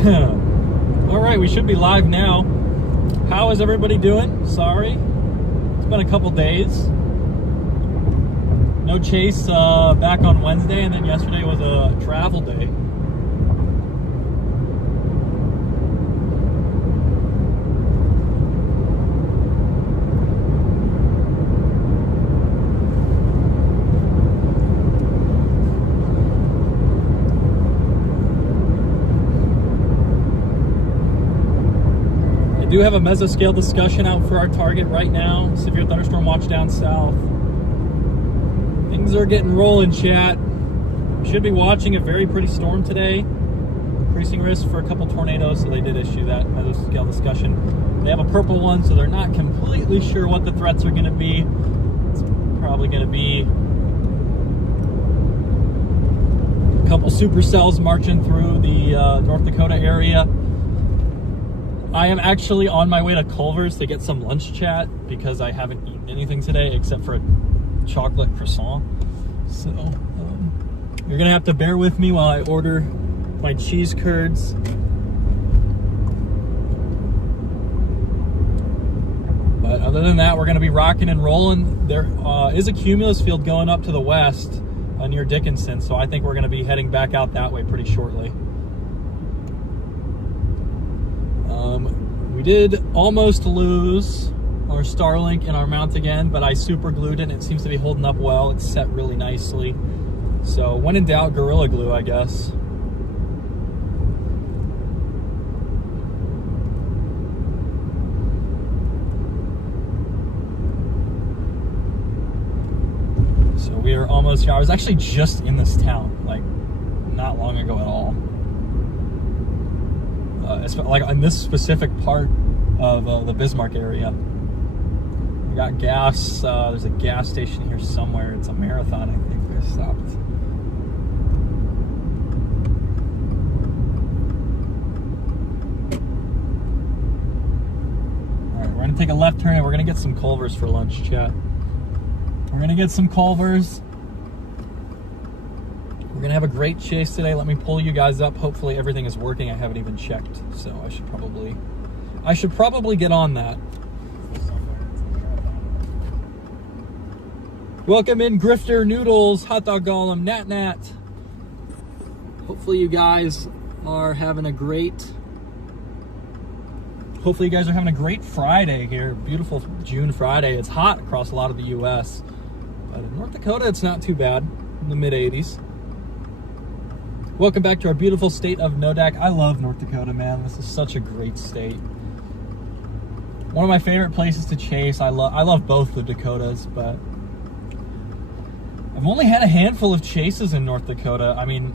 All right, we should be live now. How is everybody doing? Sorry, it's been a couple days. No chase back on Wednesday, and then yesterday was a travel day. I do have a mesoscale discussion out for our target right now. Severe thunderstorm watch down south. Things are getting rolling, chat. Should be watching a very pretty storm today. Increasing risk for a couple tornadoes, so they did issue that mesoscale discussion. They have a purple one, so they're not completely sure what the threats are going to be. It's probably going to be a couple supercells marching through the North Dakota area. I am actually on my way to Culver's to get some lunch, chat, because I haven't eaten anything today except for a chocolate croissant. So you're gonna have to bear with me while I order my cheese curds. But other than that, we're gonna be rocking and rolling. There is a cumulus field going up to the west near Dickinson, so I think we're gonna be heading back out that way pretty shortly. We did almost lose our Starlink in our mount again, but I super glued it and it seems to be holding up well. It's set really nicely. So when in doubt, Gorilla Glue, I guess. So we are almost here. I was actually just in this town, like not long ago at all. Like in this specific part of the Bismar area. We got gas. There's a gas station here somewhere. It's a Marathon, I think. I stopped. All right, we're gonna take a left turn and we're gonna get some Culvers for lunch, chat. We're gonna get some Culvers. We're gonna have a great chase today. Let me pull you guys up. Hopefully everything is working. I haven't even checked, so I should probably get on that. Welcome in, Grifter, Noodles, Hot Dog Golem, Nat. Hopefully you guys are having a great Friday here. Beautiful June Friday. It's hot across a lot of the U.S., but in North Dakota it's not too bad, in the mid-80s. Welcome back to our beautiful state of Nodak. I love North Dakota, man. This is such a great state. One of my favorite places to chase. I love both the Dakotas, but I've only had a handful of chases in North Dakota. I mean,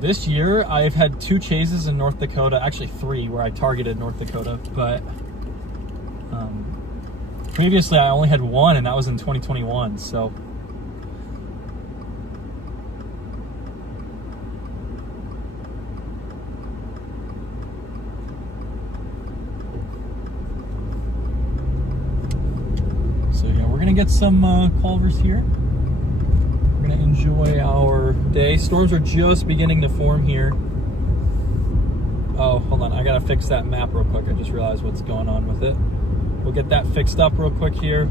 this year I've had 2 chases in North Dakota, actually 3 where I targeted North Dakota, but previously I only had 1 and that was in 2021, so. We're gonna get some Culvers here. We're gonna enjoy our day. Storms are just beginning to form here. Oh, hold on, I gotta fix that map real quick. I just realized what's going on with it. We'll get that fixed up real quick here.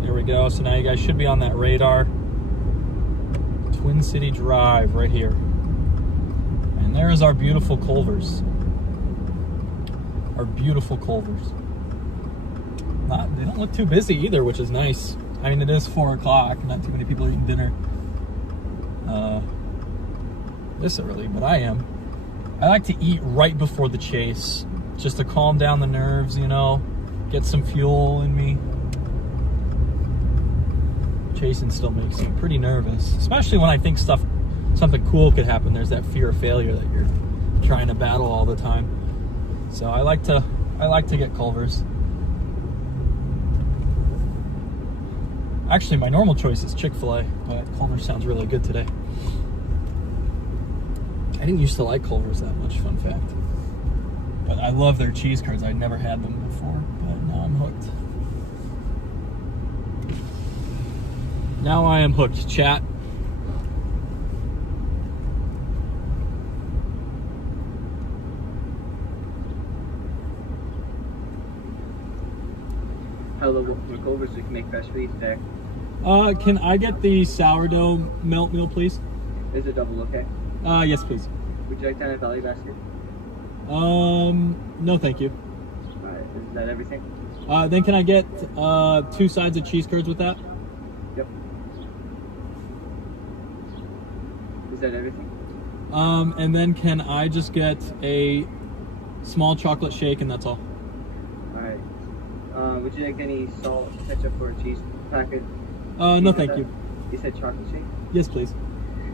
There we go. So now you guys should be on that radar. Twin City Drive right here. And there's our beautiful Culvers. Our beautiful Culvers. They don't look too busy either, which is nice. I mean, it is 4 o'clock. Not too many people eating dinner this early, but I am. I like to eat right before the chase, just to calm down the nerves, you know, get some fuel in me. Chasing still makes me pretty nervous, especially when I think something cool could happen. There's that fear of failure that you're trying to battle all the time. So I like to get Culvers. Actually, my normal choice is Chick-fil-A, but Culver sounds really good today. I didn't used to like Culver's that much, fun fact. But I love their cheese curds. I'd never had them before, but now I'm hooked. Now I am hooked, chat. Hello, welcome to Culver, so we can make fresh for you today. Can I get the sourdough melt meal, please? Is it double okay? Yes, please. Would you like that in a value basket? No, thank you. Alright, is that everything? Then can I get 2 sides of cheese curds with that? Yep. Is that everything? And then can I just get a small chocolate shake and that's all? Alright. Would you like any salt, ketchup, or cheese packet? No, thank you. You said chocolate shake? Yes, please.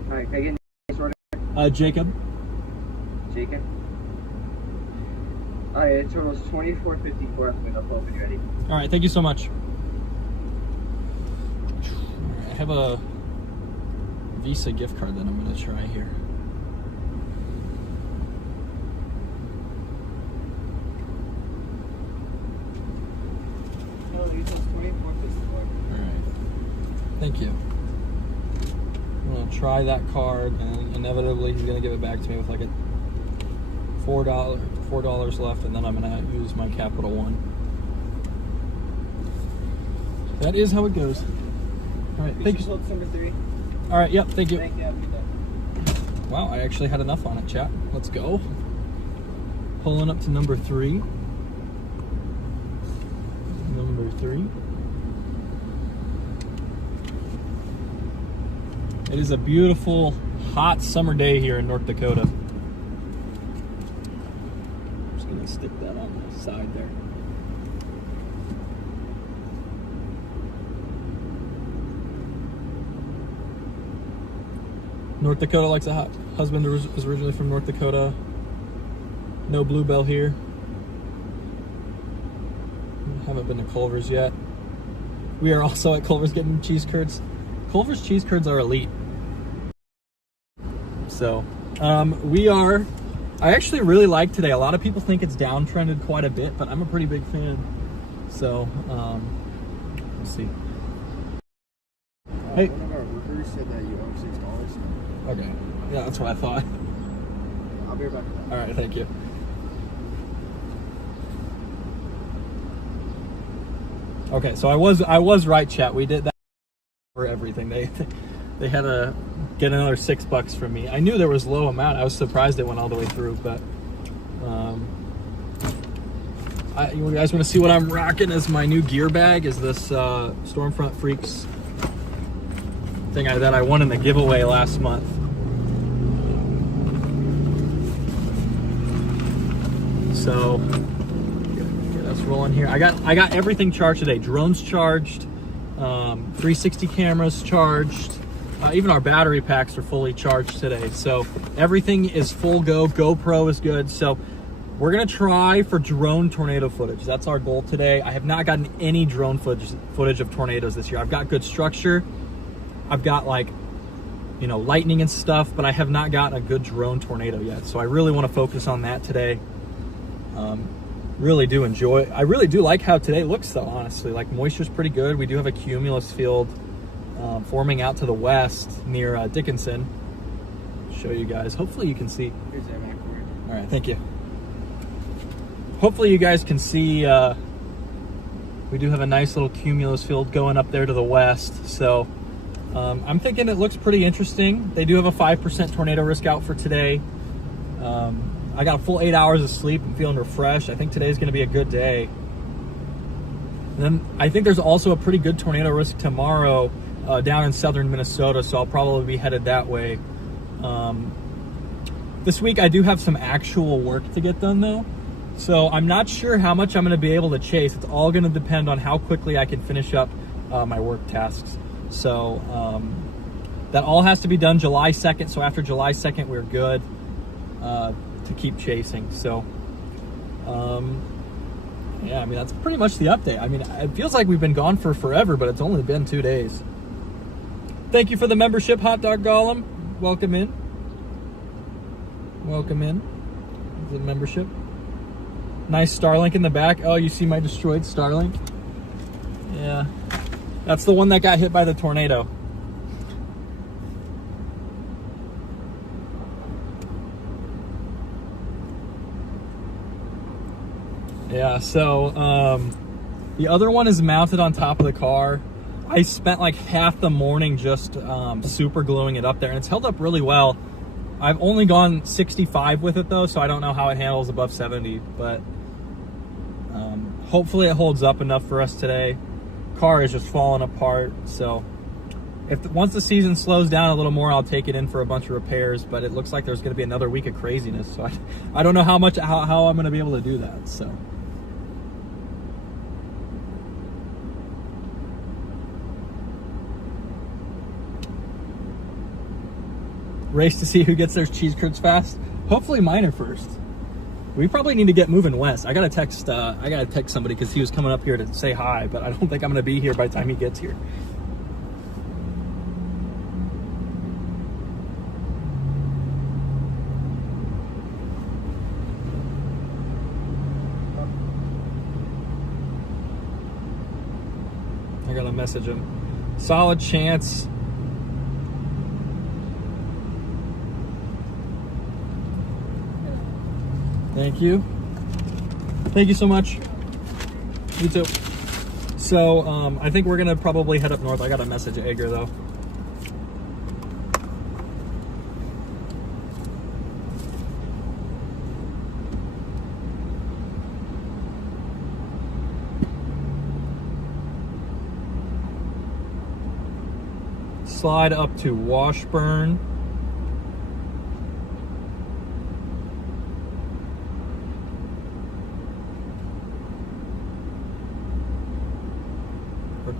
Alright, can I get a order? Jacob. Jacob? Alright, it totals $24.54 at the window. Pull up when you're ready. All right, thank you so much. I have a Visa gift card that I'm going to try here. No, you told $24.54. All right, thank you. I'm going to try that card, and inevitably he's going to give it back to me with like a $4 left, and then I'm going to use my Capital One. That is how it goes. All right, thank you. Number 3. All right, yep, thank you. Thank you. Have a good day. Wow, I actually had enough on it, chat. Let's go. Pulling up to number 3. Number 3. It is a beautiful, hot summer day here in North Dakota. I'm just gonna stick that on the side there. North Dakota likes a hot husband is originally from North Dakota. No bluebell here. Haven't been to Culver's yet. We are also at Culver's getting cheese curds. Culver's cheese curds are elite. So, I actually really like today. A lot of people think it's downtrended quite a bit, but I'm a pretty big fan. So, let's see. Hey. One of our workers said that you owe $6. Okay. Yeah, that's what I thought. I'll be right back. All right, thank you. Okay, so I was right, chat. We did that for everything. They had to get another $6 from me. I knew there was low amount. I was surprised it went all the way through, but you guys want to see what I'm rocking as my new gear bag? Is this Stormfront Freaks thing that I won in the giveaway last month. So get us rolling here. I got everything charged today. Drones charged, 360 cameras charged. Even our battery packs are fully charged today. So everything is full go. GoPro is good. So we're gonna try for drone tornado footage. That's our goal today. I have not gotten any drone footage of tornadoes this year. I've got good structure. I've got lightning and stuff, but I have not gotten a good drone tornado yet. So I really want to focus on that today. I really do like how today looks though, honestly. Like moisture's pretty good. We do have a cumulus field forming out to the west near Dickinson. Show you guys. Hopefully you can see. Here's that back cord. All right, thank you. Hopefully you guys can see. We do have a nice little cumulus field going up there to the west. So I'm thinking it looks pretty interesting. They do have a 5% tornado risk out for today. I got a full 8 hours of sleep. I'm feeling refreshed. I think today's going to be a good day. And then I think there's also a pretty good tornado risk tomorrow down in southern Minnesota, so I'll probably be headed that way. This week I do have some actual work to get done though, so I'm not sure how much I'm going to be able to chase. It's all going to depend on how quickly I can finish up my work tasks. So that all has to be done July 2nd, so after July 2nd we're good to keep chasing. So yeah, I mean, that's pretty much the update. I mean, it feels like we've been gone for forever, but it's only been 2 days. Thank you for the membership, Hot Dog Golem. Welcome in. Welcome in. The membership. Nice Starlink in the back. Oh, you see my destroyed Starlink? Yeah. That's the one that got hit by the tornado. Yeah, so The other one is mounted on top of the car. I spent like half the morning just super gluing it up there, and it's held up really well. I've only gone 65 with it though, so I don't know how it handles above 70, but hopefully it holds up enough for us today. Car is just falling apart, so once the season slows down a little more, I'll take it in for a bunch of repairs, but it looks like there's going to be another week of craziness, so I don't know how I'm going to be able to do that, so. Race to see who gets their cheese curds fast. Hopefully mine are first. We probably need to get moving west. I gotta text somebody because he was coming up here to say hi, but I don't think I'm gonna be here by the time he gets here. I gotta message him. Solid chance. Thank you. Thank you so much. You too. So, I think we're gonna probably head up north. I got a message Edgar though. Slide up to Washburn.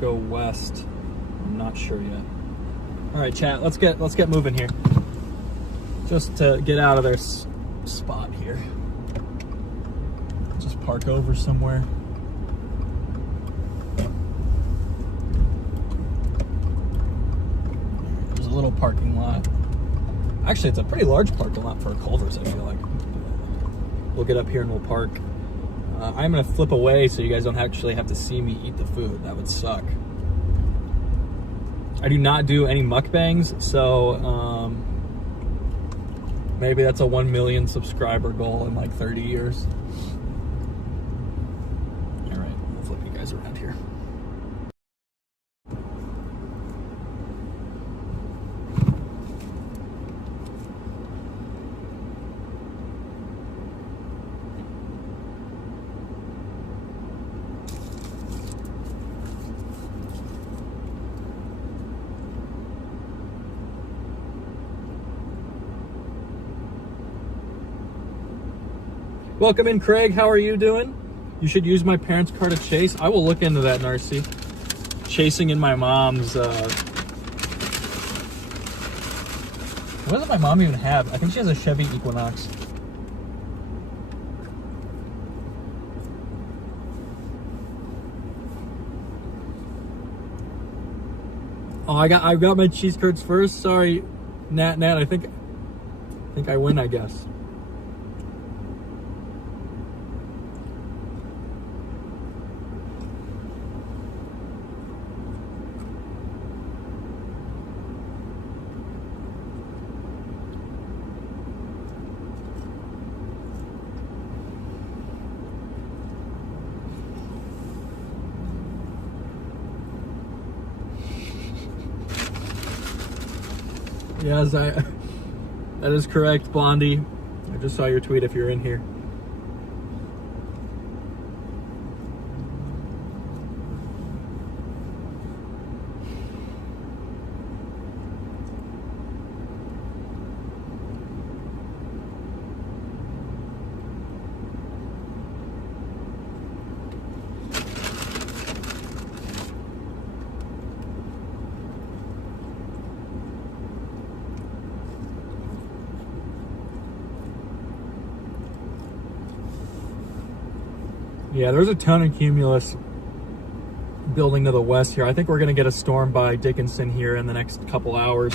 Go west. I'm not sure yet. All right, chat. Let's get moving here. Just to get out of their spot here. Just park over somewhere. There's a little parking lot. Actually, it's a pretty large parking lot for Culver's, I feel like. We'll get up here and we'll park. I'm gonna flip away so you guys don't actually have to see me eat the food. That would suck. I do not do any mukbangs, so maybe that's a 1 million subscriber goal in like 30 years. All right, I'll flip you guys around here. Welcome in, Craig. How are you doing? You should use my parents' car to chase. I will look into that, Narcy. Chasing in my mom's... What does my mom even have? I think she has a Chevy Equinox. Oh, I got my cheese curds first. Sorry, Nat. I think I win, I guess. Yes, that is correct, Blondie. I just saw your tweet if you're in here. Yeah, there's a ton of cumulus building to the west here. I think we're going to get a storm by Dickinson here in the next couple hours.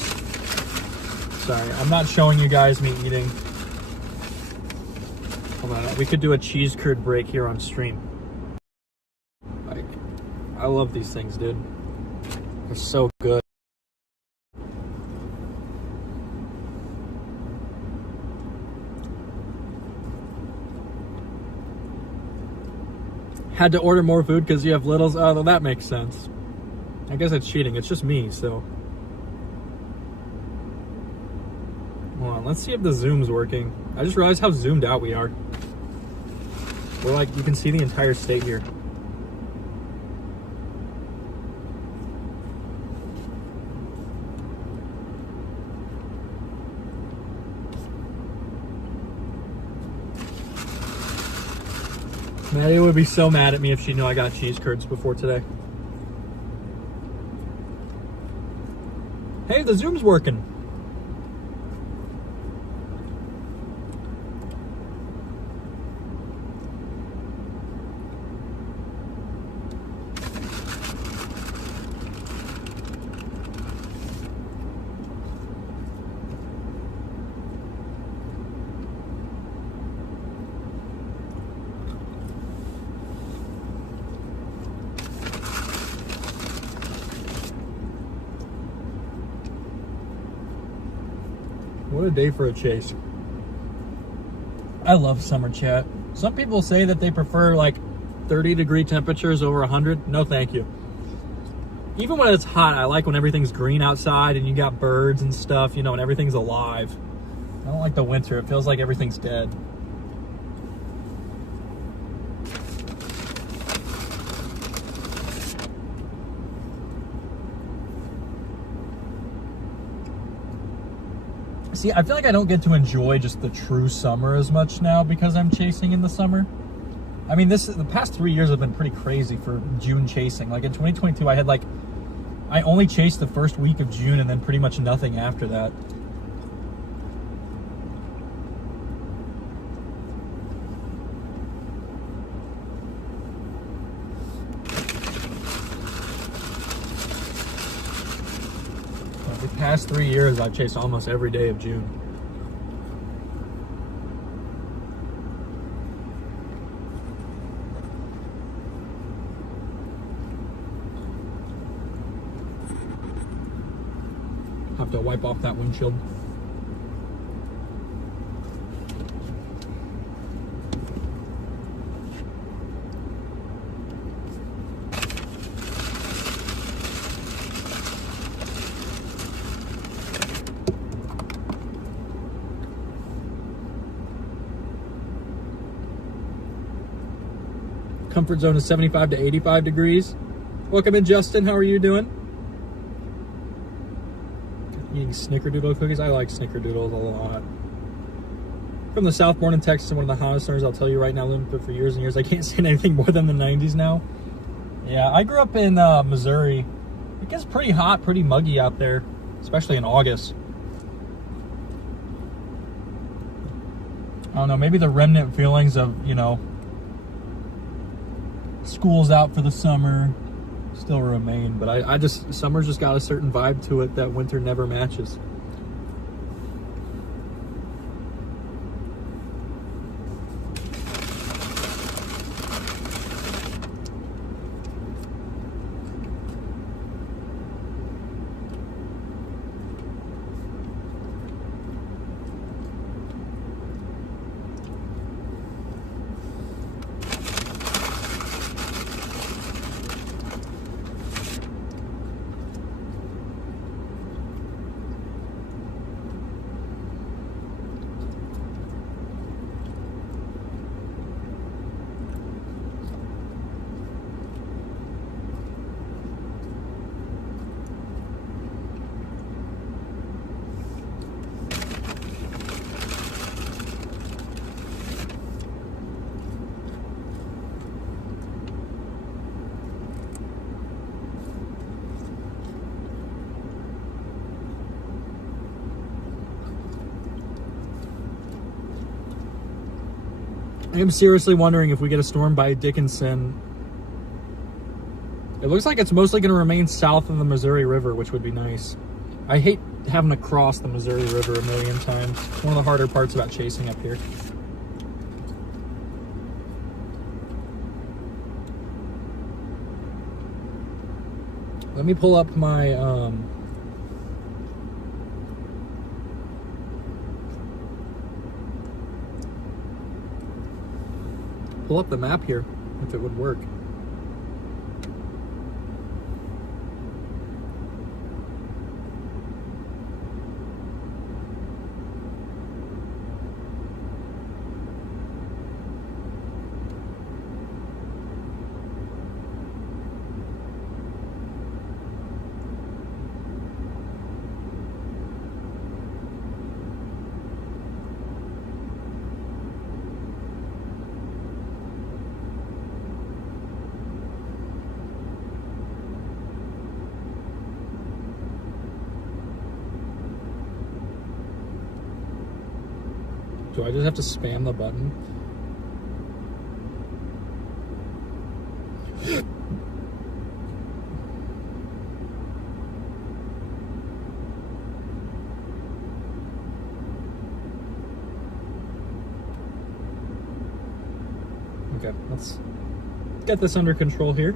Sorry, I'm not showing you guys me eating. Hold on, we could do a cheese curd break here on stream. Like, I love these things, dude. They're so good. Had to order more food because you have littles. Oh, that makes sense. I guess it's cheating. It's just me, so. Hold on, let's see if the zoom's working. I just realized how zoomed out we are. We're like, you can see the entire state here. Maddie would be so mad at me if she knew I got cheese curds before today. Hey, the zoom's working. What a day for a chase. I love summer, chat. Some people say that they prefer like 30-degree temperatures over 100. No, thank you. Even when it's hot, I like when everything's green outside and you got birds and stuff, you know, and everything's alive. I don't like the winter. It feels like everything's dead. See, I feel like I don't get to enjoy just the true summer as much now because I'm chasing in the summer. I mean, the past 3 years have been pretty crazy for June chasing. Like in 2022, I only chased the first week of June and then pretty much nothing after that. The past 3 years, I've chased almost every day of June. Have to wipe off that windshield. Comfort zone is 75 to 85 degrees. Welcome in, Justin. How are you doing? Eating snickerdoodle cookies. I like snickerdoodles a lot. From the South, born in Texas, one of the hottest summers, I'll tell you right now, lived there for years and years. I can't stand anything more than the 90s now. Yeah, I grew up in Missouri. It gets pretty hot, pretty muggy out there, especially in August. I don't know, maybe the remnant feelings of, you know, school's out for the summer still remain, but I just, summer's just got a certain vibe to it that winter never matches. I am seriously wondering if we get a storm by Dickinson. It looks like it's mostly going to remain south of the Missouri River, which would be nice. I hate having to cross the Missouri River a million times. It's one of the harder parts about chasing up here. Let me pull up my pull up the map here. if it would work. Do I just have to spam the button? Okay, let's get this under control here.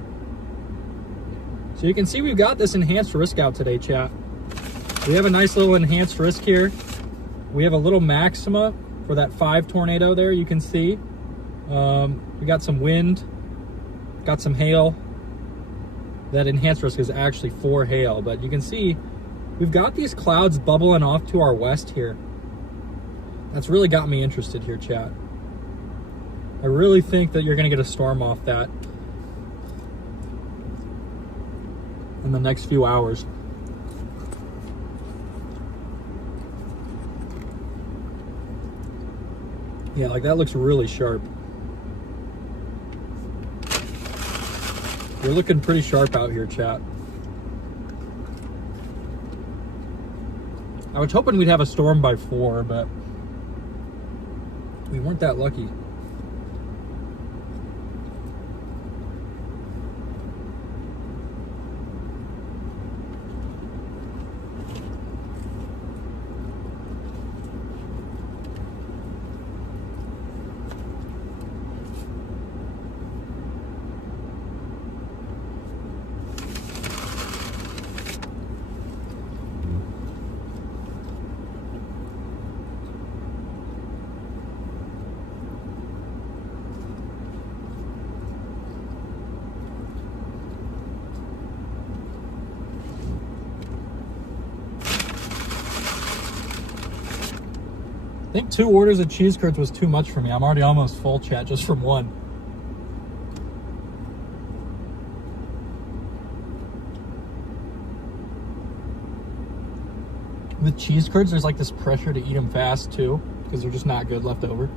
So you can see we've got this enhanced risk out today, chat. We have a nice little enhanced risk here. We have a little maxima for that 5 tornado there, you can see. We got some wind, got some hail. That enhanced risk is actually 4 hail, but you can see we've got these clouds bubbling off to our west here. That's really got me interested here, chat. I really think that you're gonna get a storm off that in the next few hours. Yeah, like that looks really sharp. You're looking pretty sharp out here, chat. I was hoping we'd have a storm by 4, but we weren't that lucky. I think 2 orders of cheese curds was too much for me. I'm already almost full, chat, just from 1. With cheese curds, there's like this pressure to eat them fast too, because they're just not good left over.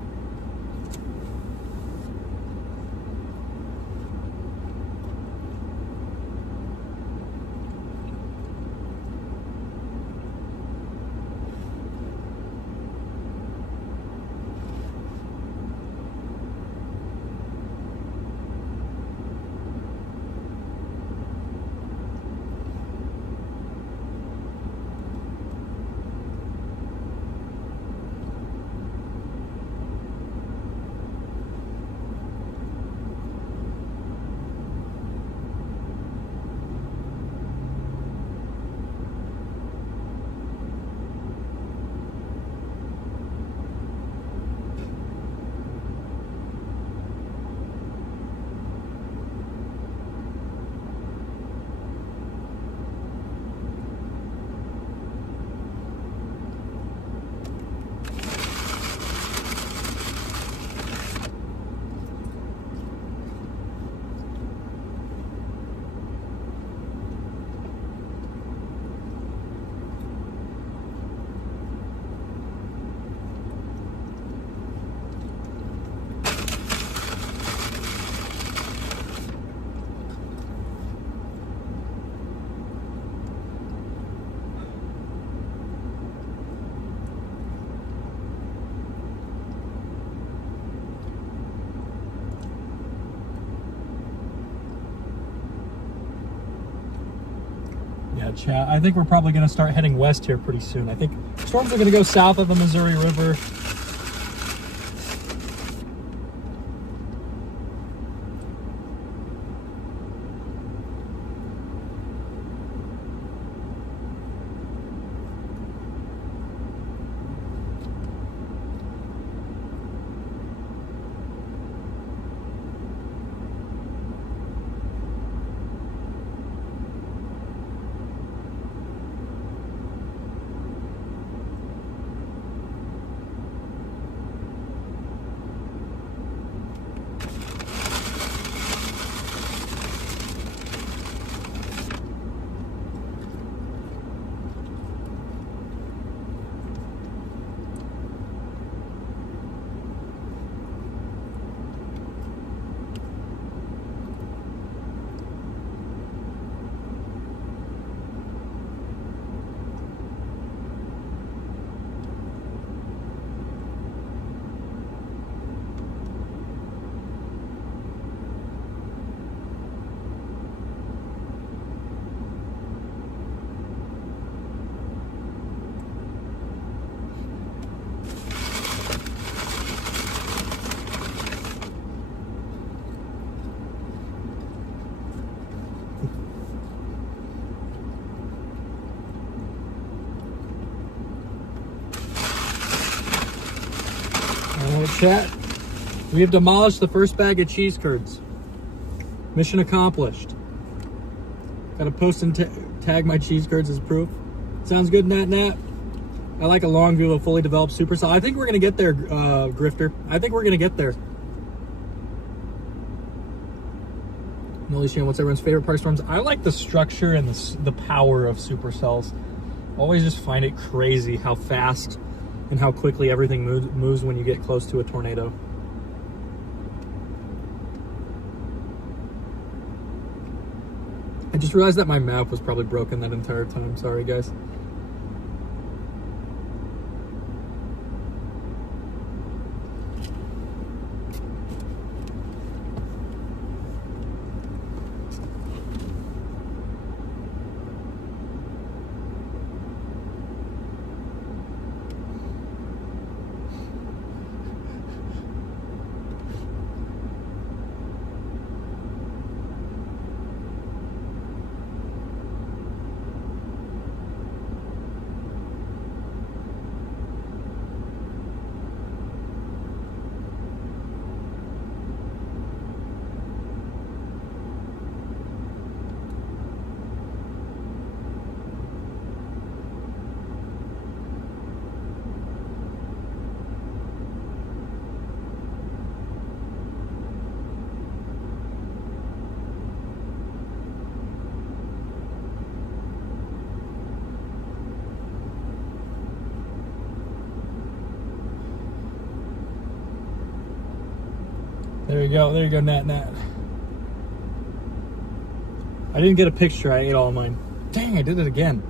Yeah, chat, I think we're probably going to start heading west here pretty soon. I think storms are going to go south of the Missouri River. chat. We have demolished the first bag of cheese curds. Mission accomplished. Gotta post and tag my cheese curds as proof. Sounds good, Nat? I like a long view of a fully developed supercell. I think we're gonna get there, Grifter. I think we're gonna get there. Nolly Shane, what's everyone's favorite part of storms? I like the structure and the power of supercells. Always just find it crazy how fast and how quickly everything moves when you get close to a tornado. I just realized that my map was probably broken that entire time. Sorry, guys. There you go, Nat. I didn't get a picture, I ate all of mine. Dang, I did it again.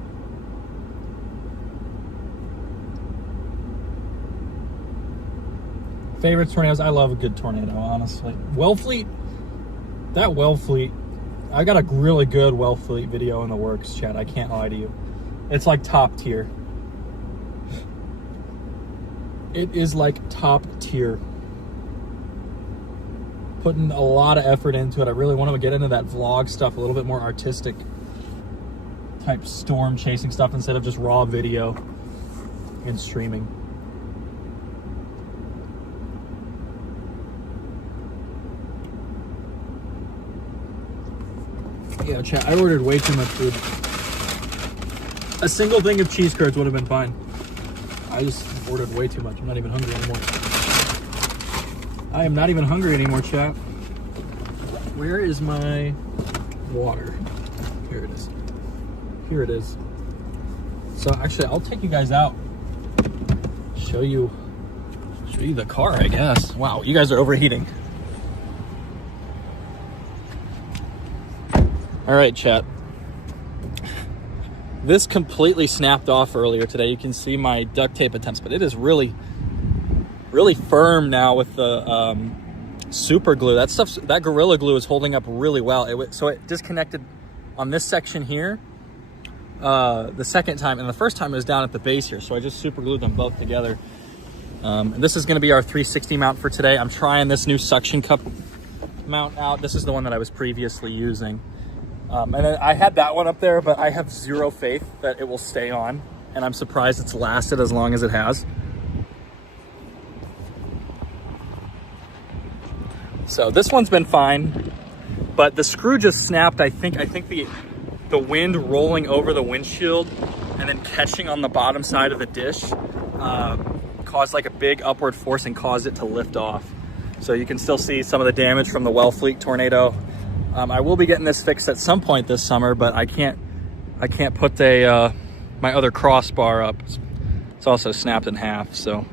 Favorite tornadoes? I love a good tornado, honestly. Wellfleet, that Wellfleet, I got a really good Wellfleet video in the works, chat. I can't lie to you. It's like top tier. It is like top tier. Putting a lot of effort into it. I really want to get into that vlog stuff, a little bit more artistic type storm chasing stuff instead of just raw video and streaming. Yeah, chat, I ordered way too much food. A single thing of cheese curds would have been fine. I just ordered way too much. I'm not even hungry anymore. I am not even hungry anymore, chat. Where is my water? Here it is. Here it is. So actually, I'll take you guys out. Show you the car, I guess. Wow, you guys are overheating. All right, chat. This completely snapped off earlier today. You can see my duct tape attempts, but it is really firm now with the super glue. That Gorilla Glue is holding up really well. So it disconnected on this section here the second time, and the first time it was down at the base here. So I just super glued them both together. And this is going to be our 360 mount for today. I'm trying this new suction cup mount out. This is the one that I was previously using. And then I had that one up there, but I have zero faith that it will stay on, and I'm surprised it's lasted as long as it has. So this one's been fine, but the screw just snapped. I think the wind rolling over the windshield and then catching on the bottom side of the dish caused like a big upward force and caused it to lift off. So you can still see some of the damage from the Wellfleet tornado. I will be getting this fixed at some point this summer, but I can't put my other crossbar up. It's also snapped in half, so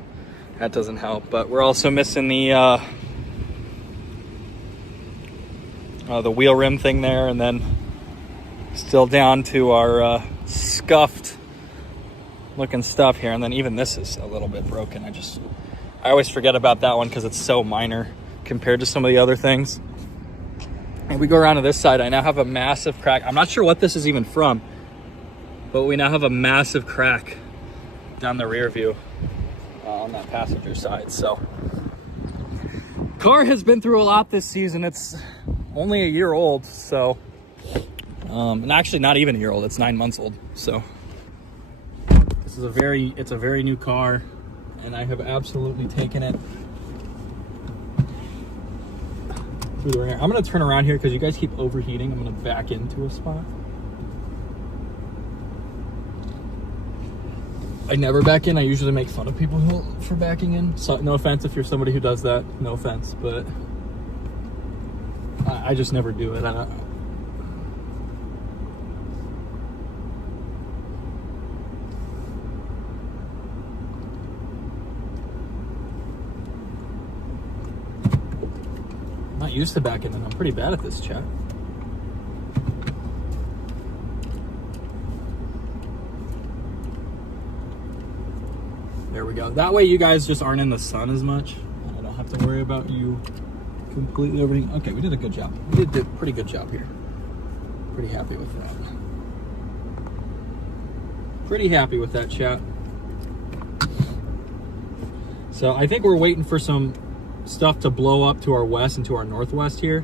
that doesn't help. But we're also missing the wheel rim thing there, and then still down to our scuffed looking stuff here. And then even this is a little bit broken. I always forget about that one because it's so minor compared to some of the other things. And we go around to this side. I now have a massive crack. I'm not sure what this is even from, but we now have a massive crack down the rear view on that passenger side. So car has been through a lot this season. It's only a year old, so and actually not even a year old. It's 9 months old. So this is it's a very new car, and I have absolutely taken it through the ringer. I'm going to turn around here because you guys keep overheating. I'm going to back into a spot. I never back in. I usually make fun of people for backing in. So no offense if you're somebody who does that. No offense, but I just never do it. I'm not used to backing in. I'm pretty bad at this, chat. There we go. That way you guys just aren't in the sun as much. I don't have to worry about you completely overheating. Okay, we did a good job. We did a pretty good job here. Pretty happy with that. Pretty happy with that, chat. So I think we're waiting for some stuff to blow up to our west and to our northwest here.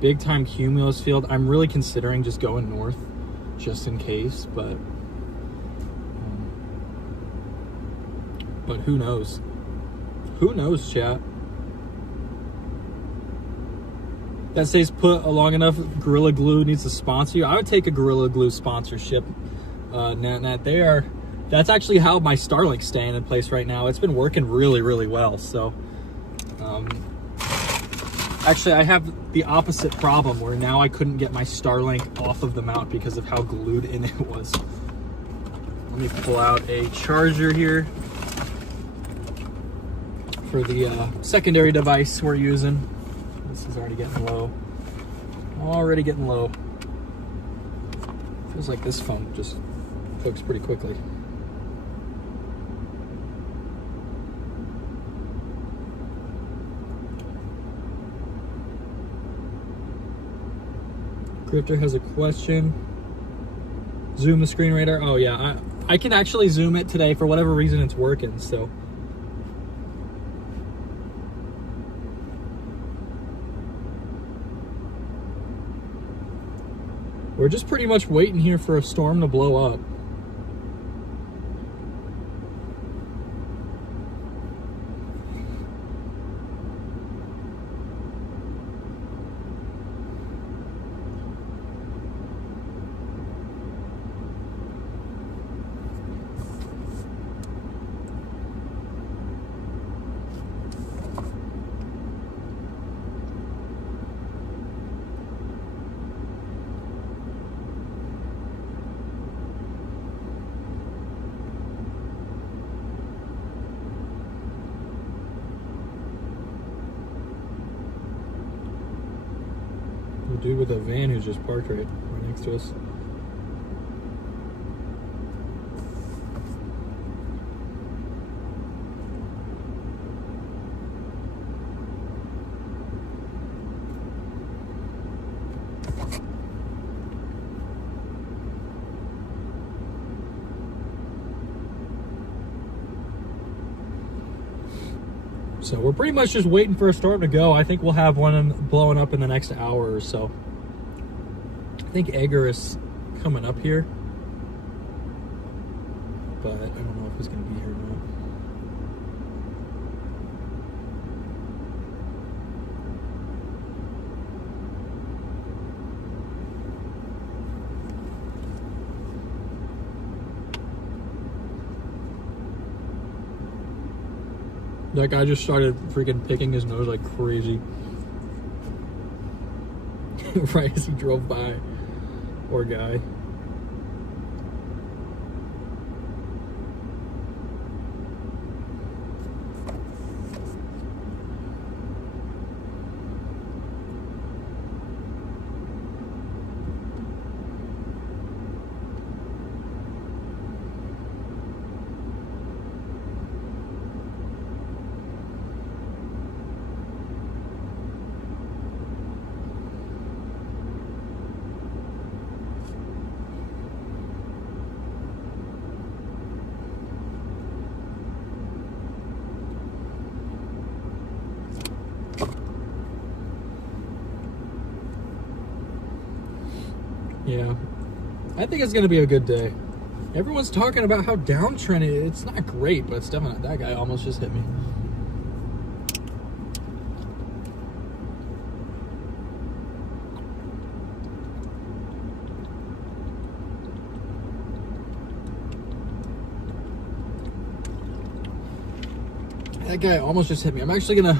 Big time cumulus field. I'm really considering just going north just in case, but who knows? Who knows, chat? That says put a long enough Gorilla Glue needs to sponsor you. I would take a Gorilla Glue sponsorship. That's actually how my Starlink's staying in place right now. It's been working really, really well. So, actually, I have the opposite problem where now I couldn't get my Starlink off of the mount because of how glued in it was. Let me pull out a charger here for the secondary device we're using. This is already getting low. Already getting low. Feels like this phone just cooks pretty quickly. Grifter has a question. Zoom the screen radar. Oh yeah, I can actually zoom it today. For whatever reason it's working, so. We're just pretty much waiting here for a storm to blow up. Dude with a van who's just parked right next to us. So we're pretty much just waiting for a storm to go. I think we'll have one blowing up in the next hour or so. I think Egger is coming up here, but I don't know if he's going to be here or not. That guy just started freaking picking his nose like crazy. Right as he drove by. Poor guy. Yeah, I think it's going to be a good day. Everyone's talking about how downtrend it's not great, but it's definitely, that guy almost just hit me. That guy almost just hit me. I'm actually gonna,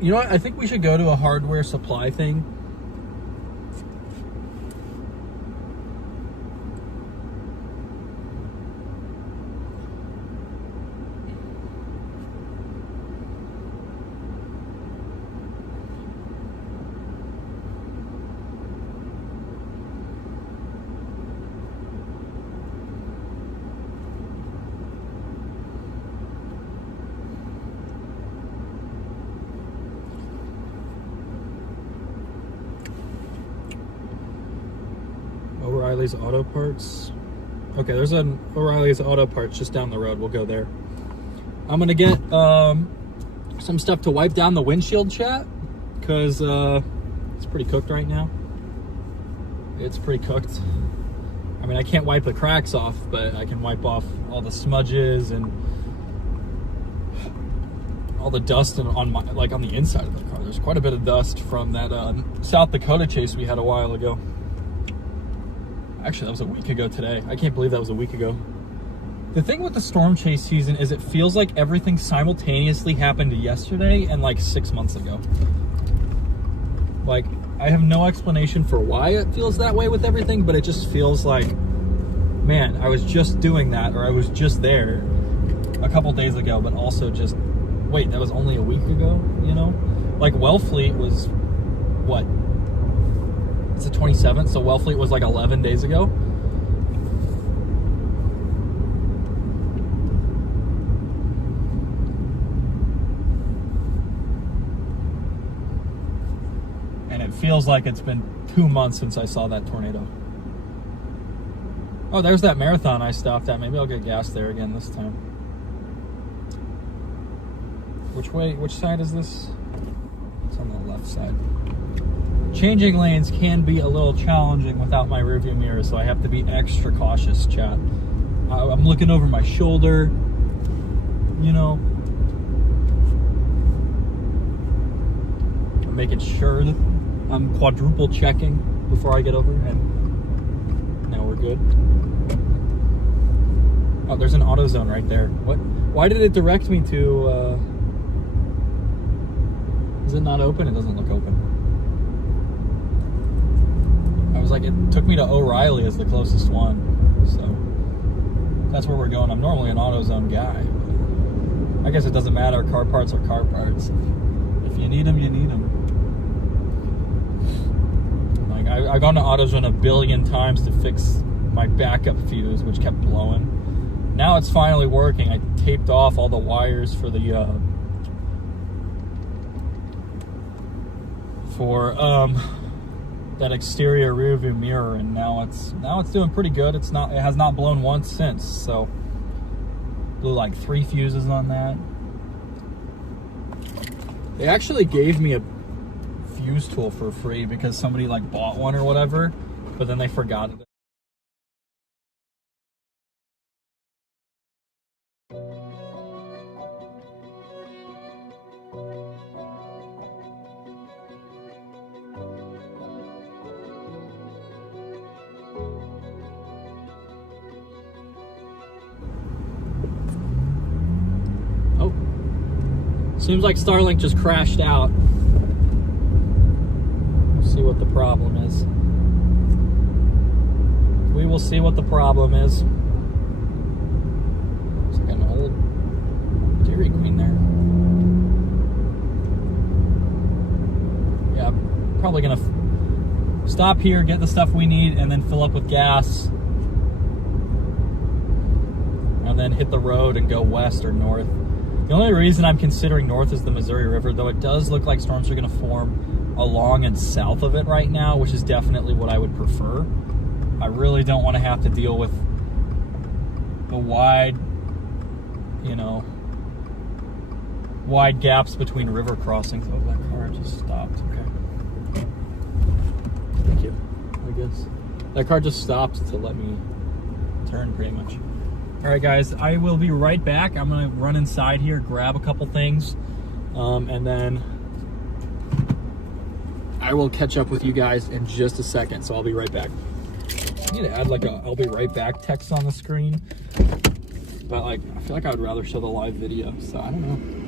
you know what? I think we should go to a hardware supply thing. O'Reilly's Auto Parts. Okay, there's an O'Reilly's Auto Parts just down the road. We'll go there. I'm gonna get some stuff to wipe down the windshield, chat, because it's pretty cooked right now. It's pretty cooked. I mean, I can't wipe the cracks off, but I can wipe off all the smudges and all the dust on my, like, on the inside of the car. There's quite a bit of dust from that South Dakota chase we had a while ago. Actually, that was a week ago today. I can't believe that was a week ago. The thing with the storm chase season is it feels like everything simultaneously happened yesterday and like 6 months ago. Like, I have no explanation for why it feels that way with everything, but it just feels like, man, I was just doing that, or I was just there a couple days ago, but also just, wait, that was only a week ago, you know? Like, Wellfleet was, what? It's the 27th, so Wellfleet was like 11 days ago. And it feels like it's been 2 months since I saw that tornado. Oh, there's that marathon I stopped at. Maybe I'll get gas there again this time. Which way, which side is this? It's on the left side. Changing lanes can be a little challenging without my rearview mirror, so I have to be extra cautious, chat. I'm looking over my shoulder, you know. I'm making sure that I'm quadruple checking before I get over, and now we're good. Oh, there's an AutoZone right there. What? Why did it direct me to, is it not open? It doesn't look open. I was like, it took me to O'Reilly as the closest one, so that's where we're going. I'm normally an AutoZone guy, but I guess it doesn't matter. Car parts are car parts. If you need them, you need them. Like, I've gone to AutoZone a billion times to fix my backup fuse, which kept blowing. Now it's finally working. I taped off all the wires for the that exterior rear view mirror, and now it's doing pretty good. It has not blown once since, so blew like 3 fuses on that. They actually gave me a fuse tool for free because somebody like bought one or whatever, but then they forgot it. Seems like Starlink just crashed out. We'll see what the problem is. We will see what the problem is. It's like an old Dairy Queen there. Yeah, I'm probably gonna stop here, get the stuff we need, and then fill up with gas. And then hit the road and go west or north. The only reason I'm considering north is the Missouri River, though it does look like storms are going to form along and south of it right now, which is definitely what I would prefer. I really don't want to have to deal with the wide, you know, wide gaps between river crossings. Oh, that car just stopped. Okay. Thank you, I guess. That car just stopped to let me turn, pretty much. All right, guys, I will be right back. I'm gonna run inside here, grab a couple things, and then I will catch up with you guys in just a second. So I'll be right back. I need to add like a "I'll be right back" text on the screen. But like, I feel like I would rather show the live video, so I don't know.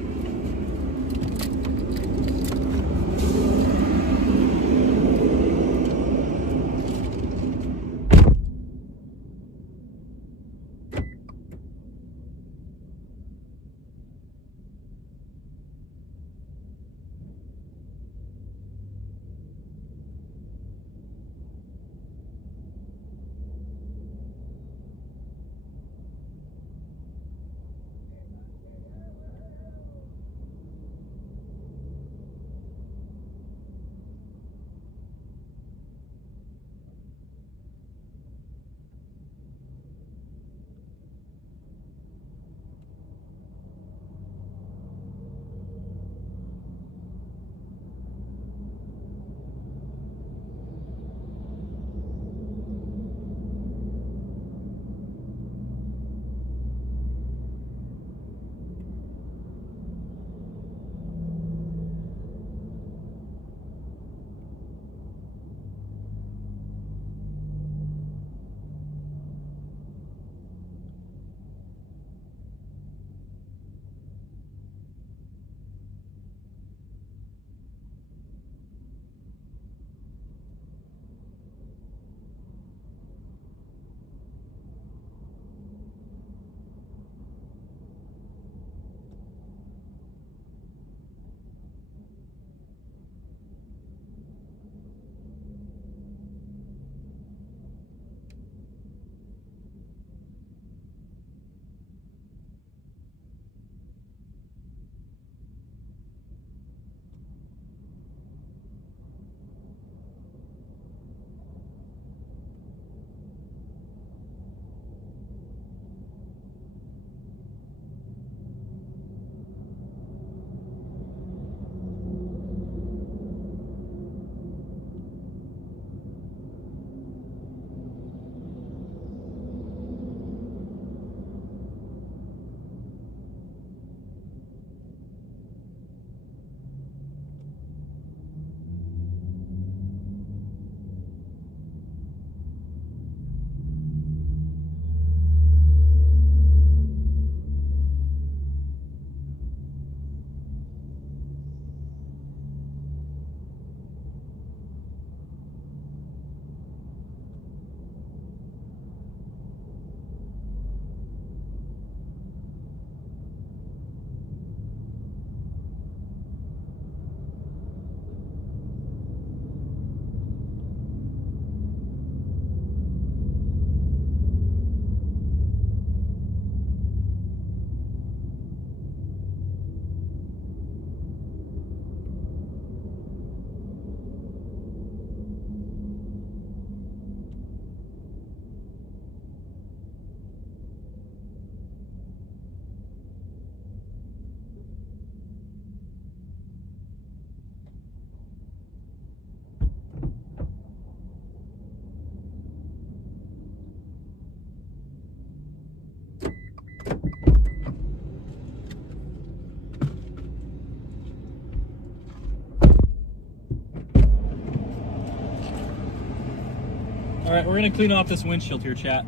All right, we're gonna clean off this windshield here, chat.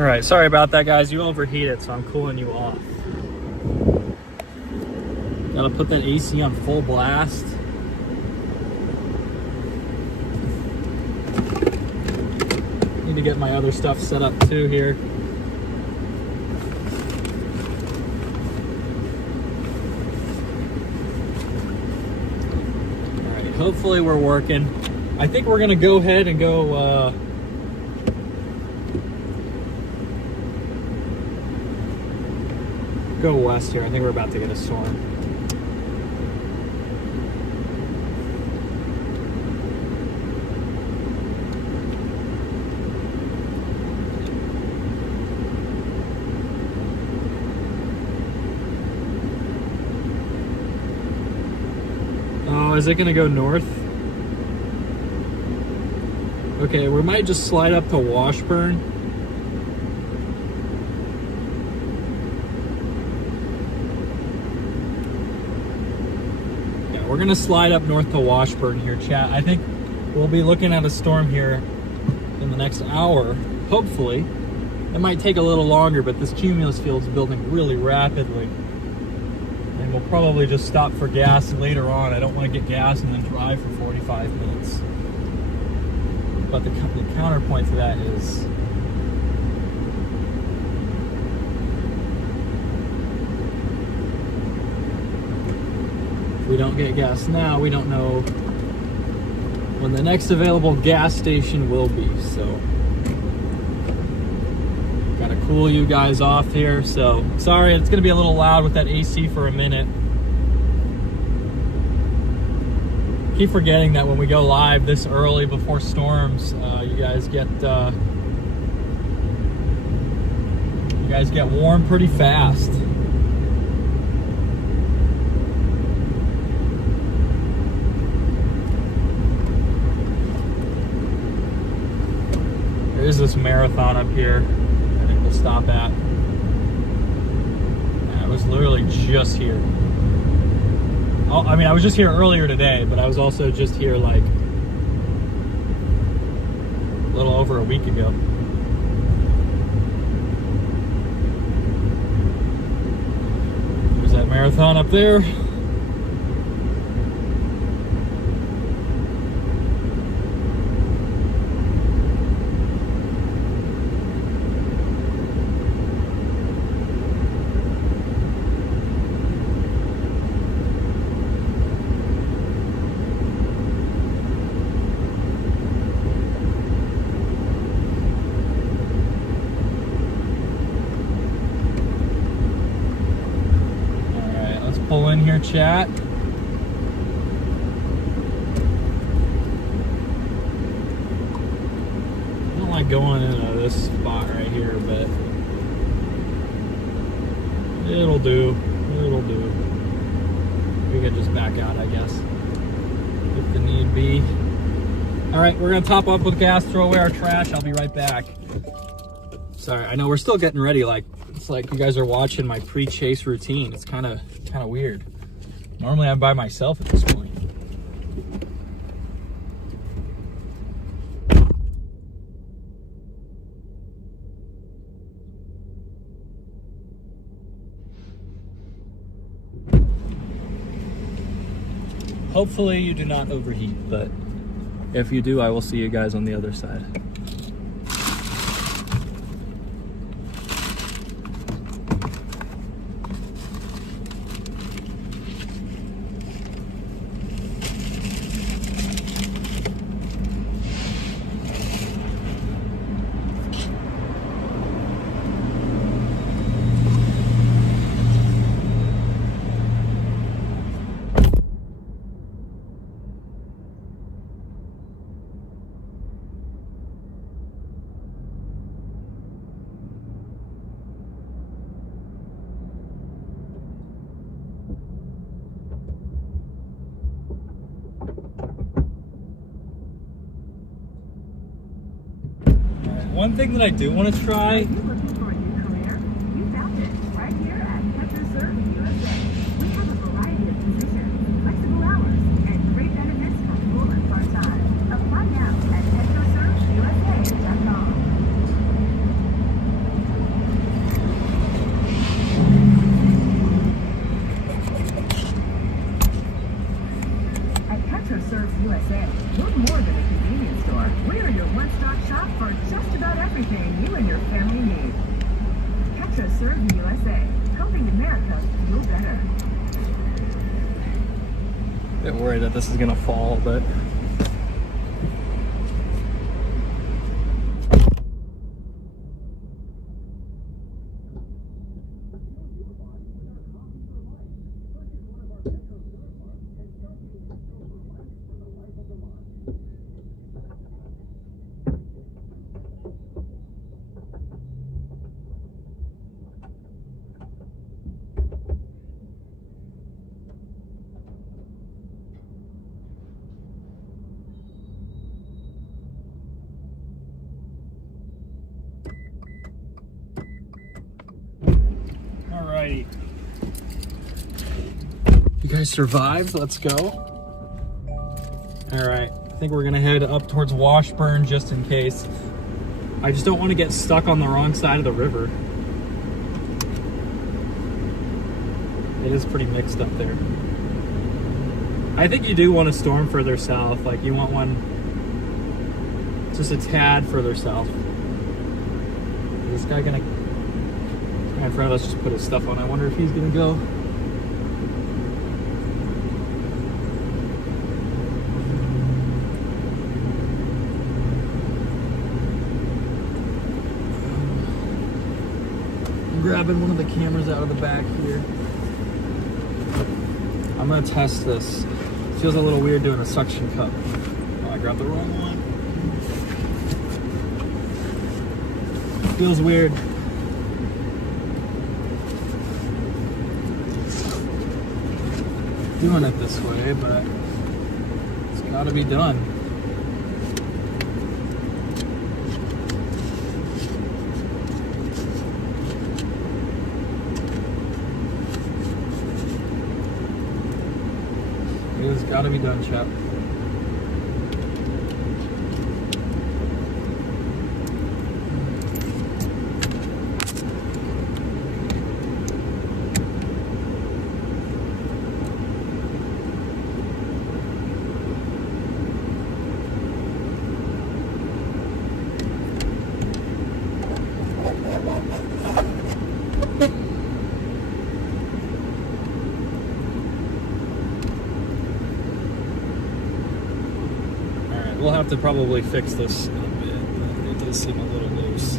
All right, sorry about that, guys. You overheated, so I'm cooling you off. Gotta put that AC on full blast. Need to get my other stuff set up too here. All right, hopefully we're working. I think we're gonna go ahead and go go west here. I think we're about to get a storm. Oh, is it gonna go north? Okay, we might just slide up to Washburn. We're gonna slide up north to Washburn here, chat. I think we'll be looking at a storm here in the next hour, hopefully. It might take a little longer, but this cumulus field's building really rapidly. And we'll probably just stop for gas later on. I don't want to get gas and then drive for 45 minutes. But the counterpoint to that is we don't get gas now, we don't know when the next available gas station will be. So gotta cool you guys off here. So sorry, it's gonna be a little loud with that AC for a minute. Keep forgetting that when we go live this early before storms, you guys get warm pretty fast. There is this marathon up here I think we'll stop at. I was literally just here. I mean, I was just here earlier today, but I was also just here like a little over a week ago. There's that marathon up there. Pull in here, chat. I don't like going into this spot right here, but it'll do. It'll do. We could just back out, I guess, if the need be. All right, we're gonna top up with gas, throw away our trash. I'll be right back. Sorry, I know we're still getting ready. Like, it's like you guys are watching my pre-chase routine. It's kind of weird. Normally I'm by myself at this point. Hopefully you do not overheat, but if you do, I will see you guys on the other side. One thing that I do want to try. serve the USA, helping America feel better. Bit worried that this is gonna fall, but alrighty. You guys survived. Let's go. Alright, I think we're gonna head up towards Washburn just in case. I just don't want to get stuck on the wrong side of the river. It is pretty mixed up there. I think you do want a storm further south. Like, you want one just a tad further south. Is this guy gonna... My friend, let's just put his stuff on. I wonder if he's gonna go. I'm grabbing one of the cameras out of the back here. I'm gonna test this. It feels a little weird doing a suction cup. Oh, I grabbed the wrong one. Feels weird. Doing it this way, but it's gotta be done. It's gotta be done, chap. We'll have to probably fix this in a bit. It does seem a little loose.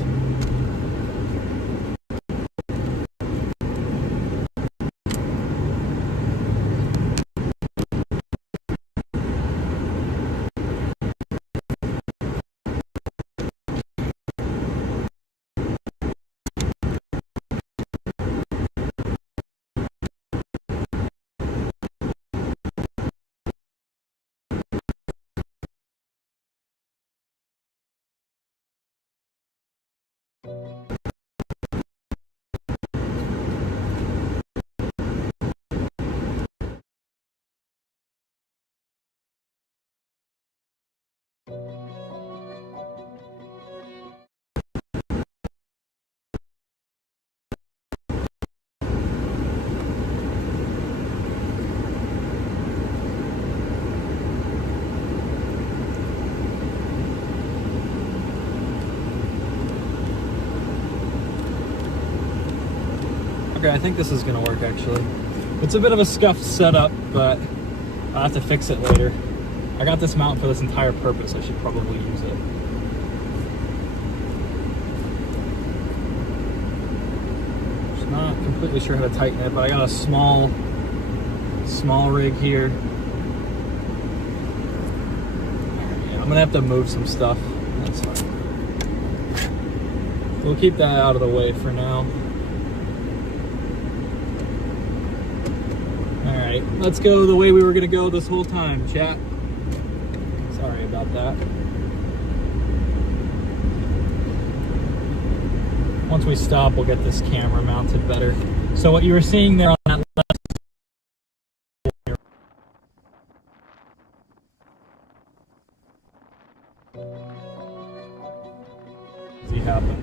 Okay, I think this is gonna work actually. It's a bit of a scuffed setup, but I'll have to fix it later. I got this mount for this entire purpose. I should probably use it. Just not completely sure how to tighten it, but I got a small rig here. Yeah, I'm gonna have to move some stuff. That's fine. We'll keep that out of the way for now. Alright, let's go the way we were going to go this whole time, chat. Sorry about that. Once we stop, we'll get this camera mounted better. So what you were seeing there on that left... See happen.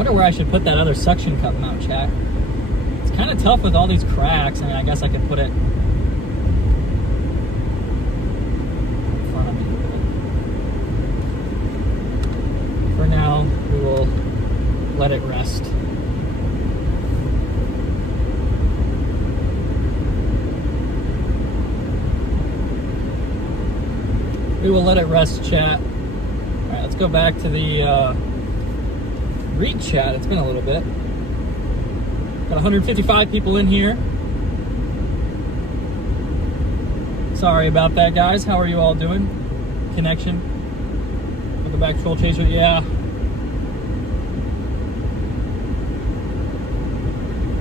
wonder where I should put that other suction cup mount, chat. It's kind of tough with all these cracks. I mean, I guess I could put it in front of me. For now, we will let it rest. We will let it rest, chat. All right, let's go back to the read chat. It's been a little bit. Got 155 people in here. Sorry about that, guys. How are you all doing? Connection. Welcome back, Troll Chaser. Yeah.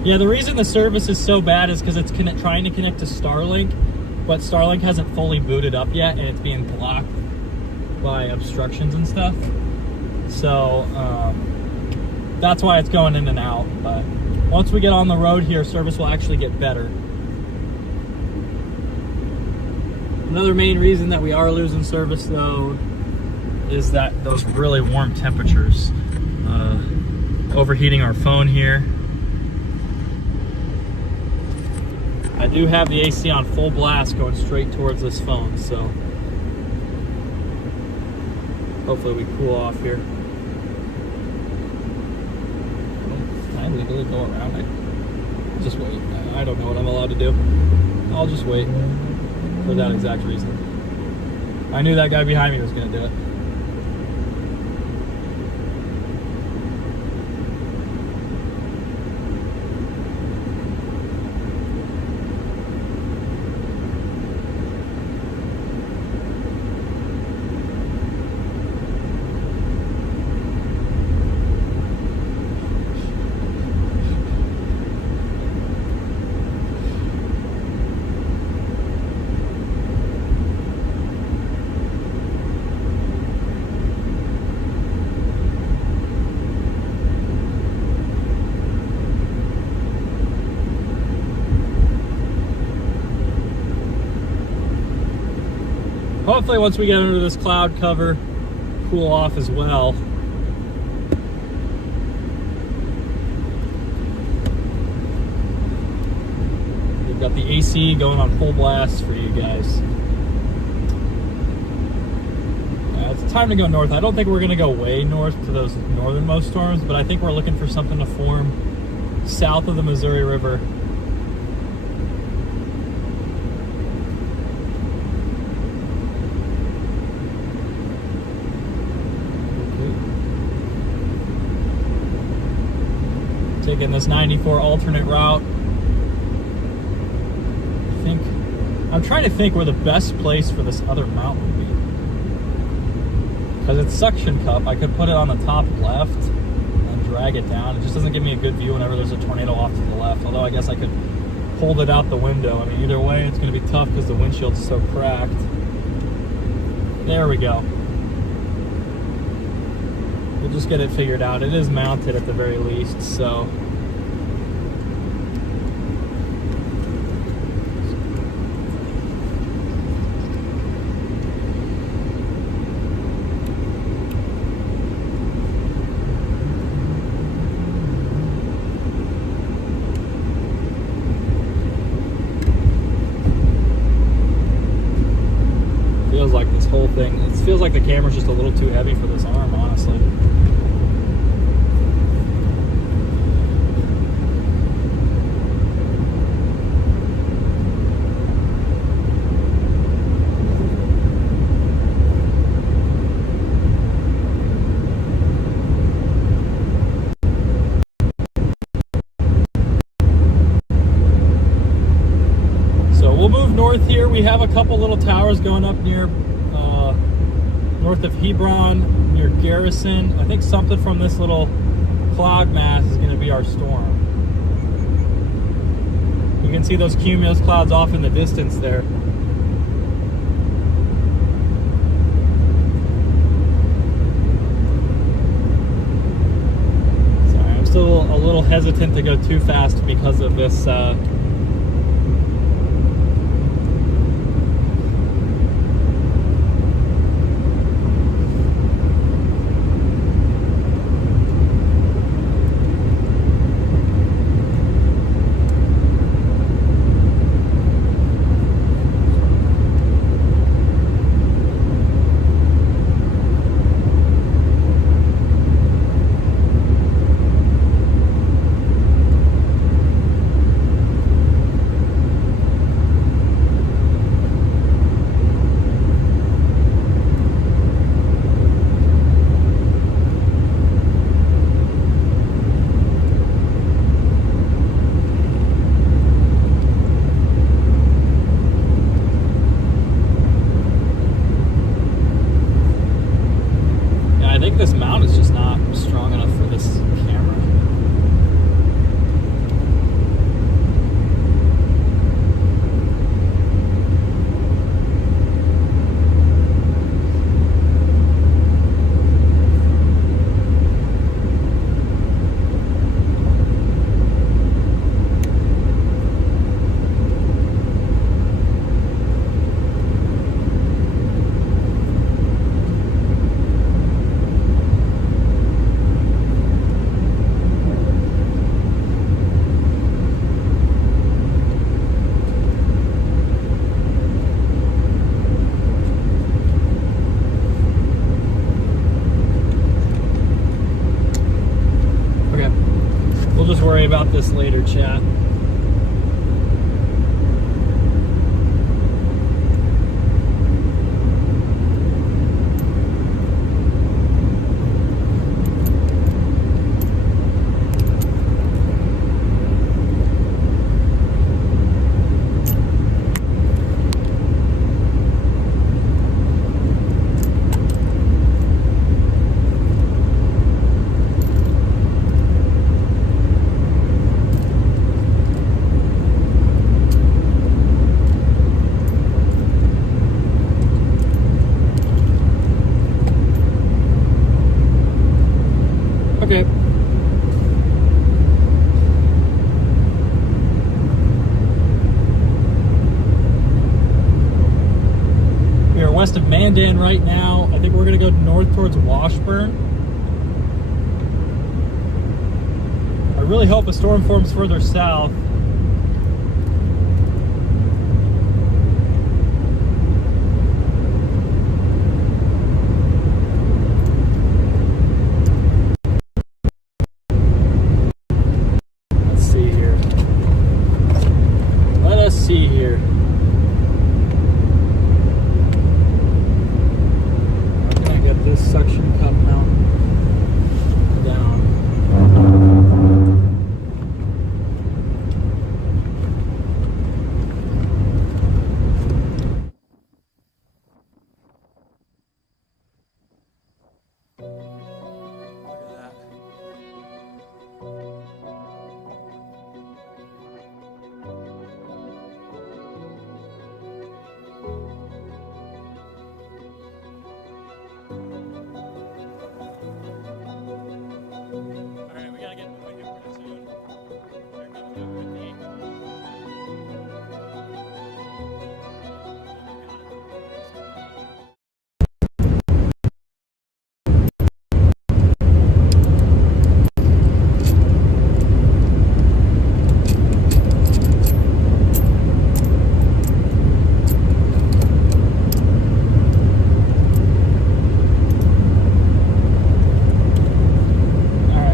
Yeah, the reason the service is so bad is because it's trying to connect to Starlink, but Starlink hasn't fully booted up yet, and it's being blocked by obstructions and stuff. So that's why it's going in and out. But once we get on the road here, service will actually get better. Another main reason that we are losing service, though, is that those really warm temperatures. Overheating our phone here. I do have the AC on full blast going straight towards this phone, so hopefully we cool off here. Can I legally go around it? Just wait. I don't know what I'm allowed to do. I'll just wait for that exact reason. I knew that guy behind me was going to do it. Hopefully once we get under this cloud cover, cool off as well. We've got the AC going on full blast for you guys. It's time to go north. I don't think we're going to go way north to those northernmost storms, but I think we're looking for something to form south of the Missouri River. Taking this 94 alternate route. I'm trying to think where the best place for this other mount would be. Because it's suction cup, I could put it on the top left and drag it down. It just doesn't give me a good view whenever there's a tornado off to the left. Although I guess I could hold it out the window. I mean, either way, it's going to be tough because the windshield's so cracked. There we go. We'll just get it figured out. It is mounted at the very least, so. Feels like this whole thing, it feels like the camera's just a little too heavy for this arm, honestly. North here, we have a couple little towers going up near north of Hebron, near Garrison. I think something from this little cloud mass is going to be our storm. You can see those cumulus clouds off in the distance there. Sorry, I'm still a little hesitant to go too fast because of this We'll just worry about this later, chat. Okay. We are west of Mandan right now. I think we're going to go north towards Washburn. I really hope a storm forms further south. See here. How can I get this section cut out down? Look at that. Alright, we gotta get moving here pretty soon. Here comes the 58.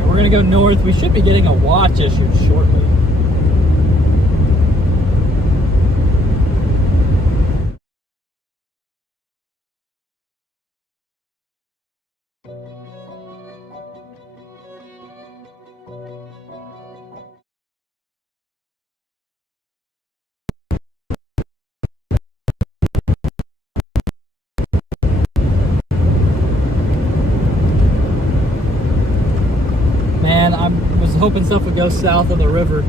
We're gonna go north. We should be getting a watch issued shortly. Man, I was hoping stuff would go south of the river.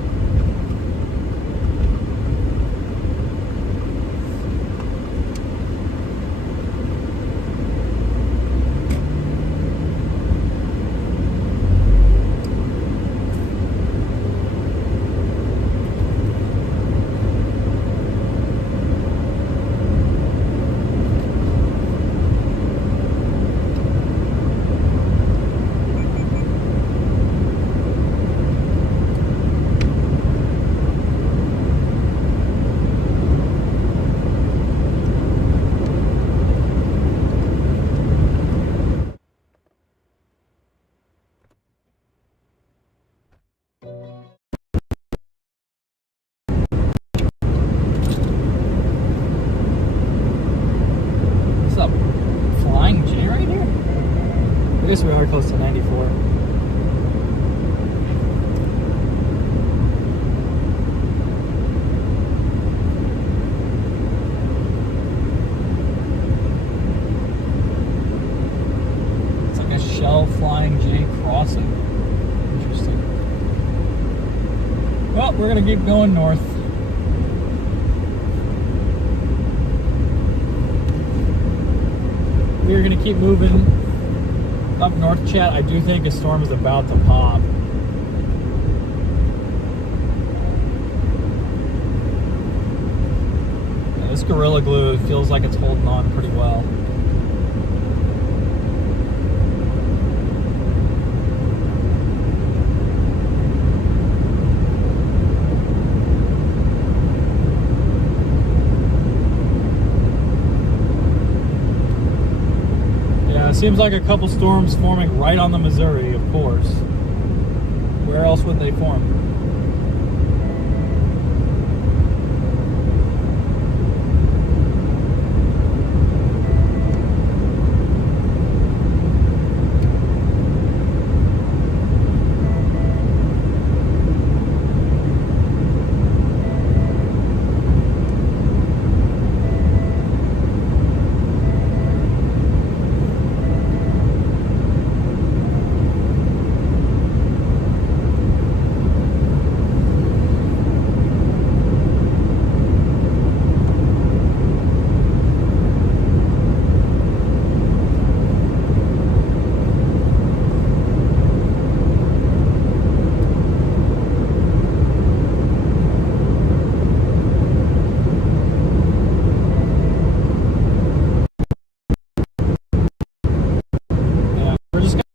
I guess we are close to 94. It's like a Shell Flying J crossing. Interesting. Well, we're gonna keep going north. We're gonna keep moving up north, chat. I do think a storm is about to pop. Yeah, this Gorilla Glue feels like it's holding on pretty well. Seems like a couple storms forming right on the Missouri, of course. Where else would they form?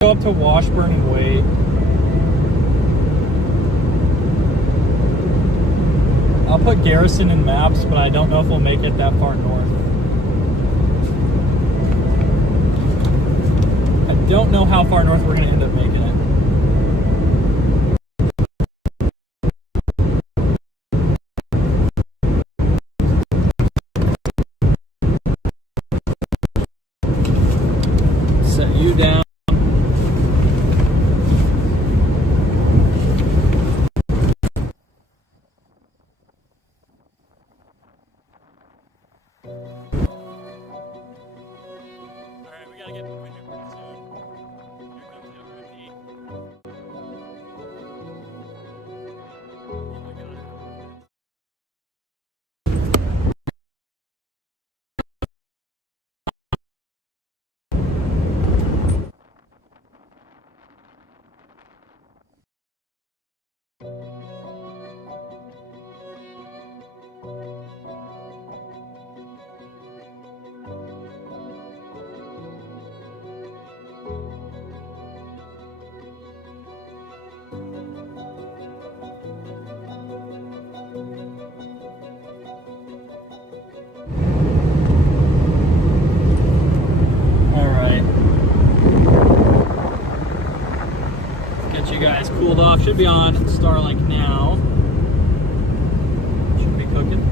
Up to Washburn and wait. I'll put Garrison in maps, but I don't know if we'll make it that far north. I don't know how far north we're going to end up making it. Set you down. Guys cooled off. Should be on Starlink now. Should be cooking.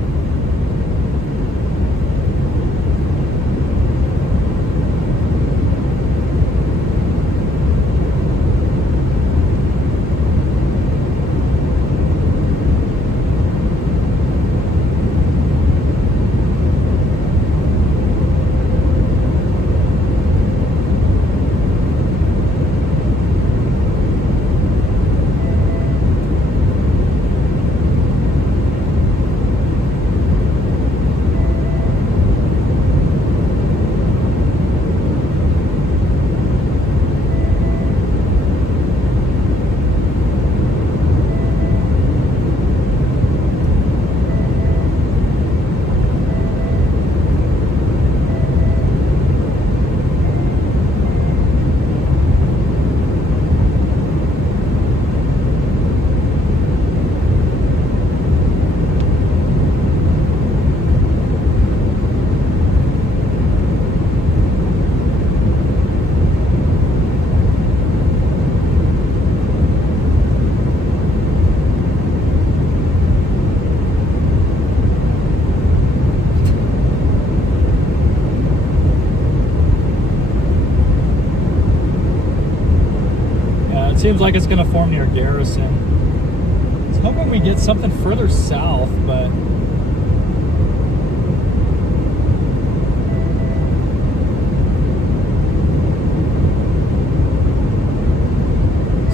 Seems like it's going to form near Garrison. I was hoping we get something further south, but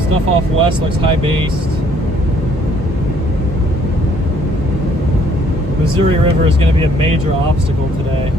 stuff off west looks high-based. Missouri River is going to be a major obstacle today.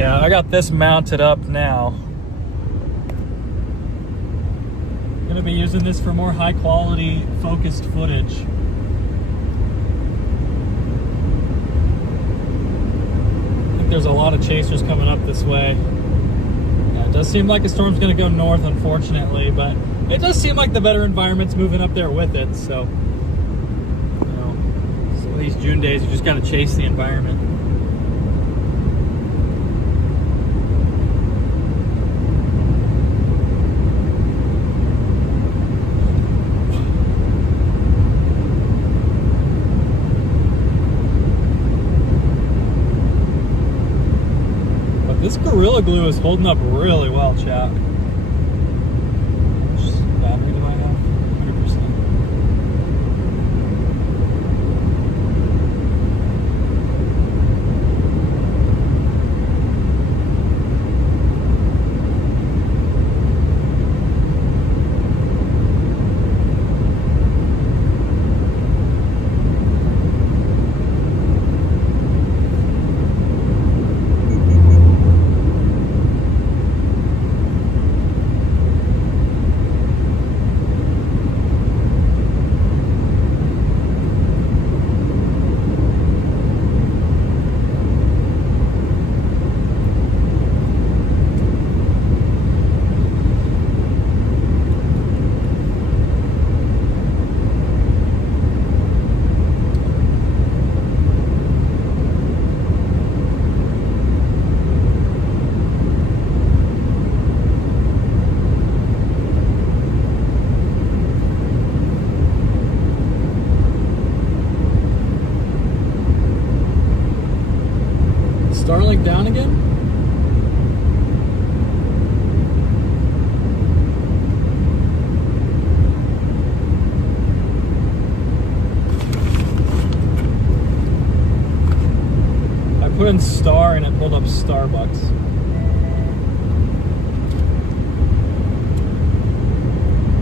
chat. I got this mounted up now. I'm gonna be using this for more high quality focused footage. I think there's a lot of chasers coming up this way. Yeah, it does seem like the storm's gonna go north, unfortunately, but it does seem like the better environment's moving up there with it, so you know, some of these June days you just gotta chase the environment. This Gorilla Glue is holding up really well, chat. How much battery do I have? 100%. Starlink down again? I put in star and it pulled up Starbucks.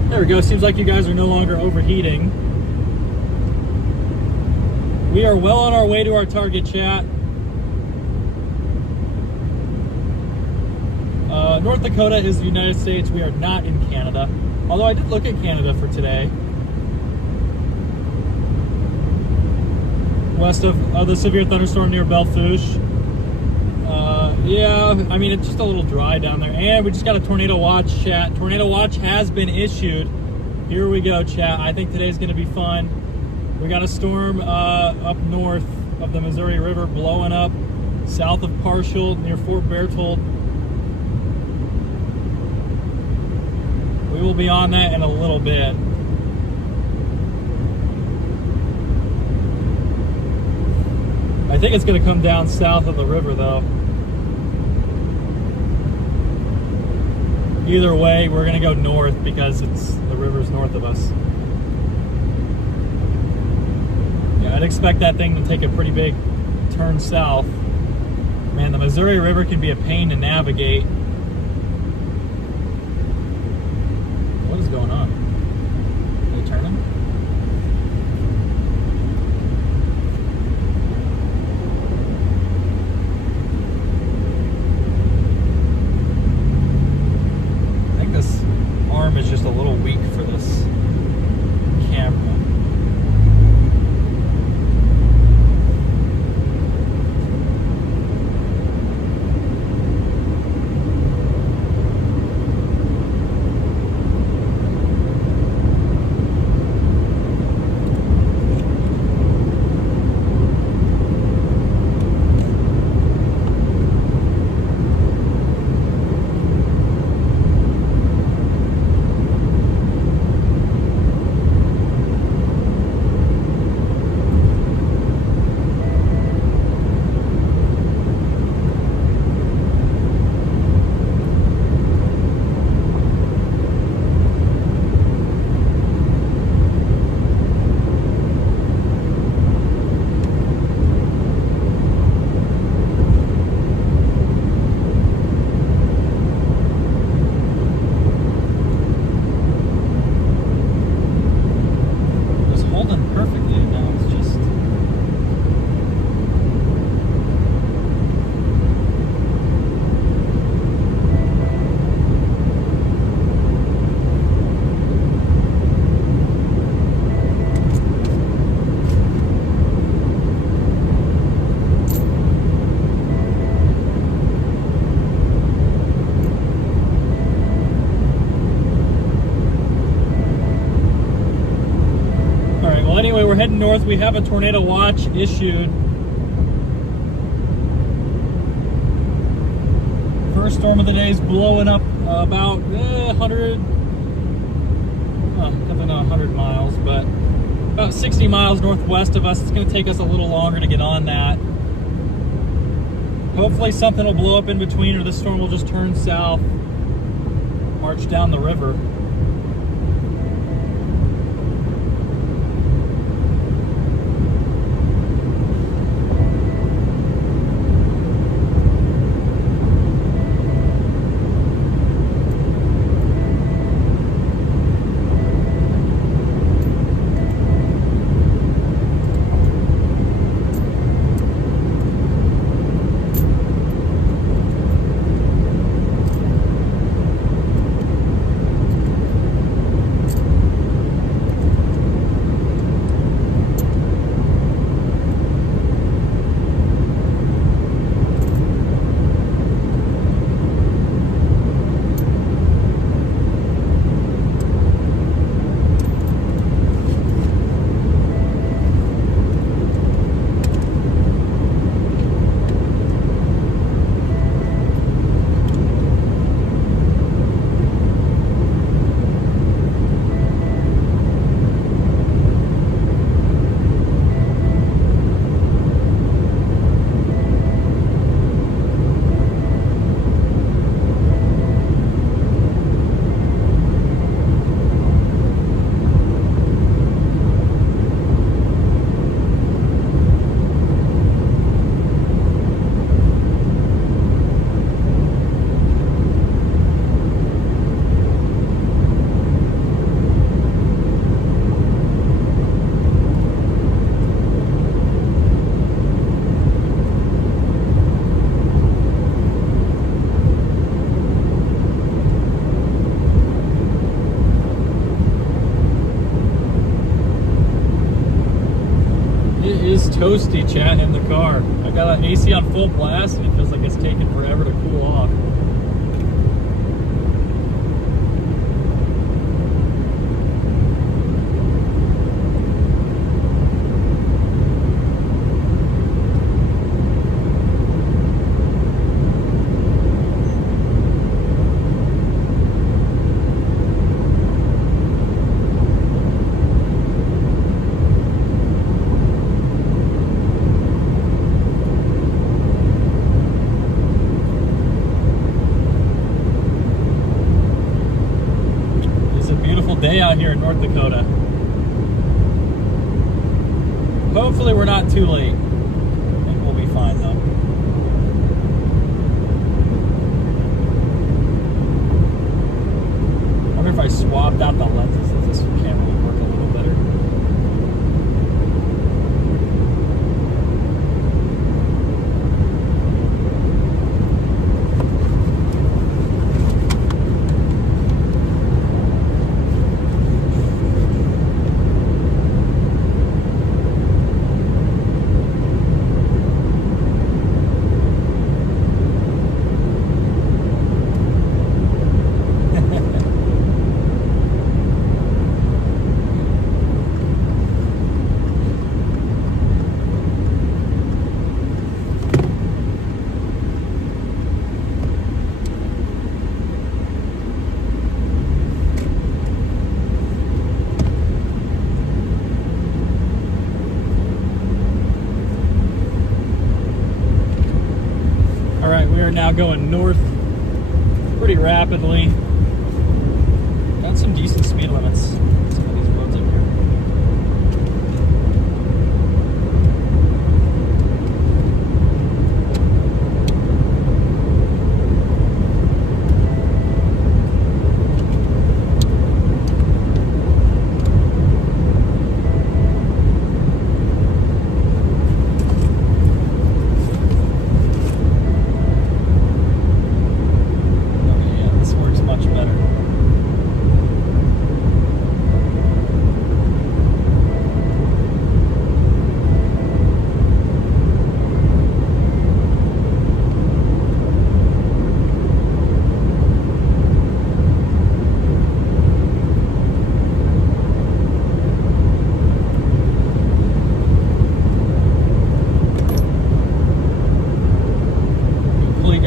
There we go. Seems like you guys are no longer overheating. We are well on our way to our target, chat. North Dakota is the United States. We are not in Canada. Although I did look at Canada for today. West of the severe thunderstorm near Belfouche. Yeah, I mean, it's just a little dry down there. And we just got a tornado watch, chat. Tornado watch has been issued. Here we go, chat. I think today's going to be fun. We got a storm up north of the Missouri River blowing up south of Parshall near Fort Berthold. We will be on that in a little bit. I think it's going to come down south of the river, though. Either way, we're going to go north because the river's north of us. Yeah, I'd expect that thing to take a pretty big turn south. Man, the Missouri River can be a pain to navigate. What is going on? Are they turning? I think this arm is just a little weak for this camera. heading north. We have a tornado watch issued. First storm of the day is blowing up about 100, definitely not 100 miles, but about 60 miles northwest of us. It's going to take us a little longer to get on that. Hopefully something will blow up in between, or this storm will just turn south, march down the river. Toasty chat in the car. I got an AC on full blast and it feels like it's taking forever to cool off. Day out here in North Dakota. Hopefully we're not too late. I think we'll be fine though. I wonder if I swapped out the lenses if this camera would work a little better. We are now going north pretty rapidly. Got some decent speed limits. Some of these roads up here.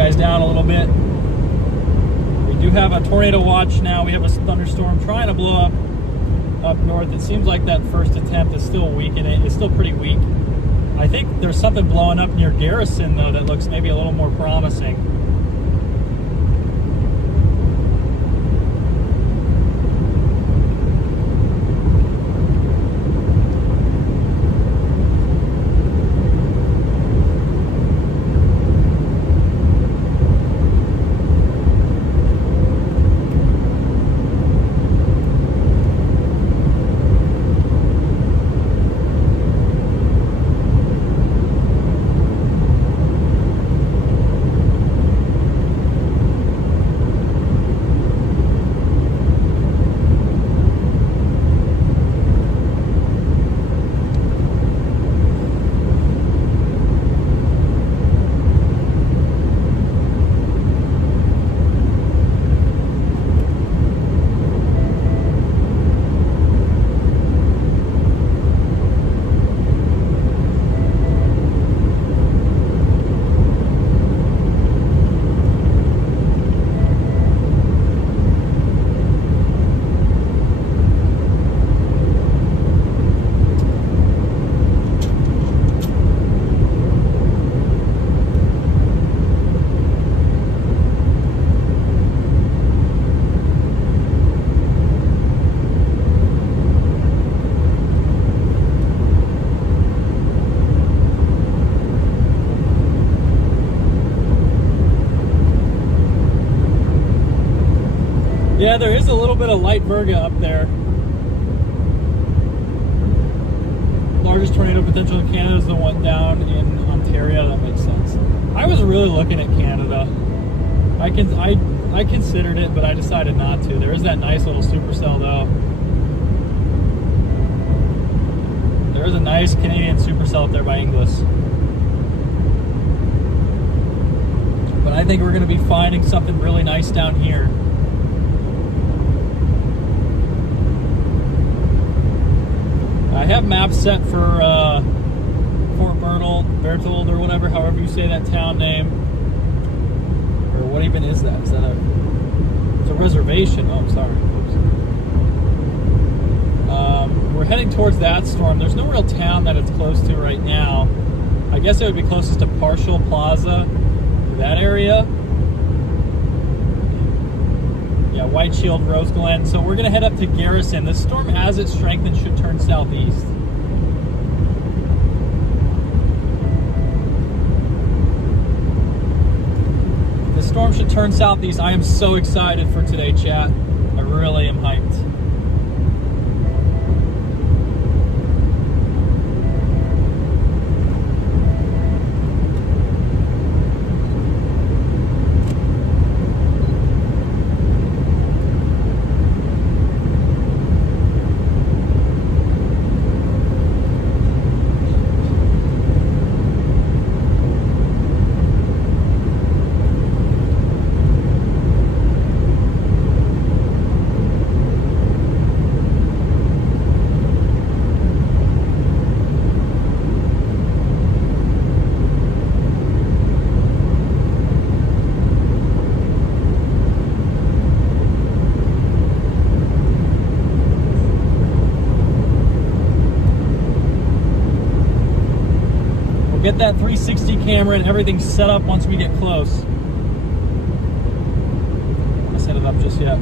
guys down a little bit. We do have a tornado watch now. We have a thunderstorm trying to blow up north. It seems like that first attempt is still weakening. It's still pretty weak. I think there's something blowing up near Garrison though that looks maybe a little more promising. Yeah, there is a little bit of light virga up there. Largest tornado potential in Canada is the one down in Ontario. That makes sense. I was really looking at Canada. I considered it, but I decided not to. There is that nice little supercell though. There is a nice Canadian supercell up there by Inglis. But I think we're going to be finding something really nice down here. I have maps set for Fort Berthold or whatever, however you say that town name. Or what even is that? Is that it's a reservation? Oh, I'm sorry. We're heading towards that storm. There's no real town that it's close to right now. I guess it would be closest to Partial Plaza, that area. Yeah, White Shield, Rose Glen. So we're going to head up to Garrison. The storm, as it strengthens, should turn southeast. The storm should turn southeast. I am so excited for today, chat. I really am hyped. Get that 360 camera and everything set up once we get close. I'm gonna set it up just yet.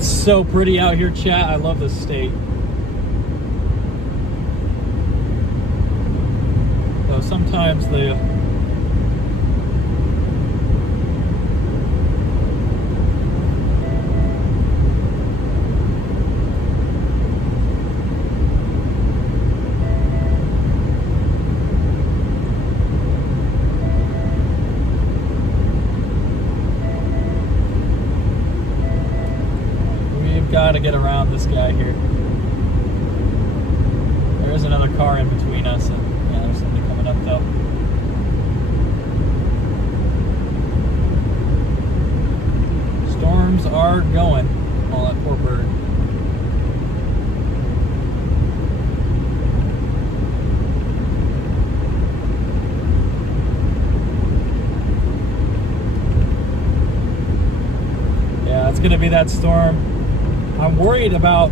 So pretty out here, chat. I love this state. Though sometimes the try to get around this guy here. There is another car in between us, and yeah, there's somebody coming up though. Storms are going. Oh, that poor bird. Yeah, it's going to be that storm. I'm worried about,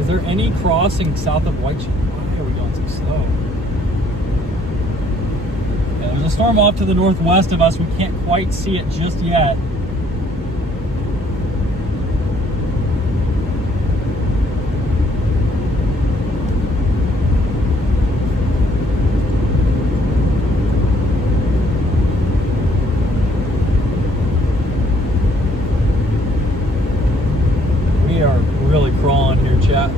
is there any crossing south of White Sheep? Why are we going so slow? Yeah, there's a storm off to the northwest of us. We can't quite see it just yet. Really crawling here, chat.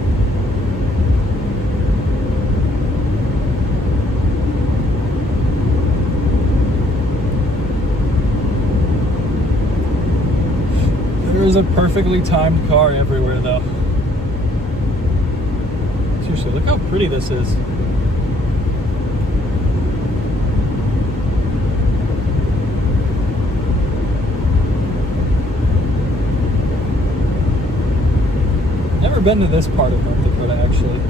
There's a perfectly timed car everywhere, though. Seriously, look how pretty this is. Never been to this part of North Dakota, actually.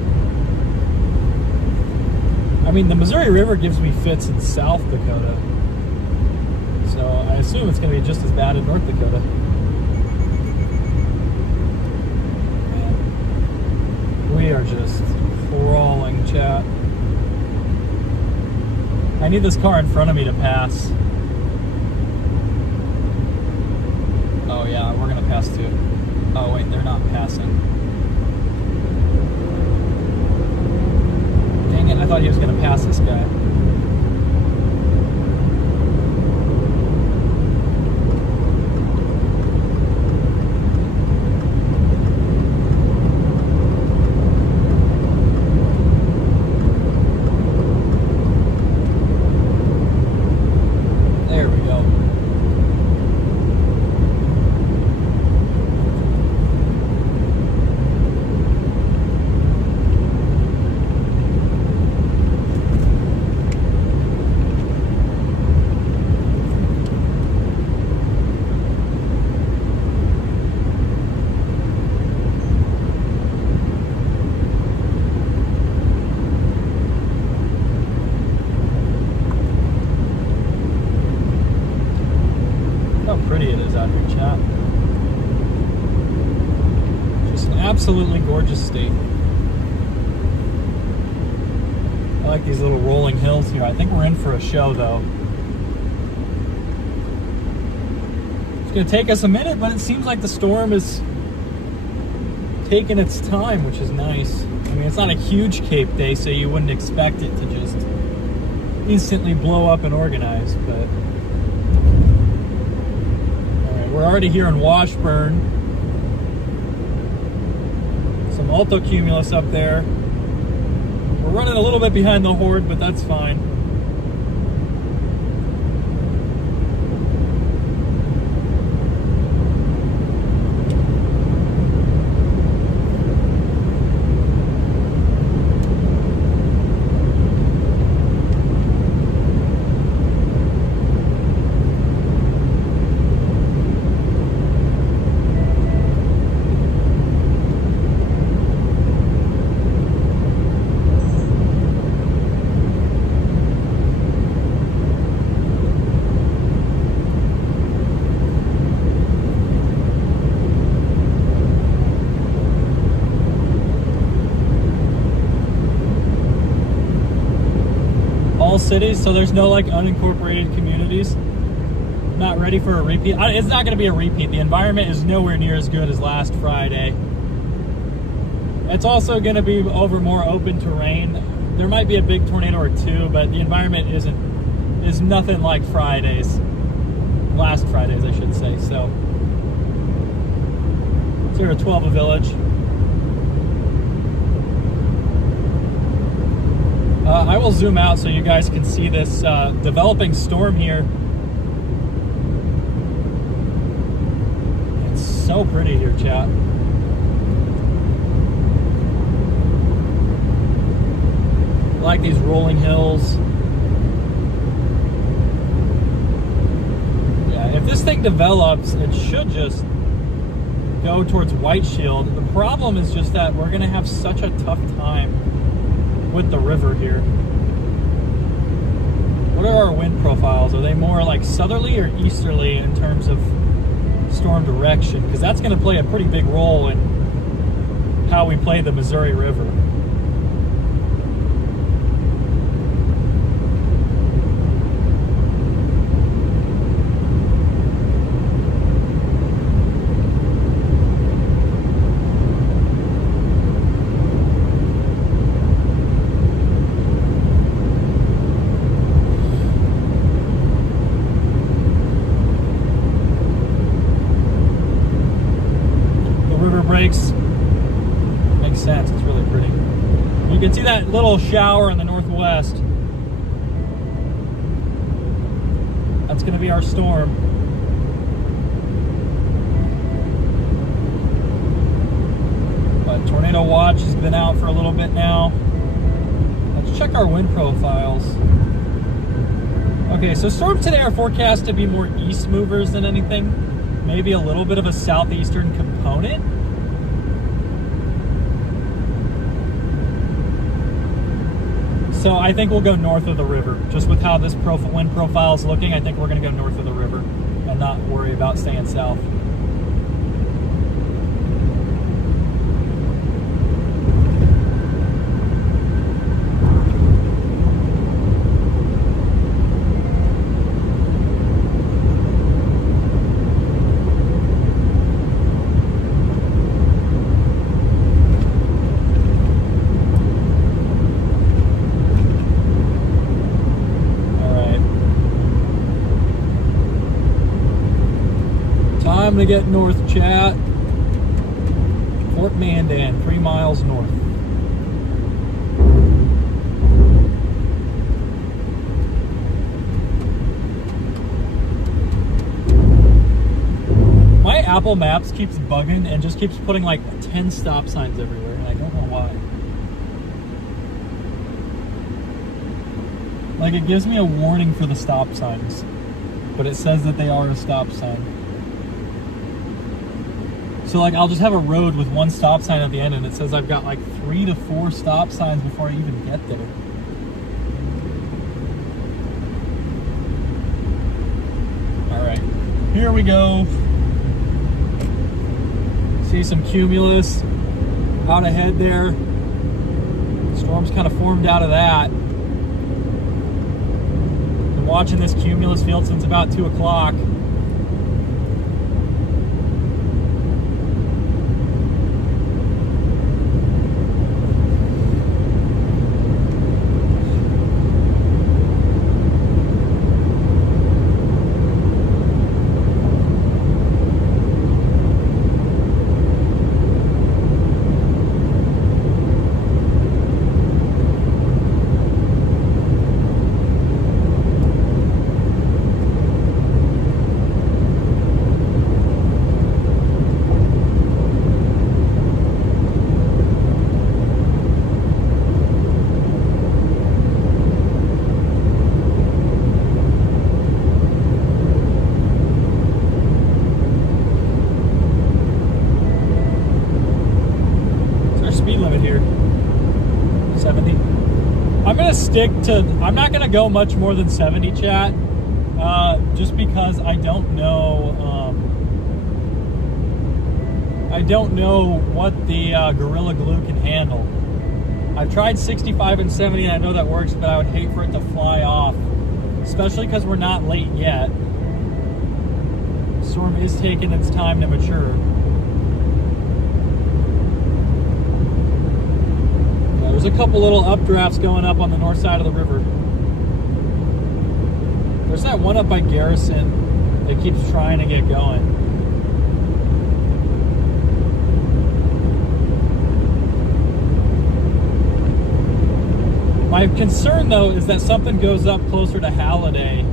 I mean, the Missouri River gives me fits in South Dakota, so I assume it's going to be just as bad in North Dakota. Man, we are just crawling, chat. I need this car in front of me to pass. Oh yeah, we're going to pass too. Oh wait, they're not passing. Dang it, I thought he was going to pass this guy. There we go. Absolutely gorgeous state. I like these little rolling hills here. I think we're in for a show though. It's going to take us a minute, but it seems like the storm is taking its time, which is nice. I mean, it's not a huge Cape Day, so you wouldn't expect it to just instantly blow up and organize, but all right, we're already here in Washburn. Some altocumulus up there. We're running a little bit behind the horde, but that's fine. Cities, so there's no like unincorporated communities. Not ready for a repeat. It's not going to be a repeat. The environment is nowhere near as good as last Friday. It's also going to be over more open terrain. There might be a big tornado or two, but the environment is nothing like Fridays. Last Fridays, I should say. So it's here at 12 a village. I will zoom out so you guys can see this developing storm here. It's so pretty here, chat. like these rolling hills. Yeah, if this thing develops, it should just go towards White Shield. The problem is just that we're gonna have such a tough time with the river here. What are our wind profiles? Are they more like southerly or easterly in terms of storm direction? Because that's gonna play a pretty big role in how we play the Missouri River. Makes sense. It's really pretty. You can see that little shower in the northwest. That's going to be our storm. But tornado watch has been out for a little bit now. Let's check our wind profiles. Okay, so storms today are forecast to be more east movers than anything. Maybe a little bit of a southeastern component. So I think we'll go north of the river. Just with how this wind profile is looking, I think we're going to go north of the river and not worry about staying south. I'm gonna get north, chat. Fort Mandan, 3 miles north. My Apple Maps keeps bugging and just keeps putting like 10 stop signs everywhere, and I don't know why. Like, it gives me a warning for the stop signs, but it says that they are a stop sign. So like, I'll just have a road with one stop sign at the end and it says I've got like 3 to 4 stop signs before I even get there. All right, here we go. See some cumulus out ahead there. Storm's kind of formed out of that. Been watching this cumulus field since about 2 o'clock. I'm not going to go much more than 70, chat, just because I don't know what the Gorilla Glue can handle. I've tried 65 and 70 and I know that works, but I would hate for it to fly off, especially because we're not late yet. The storm is taking its time to mature. There's a couple little updrafts going up on the north side of the river. There's that one up by Garrison that keeps trying to get going. My concern, though, is that something goes up closer to Halliday.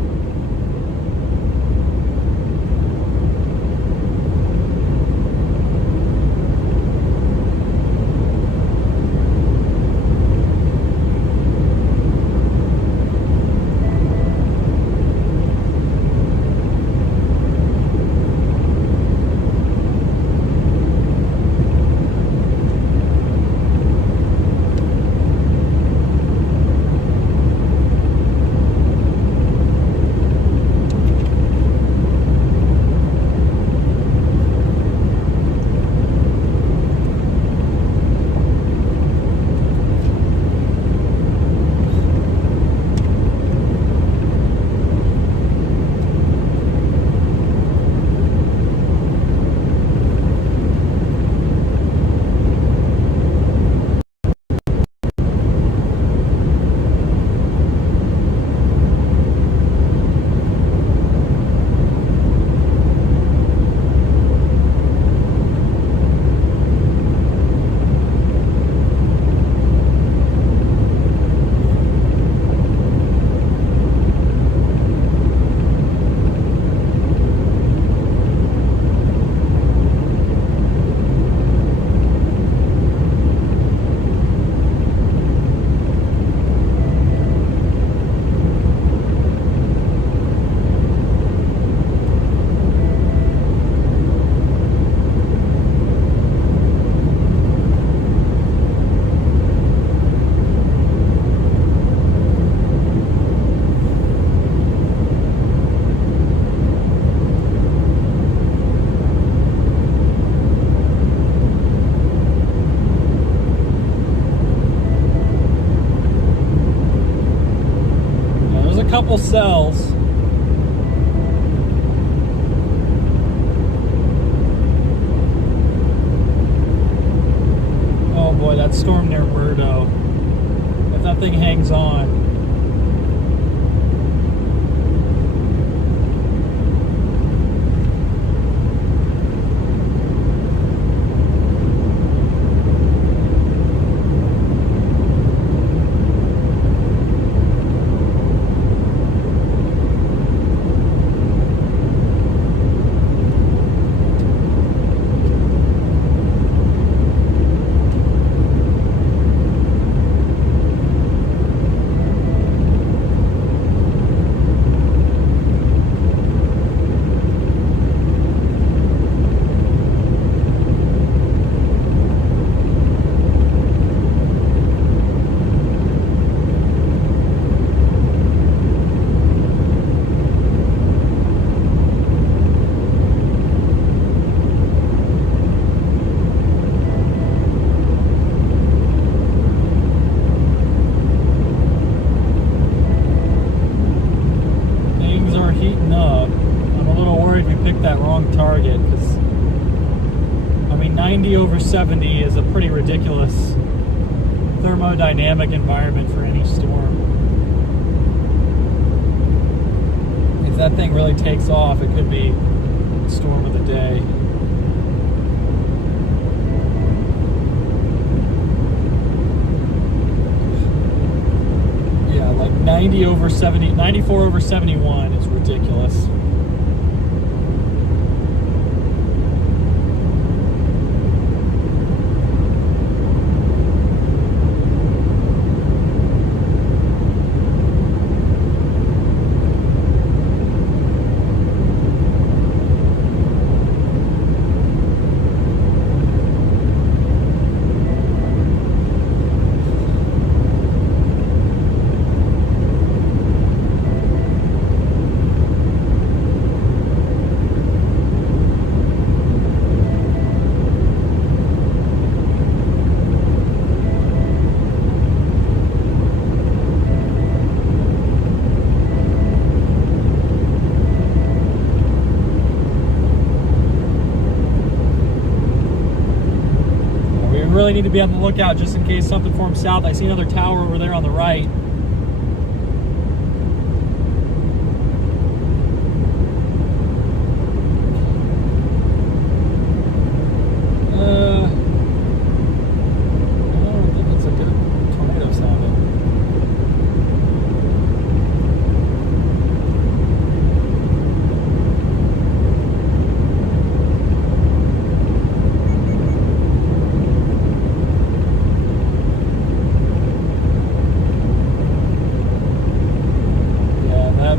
couple cells. Oh boy, that storm near Murdo. If that thing hangs on. Target, because I mean 90 over 70 is a pretty ridiculous thermodynamic environment for any storm. If that thing really takes off, it could be the storm of the day. Yeah, like 90 over 70, 94 over 71 is ridiculous. Really need to be on the lookout just in case something forms south. I see another tower over there on the right. I don't think it's a good tornado sounding.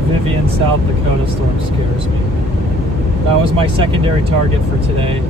Vivian, South Dakota storm scares me. That was my secondary target for today.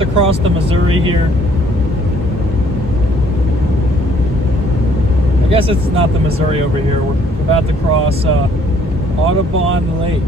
to cross the Missouri here. I guess it's not the Missouri over here. We're about to cross Audubon Lake.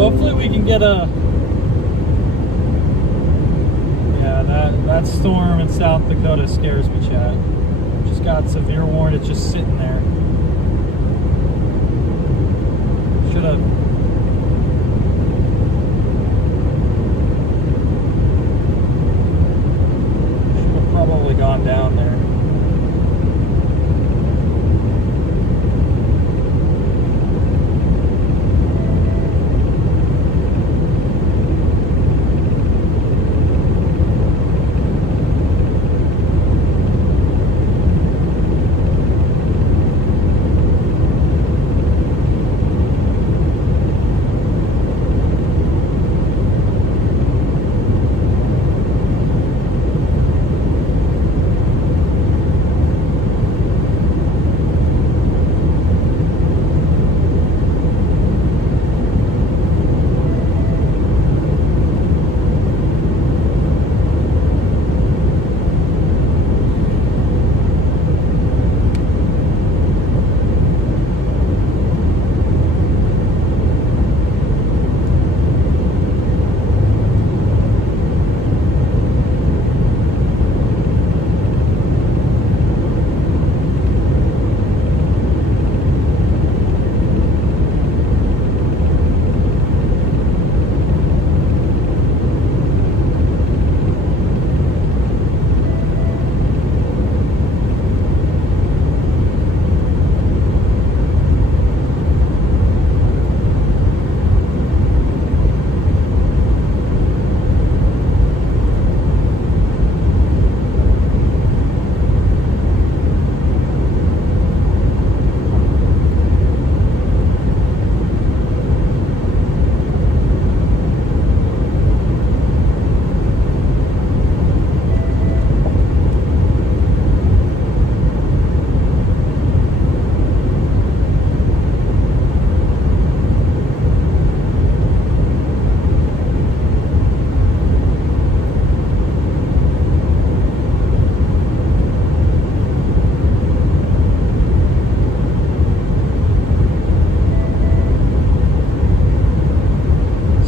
Hopefully we can get a... Yeah, that storm in South Dakota scares me, Chad. Just got severe warning, it's just sitting there. Should have probably gone down there.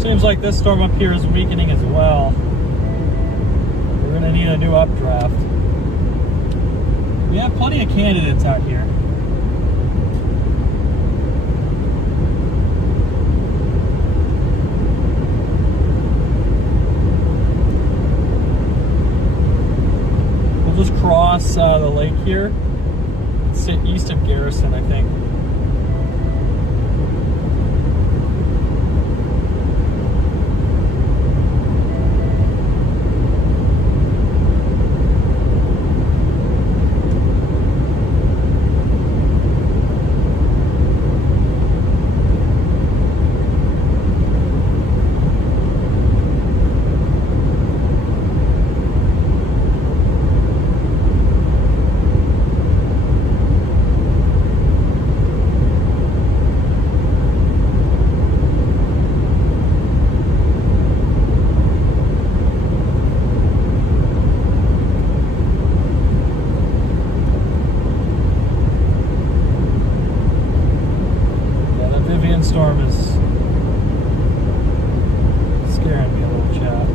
Seems like this storm up here is weakening as well. We're going to need a new updraft. We have plenty of candidates out here. We'll just cross the lake here. Sit east of Garrison, I think. thunderstorm is scaring me a little, chat.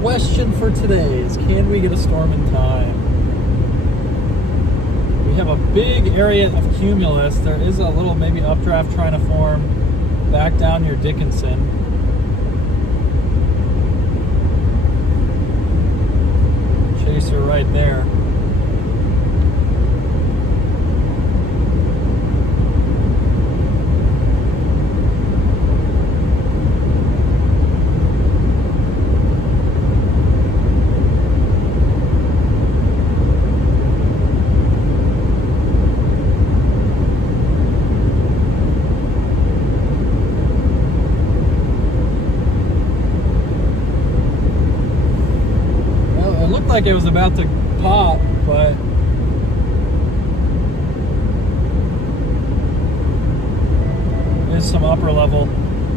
Question for today is, can we get a storm in time? We have a big area of cumulus. There is a little maybe updraft trying to form back down near Dickinson. Chaser right there. Like it was about to pop, but there's some upper level.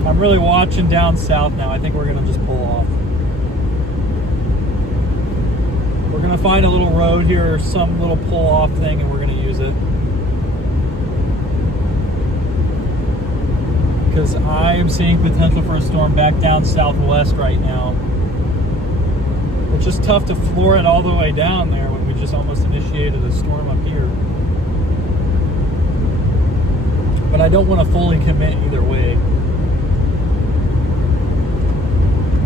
I'm really watching down south now. I think we're gonna just pull off. We're gonna find a little road here or some little pull off thing, and we're gonna use it. Because I am seeing potential for a storm back down southwest right now. It's just tough to floor it all the way down there when we just almost initiated a storm up here. But I don't want to fully commit either way.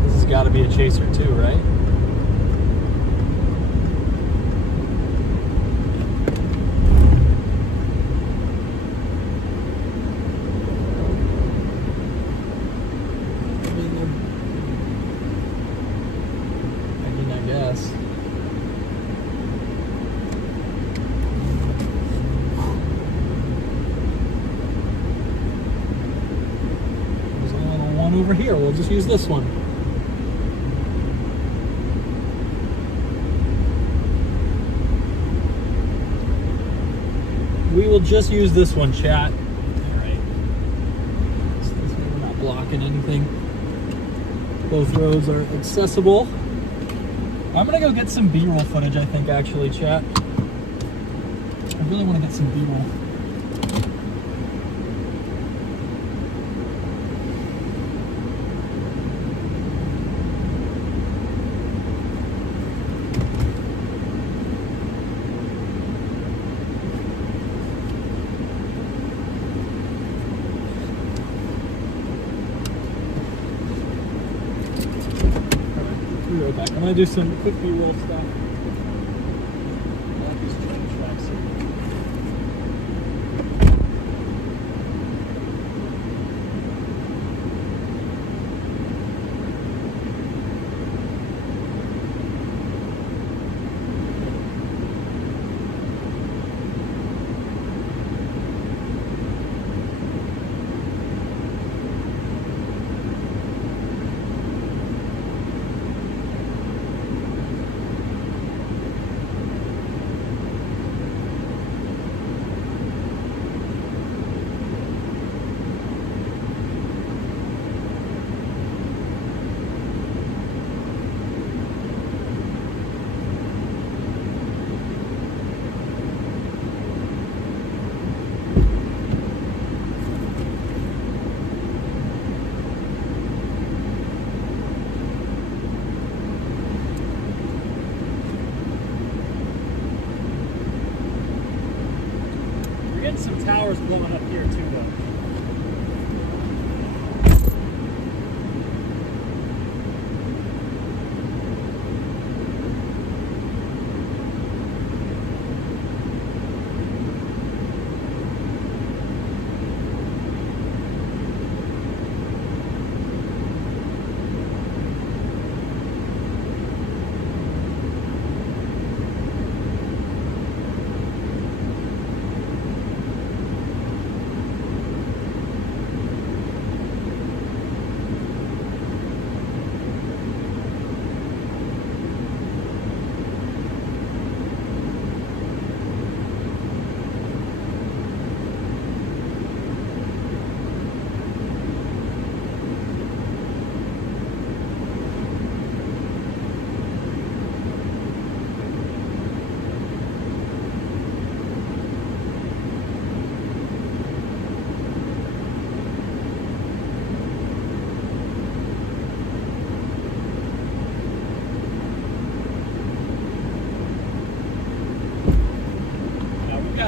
This has got to be a chaser too, right? Over here, we'll just use this one. We will just use this one, chat. Alright. So we're not blocking anything. Both roads are accessible. I'm gonna go get some B-roll footage, I think, actually, chat. I really want to get some B-roll. I'm gonna do some quick B-roll stuff. I like these train tracks here.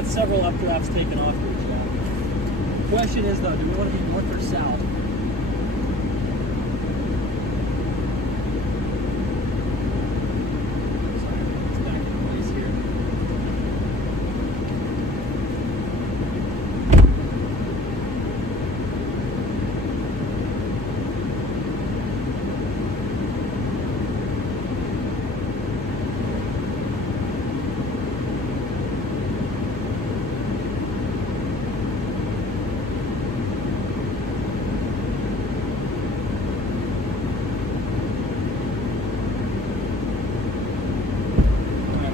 got several updrafts taken off here, Chad. Question is though, do we want to be north or south?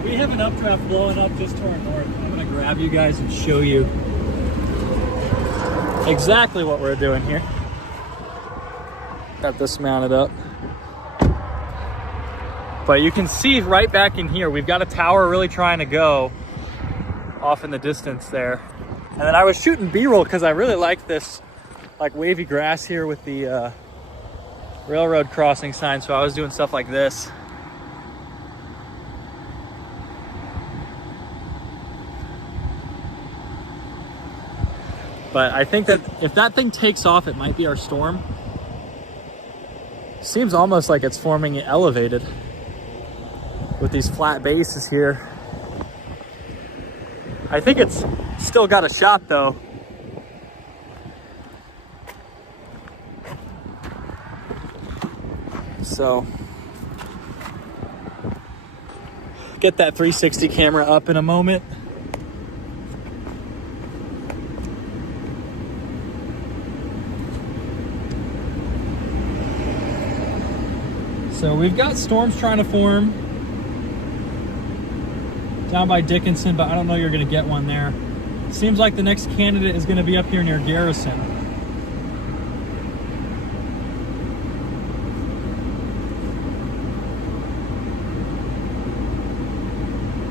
We have an updraft blowing up just to our north. I'm going to grab you guys and show you exactly what we're doing here. Got this mounted up. But you can see right back in here, we've got a tower really trying to go off in the distance there. And then I was shooting B-roll because I really like this like wavy grass here with the railroad crossing sign. So I was doing stuff like this. But I think that if that thing takes off, it might be our storm. Seems almost like it's forming elevated with these flat bases here. I think it's still got a shot though. So get that 360 camera up in a moment. So we've got storms trying to form down by Dickinson, but I don't know you're going to get one there. Seems like the next candidate is going to be up here near Garrison.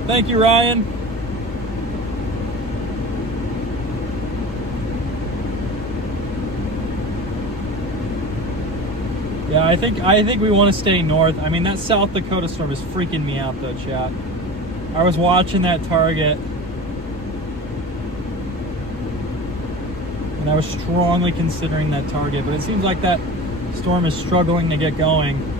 Thank you, Ryan. Yeah, I think we want to stay north. I mean, that South Dakota storm is freaking me out though, chat. I was watching that target and I was strongly considering that target, but it seems like that storm is struggling to get going.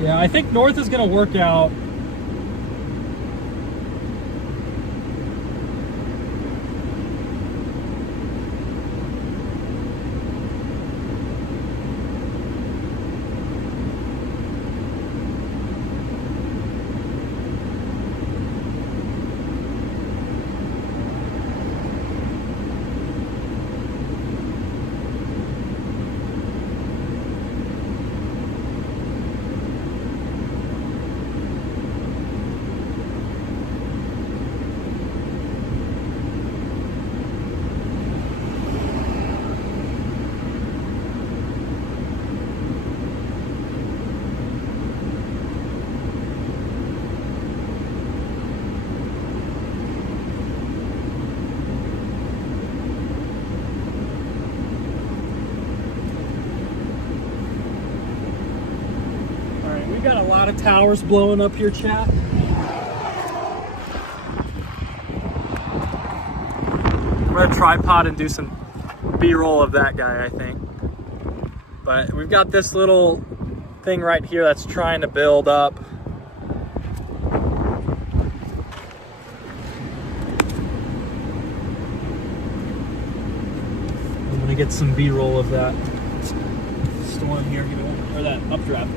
Yeah, I think north is going to work out. We got a lot of towers blowing up here, chat. I'm gonna tripod and do some B-roll of that guy, I think. But we've got this little thing right here that's trying to build up. I'm gonna get some B-roll of that storm here, or that updraft.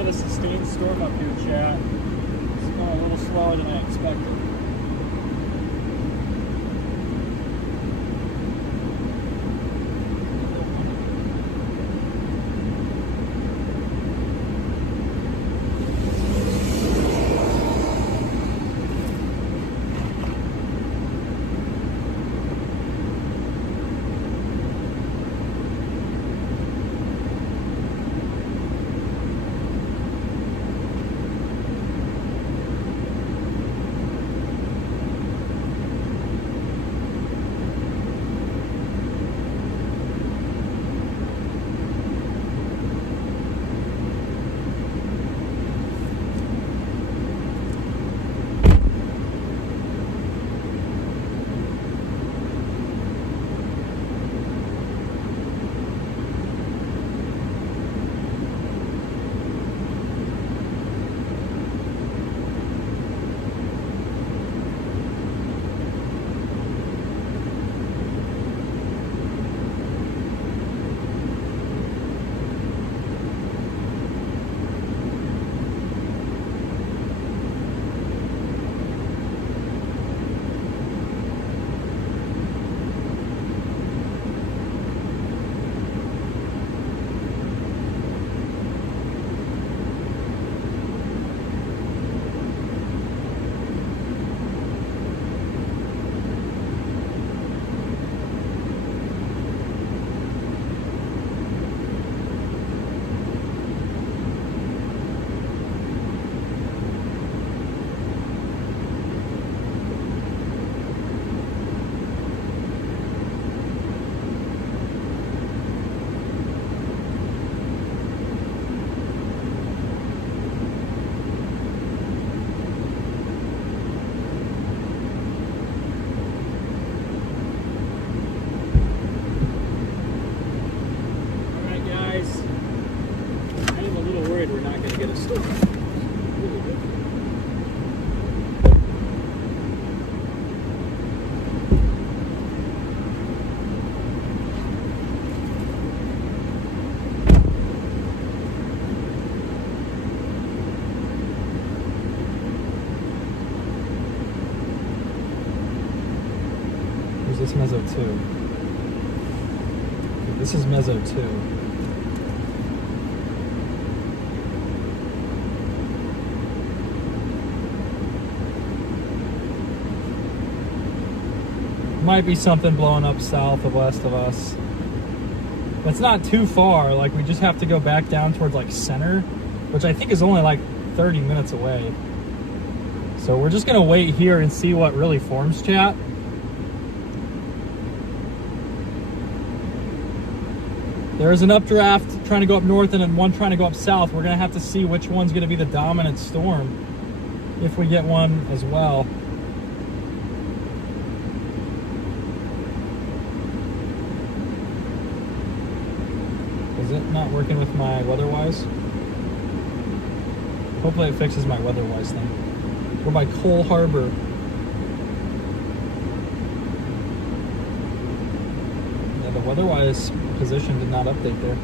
A sustained storm up here, chat. It's going a little slower than I expected. this Meso 2? Okay, this is Meso 2. Might be something blowing up south of west of us. It's not too far. Like, we just have to go back down towards like center, which I think is only like 30 minutes away. So we're just gonna wait here and see what really forms, chat. There's an updraft trying to go up north and then one trying to go up south. We're gonna have to see which one's gonna be the dominant storm if we get one as well. Is it not working with my weatherwise? Hopefully it fixes my weatherwise thing. We're by Cole Harbor. Yeah, the weatherwise position did not update there.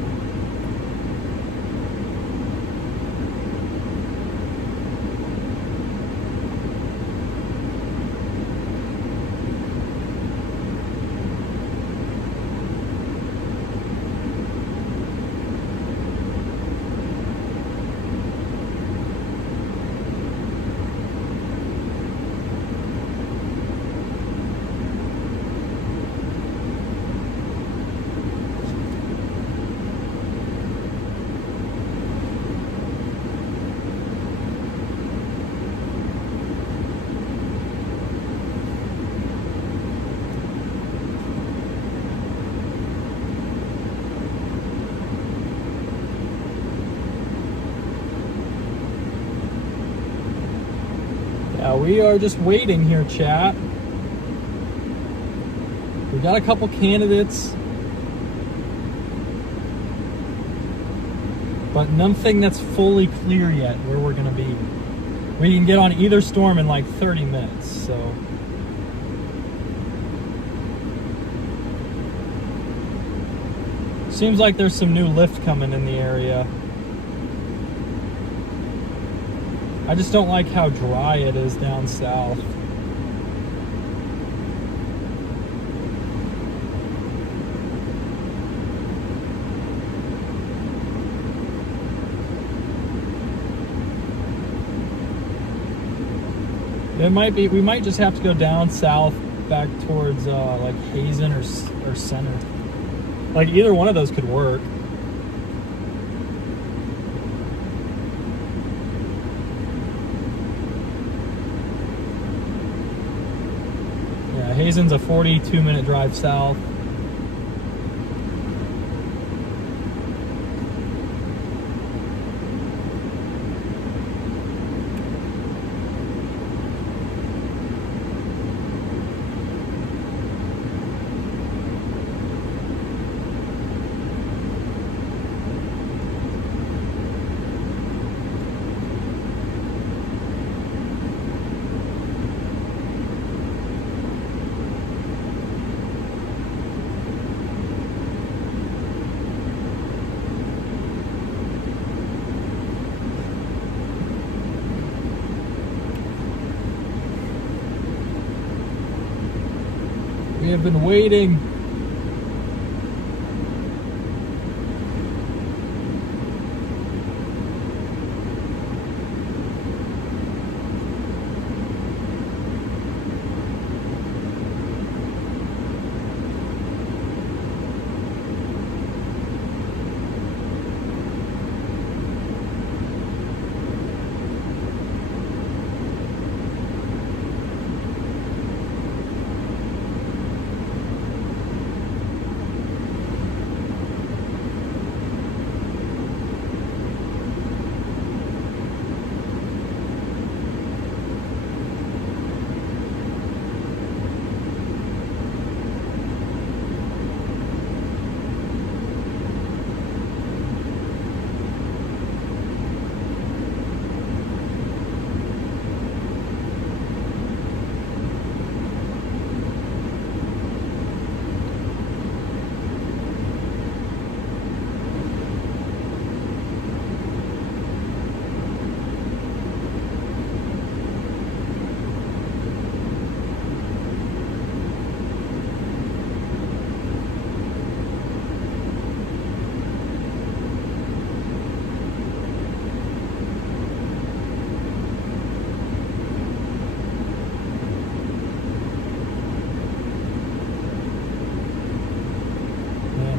We are just waiting here, chat. We got a couple candidates, but nothing that's fully clear yet where we're gonna be. We can get on either storm in like 30 minutes, so. Seems like there's some new lift coming in the area. I just don't like how dry it is down south. It might be, we might just have to go down south back towards like Hazen or Center. Like either one of those could work. Hazen's a 42-minute drive south. We have been waiting.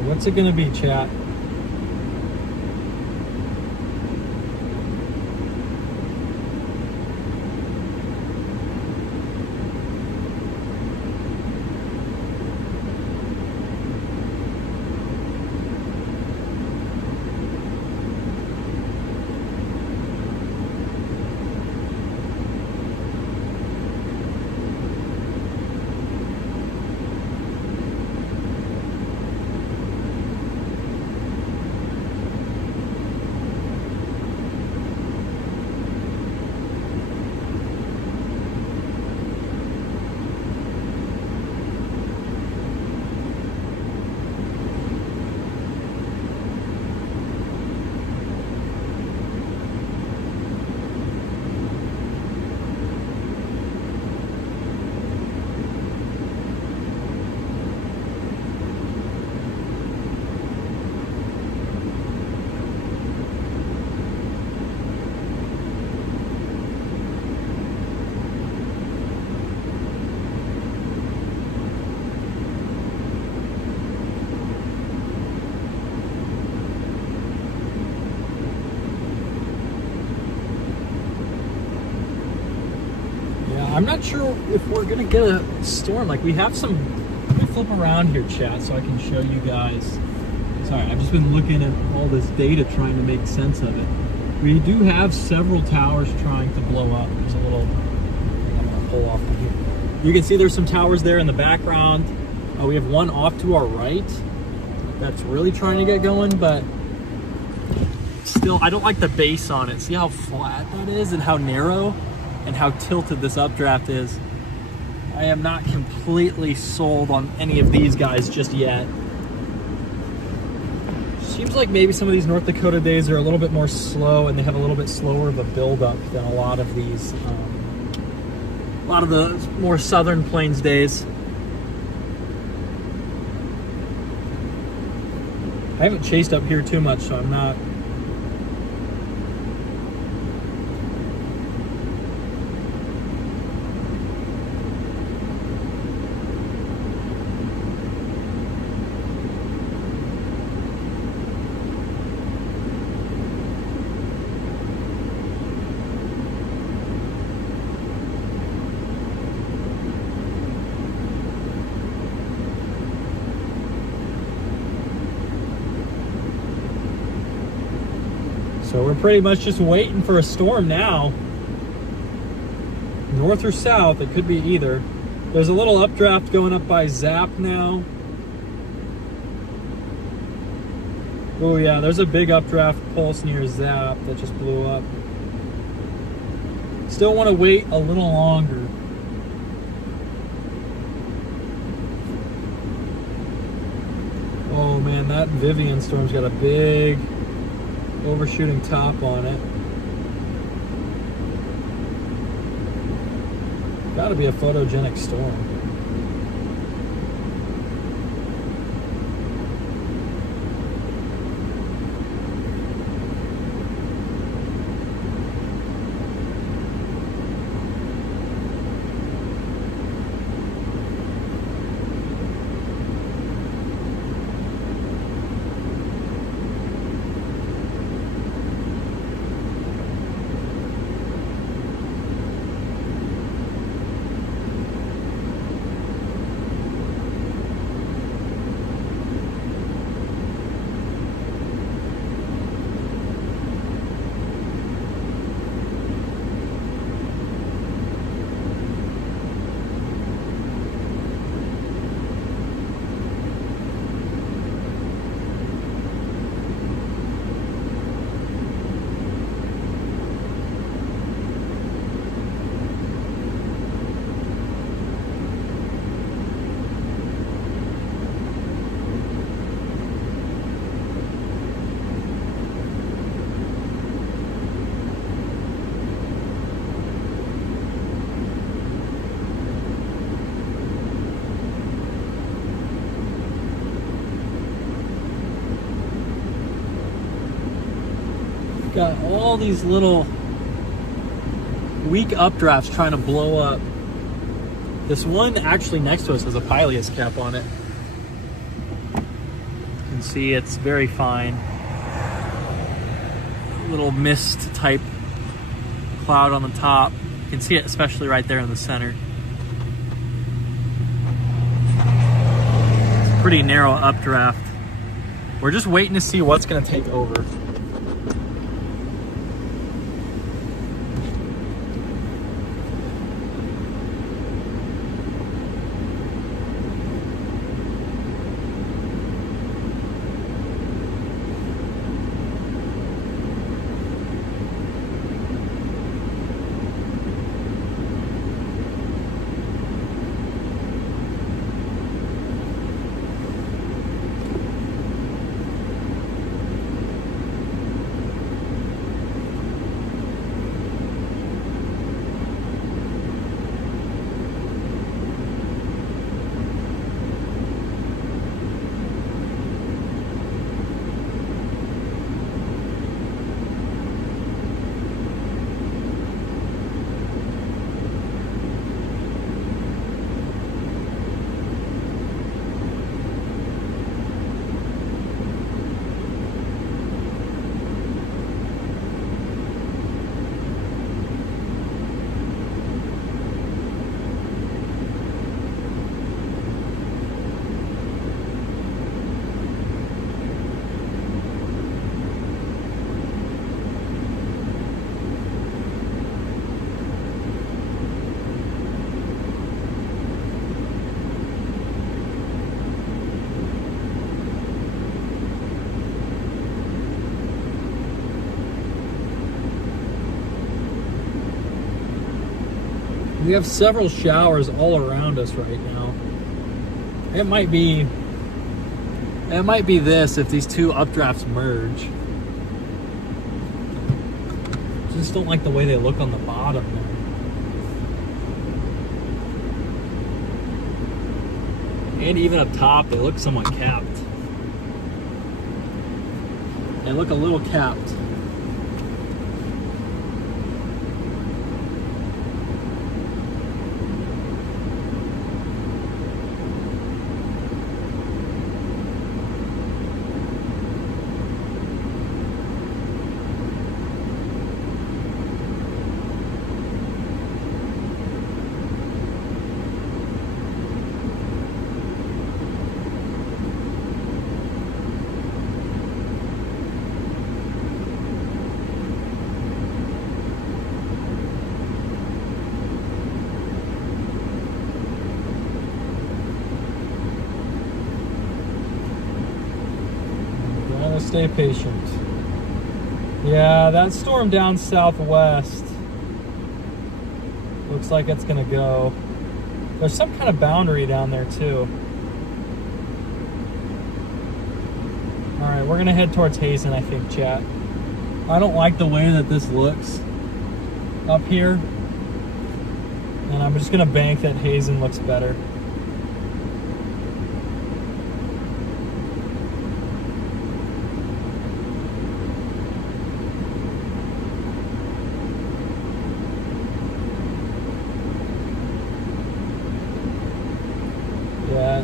What's it gonna be, chat? I'm not sure if we're gonna get a storm. Like we have some, let me flip around here, chat, so I can show you guys. Sorry, I've just been looking at all this data trying to make sense of it. We do have several towers trying to blow up. There's a little thing I'm gonna pull off of here. You can see there's some towers there in the background. We have one off to our right that's really trying to get going, but still, I don't like the base on it. See how flat that is and how narrow and how tilted this updraft is. I am not completely sold on any of these guys just yet. Seems like maybe some of these North Dakota days are a little bit more slow and they have a little bit slower of a buildup than a lot of these, a lot of the more southern plains days. I haven't chased up here too much, so I'm not. So we're pretty much just waiting for a storm now. North or south, it could be either. There's a little updraft going up by Zap now. Oh yeah, there's a big updraft pulse near Zap that just blew up. Still want to wait a little longer. Oh man, that Vivian storm's got a big overshooting top on it. Gotta be a photogenic storm. Got all these little weak updrafts trying to blow up. This one actually next to us has a pileus cap on it. You can can see it's very fine. Little mist type cloud on the top. You can see it especially right there in the center. It's a pretty narrow updraft. We're just waiting to see what's going to take over. We have several showers all around us right now. It might be this if these two updrafts merge. Just don't like the way they look on the bottom there. And even up top, they look somewhat capped. They look a little capped. Stay patient. Yeah, that storm down southwest looks like it's gonna go. There's some kind of boundary down there too. All right, we're gonna head towards Hazen, I think, chat. I don't like the way that this looks up here, and I'm just gonna bank that Hazen looks better.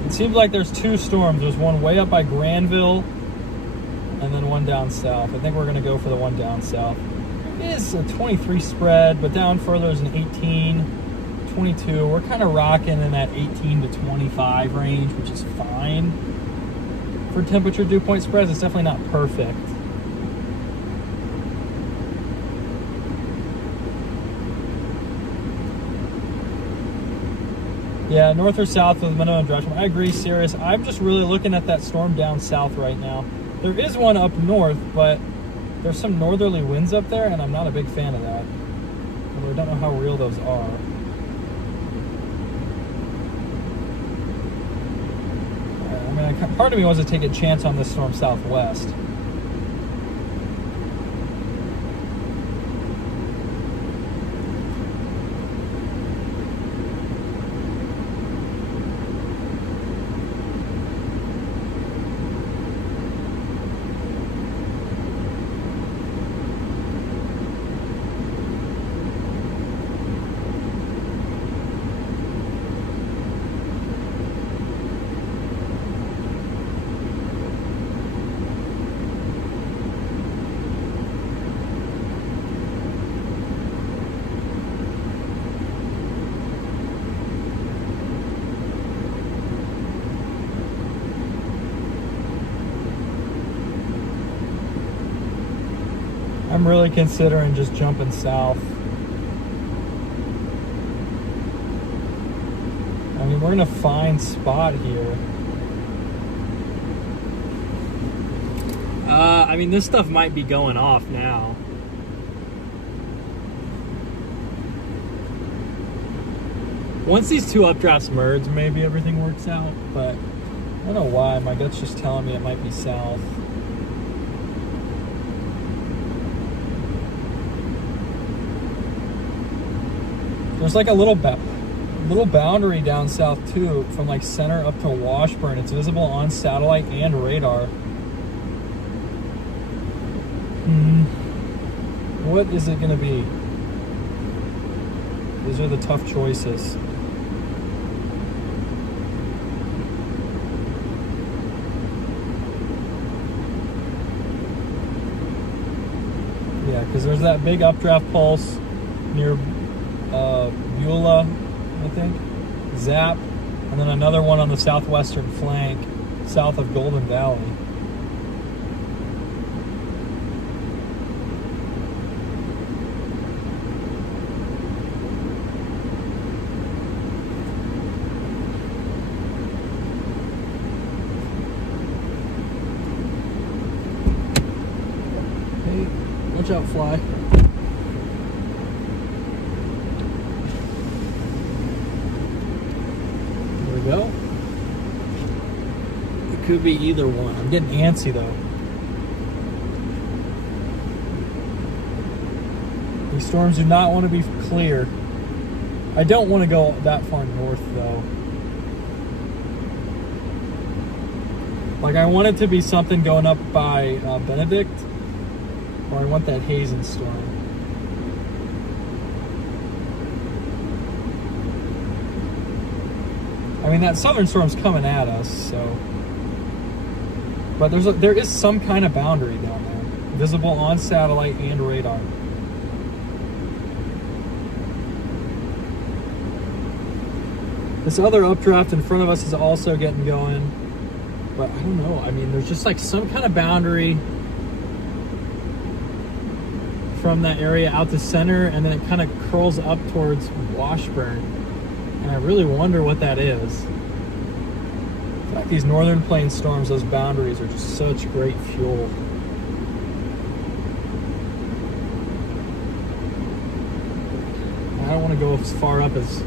It seems like there's two storms. There's one way up by Granville and then one down south. I think we're going to go for the one down south. It is a 23 spread, but down further is an 18, 22. We're kind of rocking in that 18 to 25 range, which is fine. For temperature dew point spreads, it's definitely not perfect. Yeah, north or south with minimum direction. I agree, Sirius. I'm just really looking at that storm down south right now. There is one up north, but there's some northerly winds up there, and I'm not a big fan of that. Although I don't know how real those are. I mean, part of me wants to take a chance on this storm southwest. I'm really considering just jumping south. I mean, we're in a fine spot here. I mean, this stuff might be going off now. Once these two updrafts merge, maybe everything works out, but I don't know why. My gut's just telling me it might be south. There's like a little boundary down south too, from like center up to Washburn. It's visible on satellite and radar. What is it gonna be? These are the tough choices. Yeah, because there's that big updraft pulse near Beulah, I think, Zap, and then another one on the southwestern flank, south of Golden Valley. Hey, watch out, fly. Go. It could be either one. I'm getting antsy though. These storms do not want to be clear. I don't want to go that far north though. Like I want it to be something going up by Benedict, or I want that Hazen storm. I mean, that southern storm's coming at us, so. But there is some kind of boundary down there, visible on satellite and radar. This other updraft in front of us is also getting going, but I don't know. I mean, there's just like some kind of boundary from that area out to center, and then it kind of curls up towards Washburn. And I really wonder what that is. Like these northern plains storms, those boundaries are just such great fuel. I don't want to go as far up as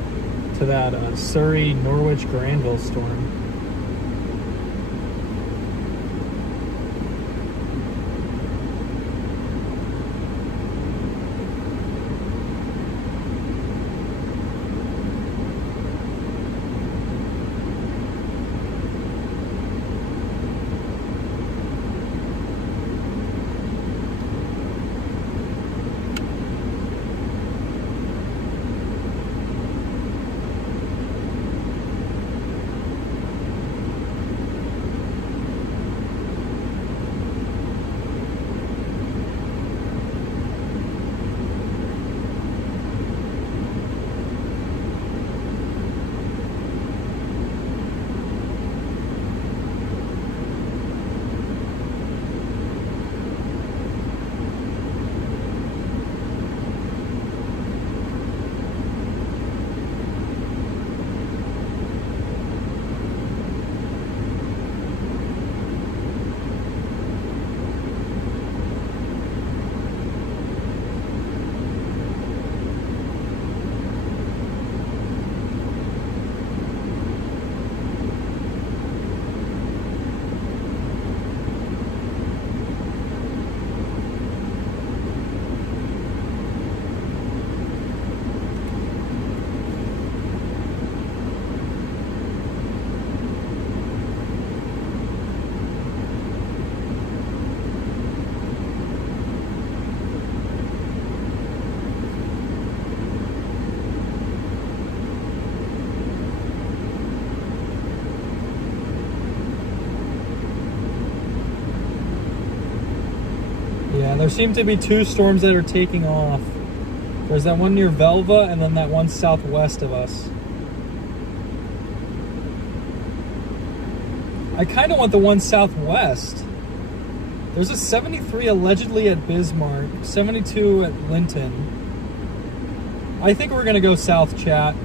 to that Surrey, Norwich, Granville storm. Yeah, there seem to be two storms that are taking off. There's that one near Velva and then that one southwest of us. I kind of want the one southwest. There's a 73 allegedly at Bismar, 72 at Linton. I think we're gonna go south, chat.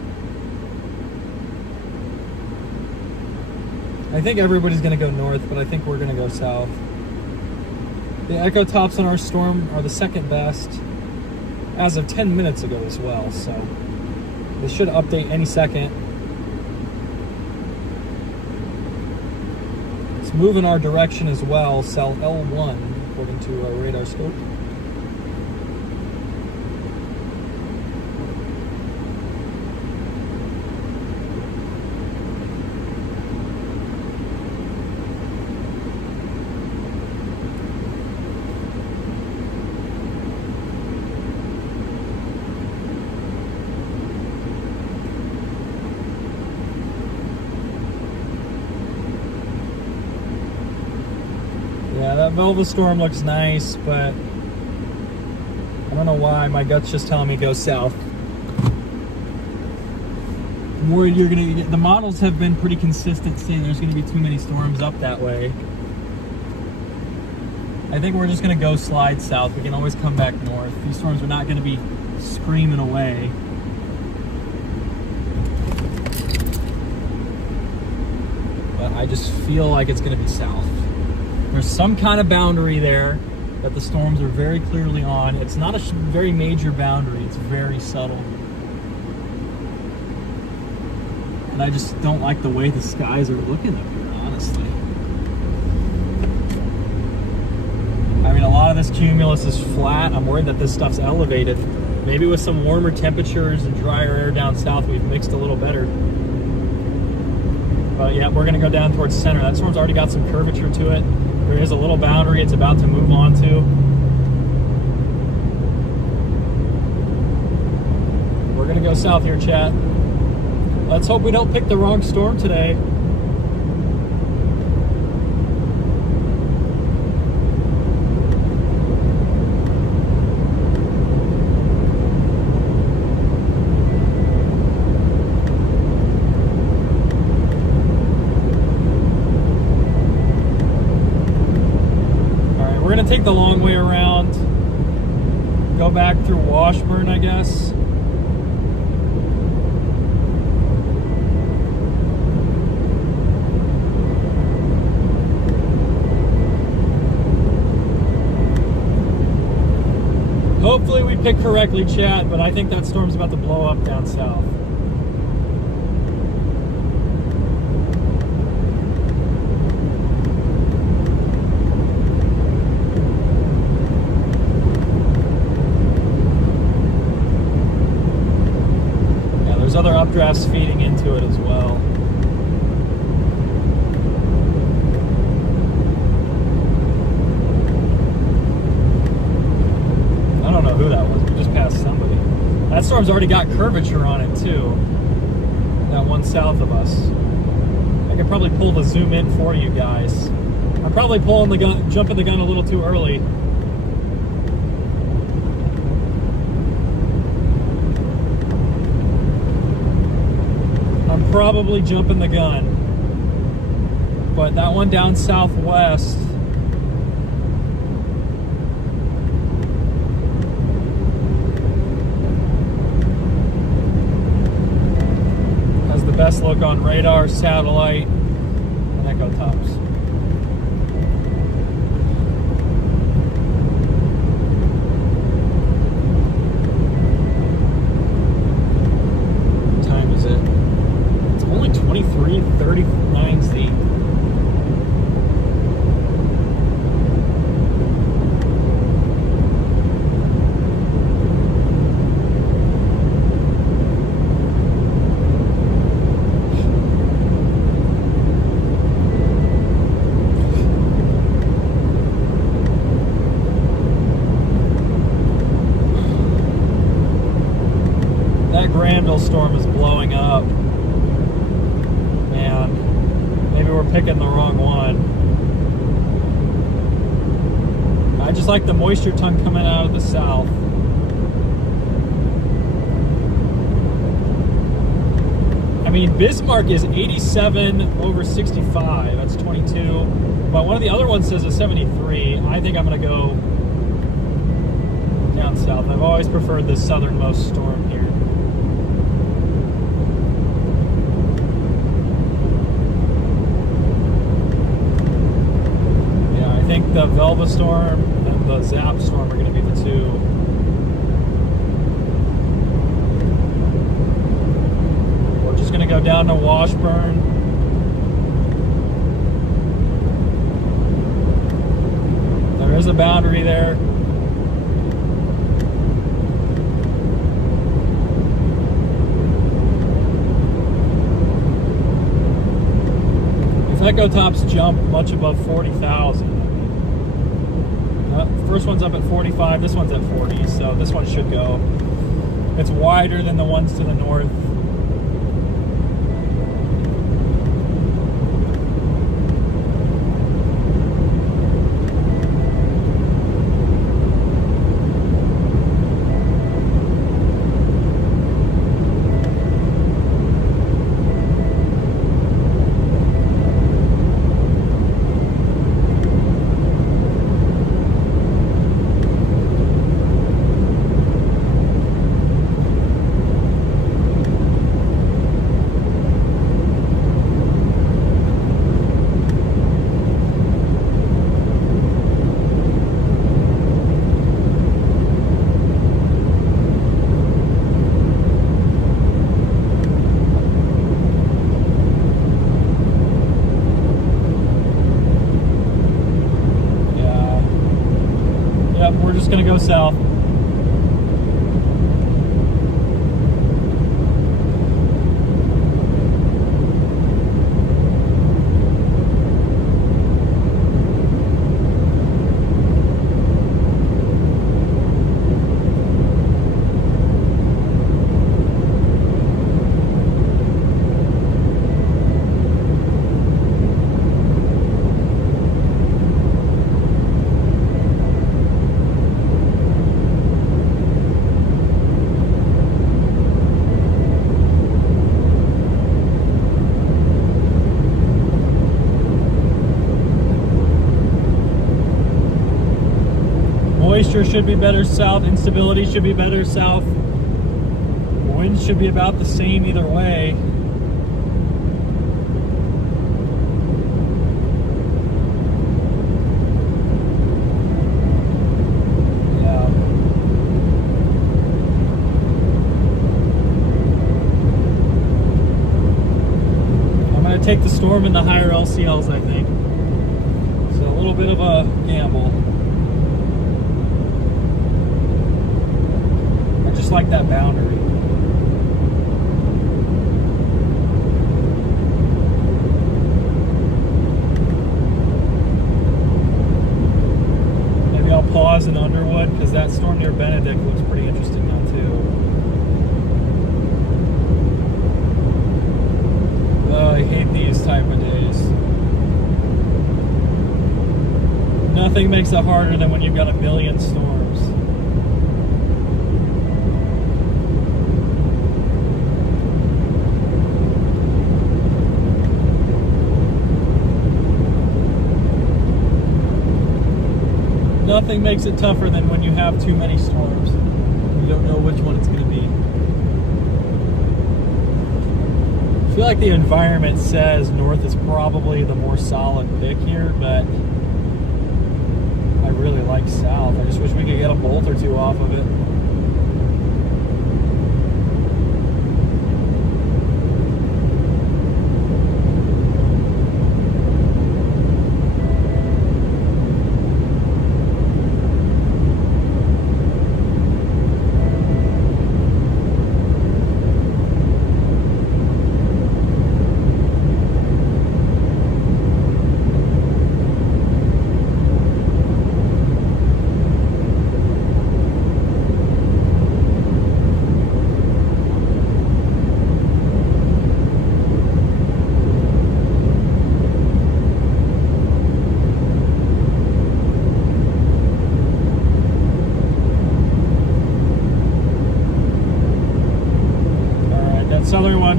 I think everybody's gonna go north, but I think we're gonna go south. The echo tops on our storm are the second best as of 10 minutes ago as well, so they should update any second. It's moving our direction as well, cell L1, according to our radar scope. Yeah, that Velva storm looks nice, but I don't know why. My gut's just telling me go south. I'm worried you're gonna get, the models have been pretty consistent saying there's gonna be too many storms up that way. I think we're just gonna go slide south. We can always come back north. These storms are not gonna be screaming away. But I just feel like it's gonna be south. There's some kind of boundary there that the storms are very clearly on. It's not a very major boundary, it's very subtle. And I just don't like the way the skies are looking up here, honestly. I mean, a lot of this cumulus is flat. I'm worried that this stuff's elevated. Maybe with some warmer temperatures and drier air down south, we've mixed a little better. But yeah, we're gonna go down towards center. That storm's already got some curvature to it. There is a little boundary it's about to move on to. We're gonna go south here, chat. Let's hope we don't pick the wrong storm today. We're gonna take the long way around, go back through Washburn, I guess. Hopefully we pick correctly, chat, but I think that storm's about to blow up down south. There's other updrafts feeding into it as well. I don't know who that was. We just passed somebody. That storm's already got curvature on it too. That one south of us. I could probably pull the zoom in for you guys. I'm probably pulling the gun, jumping the gun a little too early. Probably jumping the gun, but that one down southwest has the best look on radar, satellite, and echo tops. What time is it? 23:39 Z. That Granville storm is blowing up. Maybe we're picking the wrong one. I just like the moisture tongue coming out of the south. I mean, Bismarck is 87 over 65. That's 22. But one of the other ones says a 73. I think I'm going to go down south. I've always preferred the southernmost storm here. Yeah, I think the Velva storm and the Zap storm are going to be the two. We're just going to go down to Washburn. There is a boundary there. If echo tops jump much above 40,000, first one's up at 45, this one's at 40, so this one should go. It's wider than the ones to the north. We're just going to go south. Moisture should be better south. Instability should be better south. Winds should be about the same either way. Yeah. I'm going to take the storm in the higher LCLs, I think. So a little bit of a gamble. Like that boundary. Maybe I'll pause in Underwood because that storm near Benedict looks pretty interesting now too. Oh, I hate these type of days. Nothing makes it harder than when you've got a million storms. Nothing makes it tougher than when you have too many storms. You don't know which one it's going to be. I feel like the environment says north is probably the more solid pick here, but I really like south. I just wish we could get a bolt or two off of it.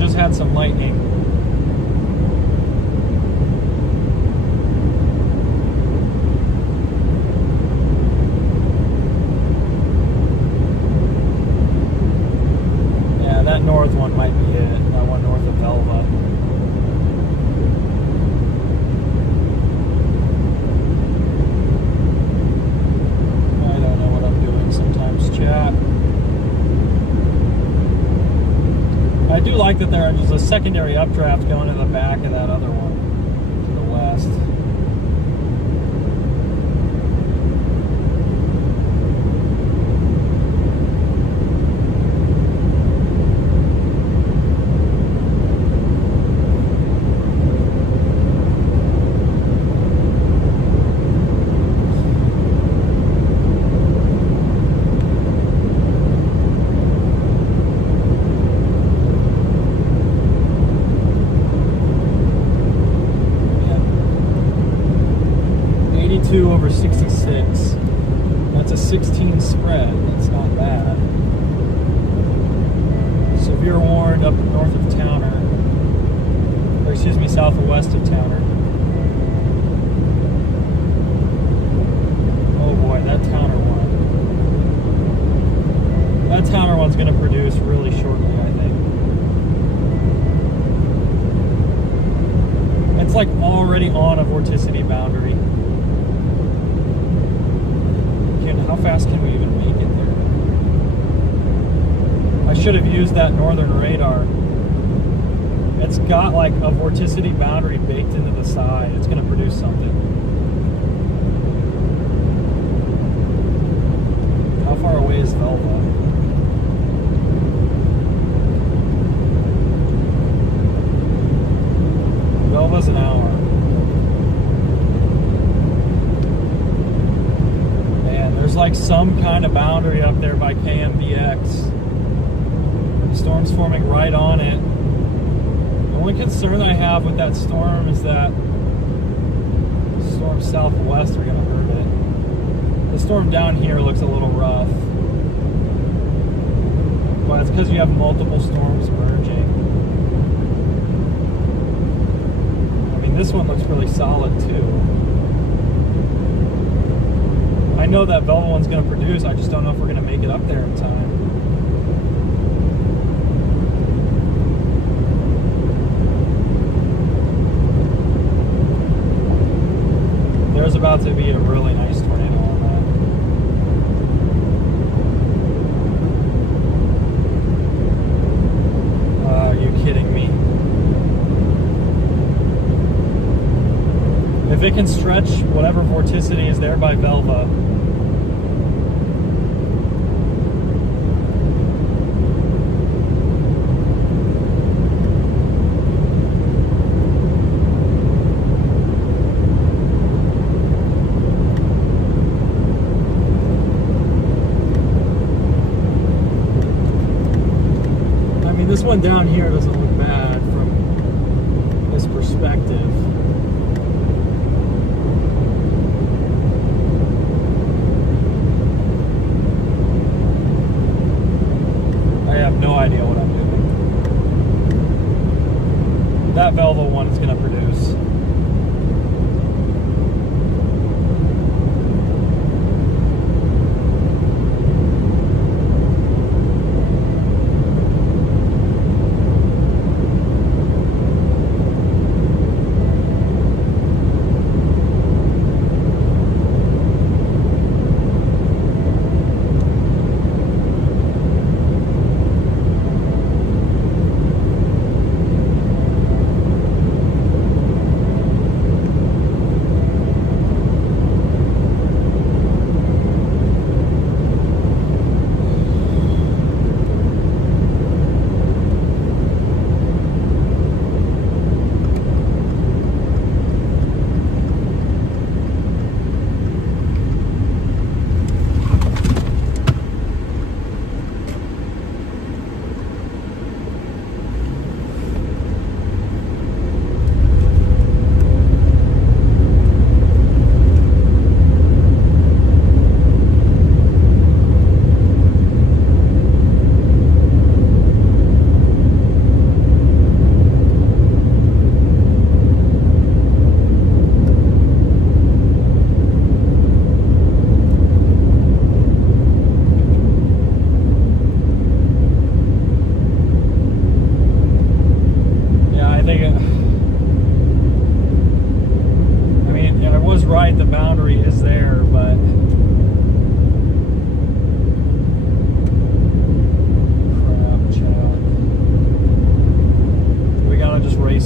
just had some lightning. Yeah, that north one might be it. That one north of Velva. I don't know what I'm doing sometimes, chat. I do like that there's a secondary updraft going to the back of that other one to the west. Over 66. That's a 16 spread. That's not bad. Severe warned up north of Towner. Or excuse me, south and west of Towner. Oh boy, that Towner one. That Towner one's going to produce really shortly, I think. It's like already on a vorticity boundary. How fast can we even make it there? I should have used that northern radar. It's got like a vorticity boundary baked into the side. It's going to produce something. How far away is Velva? Velva's an hour. There's like some kind of boundary up there by KMBX. The storm's forming right on it. The only concern I have with that storm is that storms southwest are going to hurt it. The storm down here looks a little rough. But it's because you have multiple storms merging. I mean, this one looks really solid too. I know that Velva one's going to produce. I just don't know if we're going to make it up there in time. There's about to be a really nice tornado on that. Are you kidding me? If it can stretch whatever vorticity is there by Velva, this one down here doesn't look bad from this perspective. I have no idea what I'm doing. That Velva one is going to produce.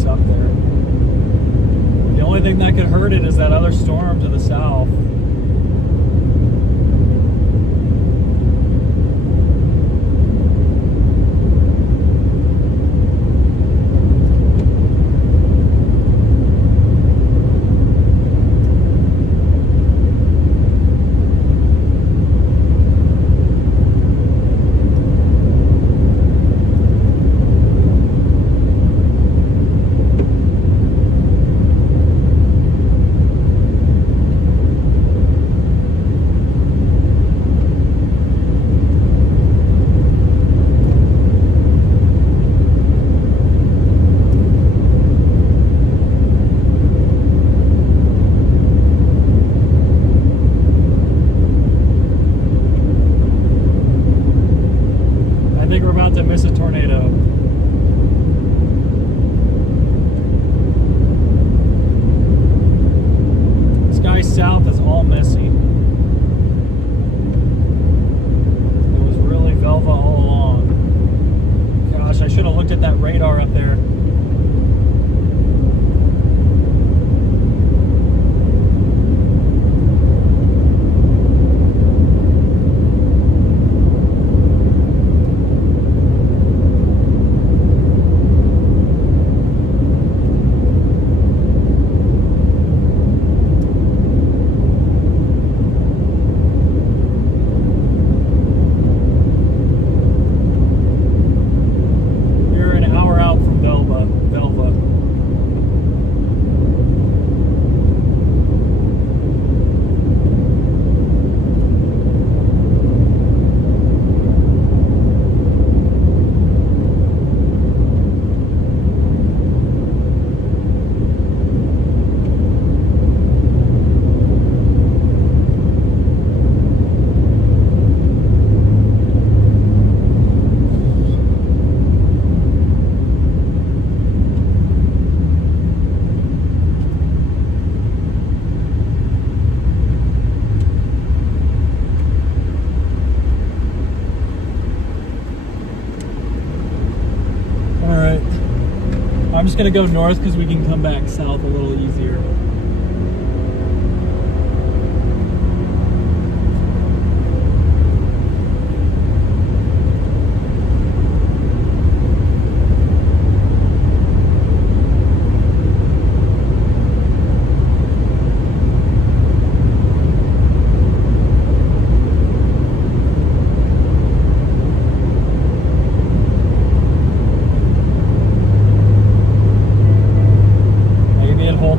up there. The only thing that could hurt it is that other storm to the south. To miss a tornado. Sky south is all messy. It was really Velva all along. Gosh, I should have looked at that radar up there. I'm just gonna go north because we can come back south a little easier.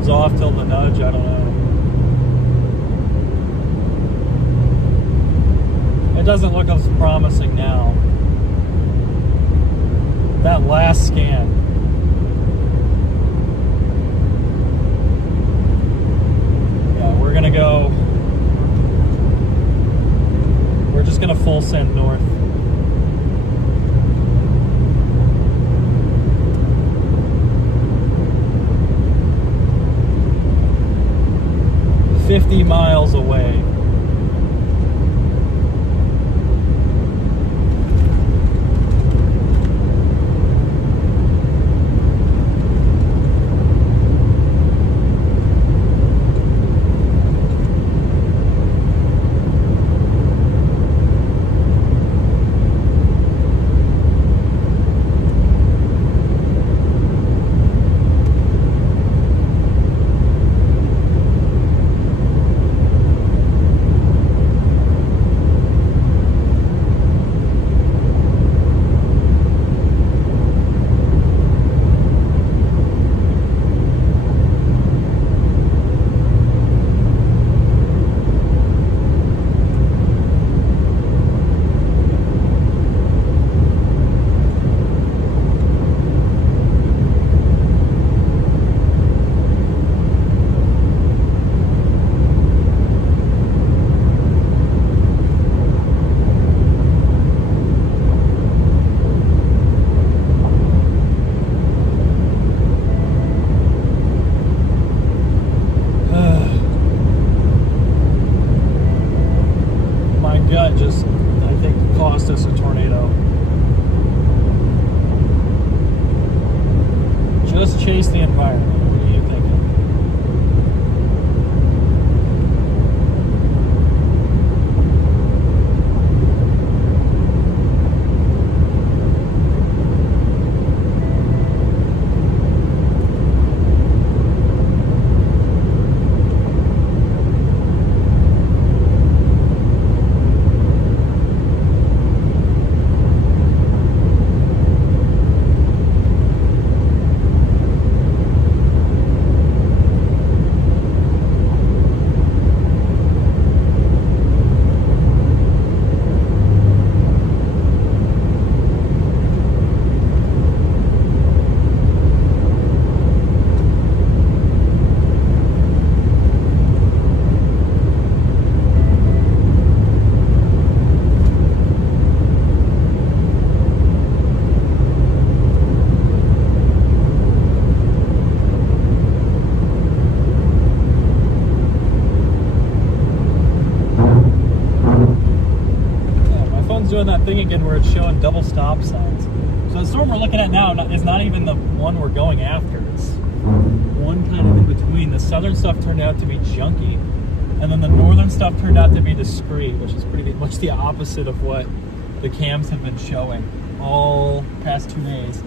Off till the nudge, I don't know. It doesn't look as promising now. That last scan. Yeah, we're gonna go. We're just gonna full send north. $50 miles away. environment. What are you thinking? Doing that thing again where it's showing double stop signs. So the storm we're looking at now is not even the one we're going after. It's one kind of in between. The southern stuff turned out to be junky, and then the northern stuff turned out to be discrete, which is pretty much the opposite of what the cams have been showing all past 2 days.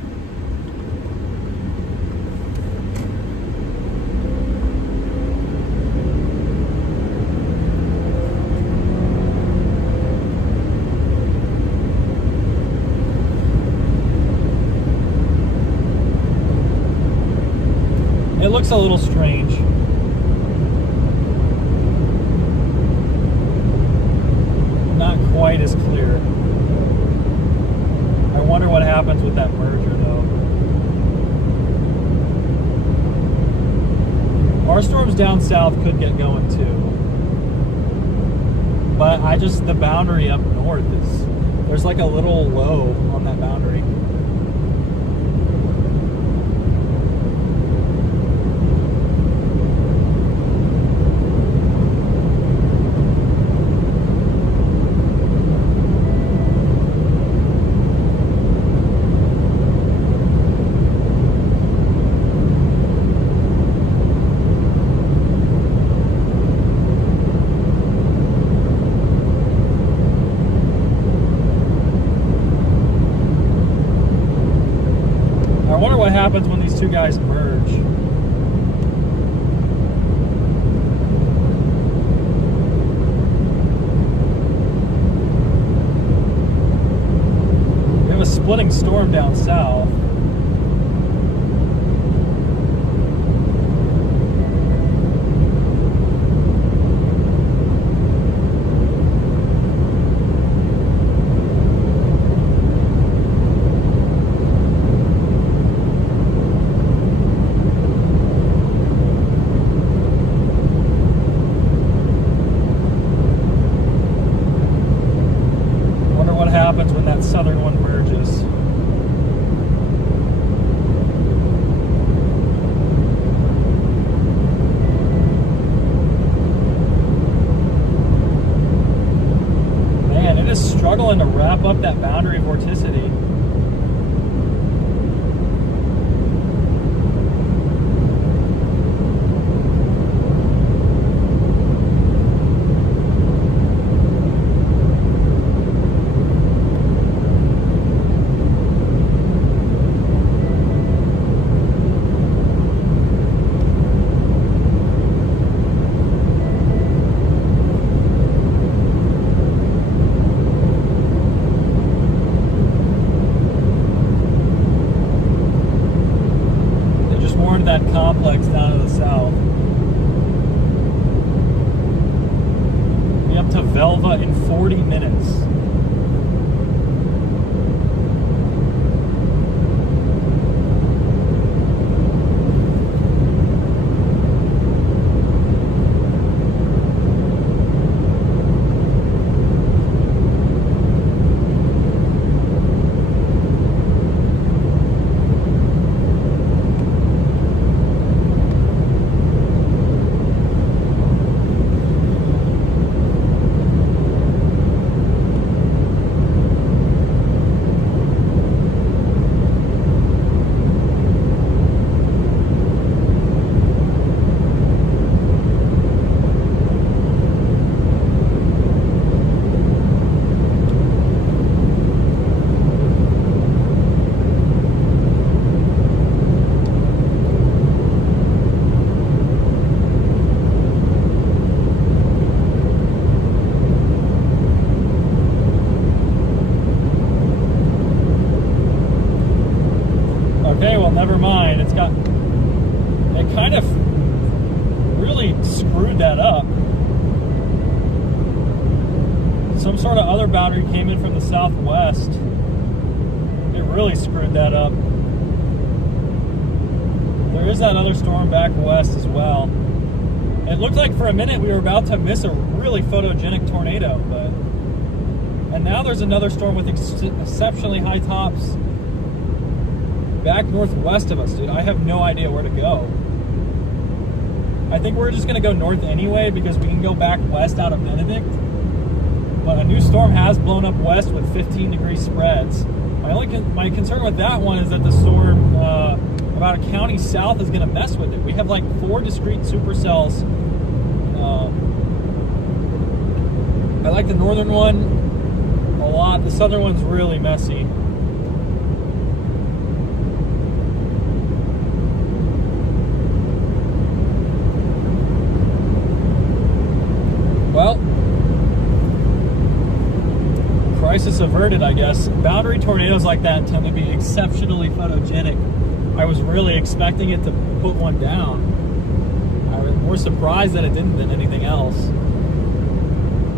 It looks a little strange. Not quite as clear. I wonder what happens with that merger though. Our storms down south could get going too. But the boundary up north there's like a little low on that boundary. What happens when these two guys merge? We have a splitting storm down south. Happens when that southern one merges. Man, it is struggling to wrap up that boundary of vorticity. That complex down to the south. Be up to Velva in 40 minutes. kind of really screwed that up. Some sort of other boundary came in from the southwest. It really screwed that up. There is that other storm back west as well. It looked like for a minute we were about to miss a really photogenic tornado, and now there's another storm with exceptionally high tops back northwest of us, dude. I have no idea where to go. I think we're just gonna go north anyway because we can go back west out of Benedict. But a new storm has blown up west with 15-degree spreads. My concern with that one is that the storm about a county south is gonna mess with it. We have like 4 discrete supercells. I like the northern one a lot. The southern one's really messy. Well, crisis averted, I guess. Boundary tornadoes like that tend to be exceptionally photogenic. I was really expecting it to put one down. I was more surprised that it didn't than anything else.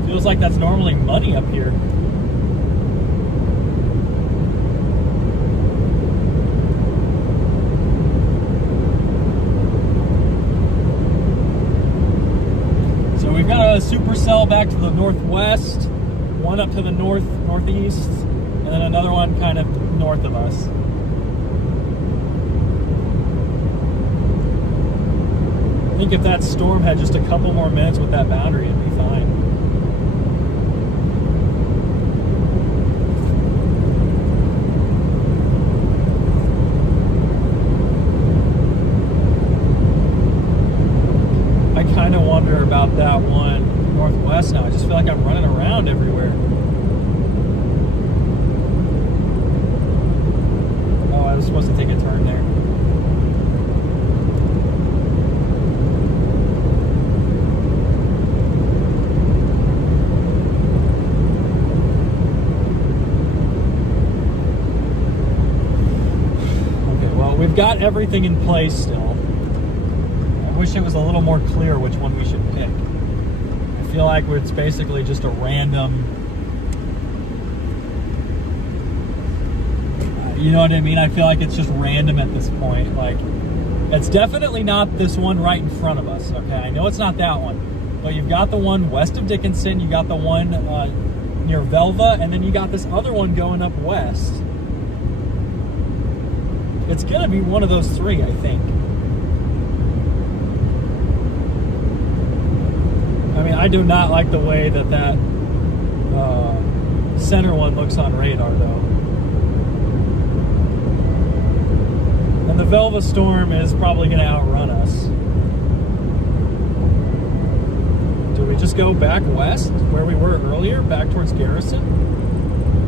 Feels like that's normally money up here. So we've got a supercell back to the northwest, one up to the northeast, and then another one kind of north of us. I think if that storm had just a couple more minutes with that boundary, it'd be fine. I kind of wonder about that one northwest now. I just feel like I'm running around everywhere. Oh, I was supposed to take a turn there. We've got everything in place still. I wish it was a little more clear which one we should pick. I feel like it's basically just a random, you know what I mean? I feel like it's just random at this point. Like, it's definitely not this one right in front of us, okay? I know it's not that one, but you've got the one west of Dickinson, you got the one near Velva, and then you got this other one going up west. It's gonna be one of those 3, I think. I mean, I do not like the way that center one looks on radar, though. And the Velva storm is probably gonna outrun us. Do we just go back west, where we were earlier, back towards Garrison?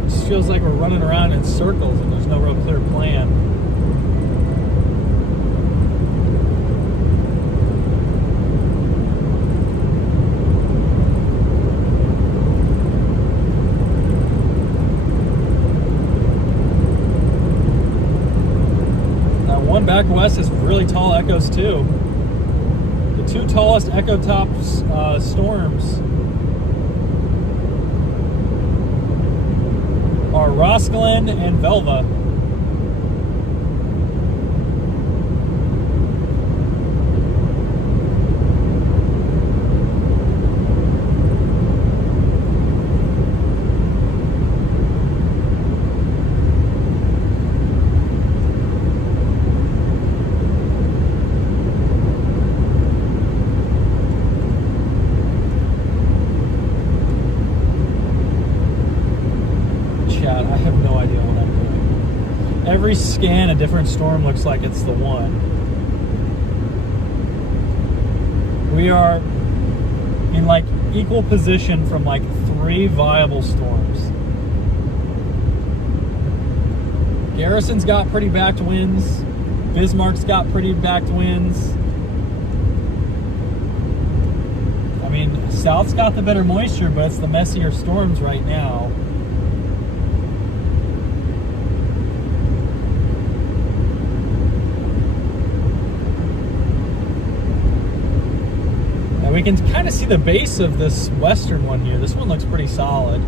It just feels like we're running around in circles and there's no real clear plan. Back west is really tall echoes too. The 2 tallest echo tops storms are Roscaline and Velva. Every scan, a different storm looks like it's the one. We are in like equal position from like 3 viable storms. Garrison's got pretty backed winds. Bismarck's got pretty backed winds. I mean, South's got the better moisture, but it's the messier storms right now. we can kind of see the base of this western one here. This one looks pretty solid.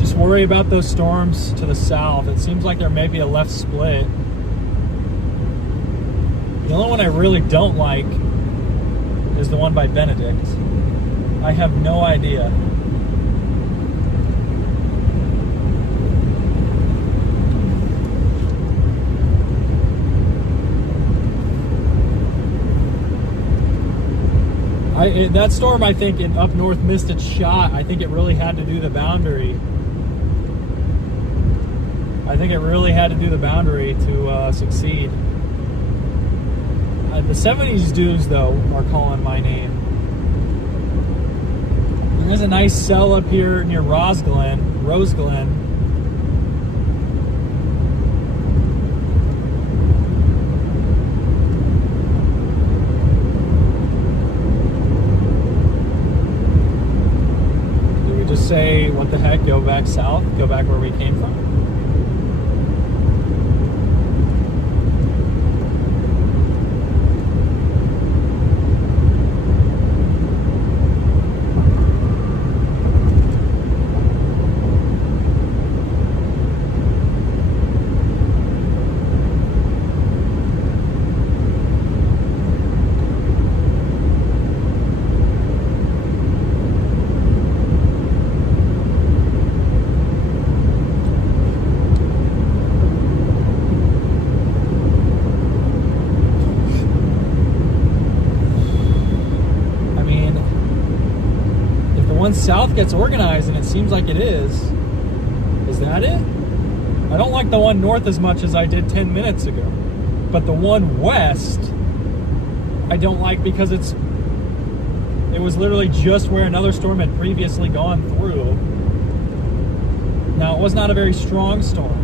Just worry about those storms to the south. It seems like there may be a left split. The only one I really don't like is the one by Benedict. I have no idea. That storm, I think, in up north missed its shot. I think it really had to do the boundary. I think it really had to do the boundary to succeed. The 70s dudes, though, are calling my name. There's a nice cell up here near Roseglen. Do we just say, what the heck, go back south? Go back where we came from? South gets organized, and it seems like it is that it? I don't like the one north as much as I did 10 minutes ago, but the one west I don't like because it was literally just where another storm had previously gone through. Now, it was not a very strong storm.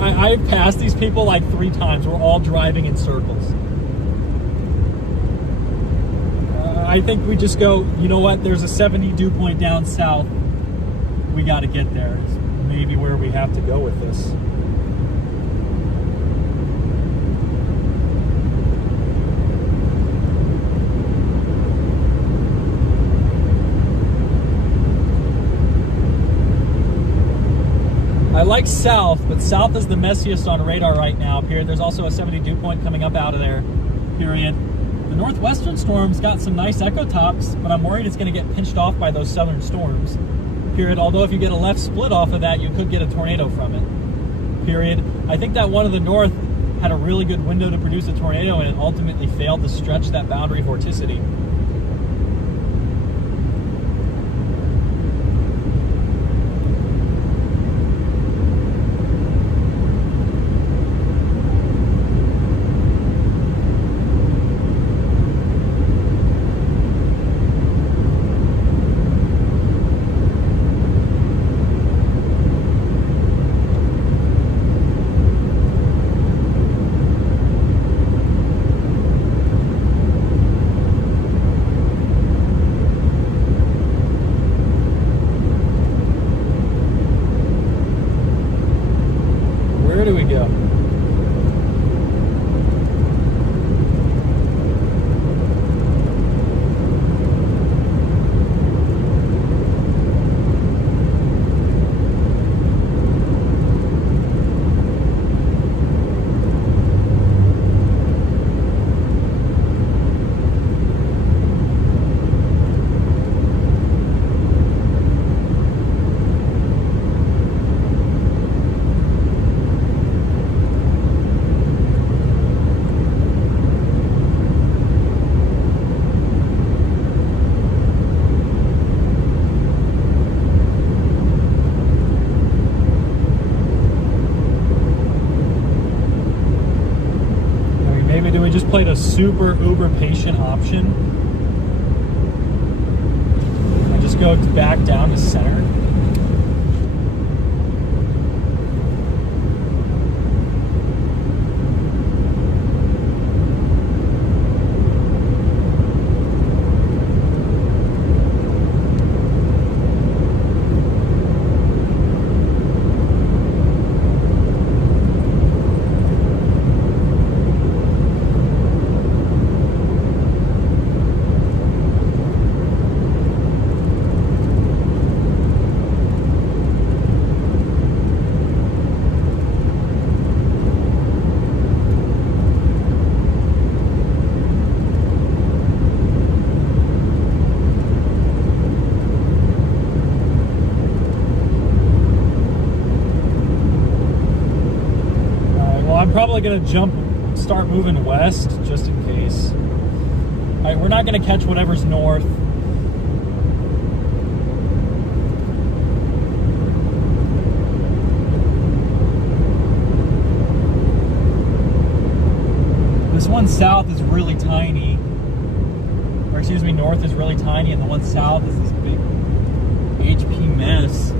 I've passed these people like 3 times. We're all driving in circles. I think we just go, you know what, there's a 70 dew point down south. We got to get there. It's maybe where we have to go with this. I like south, but south is the messiest on radar right now, period. There's also a 70 dew point coming up out of there, period. The northwestern storm's got some nice echo tops, but I'm worried it's going to get pinched off by those southern storms, period. Although if you get a left split off of that, you could get a tornado from it, period. I think that one of the north had a really good window to produce a tornado, and it ultimately failed to stretch that boundary vorticity. Where do we go? We just played a super uber patient option. I just go back down to center. probably gonna start moving west just in case. All right, we're not gonna catch whatever's north. This one south is really tiny, or excuse me, north is really tiny, and the one south is this big HP mess.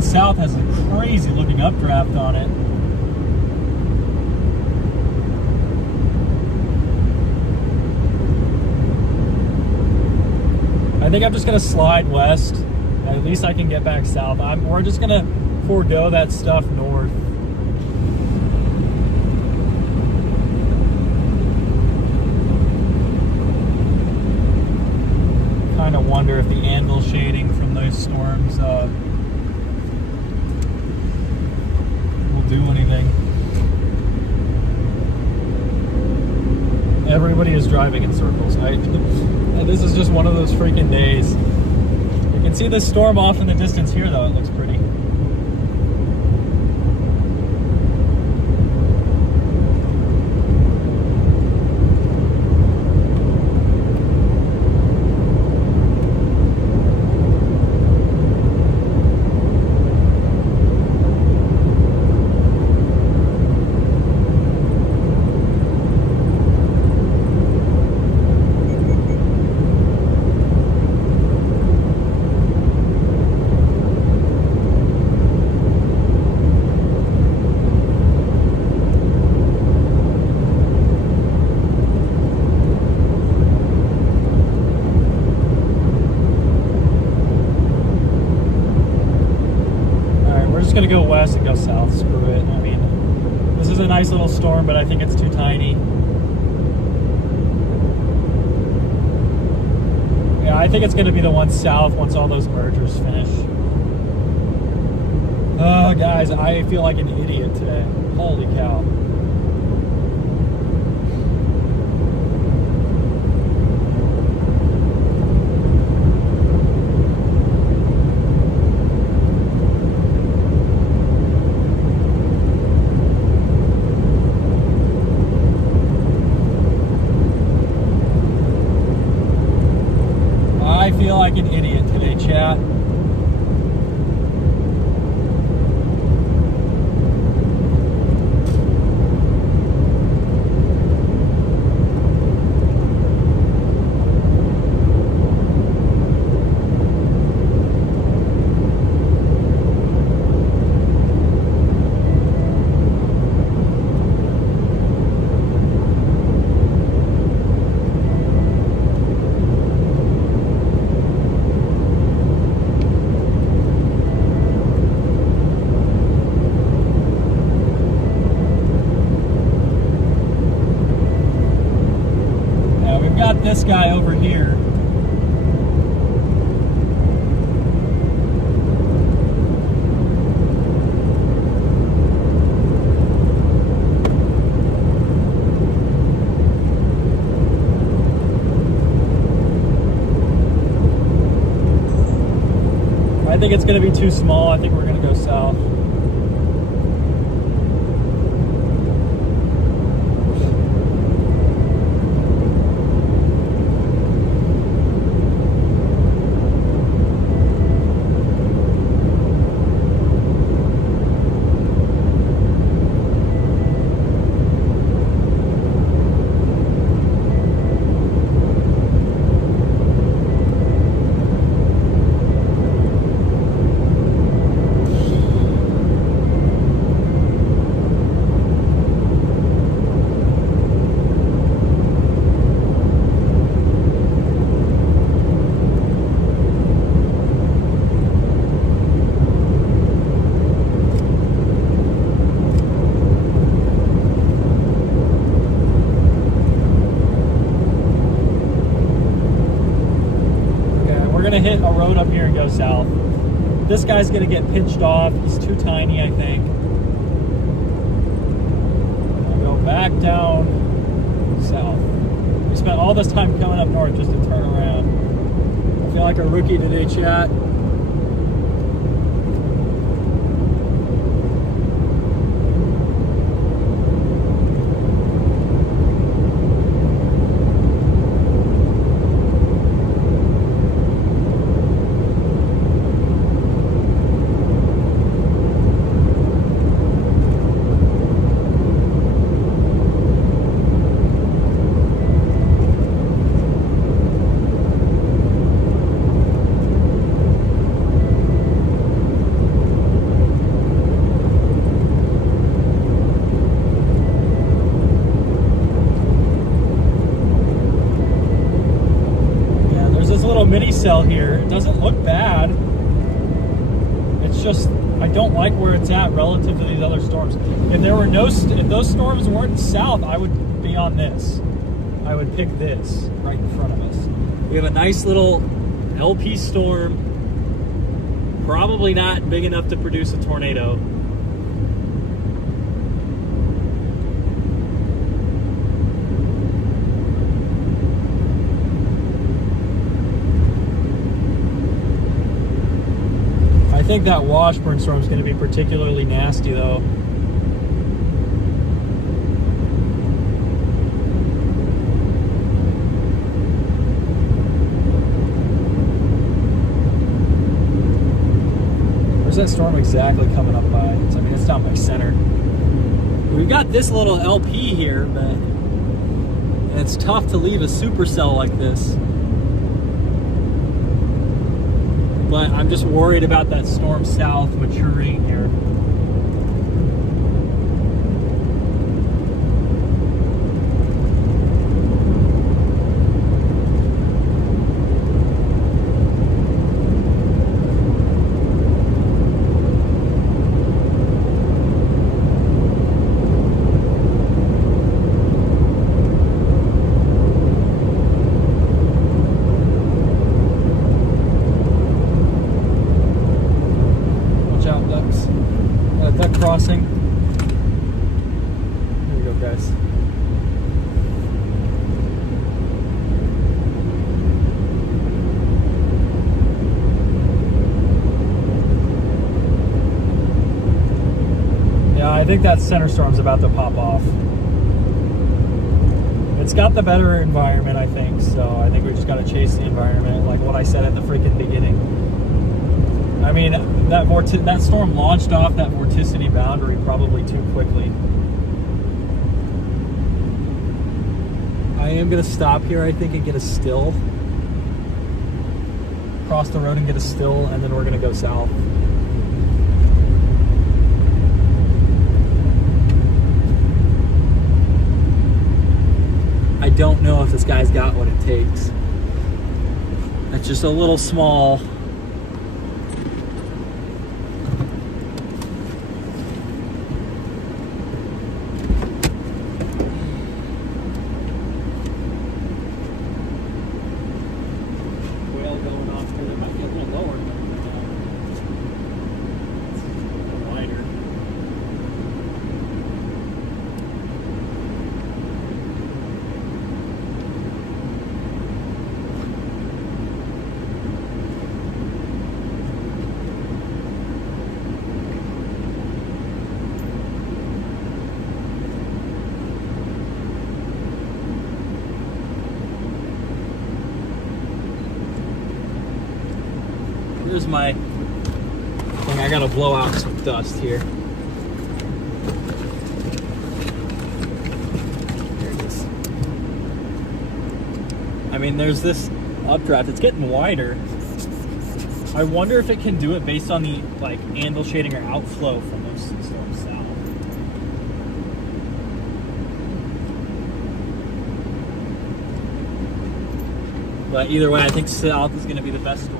South has a crazy looking updraft on it. I think I'm just gonna slide west. At least I can get back south. We're just gonna forego that stuff north. Kind of wonder if the anvil shading from those storms do anything. Everybody is driving in circles. This is just one of those freaking days. You can see the storm off in the distance here though. It looks pretty. Gonna go west and go south. Screw it. I mean, this is a nice little storm, but I think it's too tiny. Yeah, I think it's gonna be the one south once all those mergers finish. Oh, guys, I feel like an idiot today. Holy cow. I feel like an idiot today, chat. This guy over here. I think it's going to be too small. I think we're going to go south. gonna hit a road up here and go south. This guy's gonna get pinched off. He's too tiny, I think. I'll go back down south. We spent all this time coming up north just to turn around. I feel like a rookie today, chat. Mini cell here. It doesn't look bad. It's just I don't like where it's at relative to these other storms. If there were if those storms weren't south, I would be on this. I would pick this right in front of us. We have a nice little LP storm. Probably not big enough to produce a tornado. I think that Washburn storm is going to be particularly nasty, though. Where's that storm exactly coming up by? I mean, it's down by center. We've got this little LP here, but it's tough to leave a supercell like this. But I'm just worried about that storm south maturing here. Crossing. Here we go, guys. Yeah, I think that center storm's about to pop off. It's got the better environment, I think, so I think we just gotta chase the environment, like what I said at the freaking beginning. I mean, that storm launched off that vorticity boundary probably too quickly. I am going to stop here, I think, and get a still. Cross the road and get a still, and then we're going to go south. I don't know if this guy's got what it takes. That's just a little small. Here's my thing. I gotta blow out some dust here. There it is. I mean, there's this updraft. It's getting wider. I wonder if it can do it based on the like anvil shading or outflow from those storms south. But either way, I think south is going to be the best storm.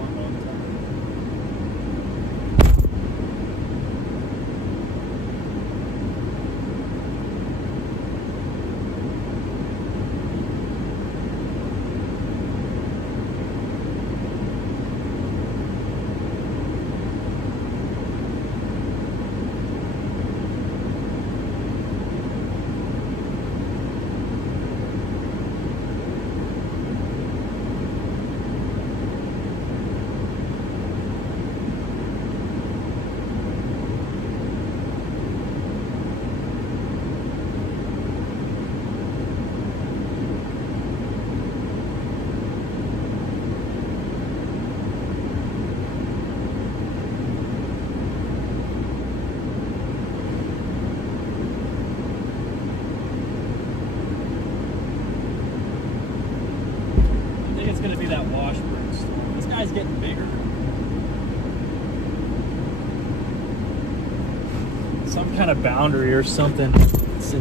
of boundary or something. It's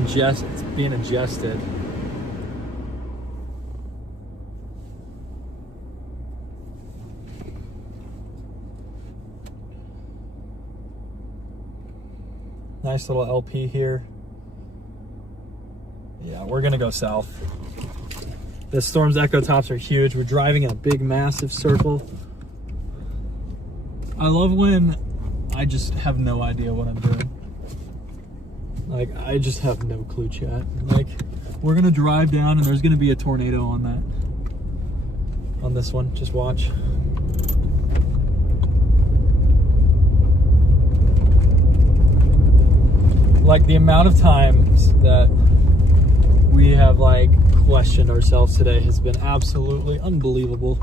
being ingested. Nice little LP here. Yeah, we're gonna go south. This storm's echo tops are huge. We're driving in a big, massive circle. I love when I just have no idea what I'm doing. Like, I just have no clue, chat. Like, we're gonna drive down and there's gonna be a tornado on this one. Just watch. Like, the amount of times that we have like questioned ourselves today has been absolutely unbelievable.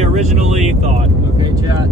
Originally thought. Okay, chat.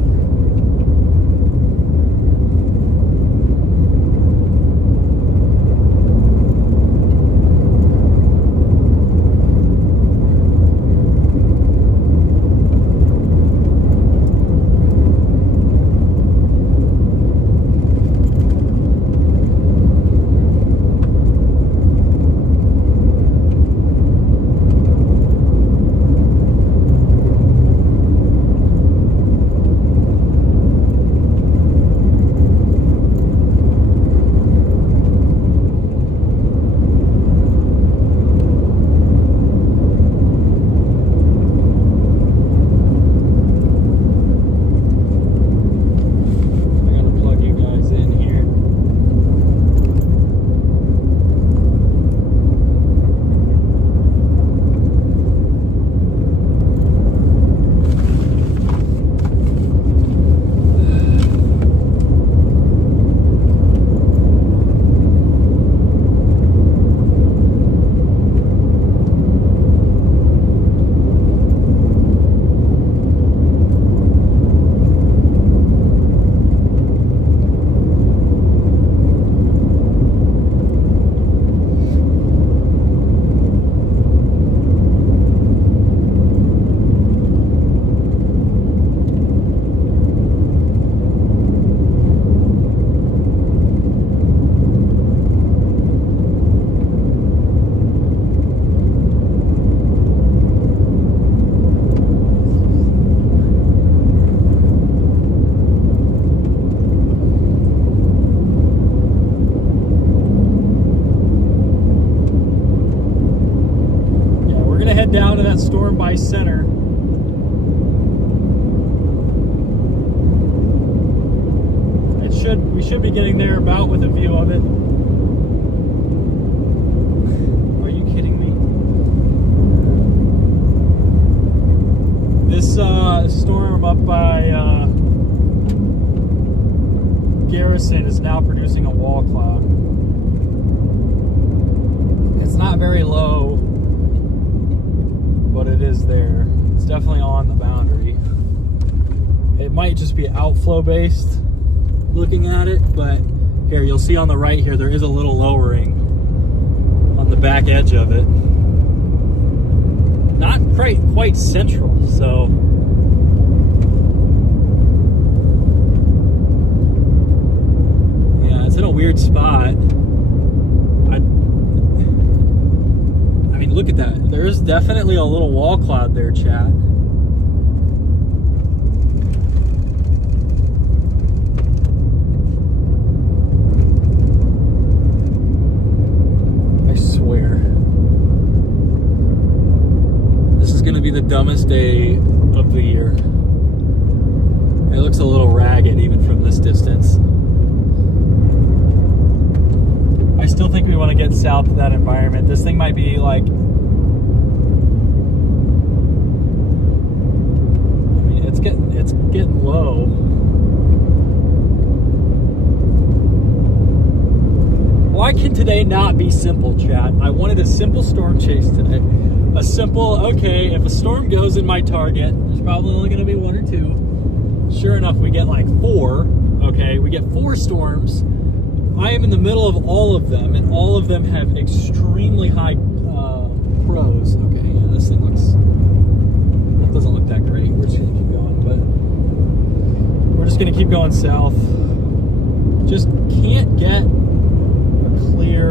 Down to that storm by center. We should be getting there about with a view of it. Are you kidding me? This storm up by Garrison is now producing a wall cloud. It's not very low, but it is there. It's definitely on the boundary. It might just be outflow based looking at it, but here you'll see on the right here there is a little lowering. the back edge of it. Not quite central, so yeah, it's in a weird spot. I mean, look at that. There's definitely a little wall cloud there, chat. Be the dumbest day of the year. It looks a little ragged even from this distance. I still think we want to get south of that environment. This thing might be like, I mean, it's getting low. Why can today not be simple, chat? I wanted a simple storm chase today. A simple, okay, if a storm goes in my target, there's probably only going to be one or two. Sure enough, we get like 4. Okay, we get 4 storms. I am in the middle of all of them, and all of them have extremely high pros. Okay, yeah, this thing that doesn't look that great. We're just going to keep going, but we're just going to keep going south. Just can't get a clear...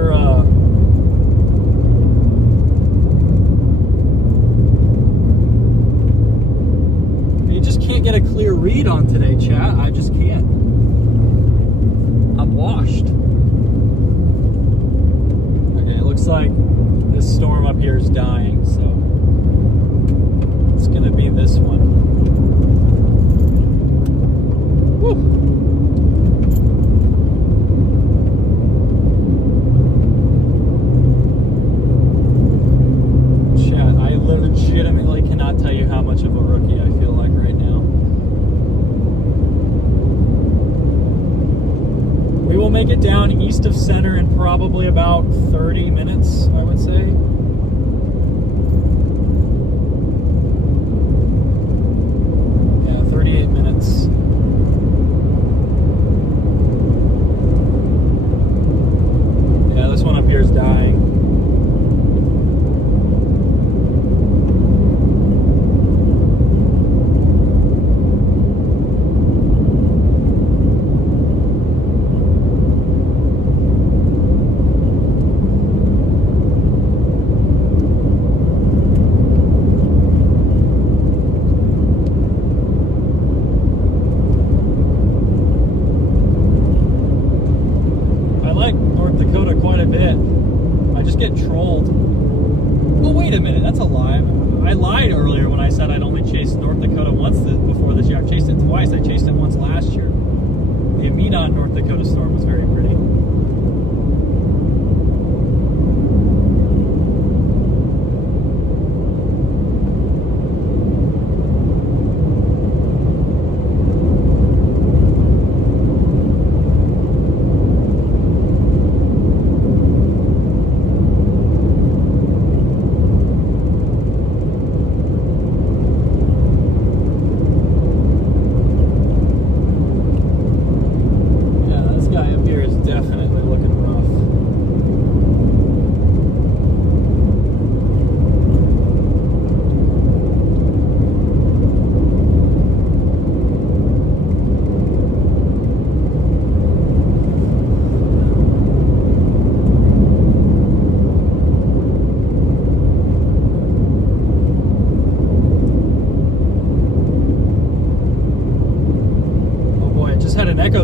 can't get a clear read on today, chat. I just can't. I'm washed. Okay, it looks like this storm up here is dying, so it's gonna be this one. Woo! Chat, I legitimately cannot tell you how much of a rookie I feel like right now. We will make it down east of center in probably about 30 minutes, I would say. Yeah, 38 minutes. Yeah, this one up here is dying. North Dakota storm was very pretty.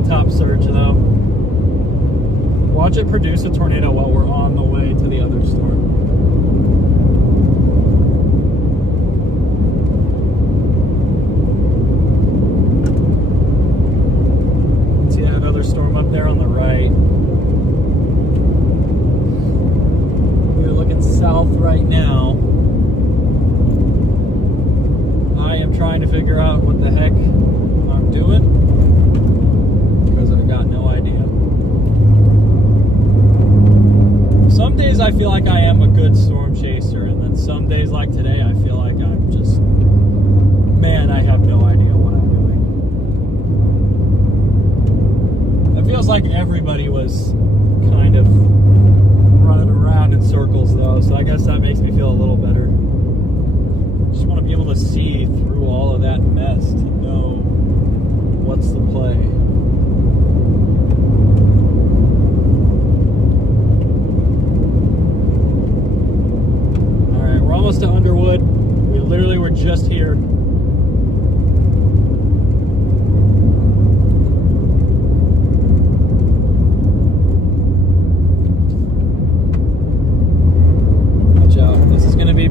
Top surge though. Watch it produce a tornado while we're on the way to the other storm. See another storm up there on the right. We're looking south right now. I am trying to figure out what the heck I'm doing. I've got no idea. Some days I feel like I am a good storm chaser, and then some days like today I feel like I'm just, man, I have no idea what I'm doing. It feels like everybody was kind of running around around in circles though, so I guess that makes me feel a little better. Just want to be able to see through all of that mess to know what's the play. Alright, we're almost to Underwood. We literally were just here.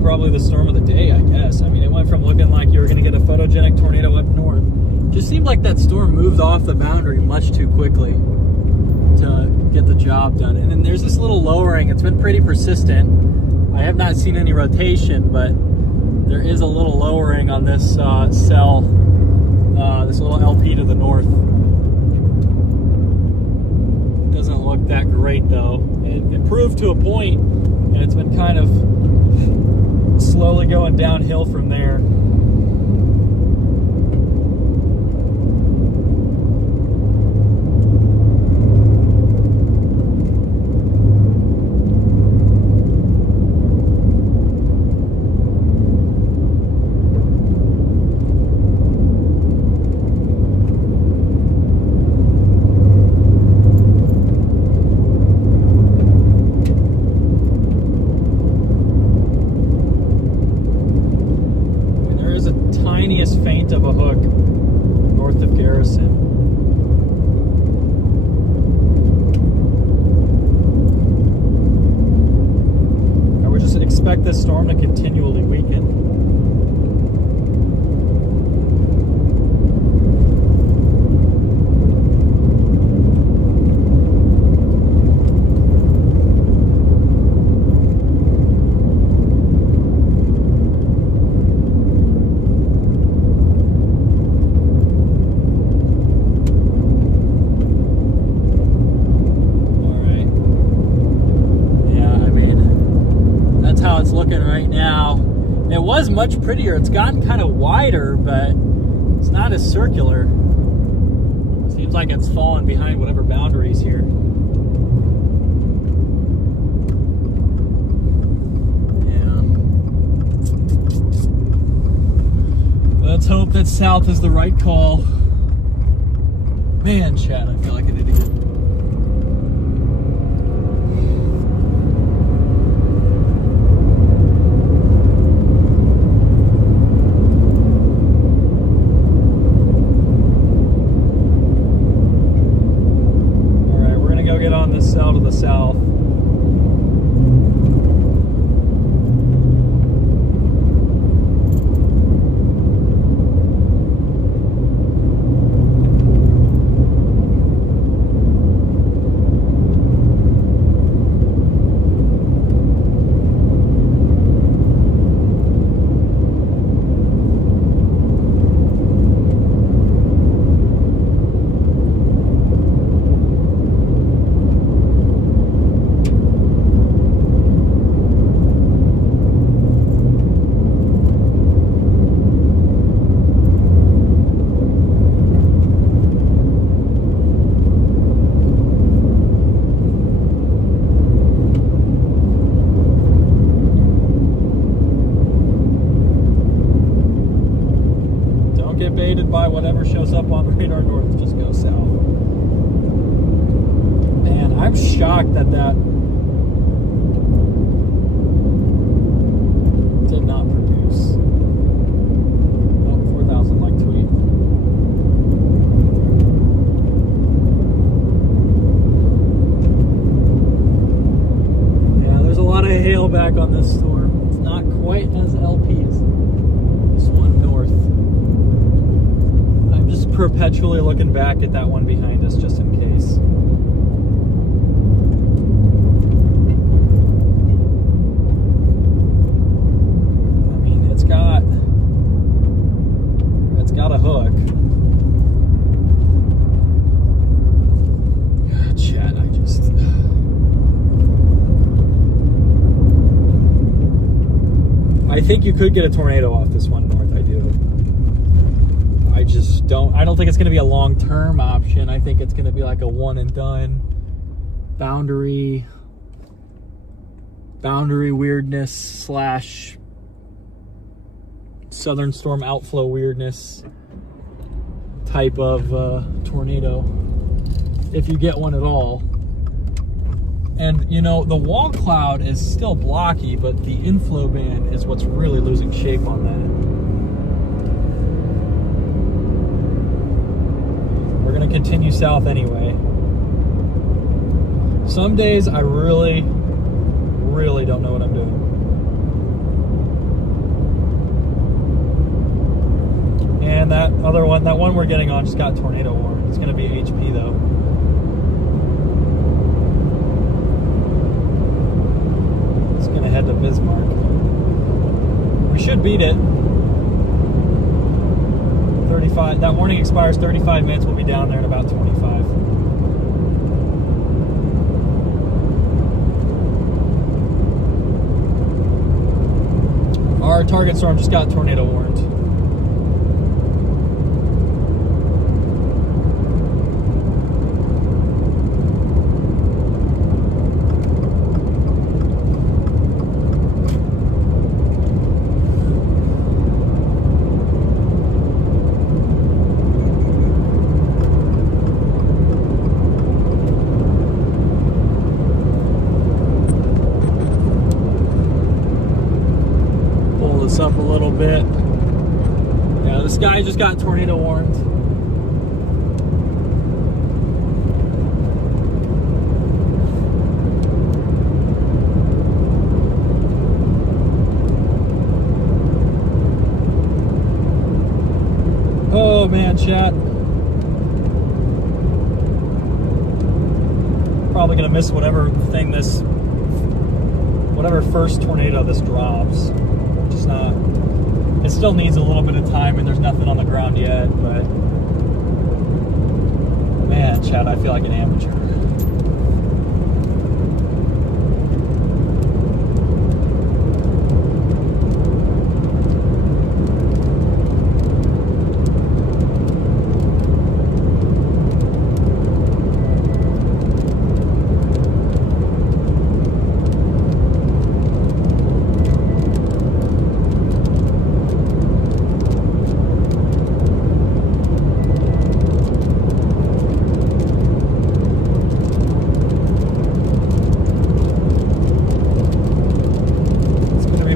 Probably the storm of the day, I guess. I mean, it went from looking like you were going to get a photogenic tornado up north. Just seemed like that storm moved off the boundary much too quickly to get the job done. And then there's this little lowering. It's been pretty persistent. I have not seen any rotation, but there is a little lowering on this cell, this little LP to the north. Doesn't look that great though. It improved to a point, and it's been kind of slowly going downhill from there. Feint of a hook north of Garrison. I would just expect this storm to continually weaken. Looking right now. It was much prettier. It's gotten kind of wider, but it's not as circular. Seems like it's fallen behind whatever boundaries here. Yeah. Let's hope that south is the right call. Man, Chad, I feel like an idiot. Out of the south. By whatever shows up on the radar north, just go south. Man, I'm shocked that did not produce. Oh, 4,000 like tweet. Yeah, there's a lot of hail back on this storm. It's not quite as LP as this one north. Just perpetually looking back at that one behind us just in case. I mean, it's got a hook. God, Chad, I think you could get a tornado off this one north, I do. I don't think it's going to be a long-term option. I think it's going to be like a one and done boundary boundary weirdness slash southern storm outflow weirdness type of tornado, if you get one at all. And you know, the wall cloud is still blocky, but the inflow band is what's really losing shape on that. We're gonna continue south anyway. Some days I really don't know what I'm doing. And that other one, that one we're getting on, just got tornado warned. It's gonna be HP though. It's gonna head to Bismar. We should beat it. 35, that warning expires 35 minutes. We'll be down there in about 25. Our target storm just got tornado warned. Up a little bit. Yeah, this guy just got tornado warned. Oh man, chat. Probably gonna miss whatever first tornado this drops. It's not, it still needs a little bit of time and there's nothing on the ground yet, but man, Chad, I feel like an amateur.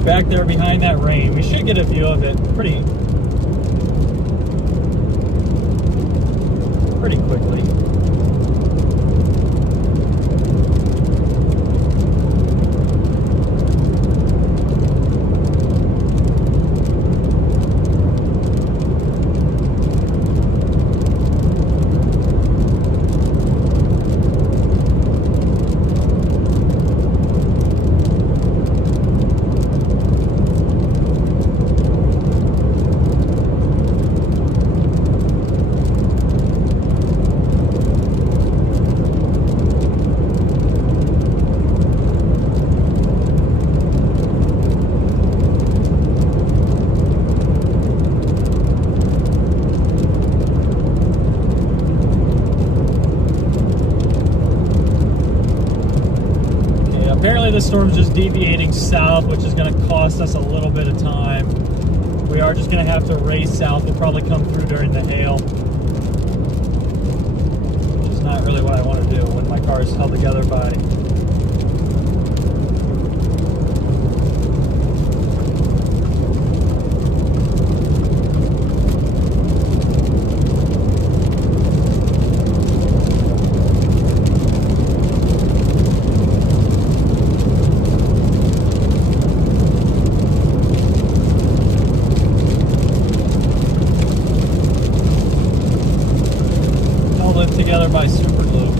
Back there behind that rain. We should get a view of it pretty quickly. Apparently the storm's just deviating south, which is going to cost us a little bit of time. We are just going to have to race south. We'll probably come through during the hail, which is not really what I want to do when my car is held together by together by super glue.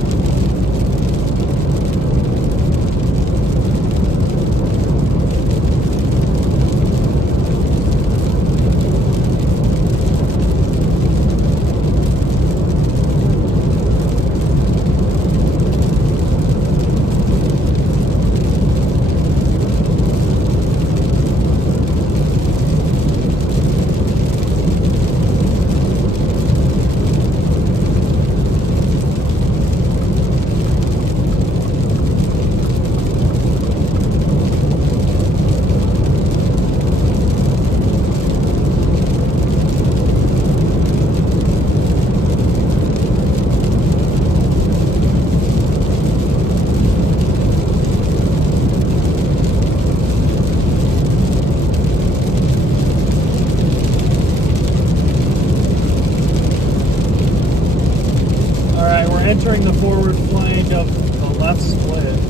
covering the forward flank of the left split.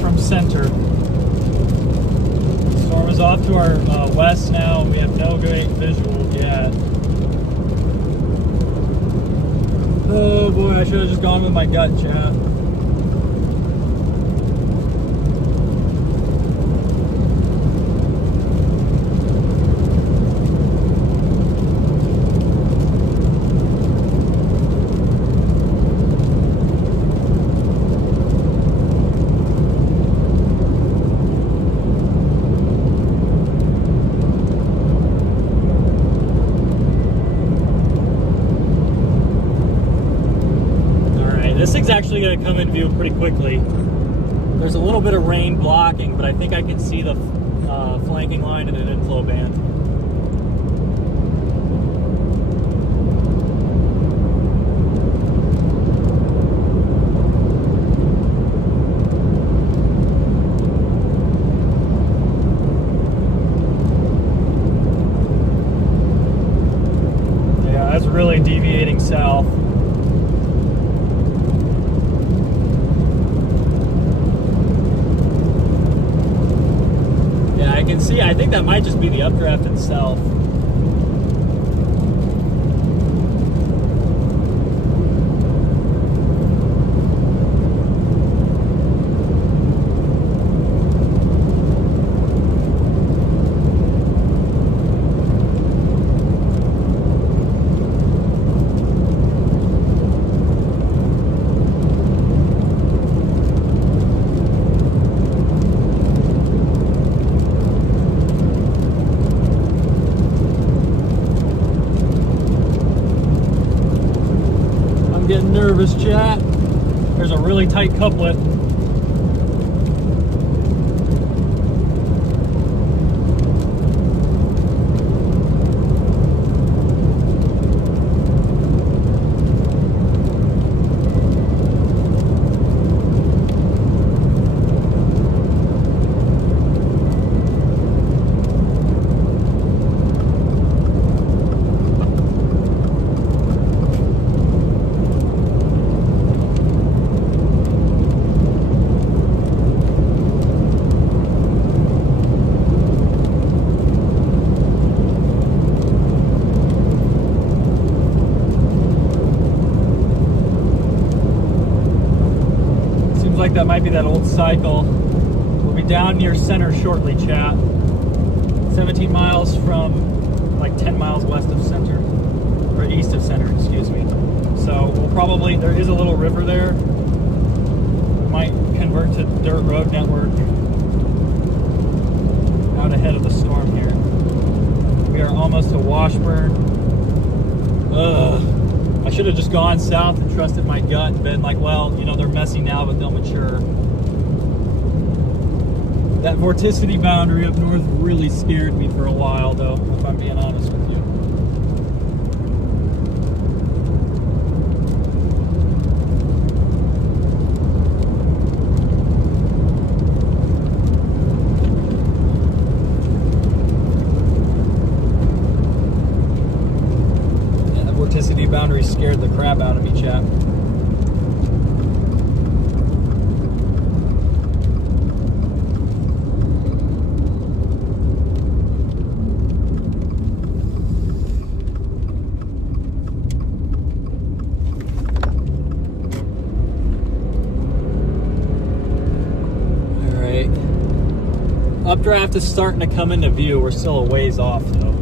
From center. Storm is off to our west now. We have no great visual yet. Oh boy, I should have just gone with my gut, chat. This thing's actually going to come in view pretty quickly. There's a little bit of rain blocking, but I think I can see the flanking line and an inflow band. Yeah, that's really deviating south. I can see, I think that might just be the updraft itself. Getting nervous, chat. There's a really tight couplet. Like that might be that old cycle. We'll be down near center shortly, chat. 17 miles from like 10 miles west of center, or east of center, excuse me. So we'll probably, there is a little river there. We might convert to dirt road network out ahead of the storm here. We are almost to Washburn. Ugh. I should have just gone south and trusted my gut and been like, well, you know, they're messy now, but they'll mature. That vorticity boundary up north really scared me for a while, though, if I'm being honest with you. Vorticity boundary scared the crap out of me, chat. All right. Updraft is starting to come into view. We're still a ways off, though.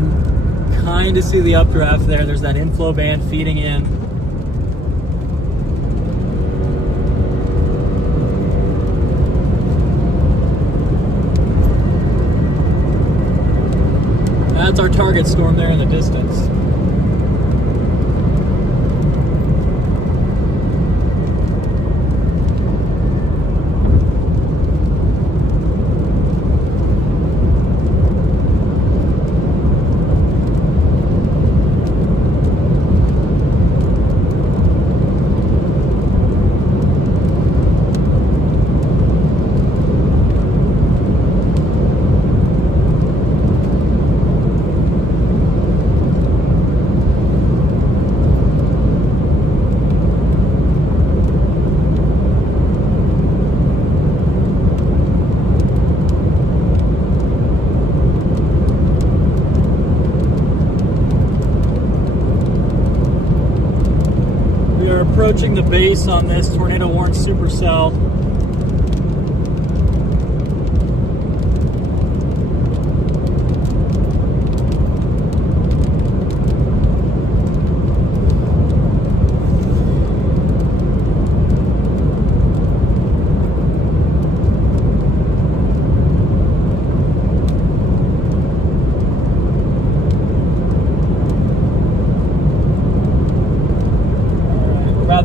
can kind of see the updraft there. There's that inflow band feeding in. That's our target storm there in the distance. Approaching the base on this tornado warned supercell.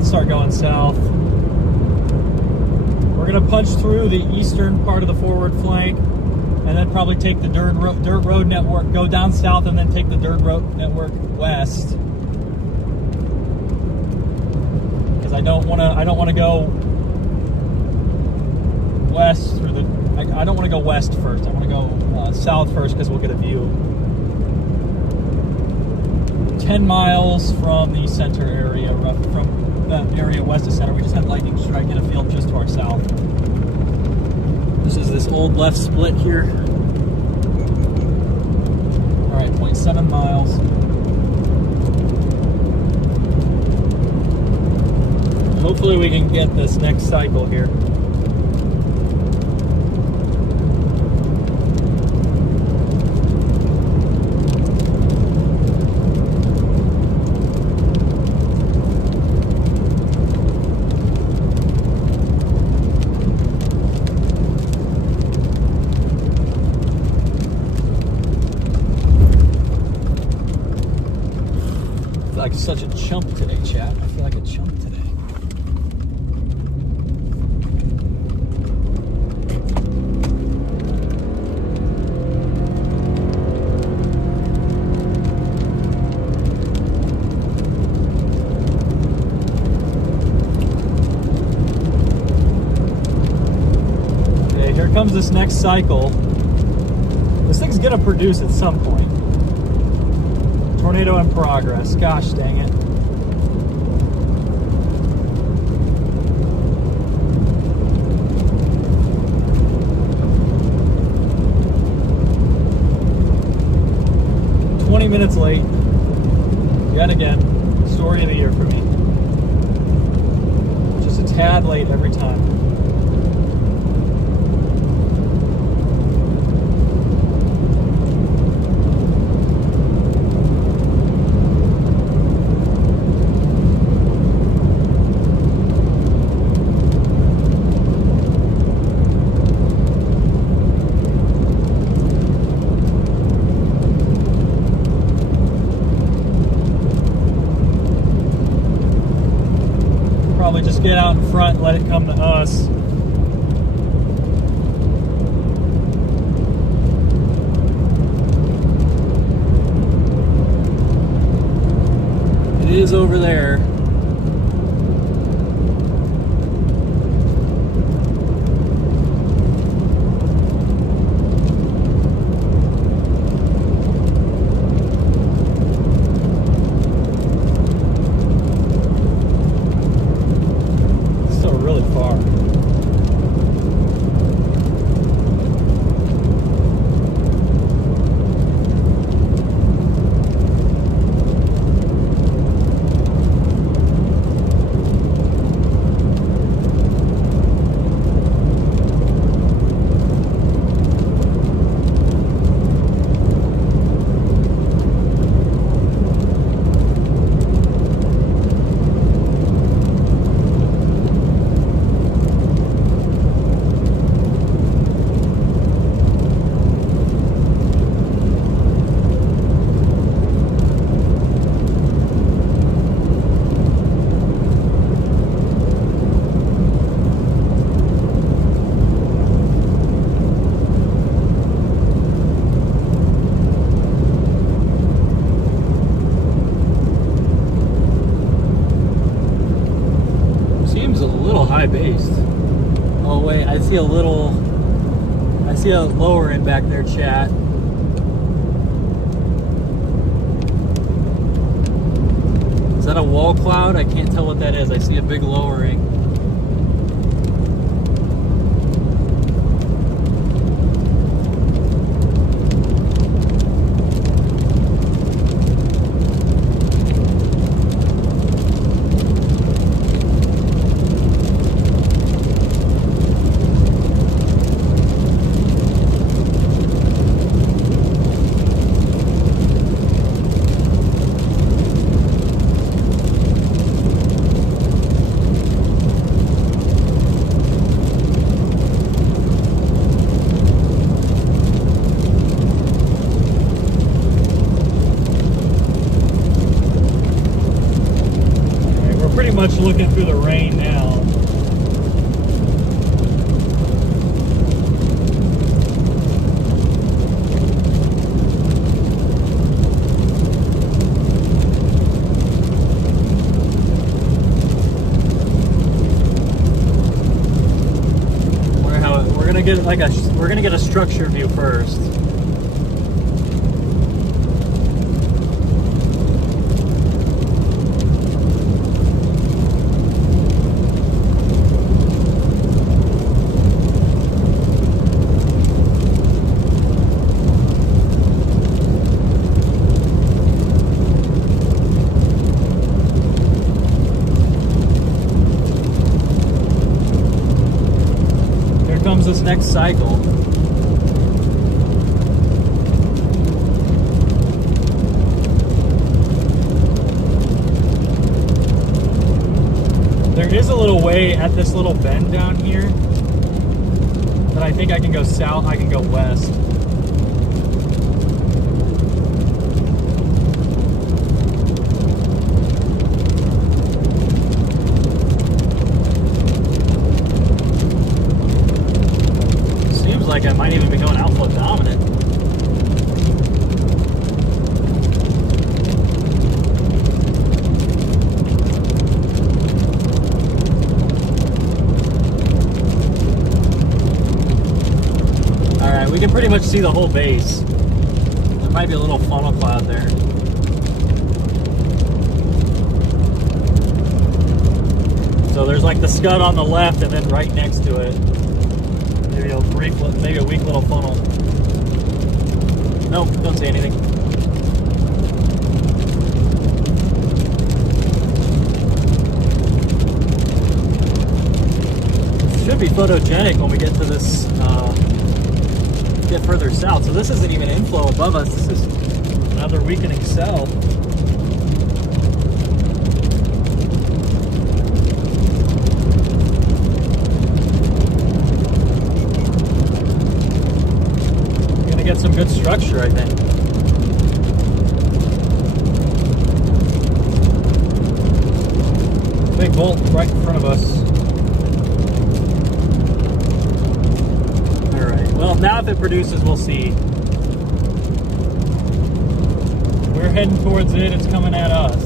Start going south. We're going to punch through the eastern part of the forward flank and then probably take the dirt road network, go down south, and then take the dirt road network west. Because I don't want to go west through the. I don't want to go west first. I want to go south first because we'll get a view. 10 miles from the center area, from that area west of center. We just had lightning strike in a field just to our south. This is this old left split here. All right, 0.7 miles. Hopefully we can get this next cycle here. Like such a chump today, chat. I feel like a chump today. Okay, here comes this next cycle. This thing's gonna produce at some point. Tornado in progress. Gosh dang it. Minutes late. Yet again. Story of the year for me. Just a tad late every time. Just get out in front and let it come to us. It is over there. I see a lower end back there, chat. Is that a wall cloud? I can't tell what that is. I see a big lowering. Much looking through the rain now. We're gonna get a structure view first. This next cycle. There is a little way at this little bend down here that I think I can go south, I can go west. Like I might even be going outflow dominant. Alright, we can pretty much see the whole base. There might be a little funnel cloud there. So there's like the scud on the left and then right next to it. Maybe a weak little funnel. Nope, don't say anything. Should be photogenic when we get to this, get further south. So this isn't even inflow above us. This is another weakening cell. Get some good structure, I think. Big bolt right in front of us. Alright, well now if it produces, we'll see. We're heading towards it, it's coming at us.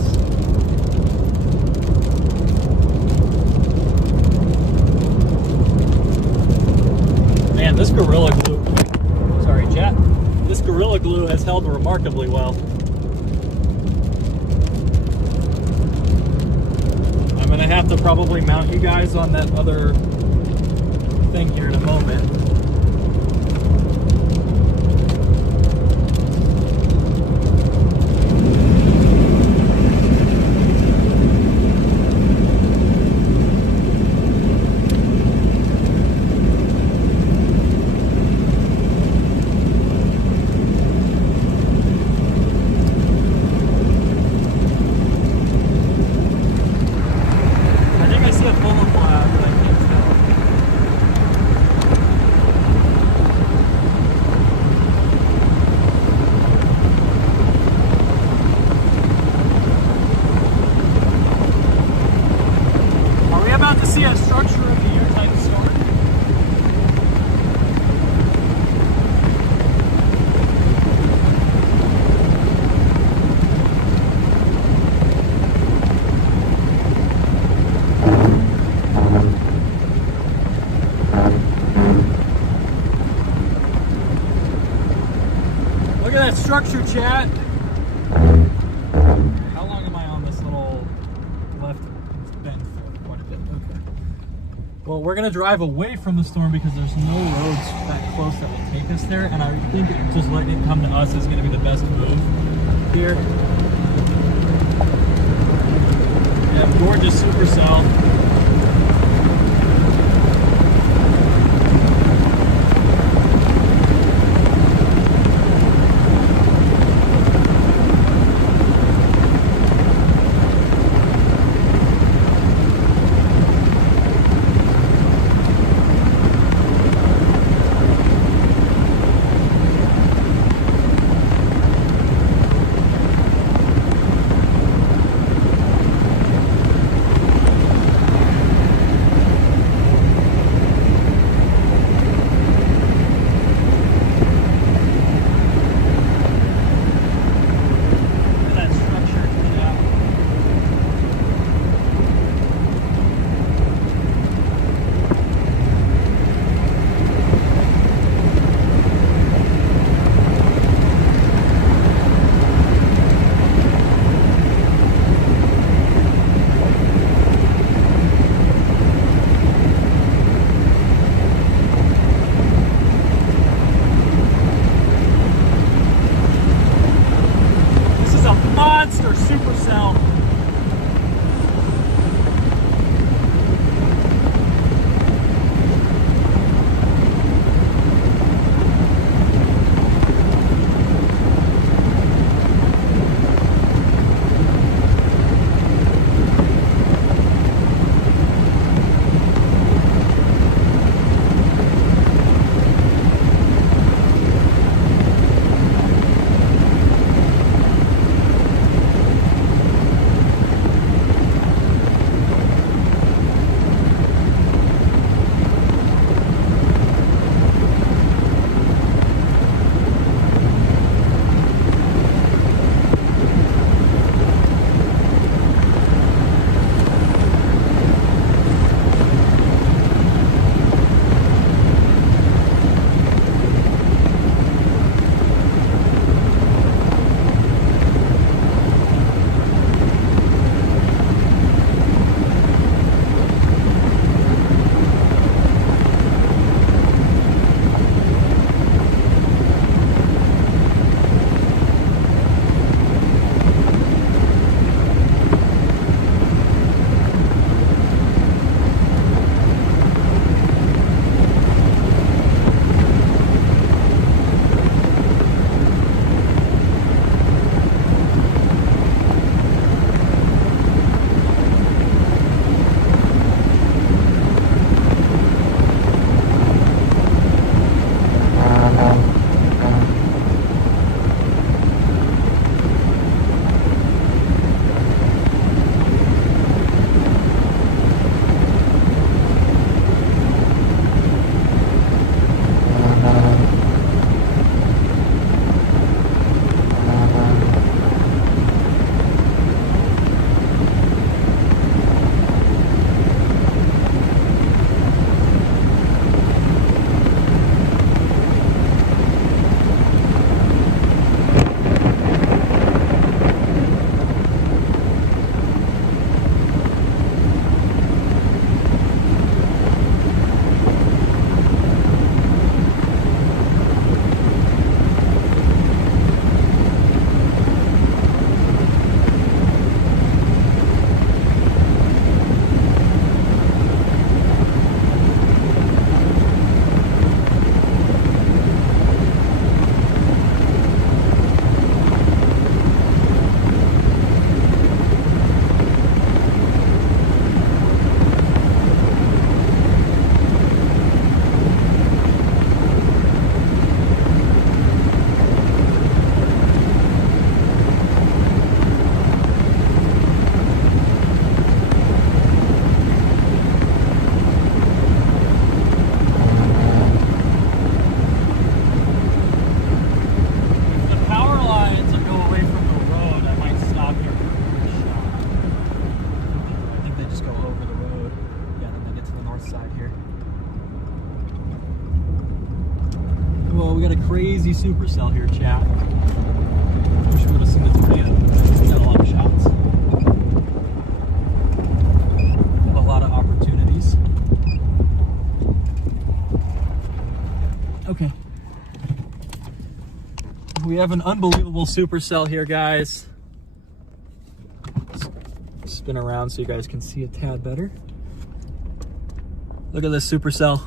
Man, this Gorilla Glue, sorry chat, this Gorilla Glue has held remarkably well. I'm gonna have to probably mount you guys on that other thing here in a moment. Look at that structure, chat. How long am I on this little left bend for? Quite a bit. Okay. Well, we're gonna drive away from the storm because there's no roads that close that will take us there, and I think just letting it come to us is gonna be the best move here. Yeah, gorgeous supercell. Well, we got a crazy supercell here, chat. Wish we would have seen the tornado. We got a lot of shots. Got a lot of opportunities. Okay. We have an unbelievable supercell here, guys. Spin around so you guys can see a tad better. Look at this supercell.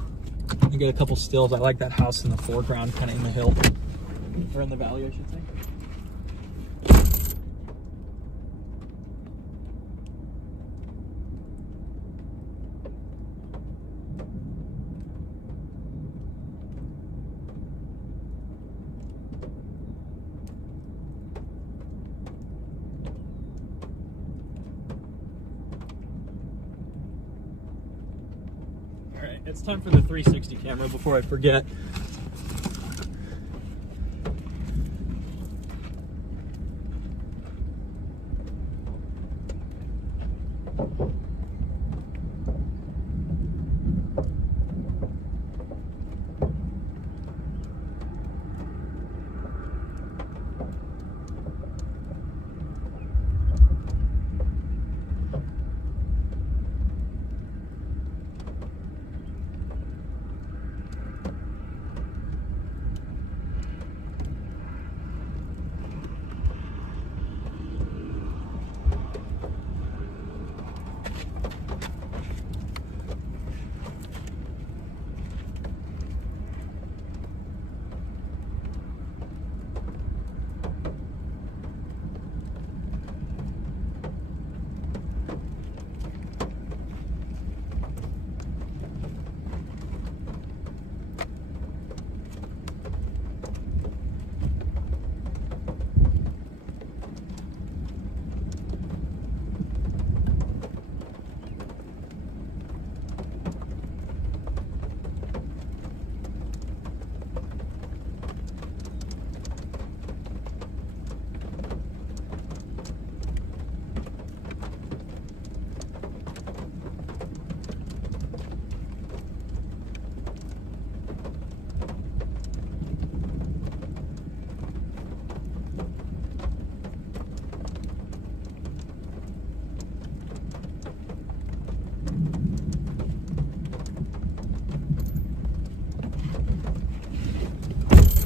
You get a couple stills. I like that house in the foreground, kind of in the hill. Or in the valley, I should say. It's time for the 360 camera before I forget.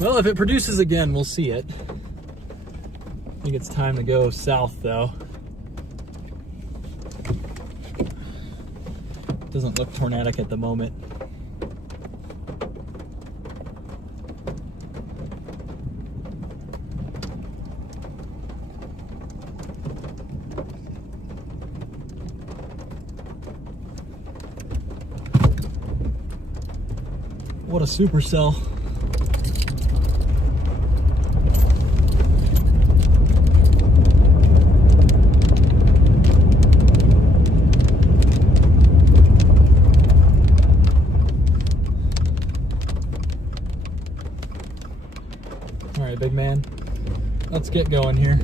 Well, if it produces again, we'll see it. I think it's time to go south, though. Doesn't look tornadic at the moment. What a supercell. All right, big man, let's get going here.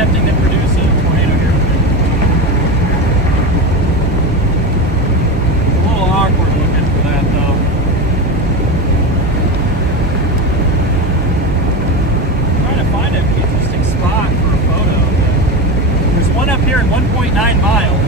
attempting to produce a tornado here. A little awkward looking for that though. I'm trying to find an interesting spot for a photo. There's one up here at 1.9 miles.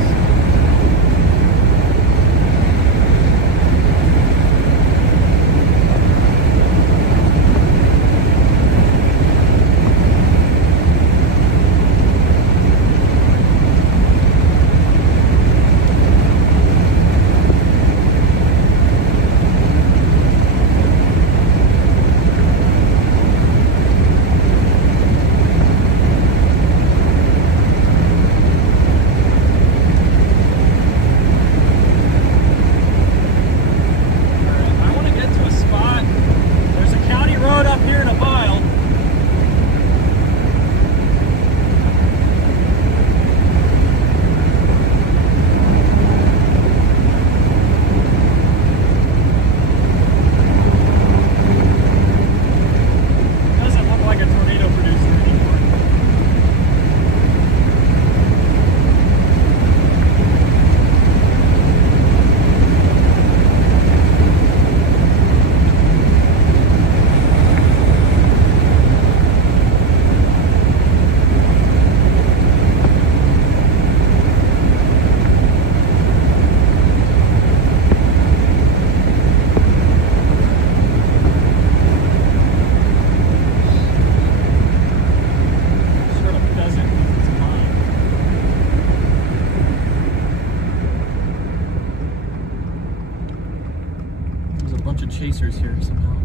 Chasers here somehow.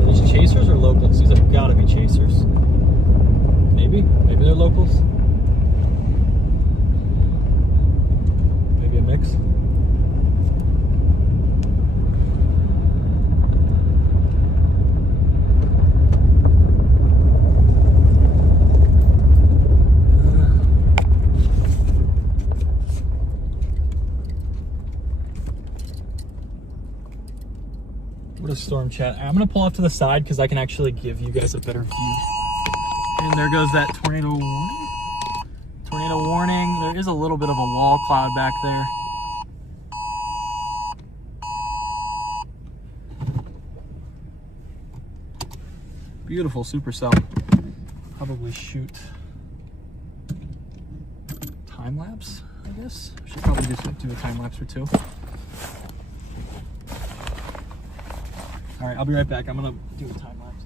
Are these chasers or locals? These have got to be chasers. Maybe they're locals. Mix. What a storm, chat. I'm gonna pull off to the side because I can actually give you guys a better view. And there goes that tornado warning. Tornado warning. There is a little bit of a wall cloud back there. Beautiful supercell. Probably shoot time lapse, I guess. I should probably just do a time lapse or two. All right, I'll be right back. I'm gonna do a time lapse.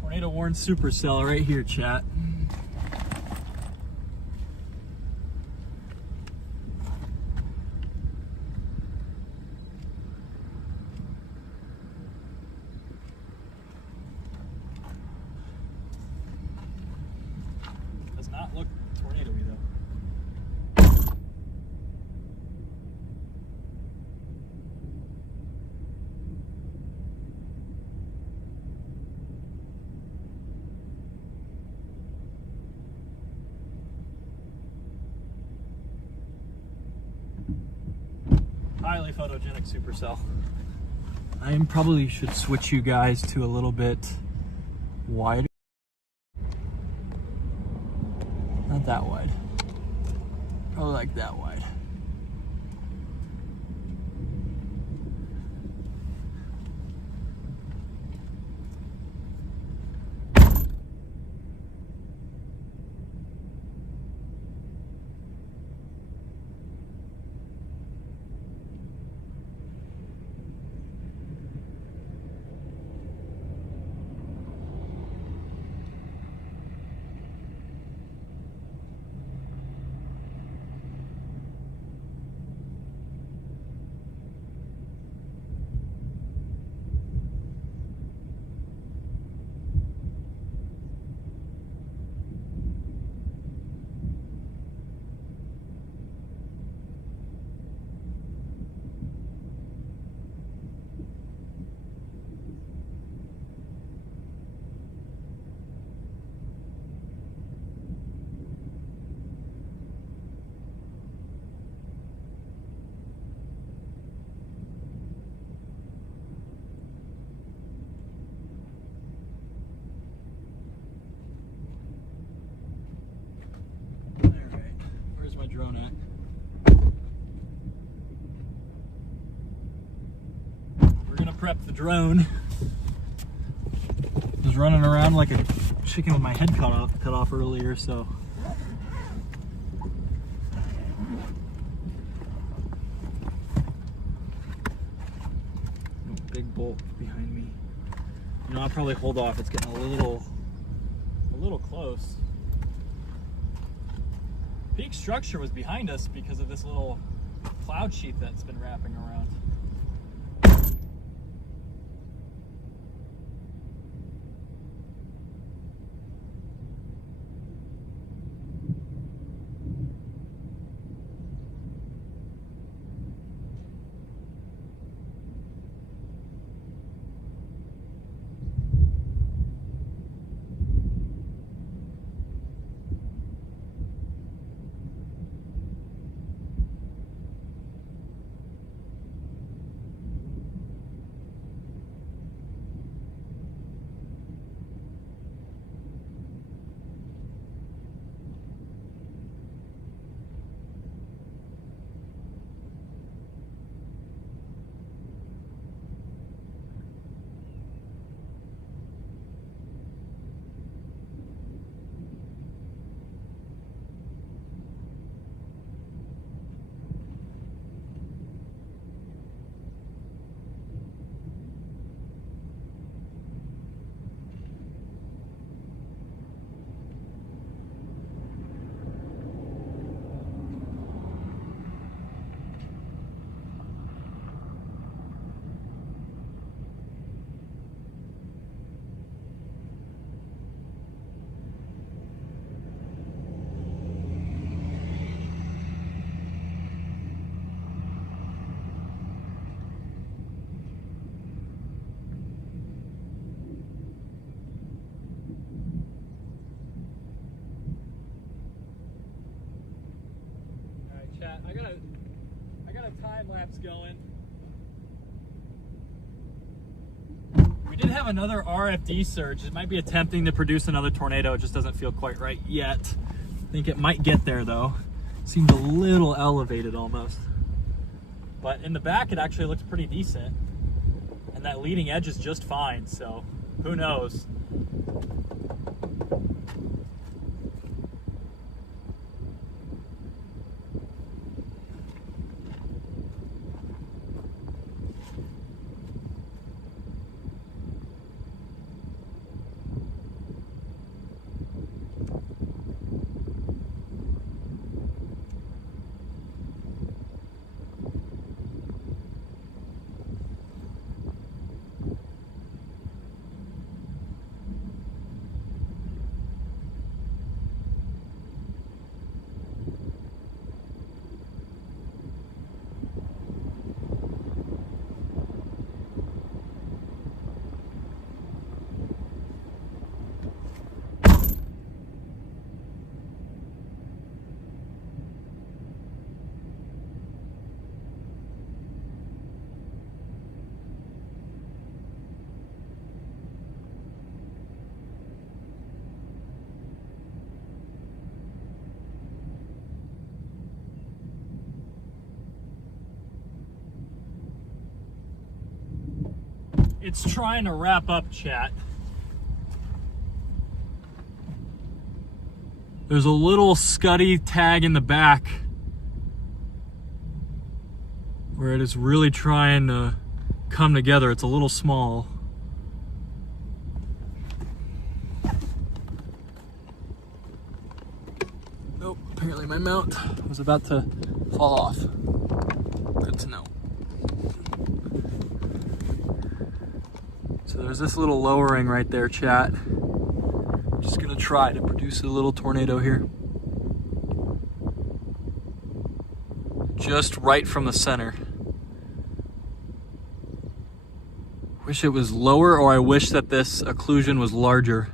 Tornado warned supercell right here, chat. photogenic supercell. I probably should switch you guys to a little bit wider. Not that wide. Probably like that wide. My drone at. We're gonna prep the drone. I was running around like a chicken with my head cut off earlier, so big bolt behind me. You know, I'll probably hold off. It's getting a little close. Peak structure was behind us because of this little cloud sheet that's been wrapping around. I got a time lapse going. We did have another RFD surge. It might be attempting to produce another tornado. It just doesn't feel quite right yet. I think it might get there though. Seemed a little elevated almost. But in the back it actually looks pretty decent. And that leading edge is just fine, so who knows? It's trying to wrap up, chat. There's a little scuddy tag in the back where it is really trying to come together. It's a little small. Nope, apparently my mount was about to fall off. Good to know. So there's this little lowering right there, chat. Just gonna try to produce a little tornado here. Just right from the center. Wish it was lower, or I wish that this occlusion was larger.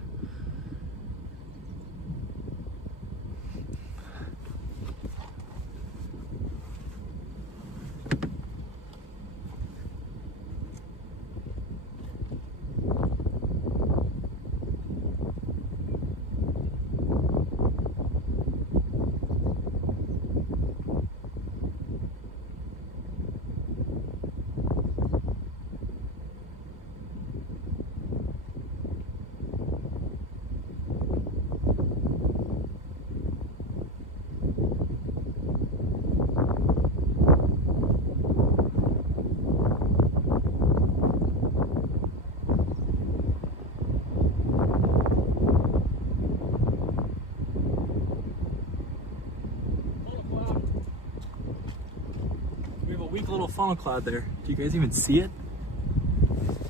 Weak little funnel cloud there. Do you guys even see it?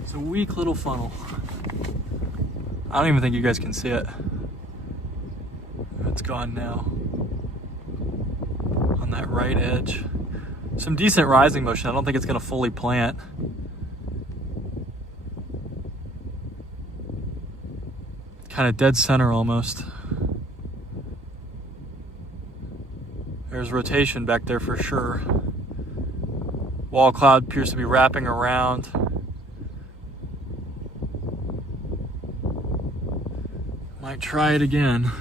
It's a weak little funnel. I don't even think you guys can see it. It's gone now. On that right edge. Some decent rising motion. I don't think it's gonna fully plant. Kind of dead center almost. There's rotation back there for sure. Wall cloud appears to be wrapping around. Might try it again.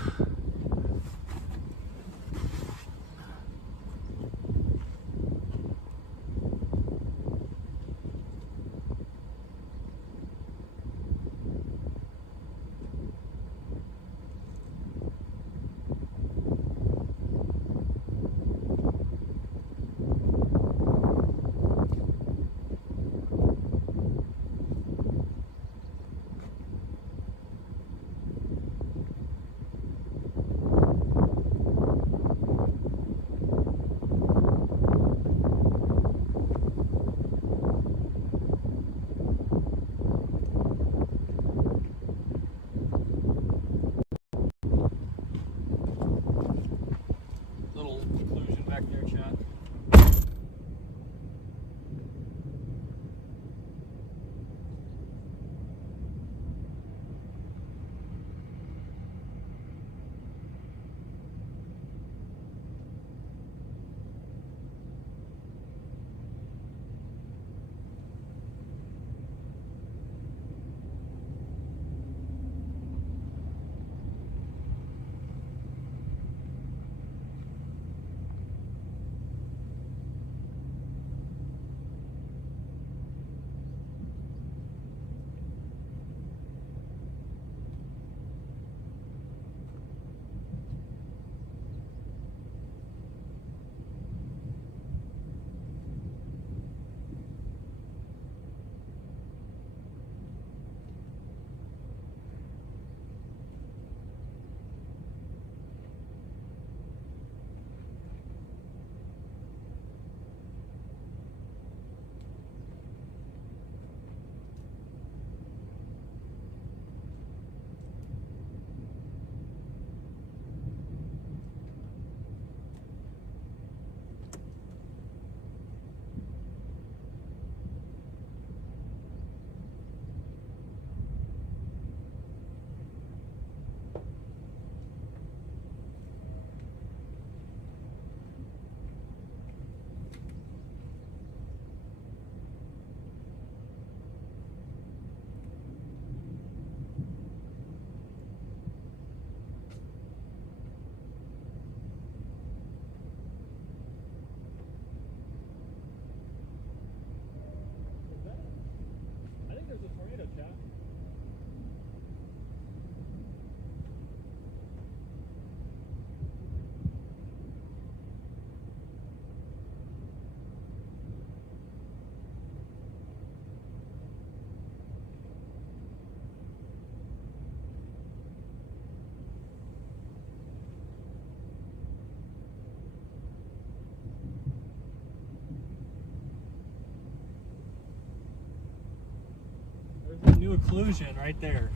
new occlusion right there.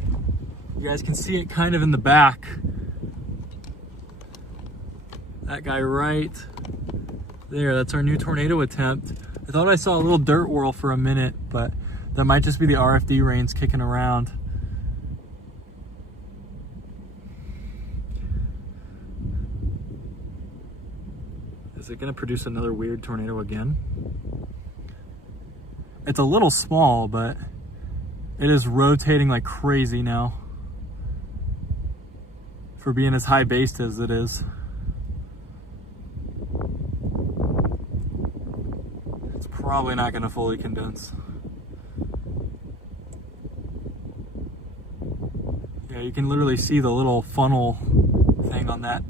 You guys can see it kind of in the back. That guy right there, that's our new tornado attempt. I thought I saw a little dirt whirl for a minute, but that might just be the RFD rains kicking around. Is it gonna produce another weird tornado again? It's a little small, but it is rotating like crazy now for being as high based as it is. It's probably not gonna fully condense. Yeah, you can literally see the little funnel thing on that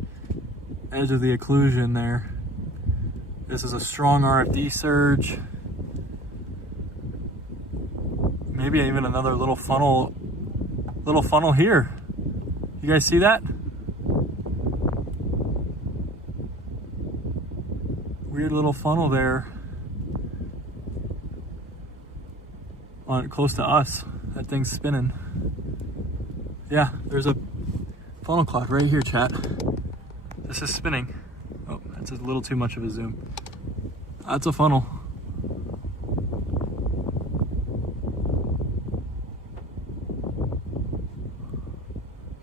edge of the occlusion there. This is a strong RFD surge. Maybe even another little funnel here. You guys see that? Weird little funnel there on close to us. That thing's spinning. Yeah, there's a funnel cloud right here, chat. This is spinning. Oh, that's a little too much of a zoom. That's a funnel.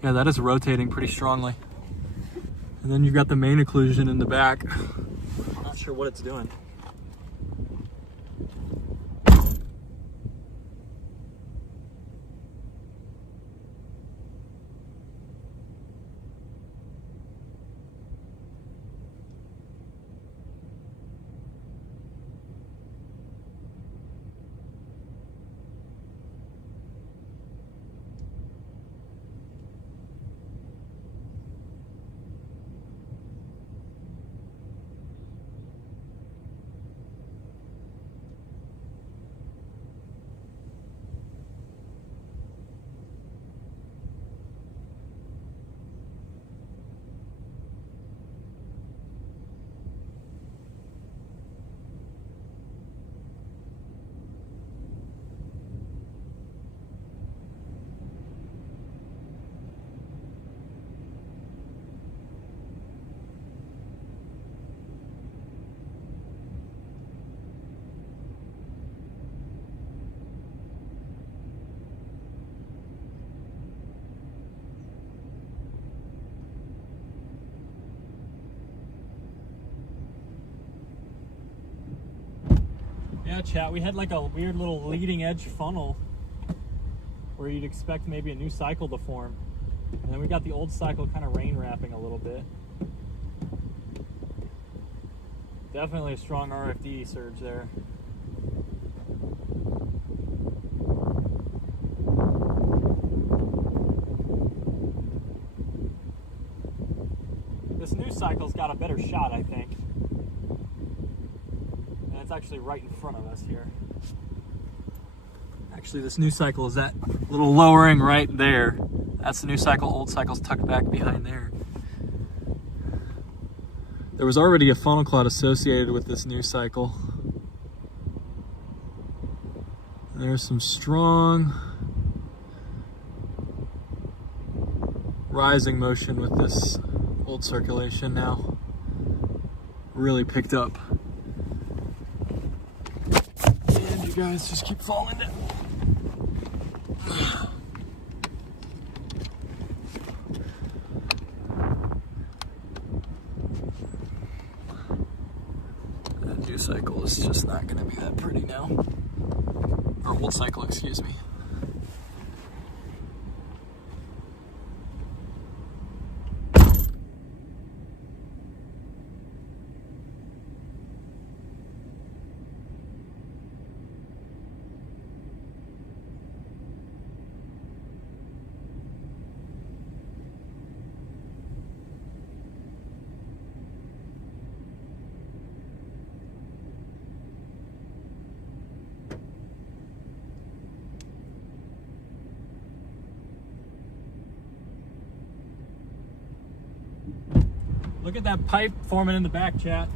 Yeah, that is rotating pretty strongly. And then you've got the main occlusion in the back. I'm not sure what it's doing. Yeah, chat, we had like a weird little leading edge funnel where you'd expect maybe a new cycle to form. And then we got the old cycle kind of rain wrapping a little bit. Definitely a strong RFD surge there. This new cycle's got a better shot, I think. And it's actually right in front of us here. Actually, this new cycle is that little lowering right there. That's the new cycle. Old cycle's tucked back behind there. There was already a funnel cloud associated with this new cycle. There's some strong rising motion with this old circulation now. Really picked up. And you guys just keep falling down. That new cycle is just not going to be that pretty now. Or old cycle, excuse me. Look at that pipe forming in the back, chat.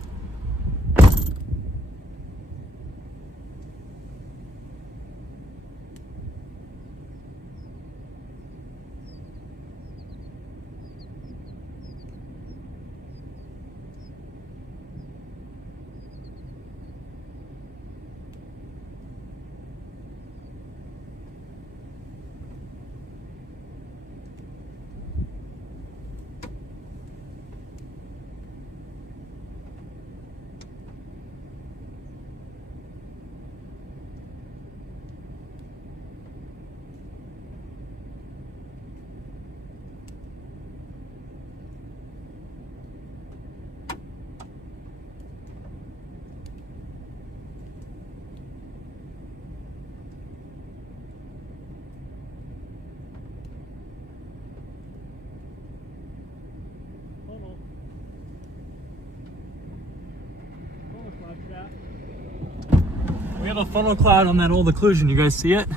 have a funnel cloud on that old occlusion. You guys see it?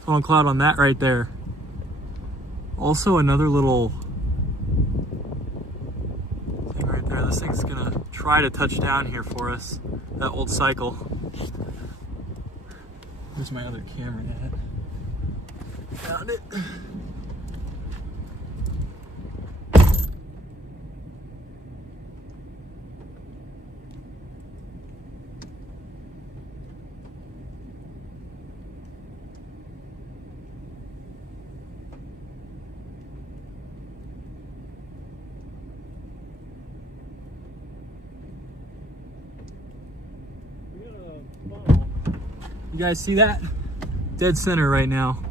Funnel cloud on that right there. Also another little thing right there. This thing's gonna try to touch down here for us. That old cycle. Where's my other camera at? Found it. You guys see that? Dead center right now.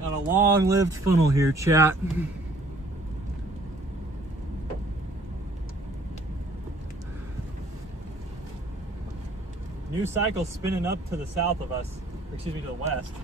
Got a long-lived funnel here, chat. New cycle spinning up to the south of us, or excuse me, to the west.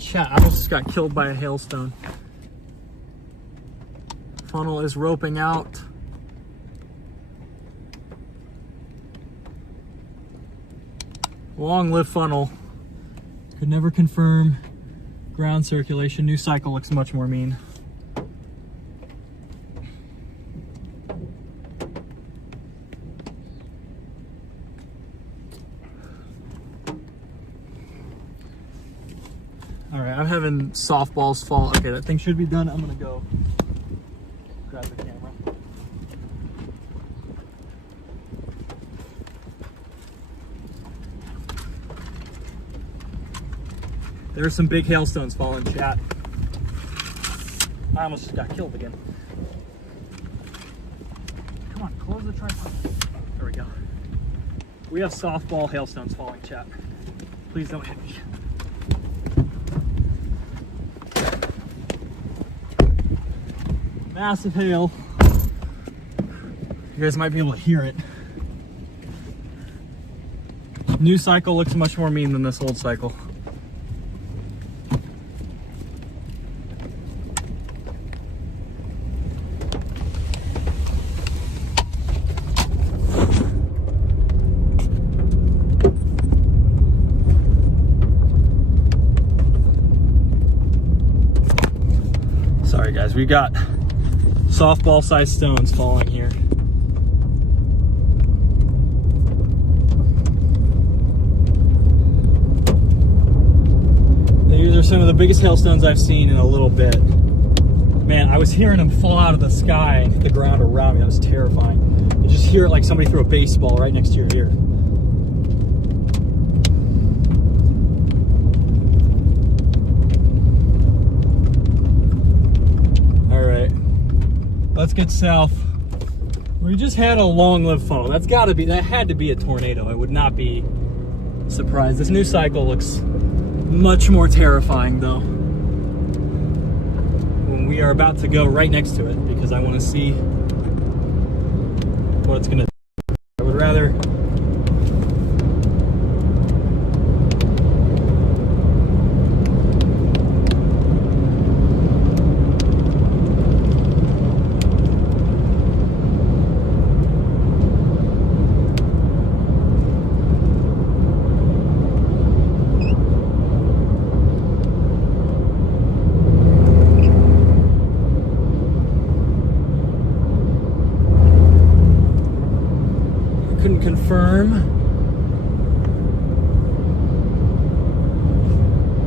Chat, I almost got killed by a hailstone. Funnel is roping out. Long-lived funnel. Could never confirm ground circulation. New cycle looks much more mean. All right, I'm having softballs fall. Okay, that thing should be done. I'm gonna go grab the camera. There's some big hailstones falling, chat. I almost got killed again. Come on, close the tripod. There we go. We have softball hailstones falling, chat. Please don't hit me. Massive hail. You guys might be able to hear it. New cycle looks much more mean than this old cycle. Sorry guys, we got softball sized stones falling here. These are some of the biggest hailstones I've seen in a little bit. Man, I was hearing them fall out of the sky and hit the ground around me. That was terrifying. You just hear it like somebody threw a baseball right next to your ear. Let's get south. We just had a long-lived funnel. That had to be a tornado. I would not be surprised. This new cycle looks much more terrifying though. When we are about to go right next to it because I want to see what it's gonna do. I would rather confirm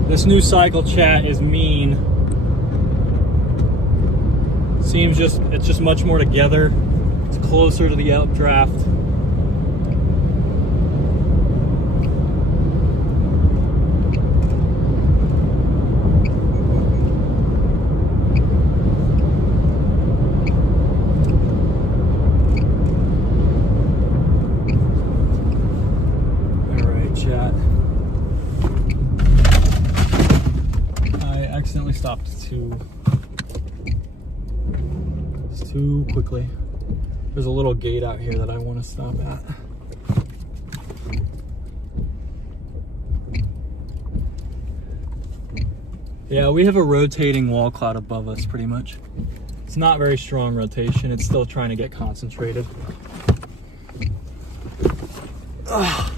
this new cycle, chat, is mean. Seems it's just much more together. It's closer to the updraft. Stopped too quickly. There's a little gate out here that I want to stop at. Yeah, we have a rotating wall cloud above us pretty much. It's not very strong rotation. It's still trying to get concentrated. Ugh.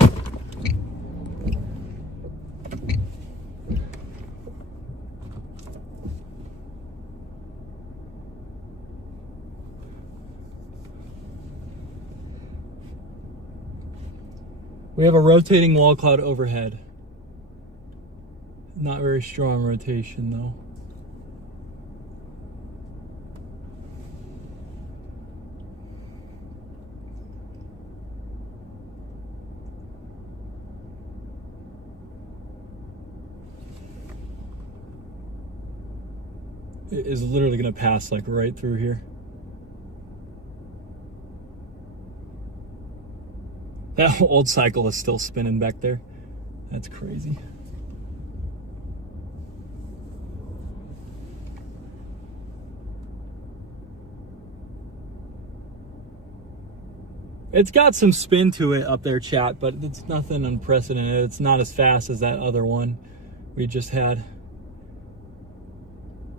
We have a rotating wall cloud overhead. Not very strong rotation though. It is literally gonna pass like right through here. That old cycle is still spinning back there. That's crazy. It's got some spin to it up there, chat, but it's nothing unprecedented. It's not as fast as that other one we just had.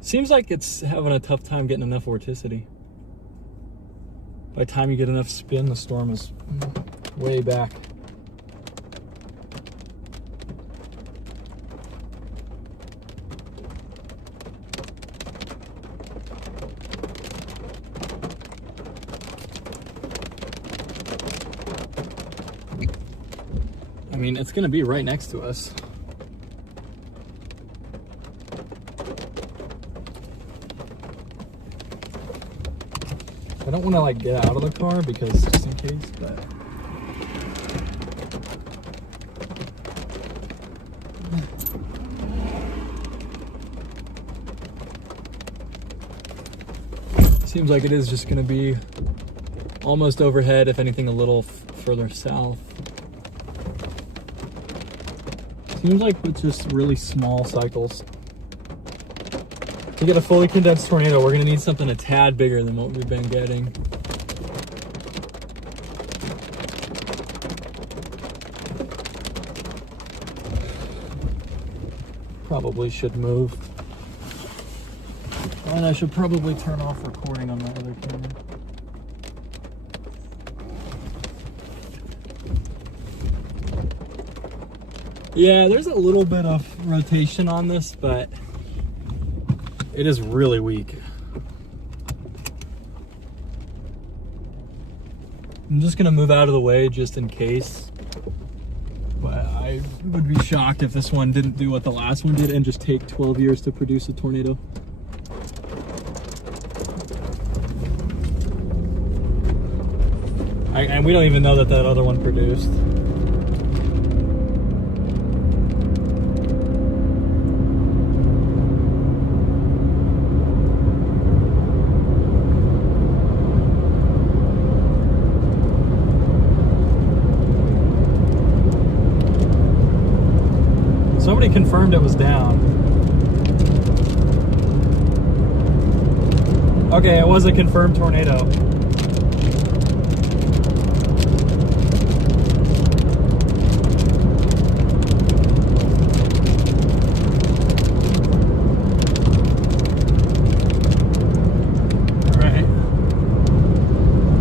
Seems like it's having a tough time getting enough vorticity. By the time you get enough spin, the storm is way back. I mean, it's gonna be right next to us. I don't want to like get out of the car because just in case, but seems like it is just going to be almost overhead, if anything a little further south. Seems like with just really small cycles. To get a fully condensed tornado, we're going to need something a tad bigger than what we've been getting. Probably should move. And I should probably turn off recording on my other camera. Yeah, there's a little bit of rotation on this, but it is really weak. I'm just gonna move out of the way just in case. But I would be shocked if this one didn't do what the last one did and just take 12 years to produce a tornado. And we don't even know that other one produced. Somebody confirmed it was down. Okay, it was a confirmed tornado.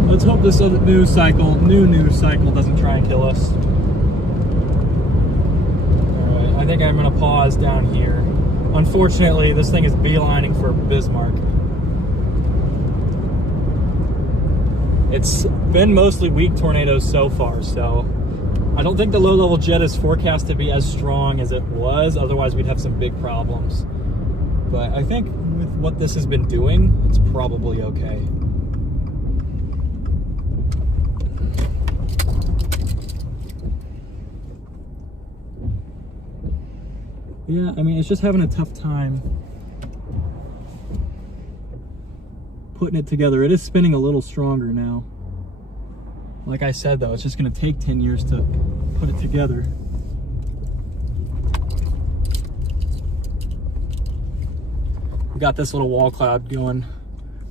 Let's hope this other new cycle doesn't try and kill us. Alright, I think I'm gonna pause down here. Unfortunately, this thing is beelining for Bismarck. It's been mostly weak tornadoes so far, so I don't think the low-level jet is forecast to be as strong as it was, otherwise we'd have some big problems. But I think with what this has been doing, it's probably okay. Yeah, I mean, it's just having a tough time putting it together. It is spinning a little stronger now. Like I said, though, it's just going to take 10 years to put it together. We got this little wall cloud going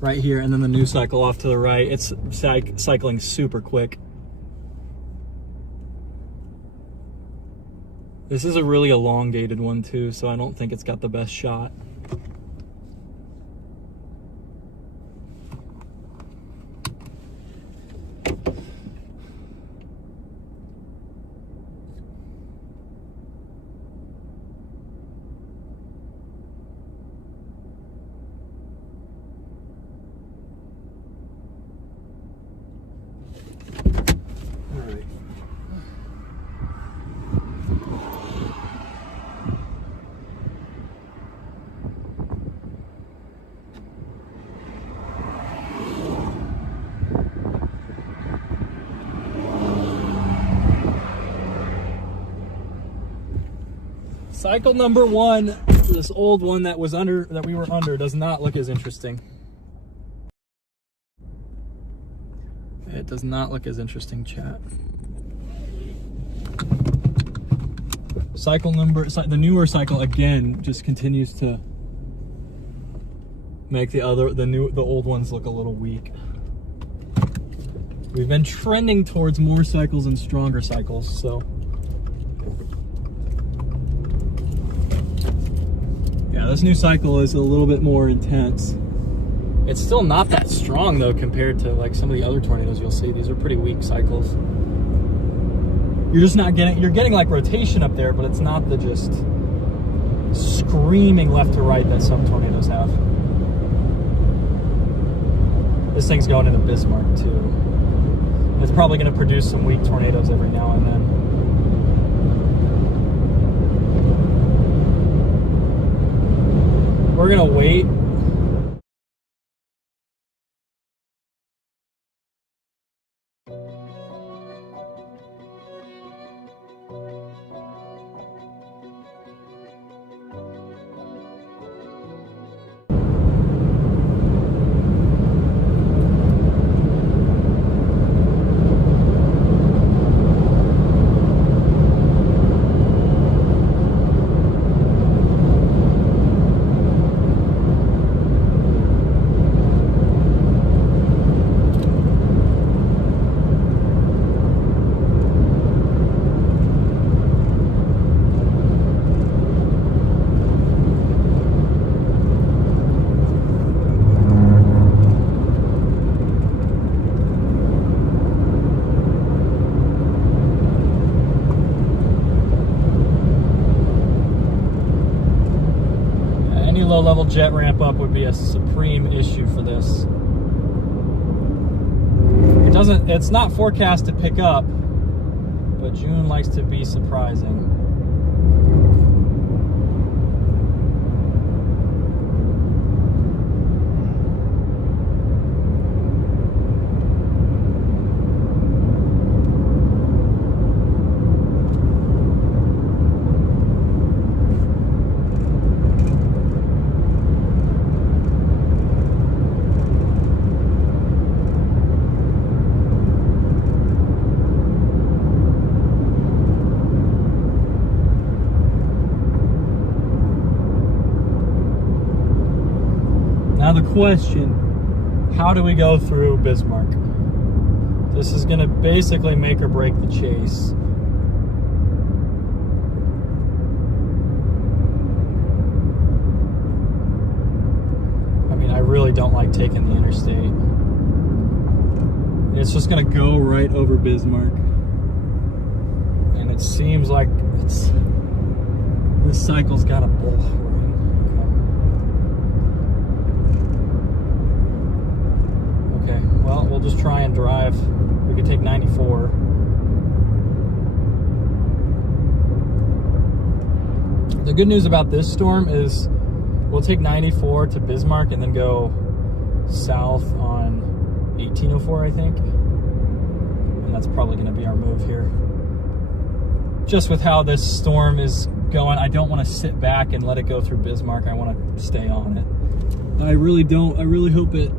right here, and then the new cycle off to the right. It's cycling super quick. This is a really elongated one too, so I don't think it's got the best shot. Cycle number one, this old one that we were under, does not look as interesting. It does not look as interesting, chat. The newer cycle again just continues to make the old ones look a little weak. We've been trending towards more cycles and stronger cycles, so. Yeah, this new cycle is a little bit more intense. It's still not that strong though compared to like some of the other tornadoes you'll see. These are pretty weak cycles. You're just not getting, you're getting like rotation up there, but it's not the just screaming left to right that some tornadoes have. This thing's going into Bismarck too. It's probably going to produce some weak tornadoes every now and then. We're gonna wait low-level jet ramp up would be a supreme issue for this. It's not forecast to pick up, but June likes to be surprising. Now the question, how do we go through Bismarck? This is going to basically make or break the chase. I mean, I really don't like taking the interstate. It's just going to go right over Bismarck. And it seems like this cycle's got a bull. Well, we'll just try and drive. We could take 94. The good news about this storm is we'll take 94 to Bismarck and then go south on 1804, I think. And that's probably going to be our move here. Just with how this storm is going, I don't want to sit back and let it go through Bismarck. I want to stay on it. I really don't. I really hope it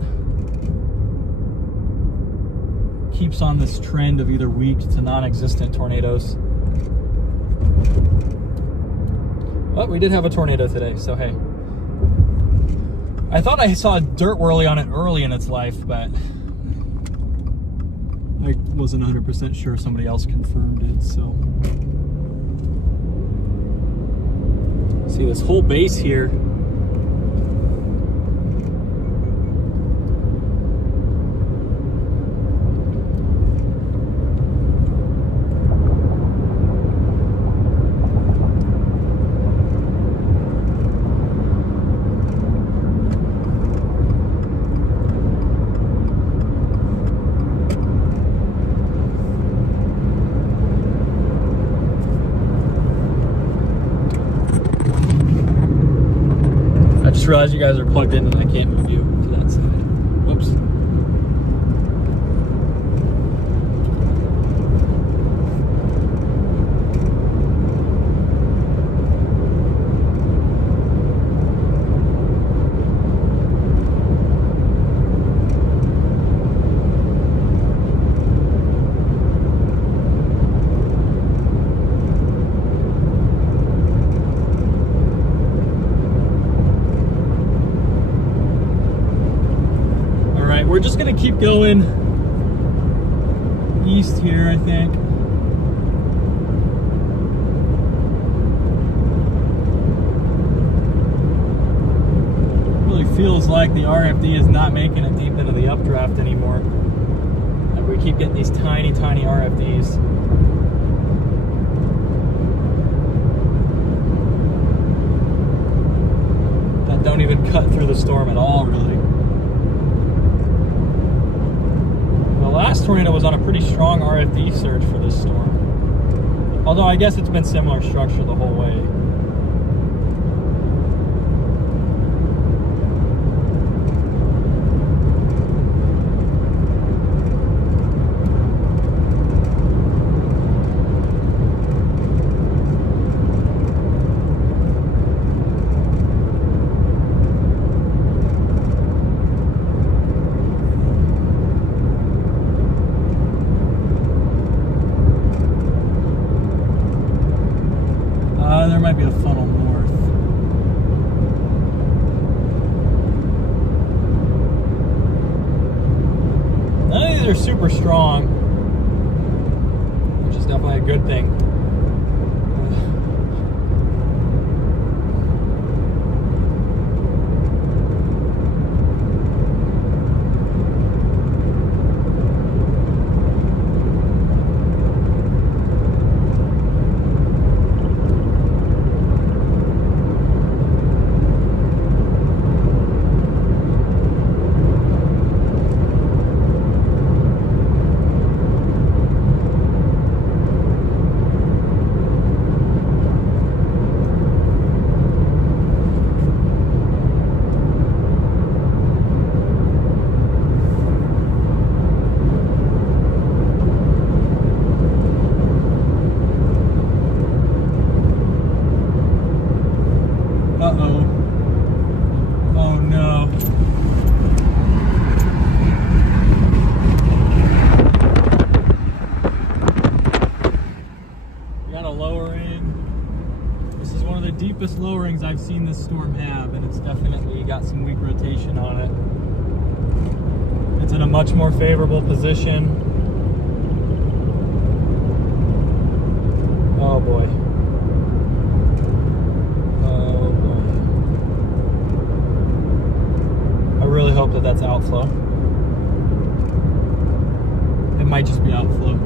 keeps on this trend of either weak to non-existent tornadoes. But we did have a tornado today, so hey. I thought I saw a dirt whirly on it early in its life, but I wasn't 100% sure. Somebody else confirmed it, so. See this whole base here. I just realized you guys are plugged in and I can't move you to that side. Whoops. We're just gonna keep going east here, I think. Really feels like the RFD is not making it deep into the updraft anymore. And we keep getting these tiny, tiny RFDs. That don't even cut through the storm at all, really. The last tornado was on a pretty strong RFD surge for this storm. Although I guess it's been similar structure the whole way. There might be a funnel north. None of these are super strong, which is definitely a good thing. the deepest lowerings I've seen this storm have, and it's definitely got some weak rotation on it. It's in a much more favorable position. Oh boy. Oh boy. I really hope that that's outflow. It might just be outflow.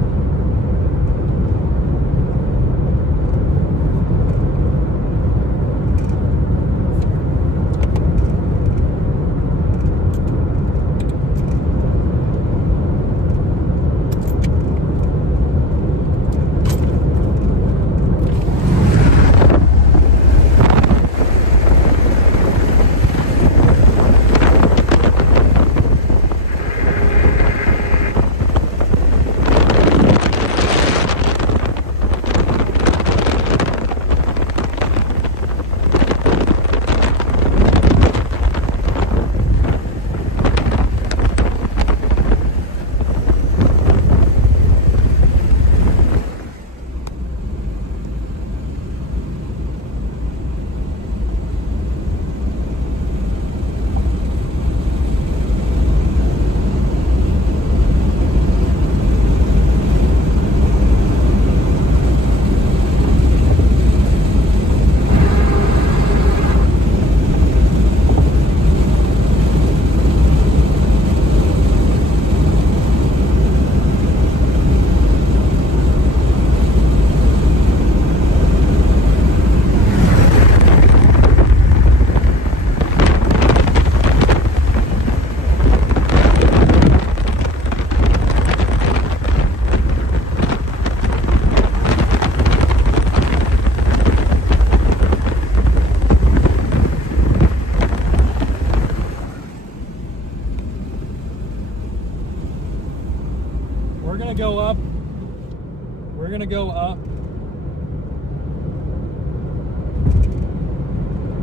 We're gonna go up.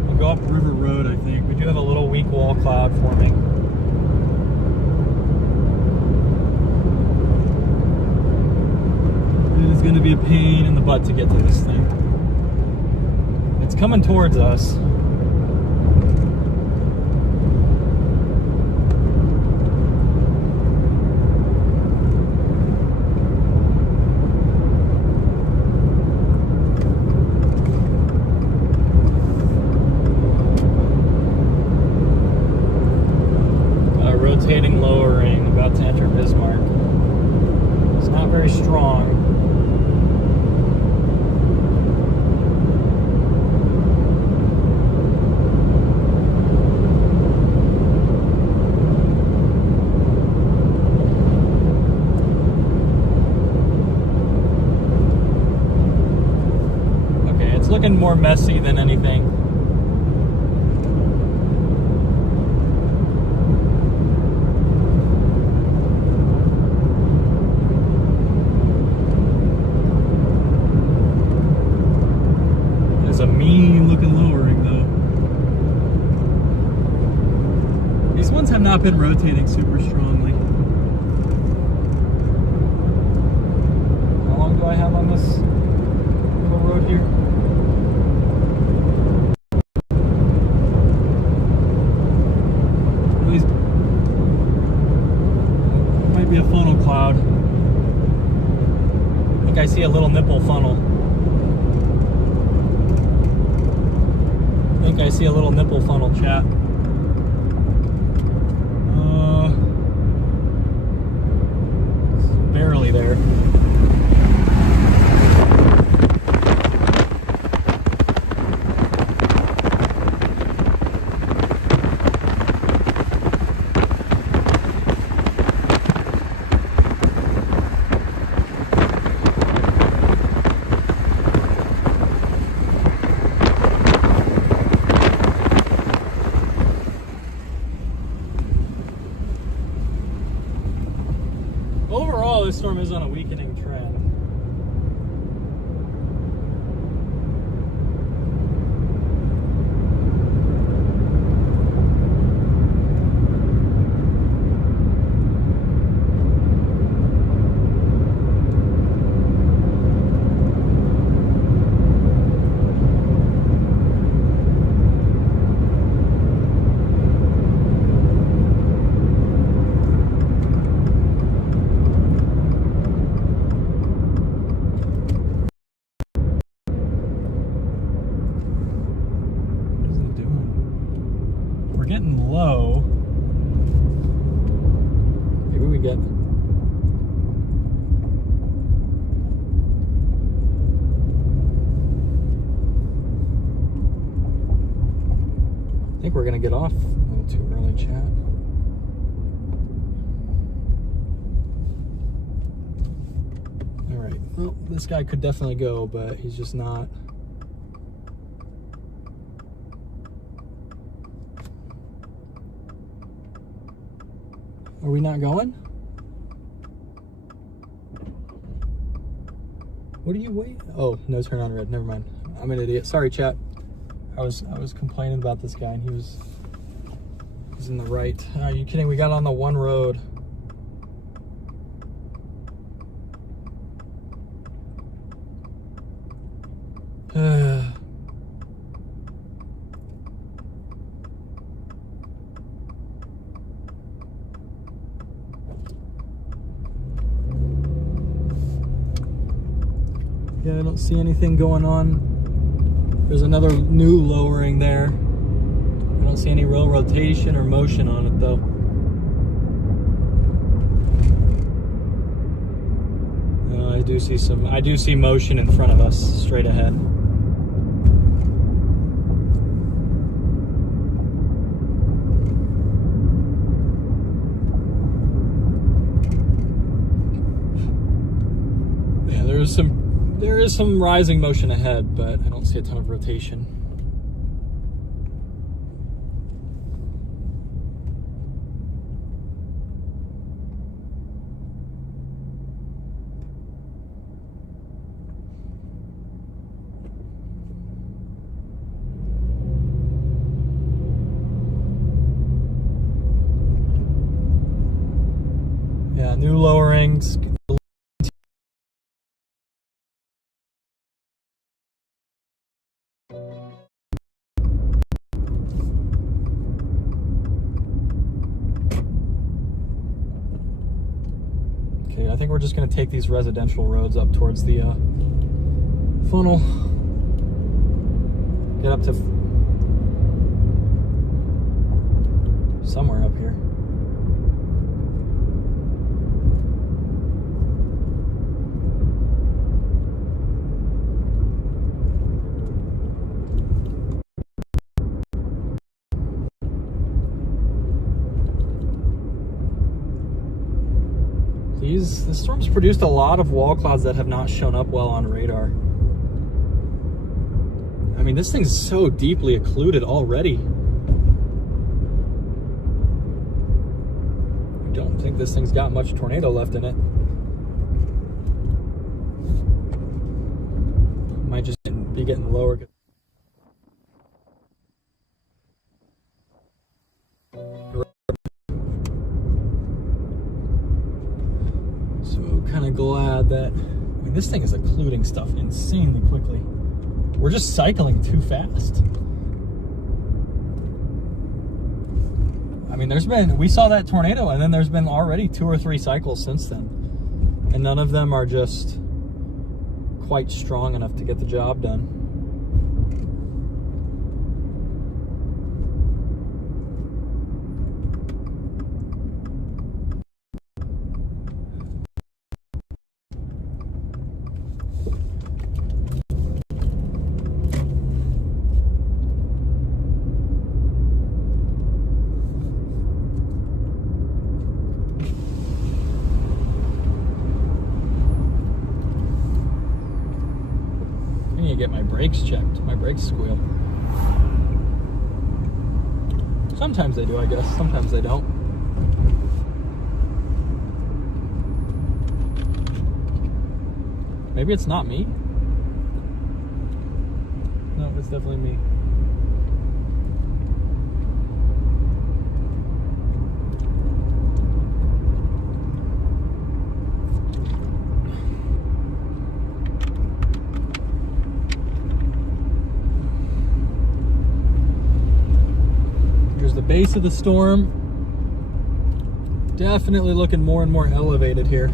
We'll go up River Road, I think. We do have a little weak wall cloud forming. It is gonna be a pain in the butt to get to this thing. It's coming towards us. Rotating lowering, about to enter Bismar. It's not very strong. Okay, it's looking more messy than anything. A mean looking lowering though. These ones have not been rotating super strongly. How long do I have on this little road here? These might be a funnel cloud. I think I see a little nipple funnel. I think I see a little nipple funnel, chat. It's barely there. Overall, this storm is on a weakening trend. getting low. Maybe we get... I think we're gonna get off a little too early, chat. All right, well, this guy could definitely go, but he's just not. Are we not going? What are you waiting? Oh, no turn on red. Never mind. I'm an idiot. Sorry, chat. I was complaining about this guy, and he was in the right. Are you kidding? We got on the one road. Yeah, I don't see anything going on. There's another new lowering there. I don't see any real rotation or motion on it though. I do see motion in front of us, straight ahead. Yeah, there is some rising motion ahead, but I don't see a ton of rotation. Yeah, new lowerings. Okay, I think we're just going to take these residential roads up towards the funnel. Get up to somewhere up here. The storm's produced a lot of wall clouds that have not shown up well on radar. I mean, this thing's so deeply occluded already. I don't think this thing's got much tornado left in it. Might just be getting lower. Kind of glad that, I mean, this thing is occluding stuff insanely quickly. We're just cycling too fast. I mean, we saw that tornado, and then there's been already 2 or 3 cycles since then, and none of them are just quite strong enough to get the job done. Get my brakes checked. My brakes squeal. Sometimes they do, I guess. Sometimes they don't. Maybe it's not me. No, it's definitely me. Base of the storm, definitely looking more and more elevated here.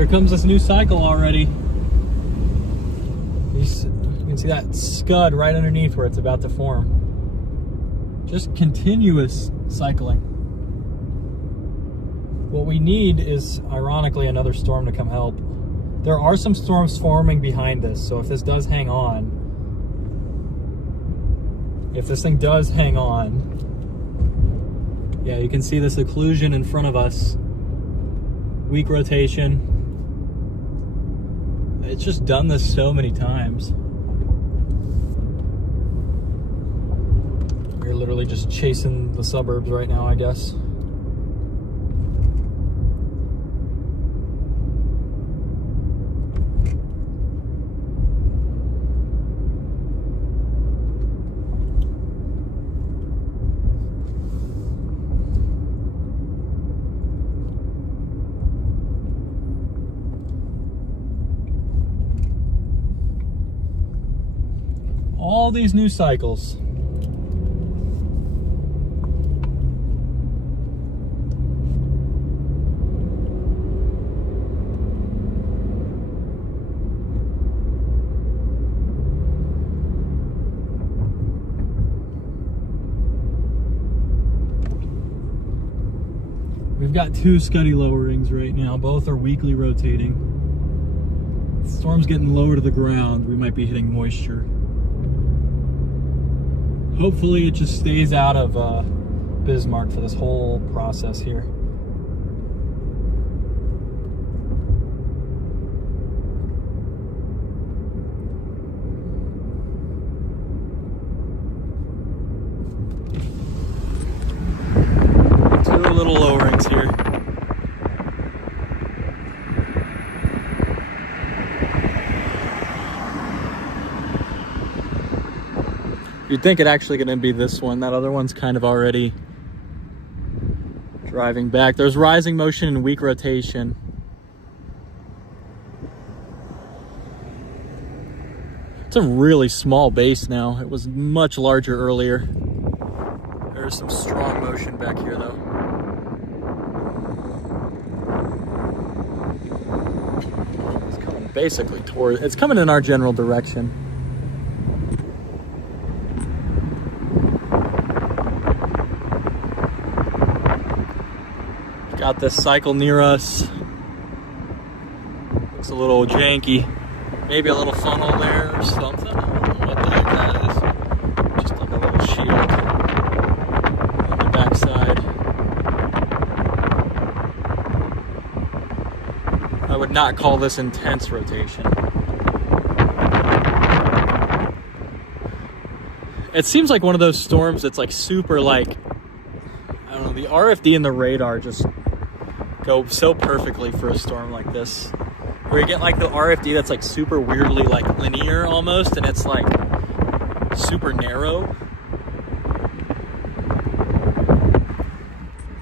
here comes this new cycle already. You can see that scud right underneath where it's about to form. Just continuous cycling. What we need is, ironically, another storm to come help. There are some storms forming behind this, so if this does hang on, if this thing does hang on, yeah, you can see this occlusion in front of us. Weak rotation. It's just done this so many times. We're literally just chasing the suburbs right now, I guess. All these new cycles. We've got two scuddy lowerings right now. Both are weakly rotating. The storm's getting lower to the ground. We might be hitting moisture. Hopefully it just stays out of Bismarck for this whole process here. Two little lowerings here. You'd think it actually gonna be this one. That other one's kind of already driving back. There's rising motion and weak rotation. It's a really small base now. It was much larger earlier. There's some strong motion back here though. It's coming basically toward, it's coming in our general direction. Got this cycle near us. Looks a little janky. Maybe a little funnel there or something. I don't know what the heck that is. Just like a little shield on the backside. I would not call this intense rotation. It seems like one of those storms that's like super like, I don't know, the RFD and the radar just go so perfectly for a storm like this, where you get like the RFD that's like super weirdly like linear almost, and it's like super narrow,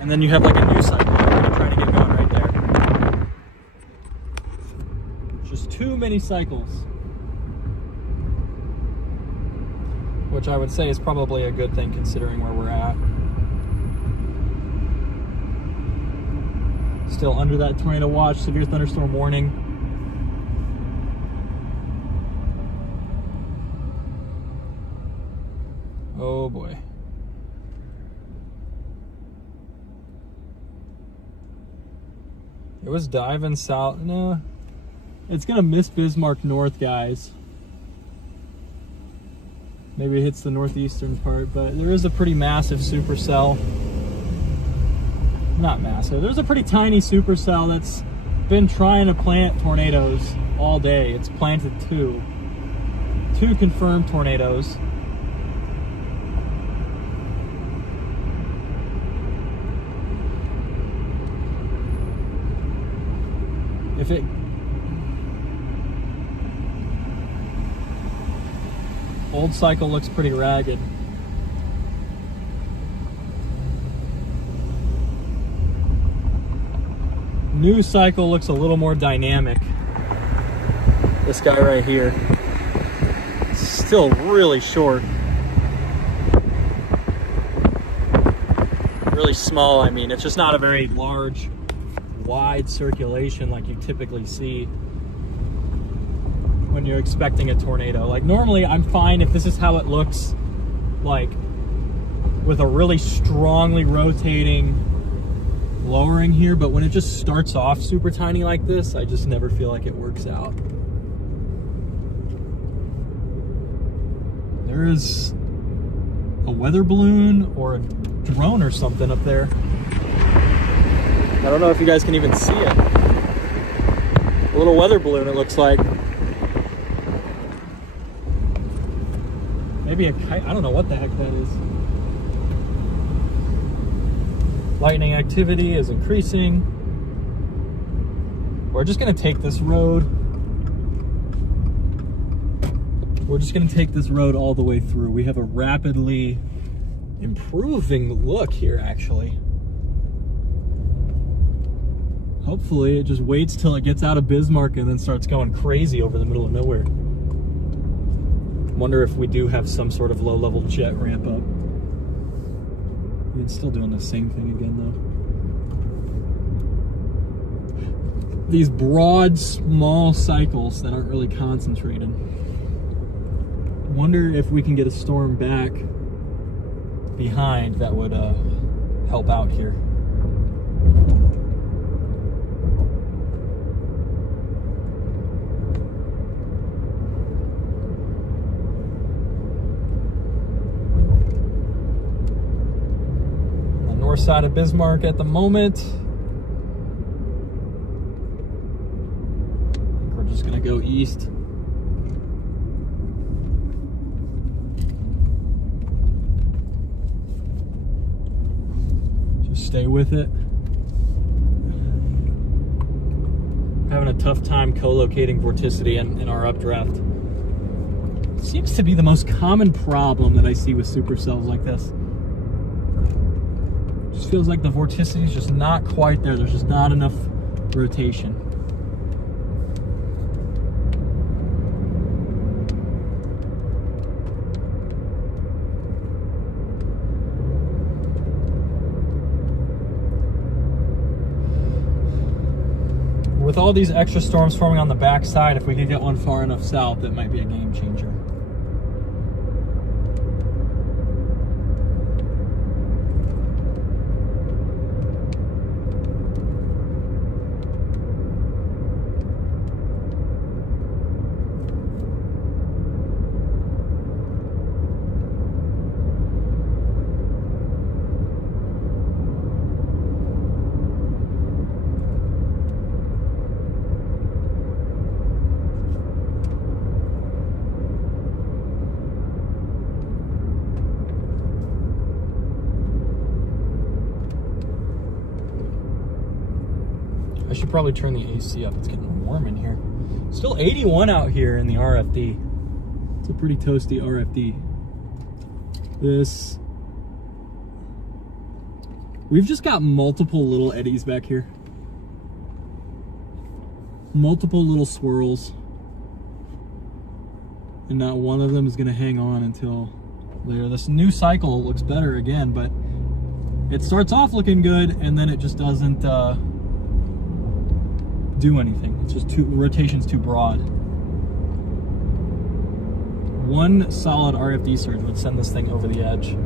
and then you have like a new cycle trying to get going right there. Just too many cycles, which I would say is probably a good thing considering where we're at. Still under that tornado watch, severe thunderstorm warning. Oh boy. It was diving south. No, it's gonna miss Bismarck North, guys. Maybe it hits the northeastern part, but there is a pretty massive supercell. Not massive. There's a pretty tiny supercell that's been trying to plant tornadoes all day. It's planted two confirmed tornadoes. If it old cycle looks pretty ragged. New cycle looks a little more dynamic. This guy right here, still really short. Really small, I mean. It's just not a very large wide circulation like you typically see when you're expecting a tornado. Like normally I'm fine if this is how it looks, like with a really strongly rotating lowering here, but when it just starts off super tiny like this, I just never feel like it works out. There is a weather balloon or a drone or something up there. I don't know if you guys can even see it. A little weather balloon, it looks like. Maybe a kite, I don't know what the heck that is. Lightning activity is increasing. We're just gonna take this road. We're just gonna take this road all the way through. We have a rapidly improving look here, actually. Hopefully it just waits till it gets out of Bismarck and then starts going crazy over the middle of nowhere. Wonder if we do have some sort of low-level jet ramp up. It's still doing the same thing again, though. These broad, small cycles that aren't really concentrated. Wonder if we can get a storm back behind that would help out here. North side of Bismarck at the moment. I think we're just gonna go east. Just stay with it. Having a tough time co-locating vorticity in our updraft. Seems to be the most common problem that I see with supercells like this. Just feels like the vorticity is just not quite there. There's just not enough rotation. With all these extra storms forming on the backside, if we could get one far enough south, it might be a game changer. I should probably turn the AC up. It's getting warm in here. Still 81 out here in the RFD. It's a pretty toasty RFD. We've just got multiple little eddies back here. Multiple little swirls. And not one of them is gonna hang on until later. This new cycle looks better again, but it starts off looking good and then it just doesn't do anything. It's just rotation's too broad. One solid RFD surge would send this thing over the edge.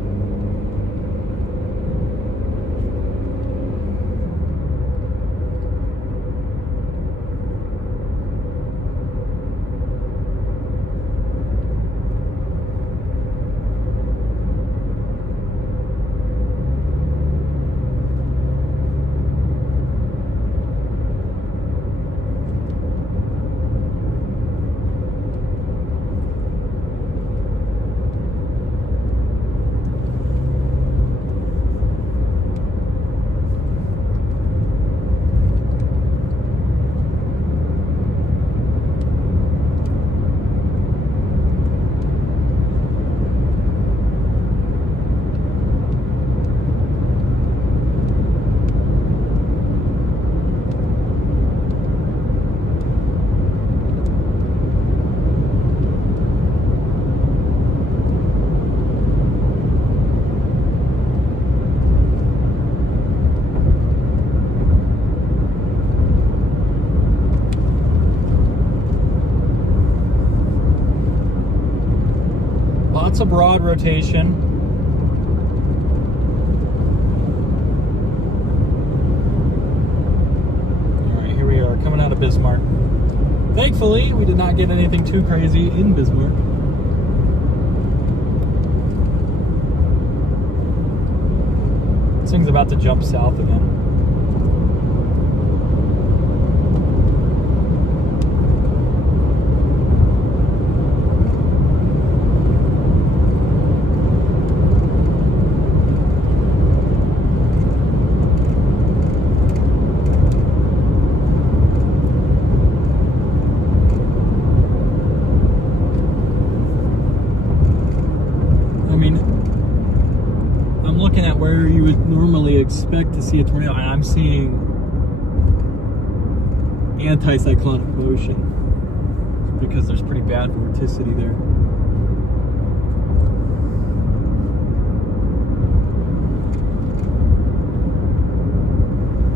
Lots of broad rotation. All right, here we are coming out of Bismar. Thankfully, we did not get anything too crazy in Bismar. This thing's about to jump south again. Where you would normally expect to see a tornado, I'm seeing anticyclonic motion because there's pretty bad vorticity there.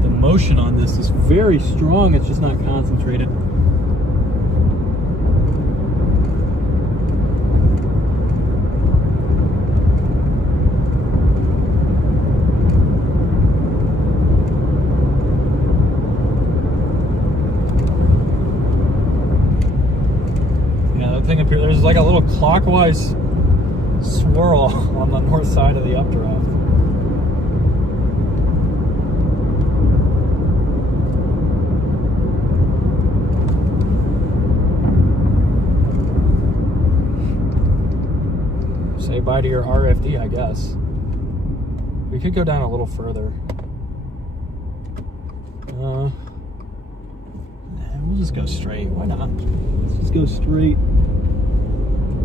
The motion on this is very strong, it's just not concentrated. Thing up here, there's like a little clockwise swirl on the north side of the updraft. Say bye to your RFD, I guess. We could go down a little further. We'll just go straight. Why not? Let's just go straight.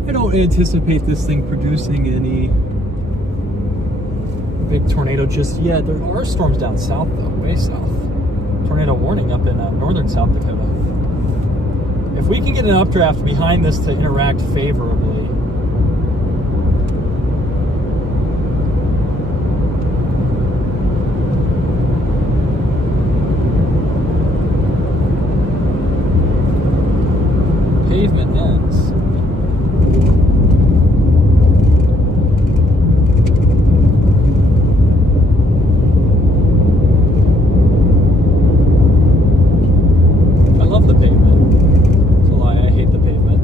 I don't anticipate this thing producing any big tornado just yet. There are storms down south, though, way south. Tornado warning up in northern South Dakota. If we can get an updraft behind this to interact favorably, pavement ends. I love the pavement. It's a lie, I hate the pavement.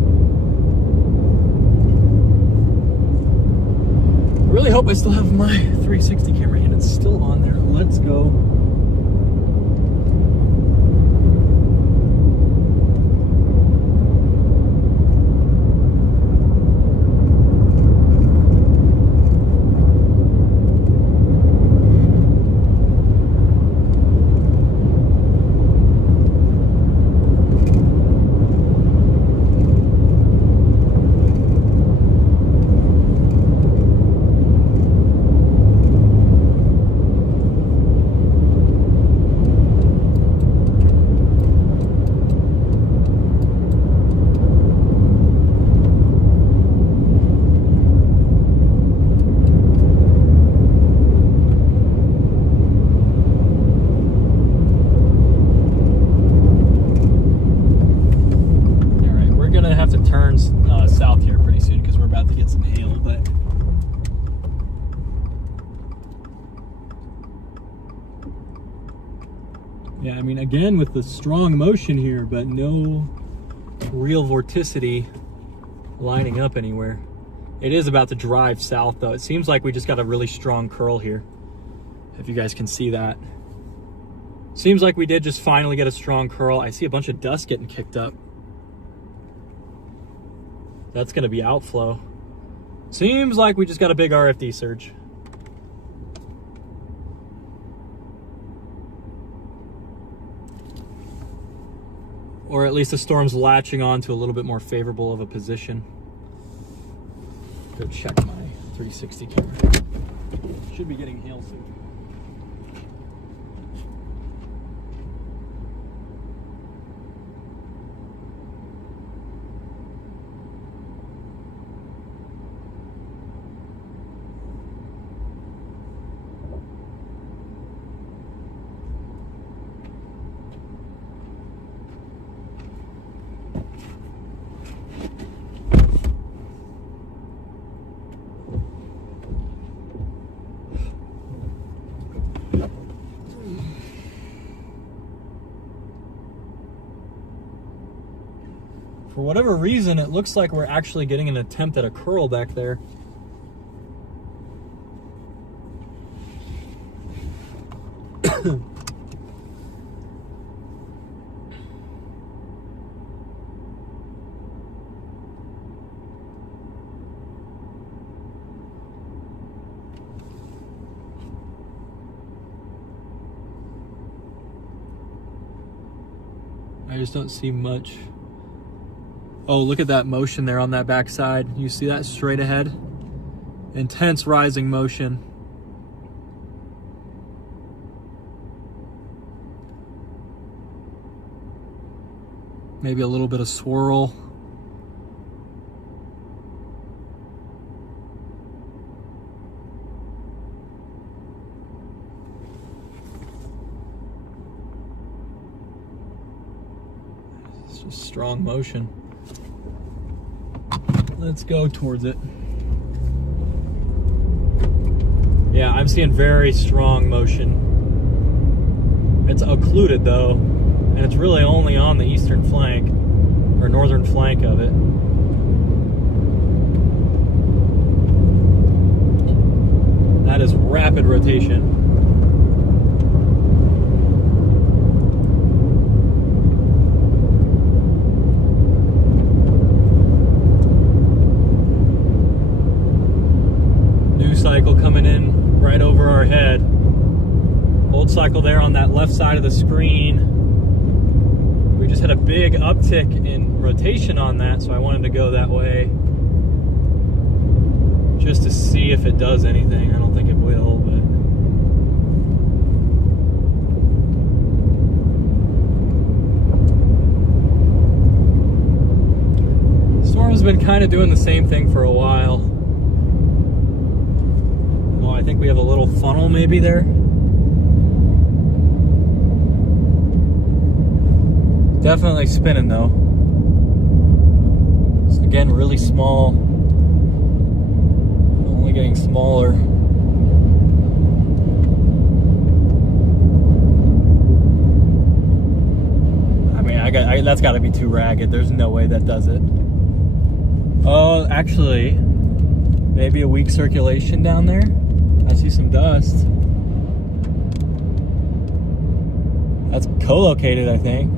I really hope I still have my 360 camera and it's still on there. Let's go. South here pretty soon because we're about to get some hail, but yeah, I mean, again with the strong motion here, but no real vorticity lining up anywhere. It is about to drive south though. It seems like we just got a really strong curl here, if you guys can see that. Seems like we did just finally get a strong curl. I see a bunch of dust getting kicked up. That's going to be outflow. Seems like we just got a big RFD surge. Or at least the storm's latching on to a little bit more favorable of a position. Go check my 360 camera. Should be getting hail soon. For whatever reason, it looks like we're actually getting an attempt at a curl back there. I just don't see much. Oh, look at that motion there on that backside. You see that straight ahead? Intense rising motion. Maybe a little bit of swirl. It's just strong motion. Let's go towards it. Yeah, I'm seeing very strong motion. It's occluded though, and it's really only on the eastern flank, or northern flank of it. That is rapid rotation. Cycle coming in right over our head. Old cycle there on that left side of the screen. We just had a big uptick in rotation on that, so I wanted to go that way just to see if it does anything. I don't think it will, but the storm's been kind of doing the same thing for a while. I think we have a little funnel maybe there. Definitely spinning though. It's again really small. Only getting smaller. I mean, that's got to be too ragged. There's no way that does it. Oh, actually, maybe a weak circulation down there. I see some dust. That's co-located, I think.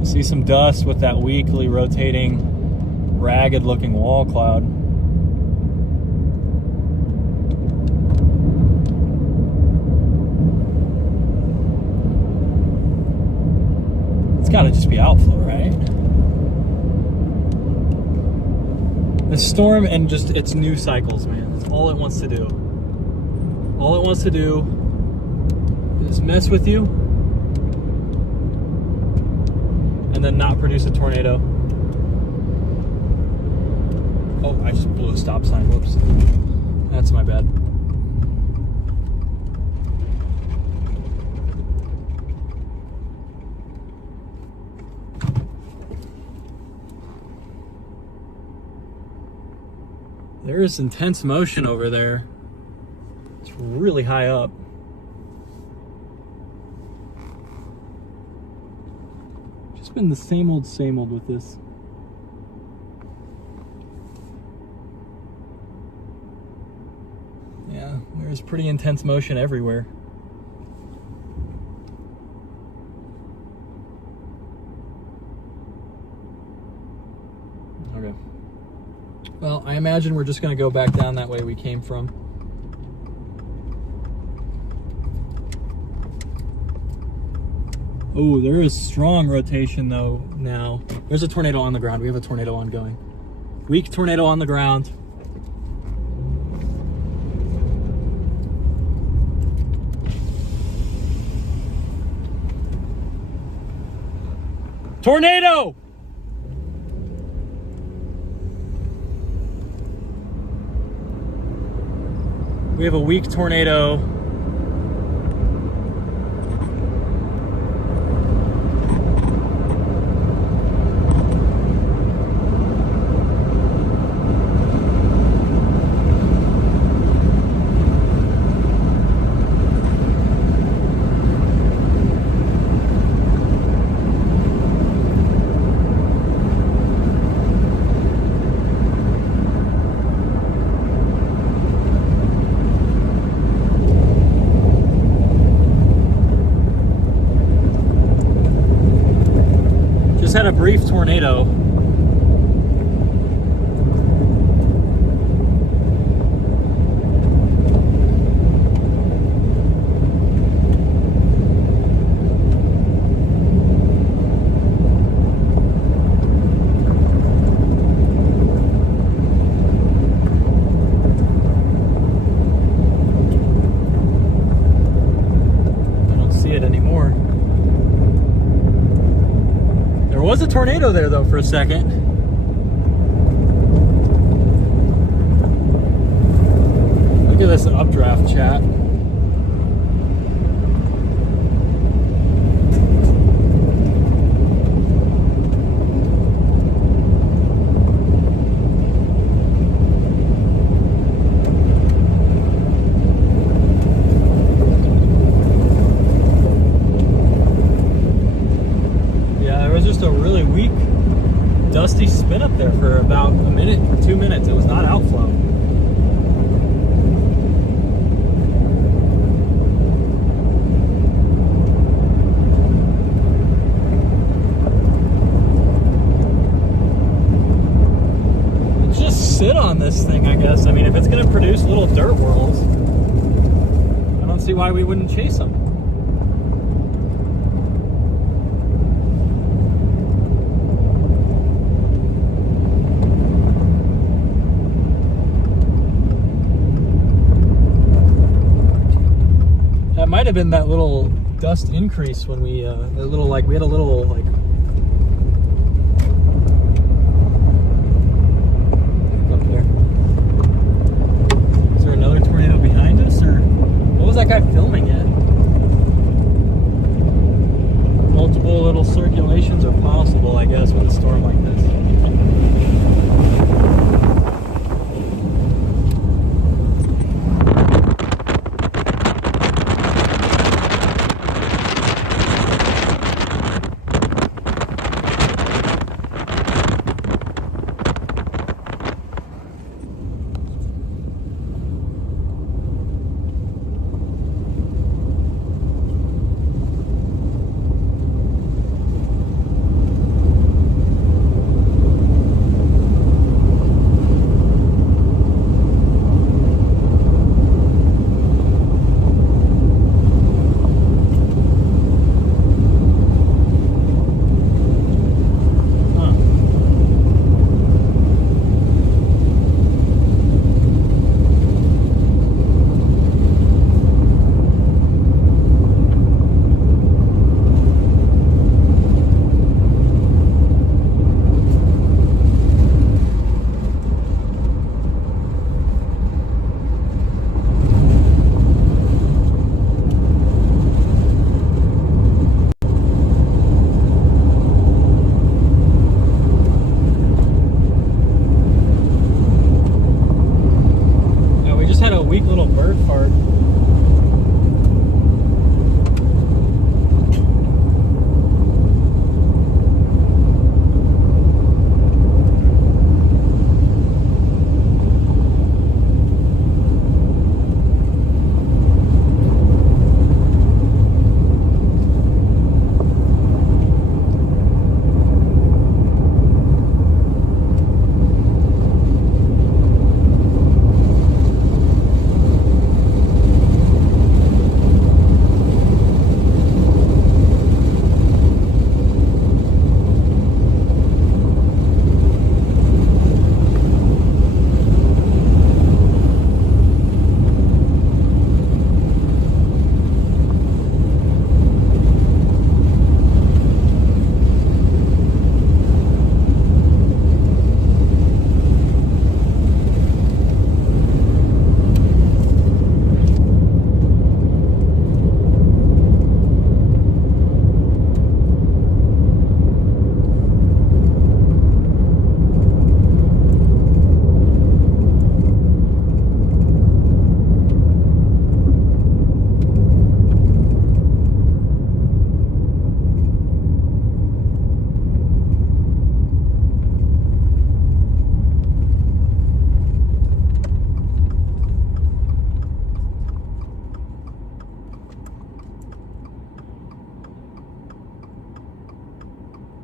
I see some dust with that weakly rotating, ragged-looking wall cloud. It's gotta just be outflow, right? The storm and just its new cycles, man. That's all it wants to do. All it wants to do is mess with you and then not produce a tornado. Oh, I just blew a stop sign. Whoops. That's my bad. There is intense motion over there. It's really high up. Just been the same old with this. Yeah, there's pretty intense motion everywhere. Okay. Well, I imagine we're just going to go back down that way we came from. Oh, there is strong rotation though now. There's a tornado on the ground. We have a tornado ongoing. Weak tornado on the ground. Tornado! We have a weak tornado. just had a brief tornado. Was a tornado there though for a second. Look at this updraft, chat. A really weak dusty spin up there for about a minute or 2 minutes. It was not outflow. Just sit on this thing, I guess. I mean, if it's going to produce little dirt whirls, I don't see why we wouldn't chase them. Might have been that little dust increase when we had a little like up there. Is there another tornado behind us, or what was that guy filming at? Multiple little circulations are possible, I guess, with a storm like this.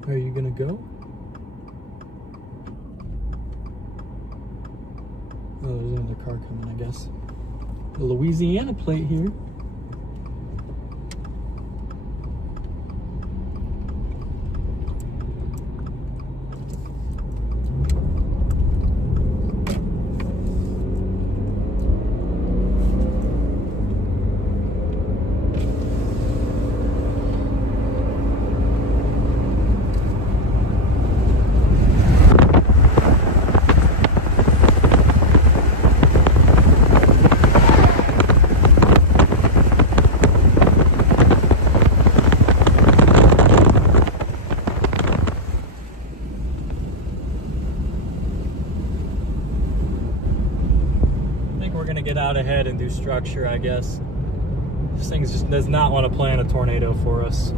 Are you gonna go? Oh, there's another car coming, I guess. The Louisiana plate here. Get out ahead and do structure, I guess. This thing just does not want to plan a tornado for us.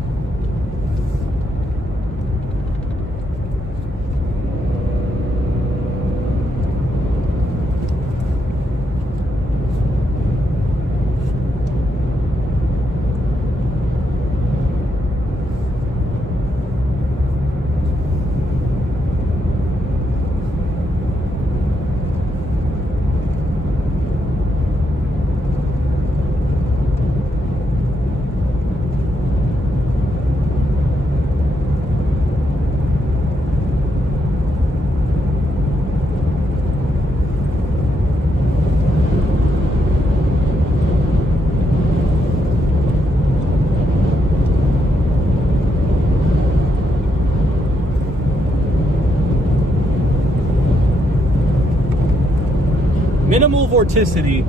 Minimal vorticity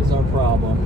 is our problem.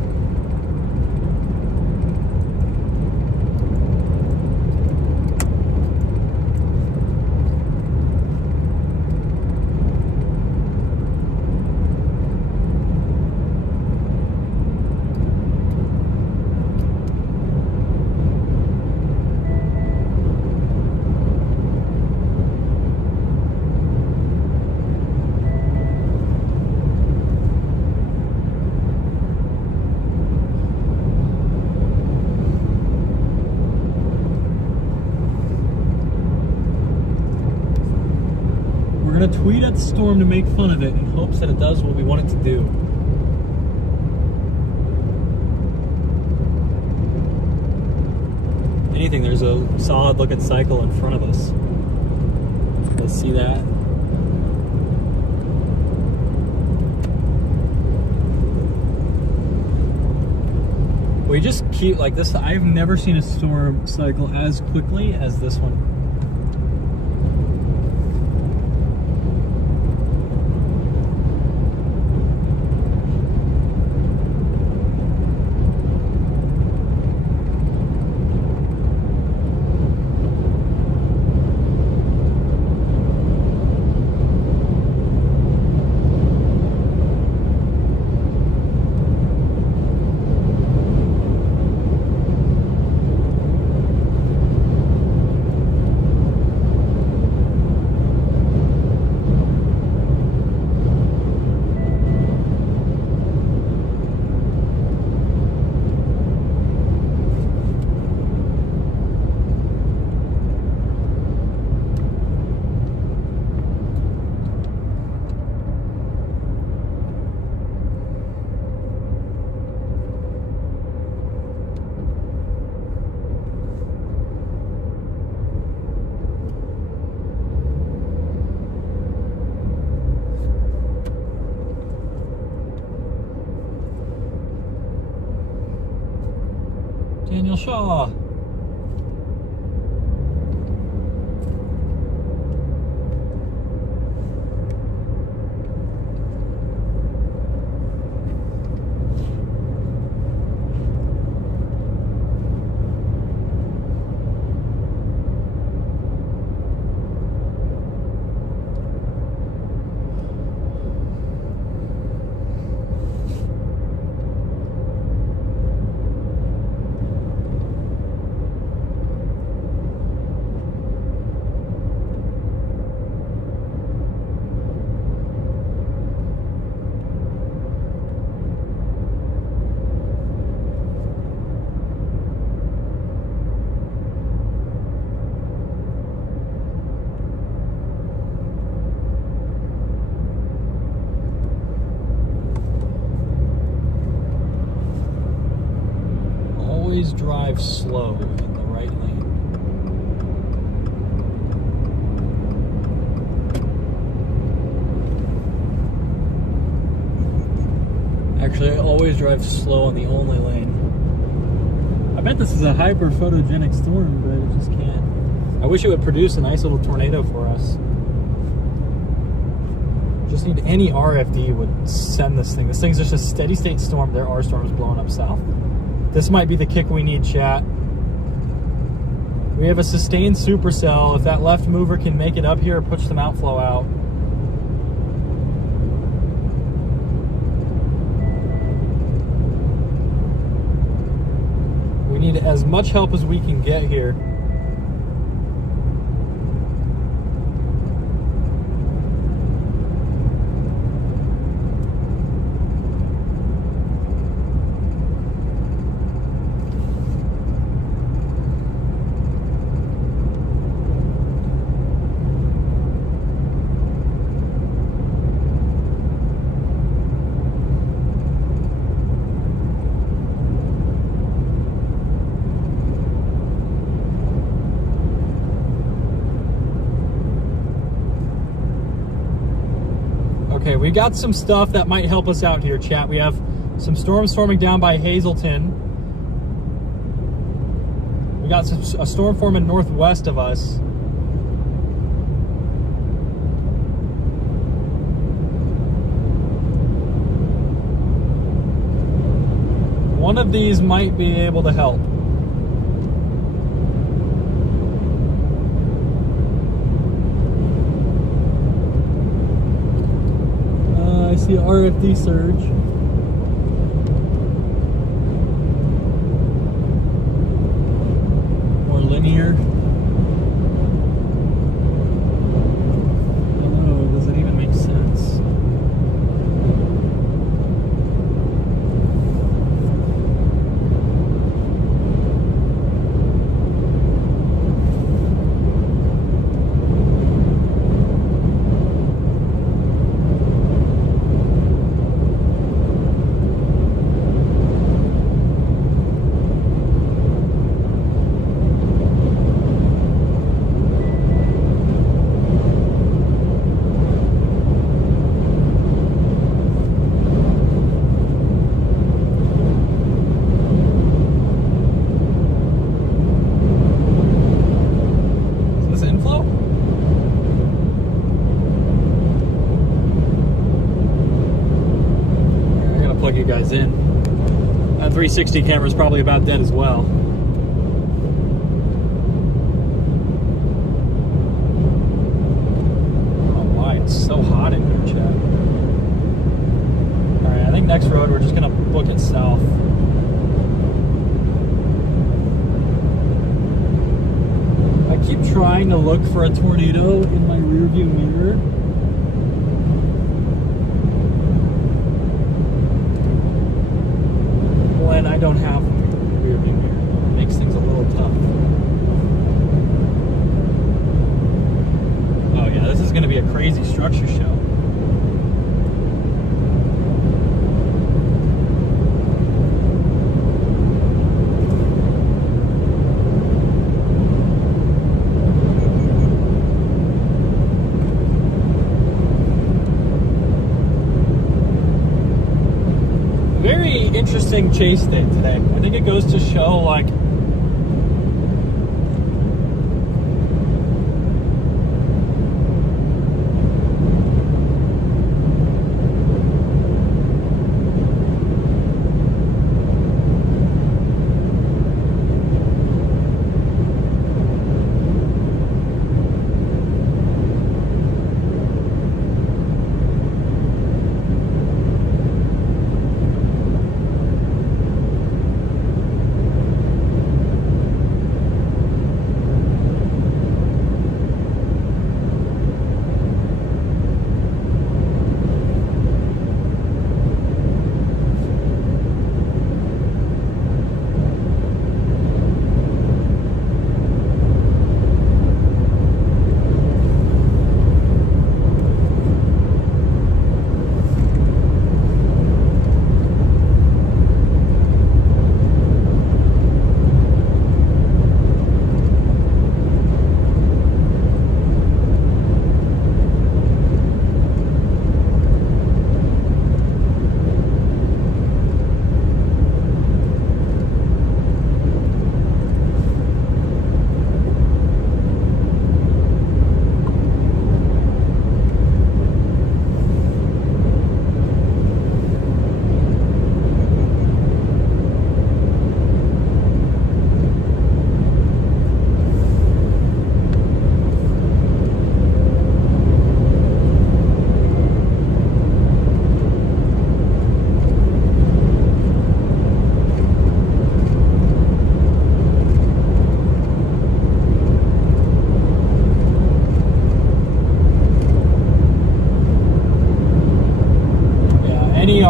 We're gonna tweet at the storm to make fun of it in hopes that it does what we want it to do. Anything, there's a solid looking cycle in front of us. Let's see that. We just keep like this. I've never seen a storm cycle as quickly as this one. Daniel Shaw. always drive slow in the right lane. Actually, I always drive slow on the only lane. I bet this is a hyper photogenic storm, but it just can't. I wish it would produce a nice little tornado for us. Just need any RFD would send this thing. This thing's just a steady state storm. There are storms blowing up south. This might be the kick we need, chat. We have a sustained supercell. If that left mover can make it up here or push some outflow out. We need as much help as we can get here. Okay, we got some stuff that might help us out here, chat. We have some storms forming down by Hazelton. We got a storm forming northwest of us. One of these might be able to help. I see an RFD surge. More linear. I don't know, does it even make sense? You guys in. That 360 camera is probably about dead as well. I don't know why it's so hot in here, chat. Alright, I think next road we're just gonna book it south. I keep trying to look for a tornado in my rearview mirror. And I don't have a rear view mirror. It makes things a little tough. Oh yeah, this is going to be a crazy structure show. Very interesting chase day today. I think it goes to show, like,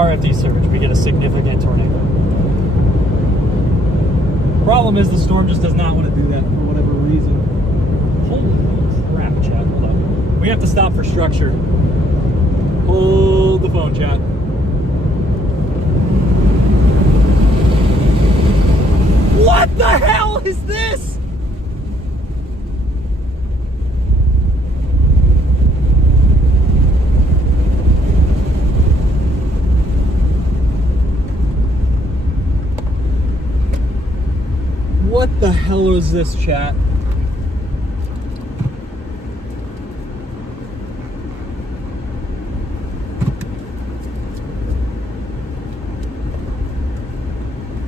RFD surge, we get a significant tornado. Problem is the storm just does not want to do that for whatever reason. Holy crap, chat. Hold on. We have to stop for structure. Hold the phone, chat. What the hell is this? What the hell is this, chat?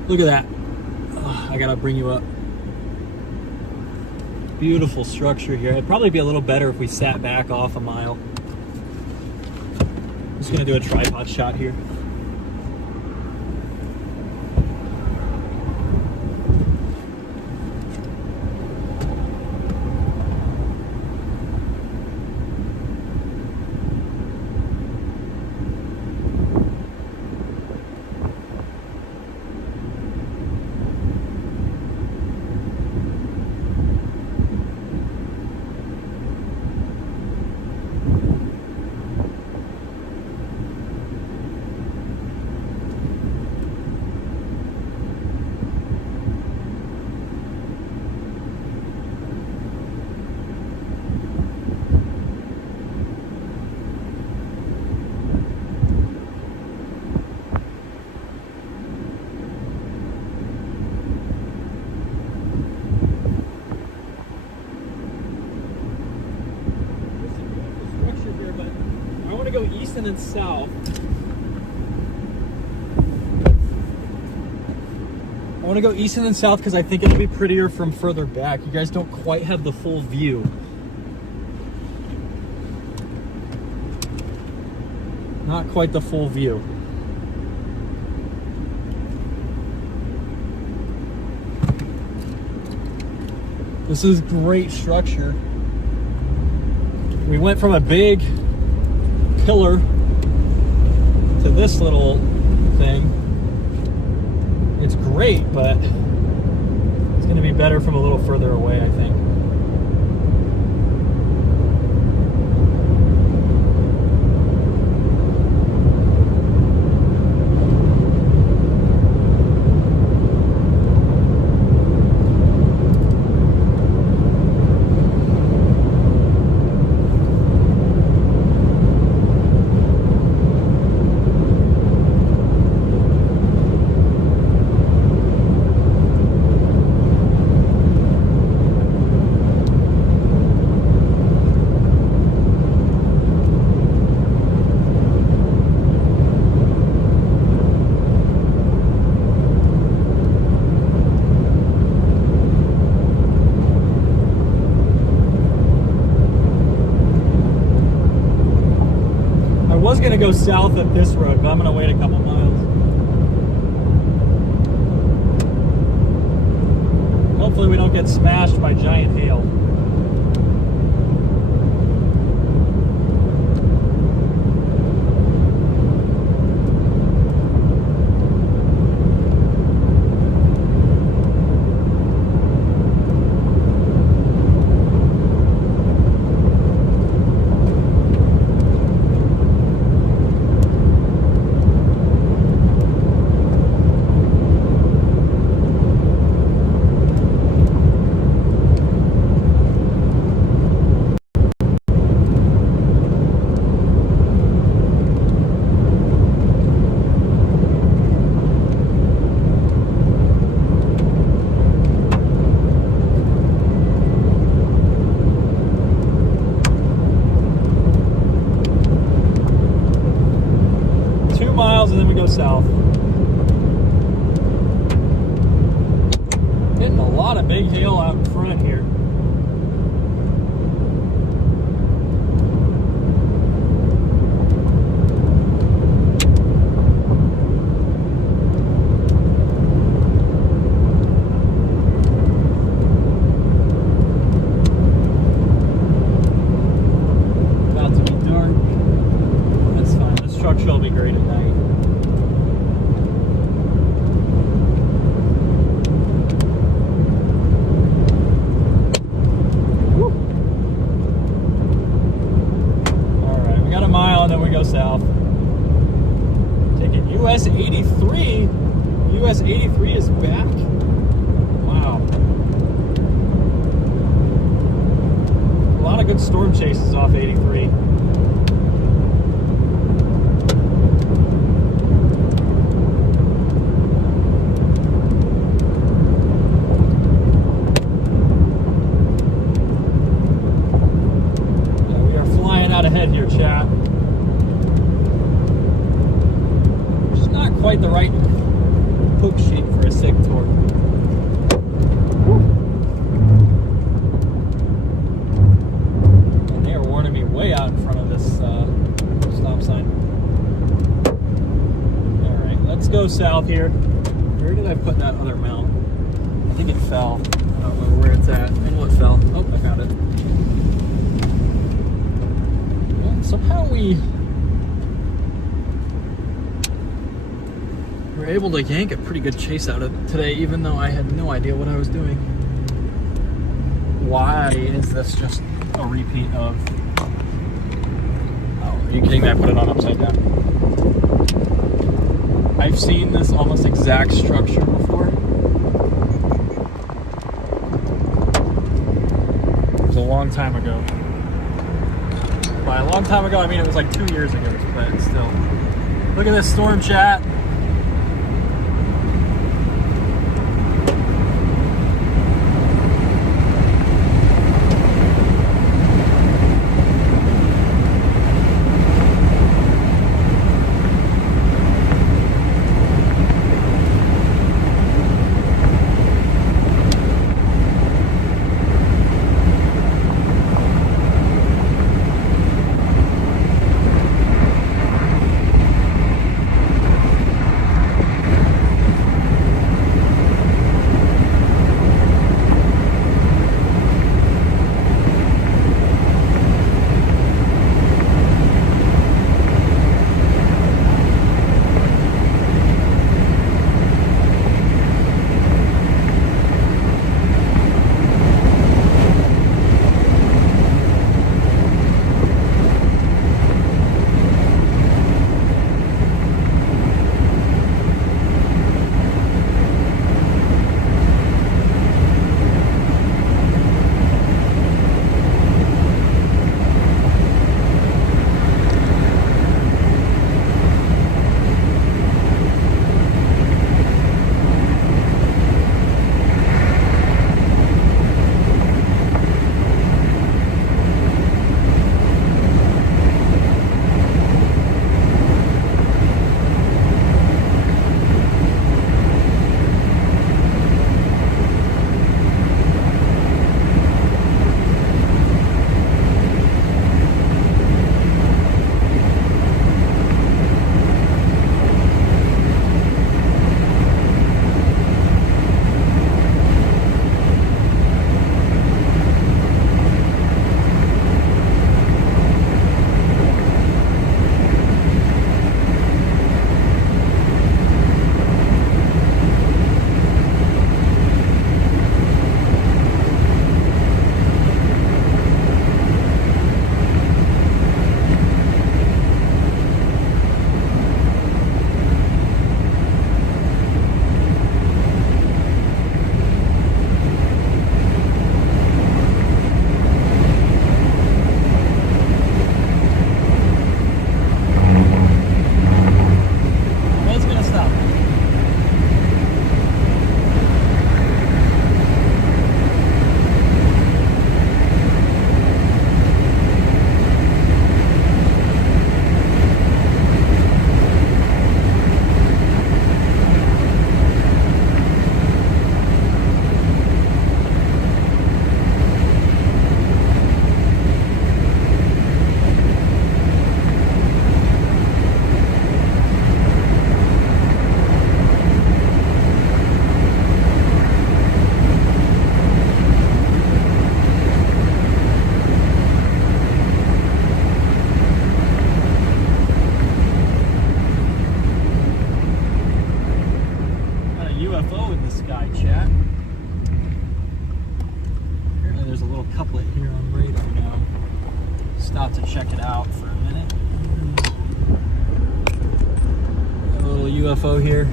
Look at that. Oh, I gotta bring you up. Beautiful structure here. It'd probably be a little better if we sat back off a mile. I'm just gonna do a tripod shot here. Go east and then south. I want to go east and then south because I think it'll be prettier from further back. You guys don't quite have the full view. Not quite the full view. This is great structure. We went from a big pillar to this little thing. It's great, but it's going to be better from a little further away, I think. I was going to go south up this road, but I'm going to wait a couple miles. Hopefully we don't get smashed by giant hail. And then we go south. Getting a lot of big hail out in front here. About to be dark. That's fine. The structure will be great at night. US 83 is back. Wow. A lot of good storm chases off 83. Ahead here, chat. Just not quite the right hook shape for a sig torque. And they are warning me way out in front of this stop sign. Alright, let's go south here. Where did I put that other mount? I think it fell. I don't know where it's at. I know it fell. Oh, I found it. Somehow we were able to yank a pretty good chase out of it today, even though I had no idea what I was doing. Why is this just a repeat of... Oh, are you kidding me? I put it on upside down. I've seen this almost exact structure before. It was a long time ago. By a long time ago, I mean it was like 2 years ago, but still. Look at this storm, chat. stop to check it out for a minute. A little UFO here.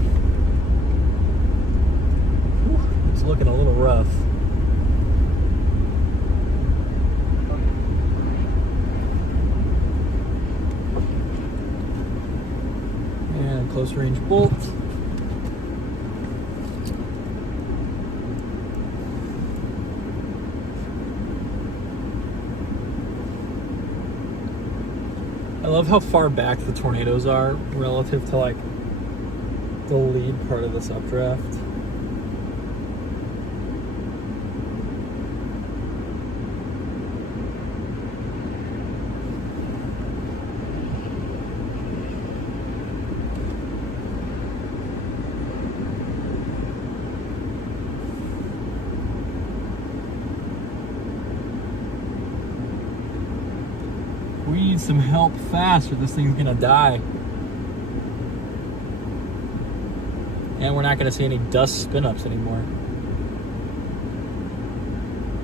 love how far back the tornadoes are relative to like the lead part of this updraft. We need some help fast or this thing's gonna die. And we're not gonna see any dust spin-ups anymore.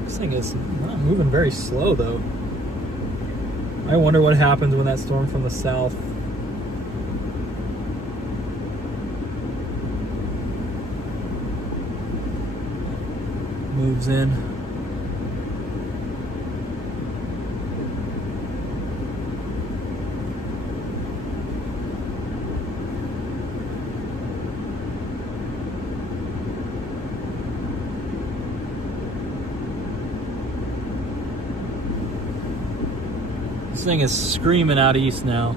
This thing is not moving very slow though. I wonder what happens when that storm from the south moves in. This thing is screaming out east now.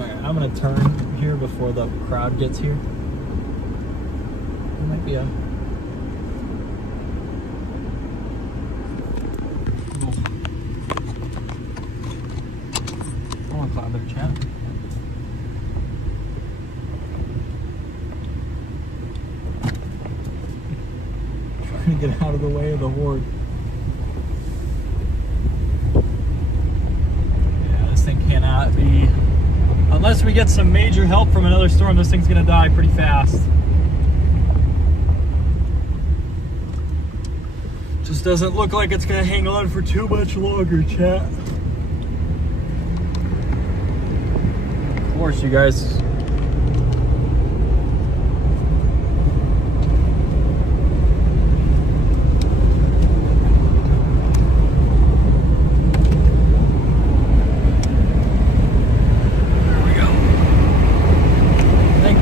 Alright, I'm gonna turn here before the crowd gets here. There might be a little cloud there, chat. Trying to get out of the way of the horde. Cannot be, unless we get some major help from another storm, this thing's gonna die pretty fast. Just doesn't look like it's gonna hang on for too much longer, chat. Of course, you guys.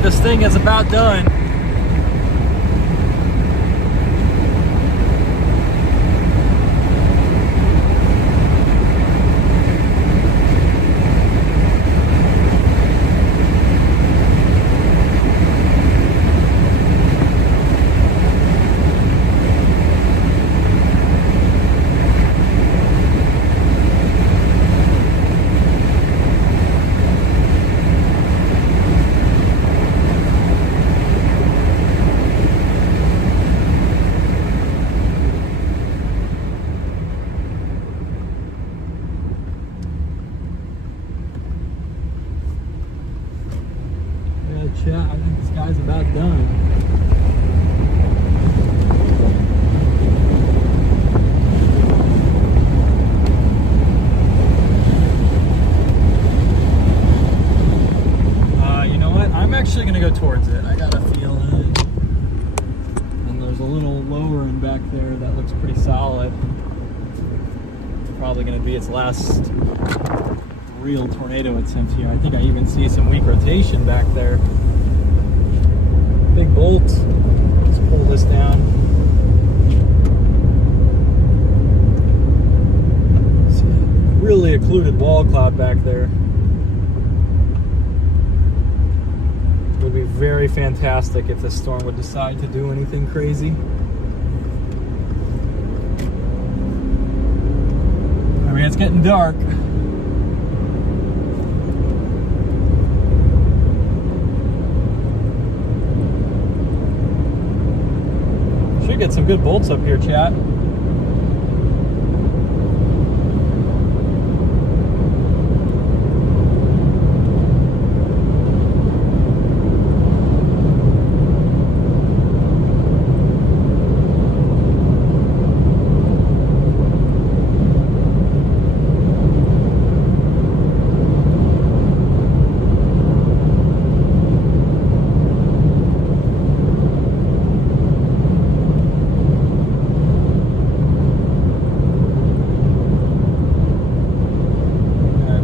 This thing is about done. Chat, I think this guy's about done. You know what? I'm actually gonna go towards it. I got a feeling. And there's a little lowering back there that looks pretty solid. Probably gonna be its last real tornado attempt here. I think I even see some weak rotation back there. Big bolt. Let's pull this down. See, really occluded wall cloud back there. It would be very fantastic if this storm would decide to do anything crazy. I mean, it's getting dark. Get some good bolts up here, chat.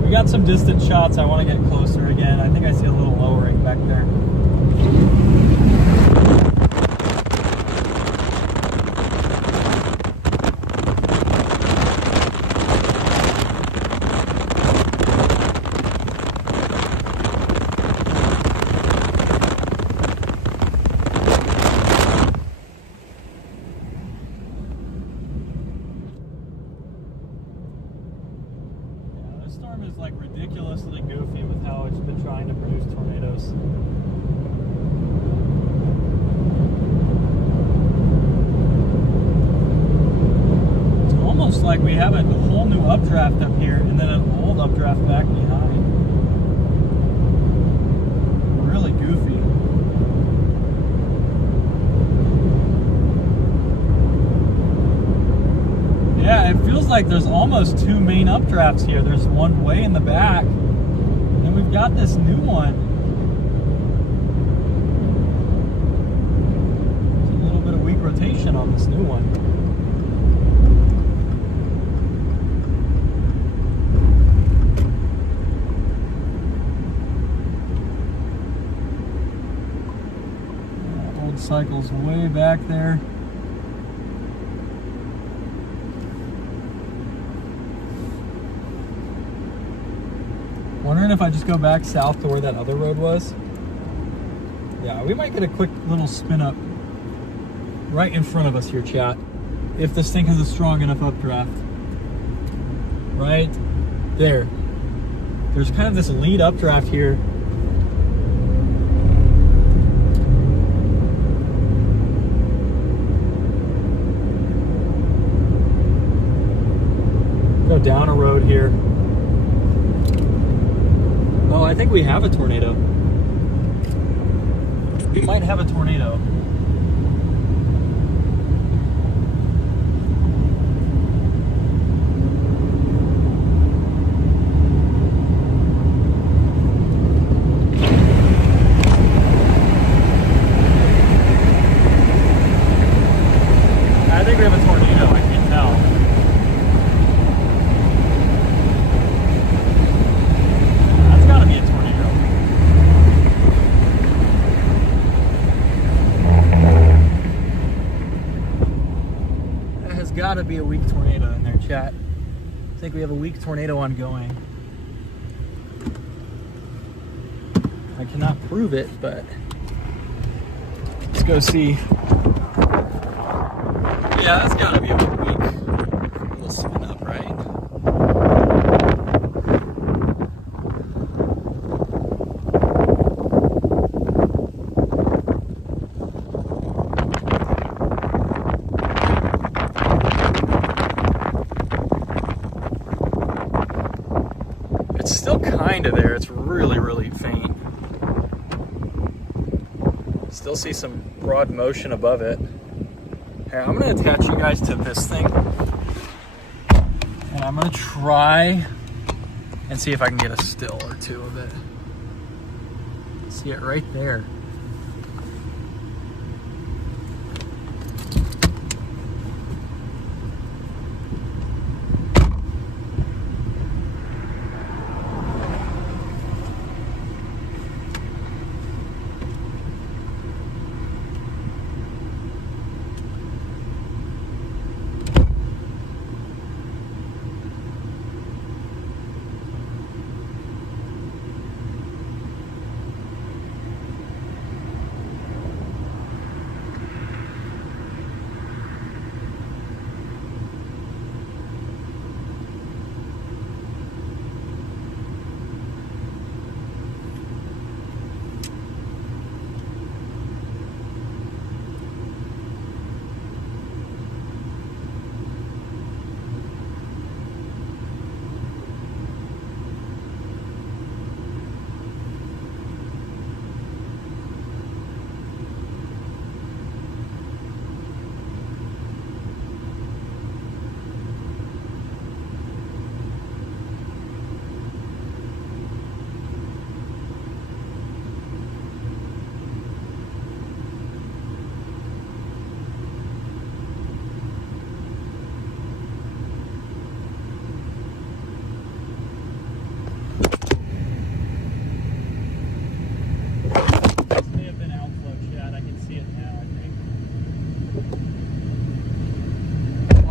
Got some distant shots. I want to get closer again. I think I see a little lowering back there. we have a whole new updraft up here and then an old updraft back behind. Really goofy. Yeah, it feels like there's almost two main updrafts here. There's one way in the back, and we've got this new one. There's a little bit of weak rotation on this new one. Old cycle's way back there. Wondering if I just go back south to where that other road was. Yeah, we might get a quick little spin up right in front of us here, chat. If this thing has a strong enough updraft. Right there. There's kind of this lead updraft here. Go down a road here. Oh, I think we have a tornado. We might have a tornado. I think we have a tornado, I can tell. Gotta be a weak tornado in there, chat. I think we have a weak tornado ongoing. I cannot prove it, but let's go see. Yeah, that's gotta be a weak little spin up, right? Still kind of there. It's really, really faint. Still see some broad motion above it. Here, I'm going to attach you guys to this thing. And I'm going to try and see if I can get a still or two of it. See it right there.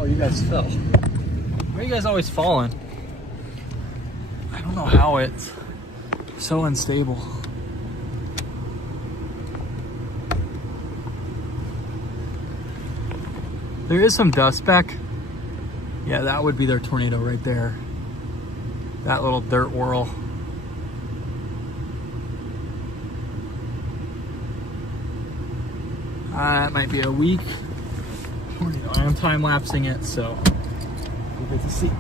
You guys fell. Why are you guys always falling? I don't know how it's so unstable. There is some dust back. Yeah, that would be their tornado right there. That little dirt whirl. That might be a weak tornado. I am time lapsing it, so Give it a seat.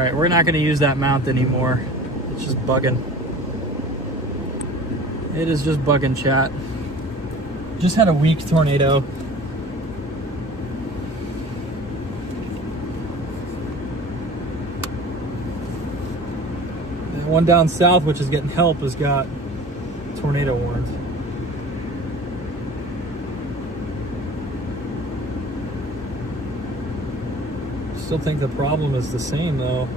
All right, we're not going to use that mount anymore. It's just bugging. It is just bugging, chat. Just had a weak tornado. And one down south, which is getting help, has got tornado warned. Still think the problem is the same though.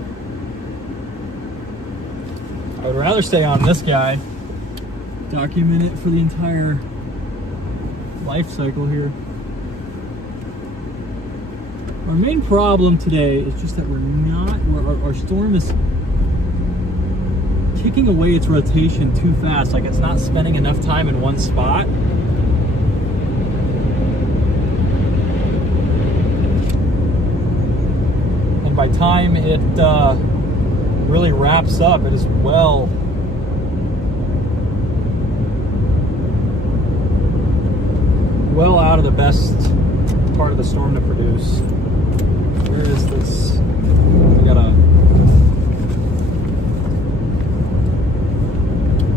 I would rather stay on this guy. Document it for the entire life cycle here. Our main problem today is just that our storm is kicking away its rotation too fast. Like it's not spending enough time in one spot. And by time it really wraps up, it is well out of the best part of the storm to produce. Where is this? We gotta.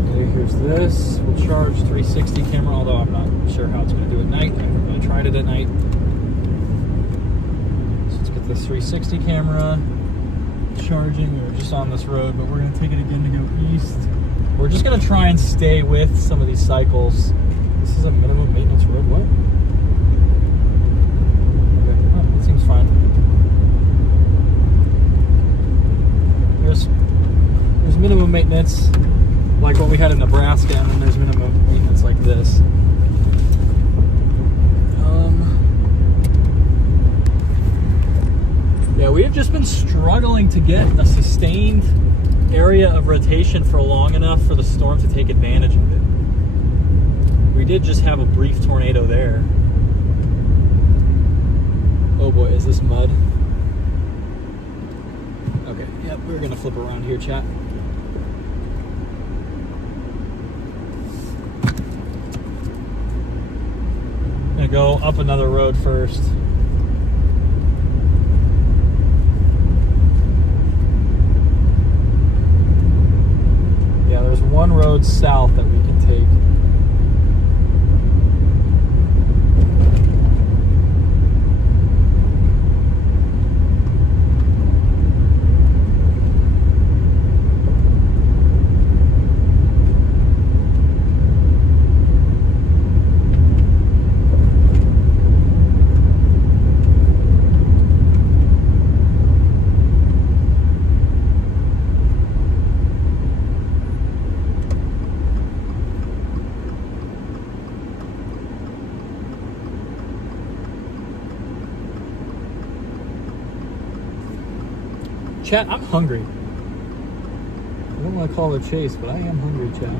Okay, here's this. We'll charge 360 camera, although I'm not sure how it's going to do at night. I haven't really tried it at night. So let's get this 360 camera charging. We were just on this road, but we're going to take it again to go east. We're just going to try and stay with some of these cycles. This is a minimum maintenance road. What? Okay, oh, that seems fine. There's minimum maintenance like what we had in Nebraska, and then there's minimum maintenance like this. Yeah, we have just been struggling to get a sustained area of rotation for long enough for the storm to take advantage of it. We did just have a brief tornado there. Oh boy, is this mud? Okay, yep, we're gonna flip around here, chat. Gonna go up another road first. Yeah, there's one road south that we can take. Chat, I'm hungry. I don't want to call it a chase, but I am hungry, chat.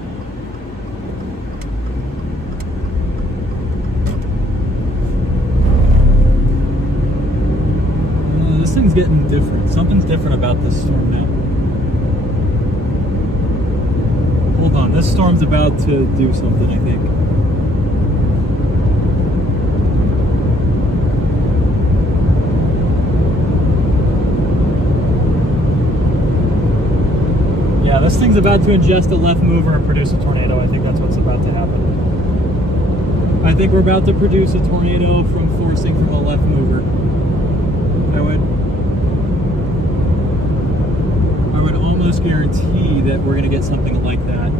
This thing's getting different. Something's different about this storm now. Hold on, this storm's about to do something, I think. Yeah, this thing's about to ingest a left mover and produce a tornado. I think that's what's about to happen. I think we're about to produce a tornado from forcing from a left mover. I would almost guarantee that we're going to get something like that.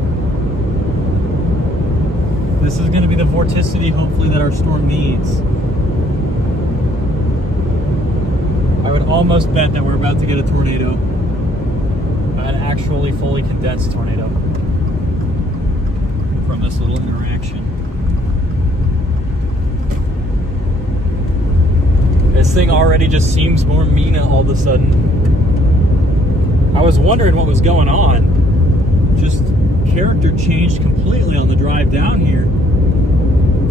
This is going to be the vorticity, hopefully, that our storm needs. I would almost bet that we're about to get a tornado. An actually fully condensed tornado from this little interaction. This thing already just seems more mean all of a sudden. I was wondering what was going on. Just character changed completely on the drive down here.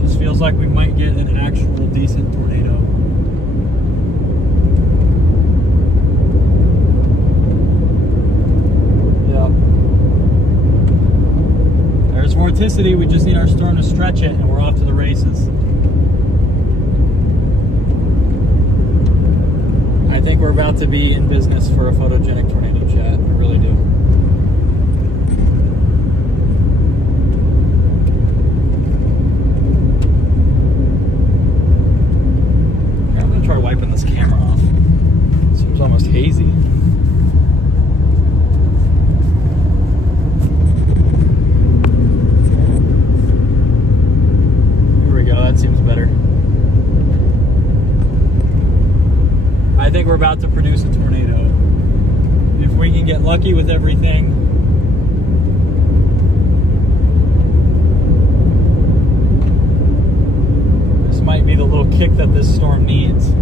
Just feels like we might get an actual decent tornado. There's vorticity, we just need our storm to stretch it and we're off to the races. I think think we're about to be in business for a photogenic tornado, chat. I really do. Here, I'm gonna try wiping this camera off. It seems almost hazy. Here we go, that seems better. I think we're about to produce a tornado. If we can get lucky with everything. This might be the little kick that this storm needs.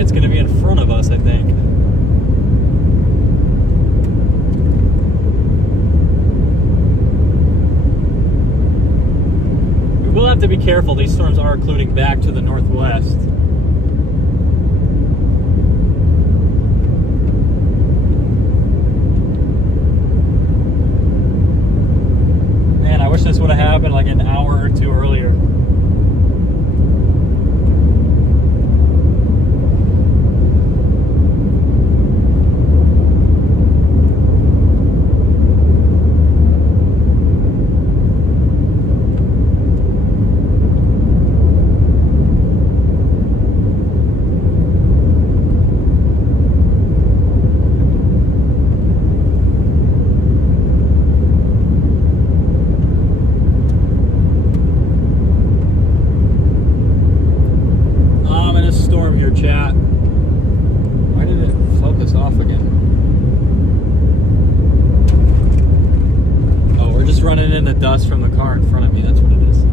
It's going to be in front of us, I think. We will have to be careful. These storms are occluding back to the northwest. Man, I wish this would have happened like an hour or two earlier. Chat. Why did it focus off again? Oh, we're just running into dust from the car in front of me. That's what it is.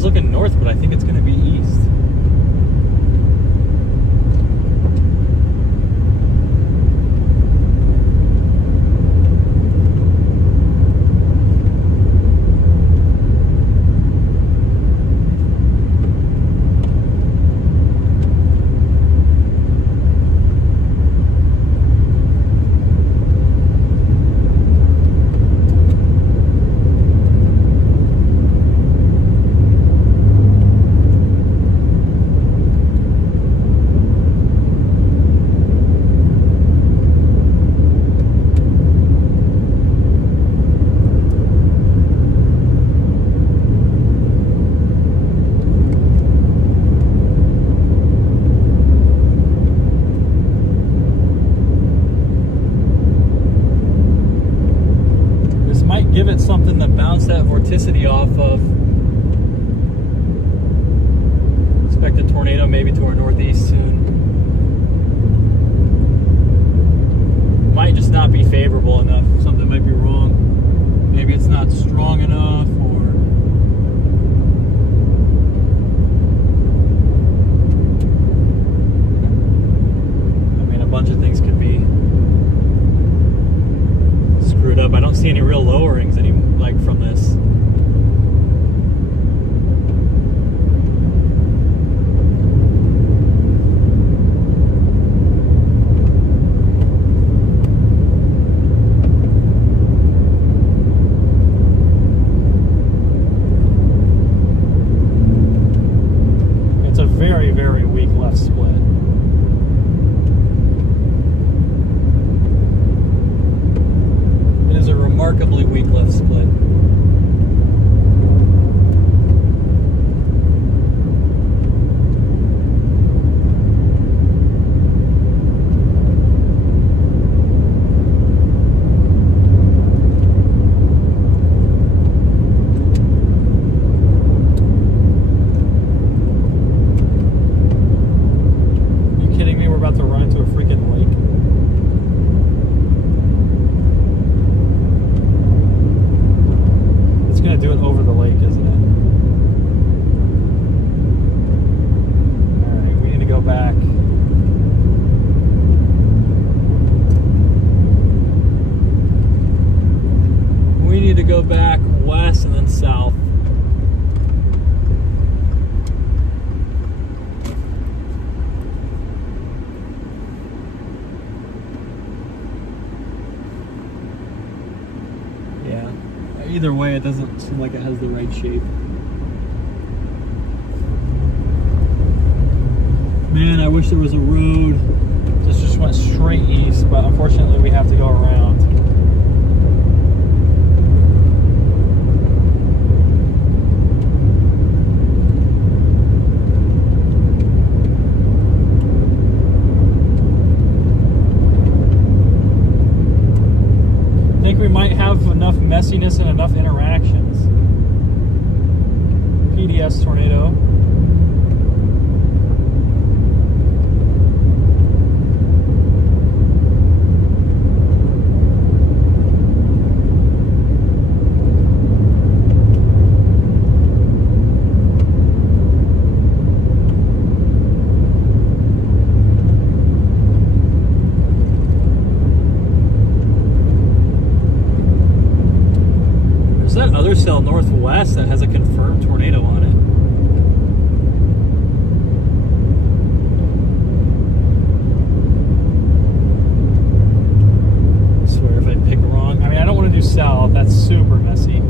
Looking north, but I think it's going to be east. Give it something to bounce that vorticity off of. Expect a tornado maybe to our northeast soon. Might just not be favorable enough. Something might be wrong. Maybe it's not strong enough, or I mean, a bunch of things could be screwed up. I don't see any real lowerings from this. Either way, it doesn't seem like it has the right shape. Man, I wish there was a road. This just went straight east, but unfortunately we have to go around. I think we might have enough messiness and enough interactions. PDS tornado. Other cell northwest that has a confirmed tornado on it. I swear if I pick wrong, I mean I don't want to do south, that's super messy.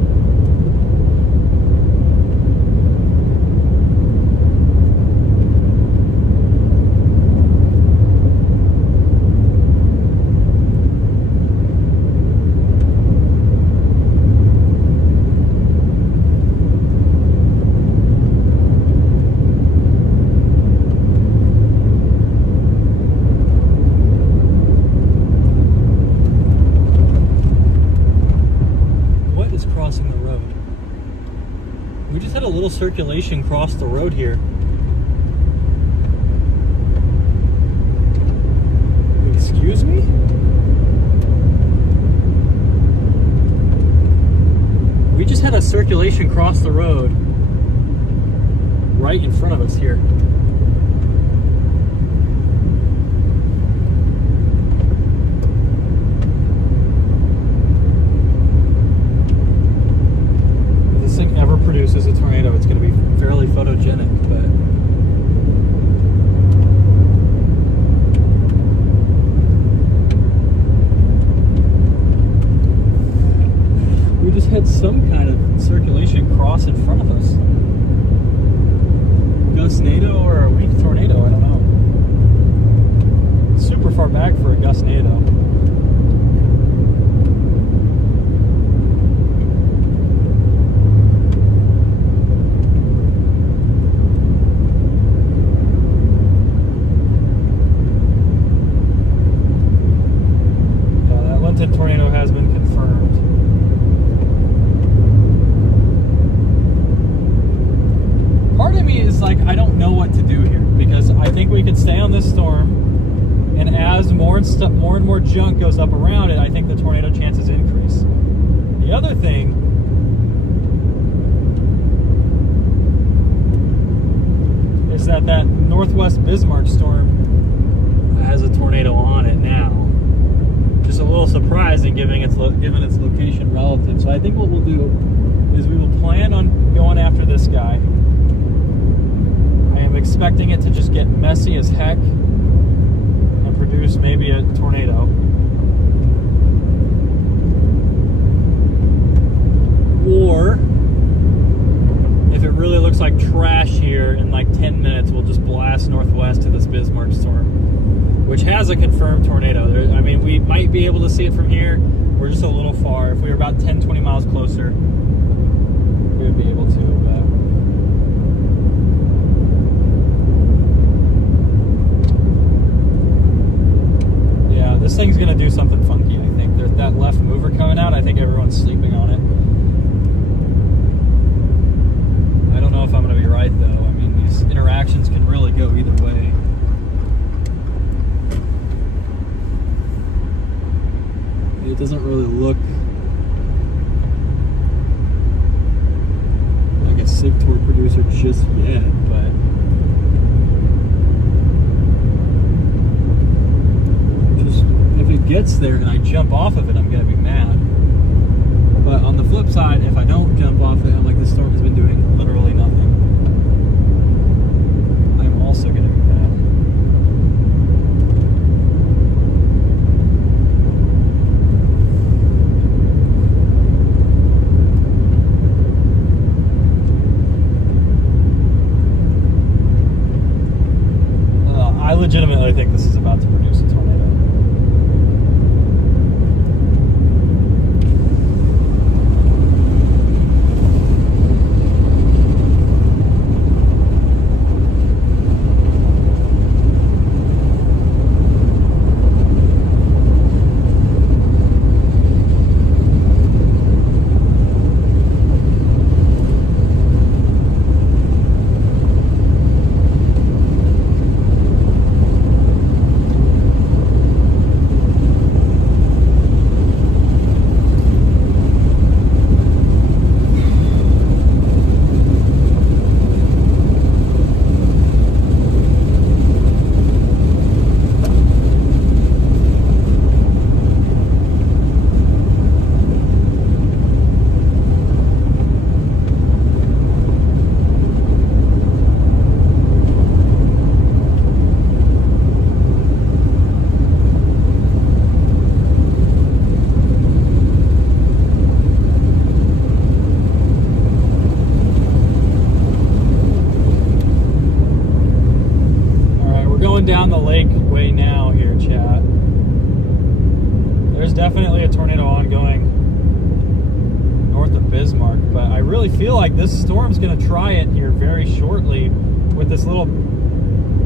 Circulation cross the road here. Excuse me? We just had a circulation cross the road right in front of us here. Produces a tornado, it's going to be fairly photogenic, but we just had some kind of circulation cross in front of us. Gustnado or a weak tornado, I don't know. Super far back for a gustnado. Tornado has been confirmed. Part of me is like, I don't know what to do here because I think we could stay on this storm, and as more and more junk goes up around it, I think the tornado chances increase. The other thing is that northwest Bismar storm has a tornado on it now. Just a little surprising given its location relative. So I think what we'll do is we will plan on going after this guy. I am expecting it to just get messy as heck and produce maybe a tornado. Or if it really looks like trash here, in like 10 minutes we'll just blast northwest to this Bismarck storm, which has a confirmed tornado. I mean, we might be able to see it from here. We're just a little far. If we were about 10-20 miles closer, we would be able to. Yeah, this thing's going to do something funky, I think. There's that left mover coming out. I think everyone's sleeping on it. I don't know if I'm going to be right, though. I mean, these interactions can really go either way. It doesn't really look like a sig torque producer just yet, but just if it gets there and I jump off of it, I'm gonna be mad. But on the flip side, if I don't jump off it, I'm like, this storm has been doing literally nothing. I'm also gonna be mad. not to produce a tornado. Down the lake way now here, chat. There's definitely a tornado ongoing north of Bismarck, but I really feel like this storm's going to try it here very shortly with this little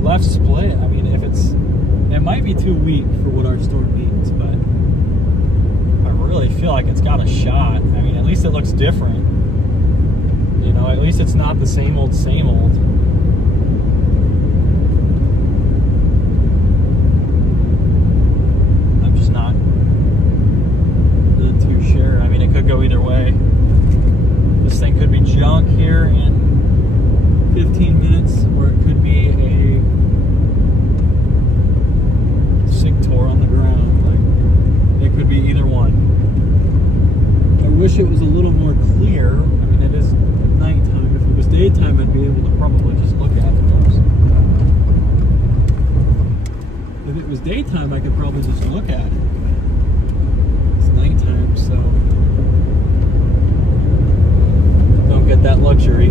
left split. I mean, it might be too weak for what our storm needs, but I really feel like it's got a shot. I mean, at least it looks different. You know, at least it's not the same old, same old. Go either way. This thing could be junk here in 15 minutes, or it could be a sig tour on the ground. Like, it could be either one. I wish it was a little more clear. I mean, it is nighttime. If it was daytime, I'd be able to probably just look at those. If it was daytime, I could probably just look at it. It's nighttime, so don't get that luxury.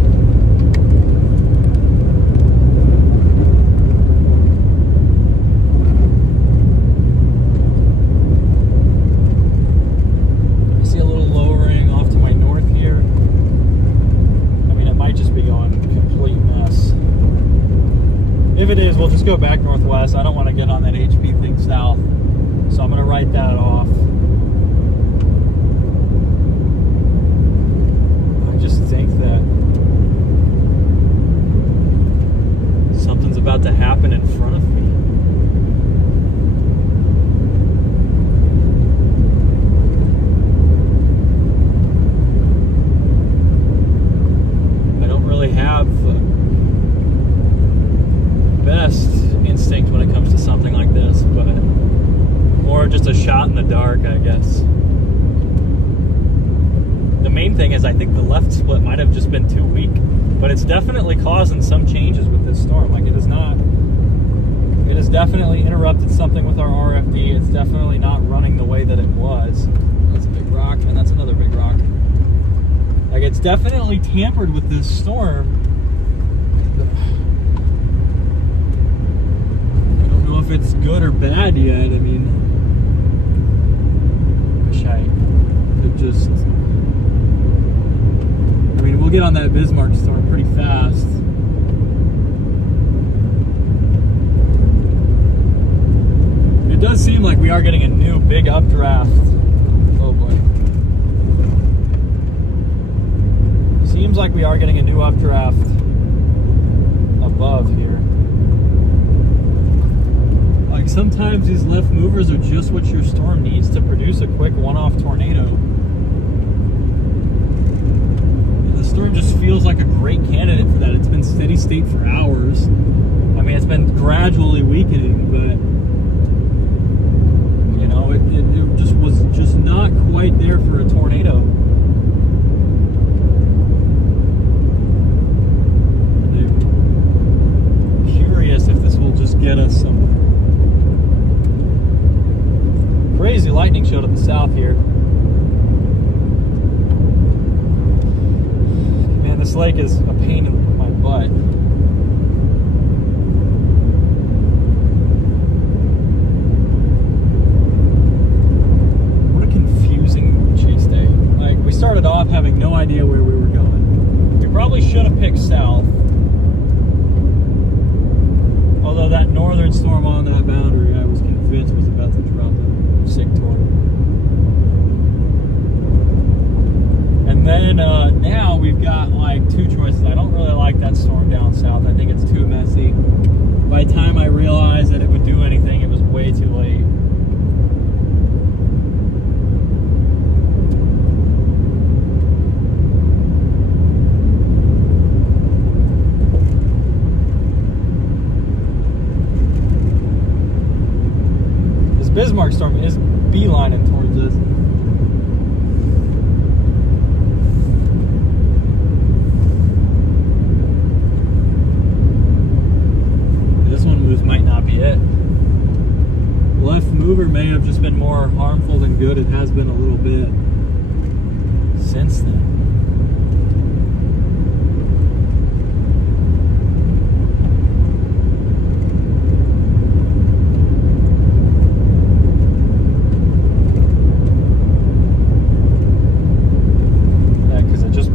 I see a little lowering off to my north here. I mean, it might just be going complete mess. If it is, we'll just go back northwest. I don't want to get on that HP thing south, so I'm going to write that off. Think that something's about to happen in front of me. I don't really have the best instinct when it comes to something like this, but more just a shot in the dark, I guess. The main thing is I think the left split might have just been too weak, but it's definitely causing some changes with this storm. Like, it has definitely interrupted something with our RFD. It's definitely not running the way that it was. That's a big rock, and that's another big rock. Like, it's definitely tampered with this storm. I don't know if it's good or bad yet. I mean, wish I could just... I mean, we'll get on that Bismarck storm pretty fast. It does seem like we are getting a new big updraft. Oh boy. Seems like we are getting a new updraft above here. Like, sometimes these left movers are just what your storm needs to produce a quick one-off tornado. The storm just feels like a great candidate for that. It's been steady state for hours. I mean, it's been gradually weakening, but you know, it just was just not quite there for a tornado. I'm curious if this will just get us some crazy lightning show to the south here. This lake is a pain in my butt. idea where we were going. We probably should have picked south. Although that northern storm on that boundary, I was convinced was about to drop a sick tornado. And then now we've got like two choices. I don't really like that storm down south. I think it's too messy. By the time I realized that it would do anything, it was way too late. Bismar storm is beelining towards us. This one moves might not be it. Left mover may have just been more harmful than good. It has been a little bit since then.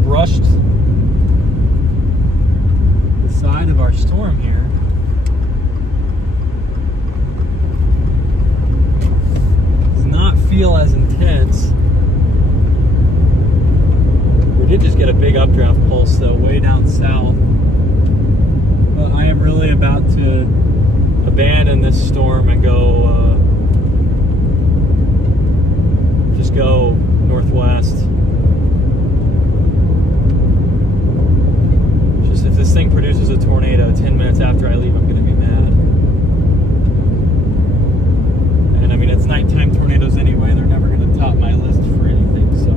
Brushed the side of our storm here. Does not feel as intense. We did just get a big updraft pulse though, way down south. But I am really about to abandon this storm and go just go northwest. If this thing produces a tornado 10 minutes after I leave, I'm going to be mad. And I mean, it's nighttime tornadoes anyway. They're never going to top my list for anything. So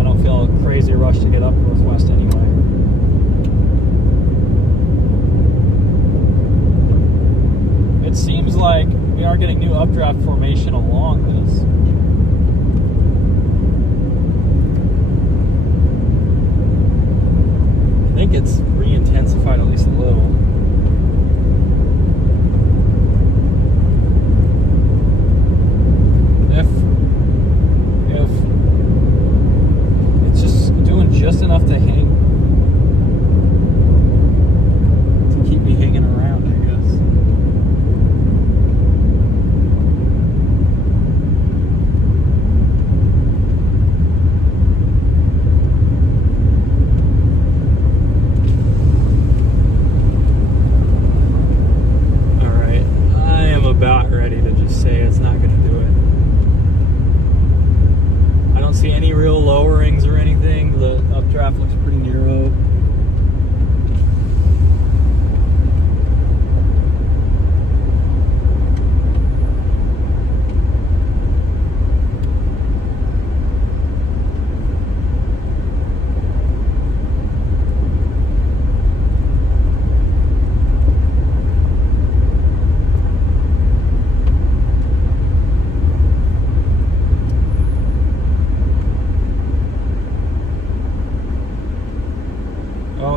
I don't feel a crazy rush to get up northwest anyway. It seems like we are getting new updraft formation along this. I think it's re-intensified at least a little. If it's just doing just enough to keep me hanging around, I guess. About ready to just say it's not going to do it. I don't see any real lowerings or anything. The updraft looks pretty narrow.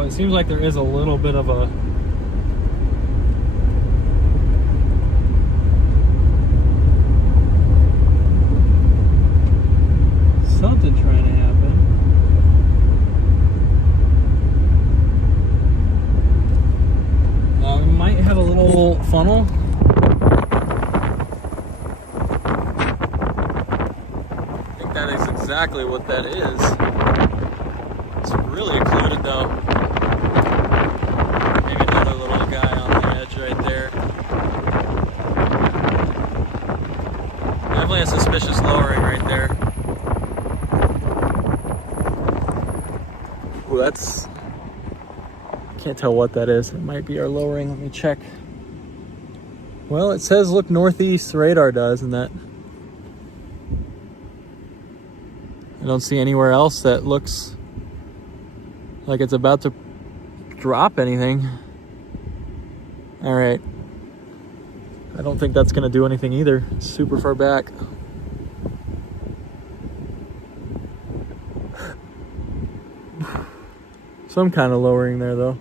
It seems like there is a little bit of a something trying to happen. We might have a little funnel. I think that is exactly what that is. It's really occluded though. Right there. Definitely a suspicious lowering right there. Ooh, that's... can't tell what that is. It might be our lowering. Let me check. Well, it says look northeast, the radar does, and that... I don't see anywhere else that looks like it's about to drop anything. All right. I don't think that's going to do anything either. It's super far back. Some kind of lowering there, though.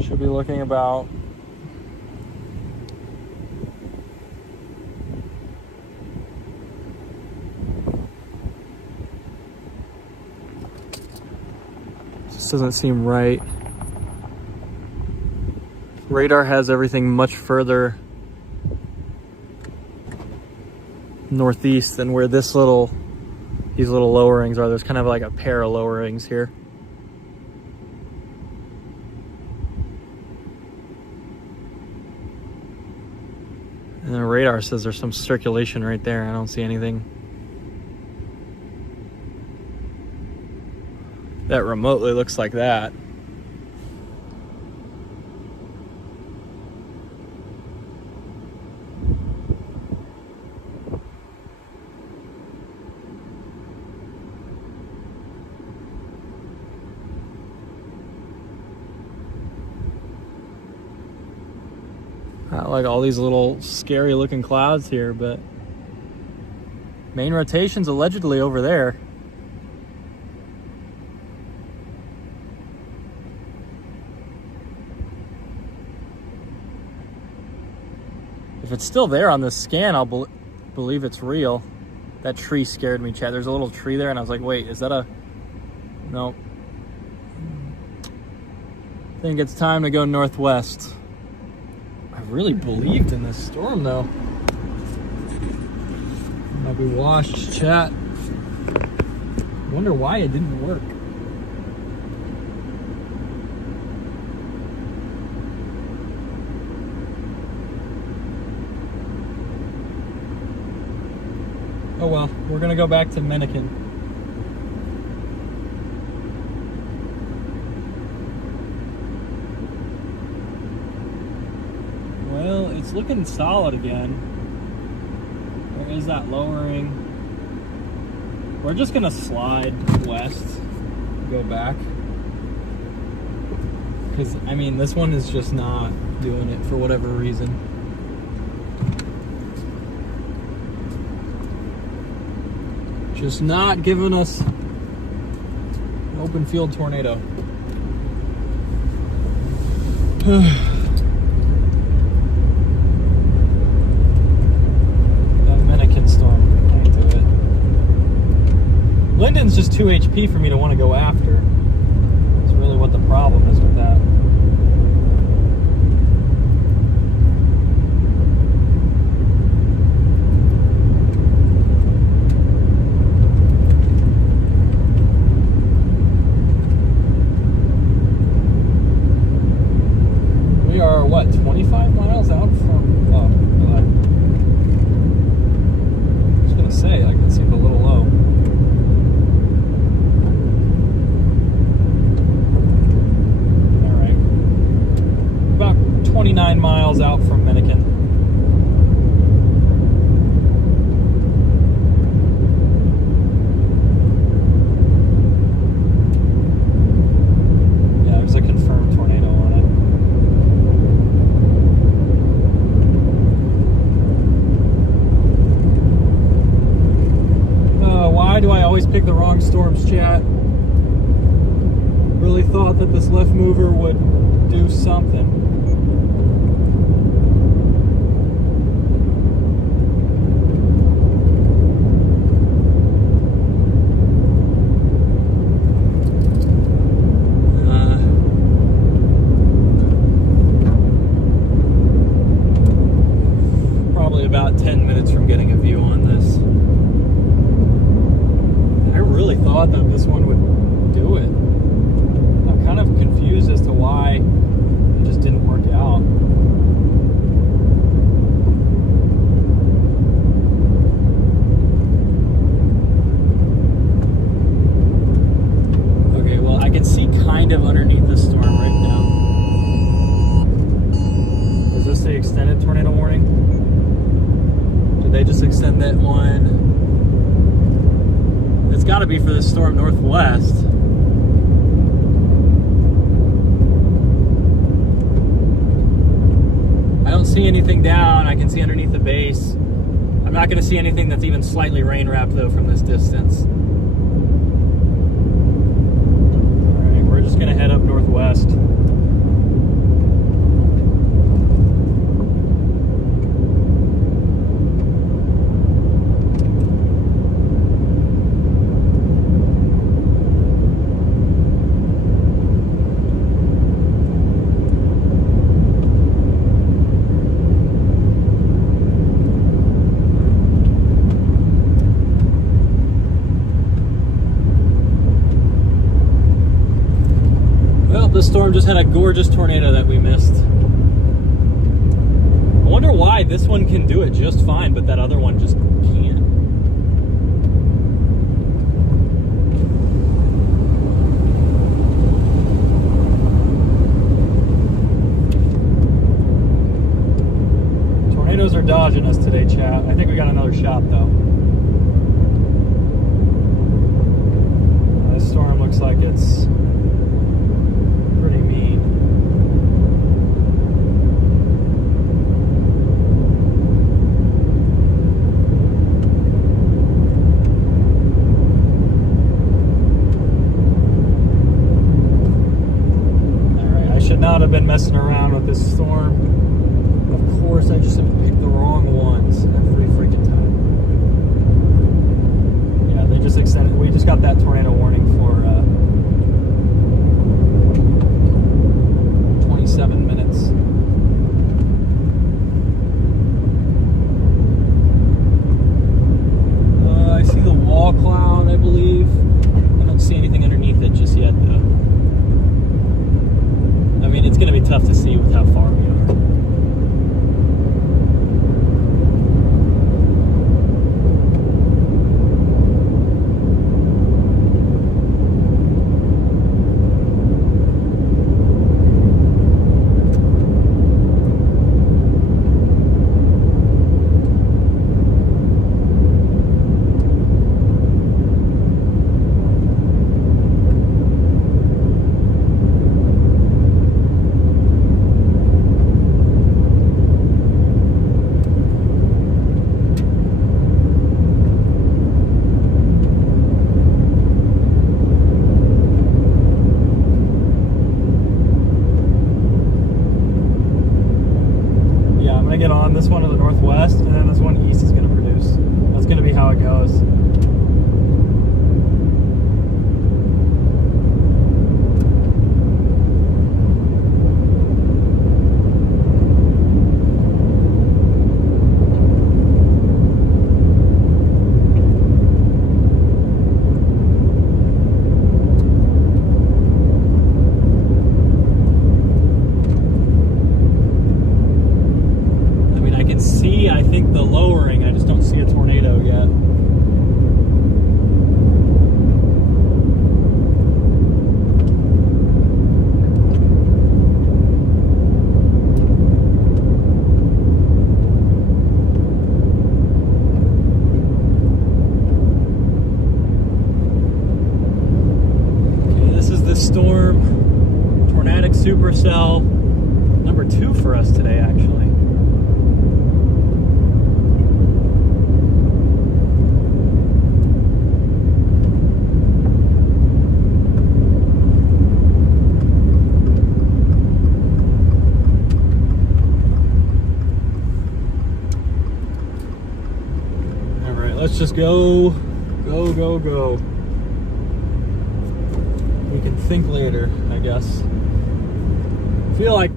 Should be looking about Just doesn't seem right. Radar has everything much further northeast than where these little lowerings are. There's kind of like a pair of lowerings here. And the radar says there's some circulation right there. I don't see anything. That remotely looks like that. Not like all these little scary looking clouds here, but main rotation's allegedly over there. If it's still there on this scan, I'll believe it's real. That tree scared me, Chad. There's a little tree there, and I was like, wait, is that a... Nope. I think it's time to go northwest. I really believed in this storm, though. Might be washed, chat. Wonder why it didn't work. Oh well, we're gonna go back to Menikin. Well, it's looking solid again. There is that lowering. We're just gonna slide west, go back. Because, I mean, this one is just not doing it for whatever reason. Just not giving us an open field tornado. That Menikin storm, can't do it. Linden's just 2 HP for me to want to go after. That's really what the problem is with that. We are, what, 25 miles out from, I was going to say, like, that seemed a little low. All right. About 29 miles out from Menikin. Yeah, there's a confirmed tornado on it. Why do I always pick the wrong storms, chat? Really thought that this left mover would do something. Probably about 10 minutes from getting a view on this. I really thought that this one would do it. I'm kind of confused as to why it just didn't work out. Okay, well, I can see kind of underneath the storm right now. Is this the extended tornado warning? Did they just extend that one? It's got to be for this storm northwest. I don't see anything down. I can see underneath the base. I'm not going to see anything that's even slightly rain wrapped, though, from this distance. All right, we're just going to head up northwest. This storm just had a gorgeous tornado that we missed. I wonder why this one can do it just fine, but that other one just can't. Tornadoes are dodging us today, chat. I think we got another shot, though. This storm looks like it's pretty mean. Alright, I should not have been messing around with this storm. Of course, I just have picked the wrong ones every freaking time. Yeah, they just extended. We just got that tornado warning for 27 minutes. I see the wall cloud, I believe. I don't see anything underneath it just yet, though. I mean, it's going to be tough to see with how far we are. This one to the northwest, and then this one east is going to produce. That's going to be how it goes. I think the lowering, I just don't see a tornado yet. Okay, this is the storm, tornadic supercell, number 2 for us today, actually. Let's just go. We can think later, I guess. I feel like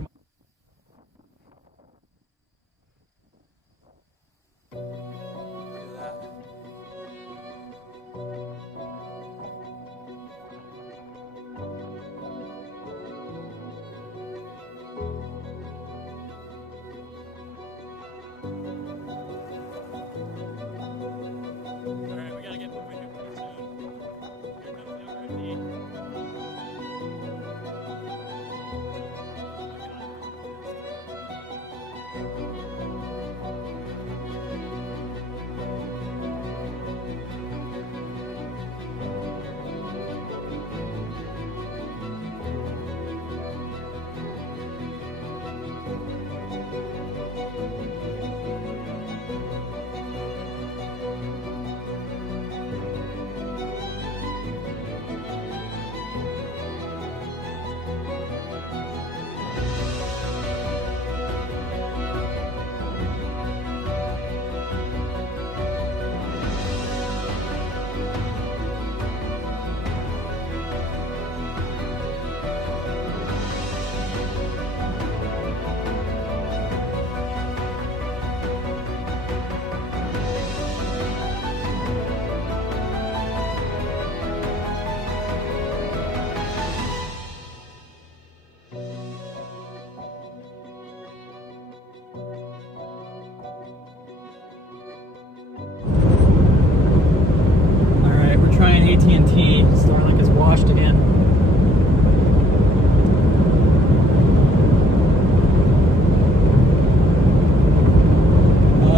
washed again.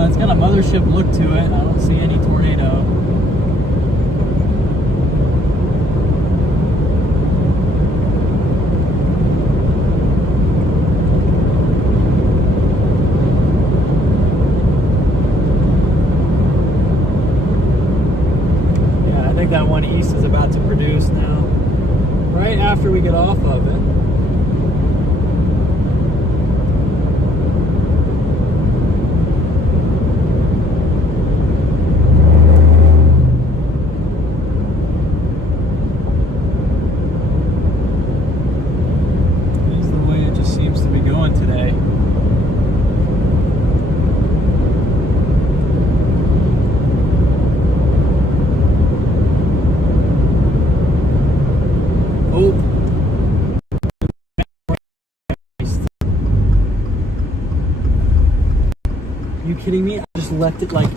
It's got a mothership look to it. I don't see any tornado. Yeah, I think that one east is about to produce now. Right after we get off of it. Today. Oh. Are you kidding me? I just left it like...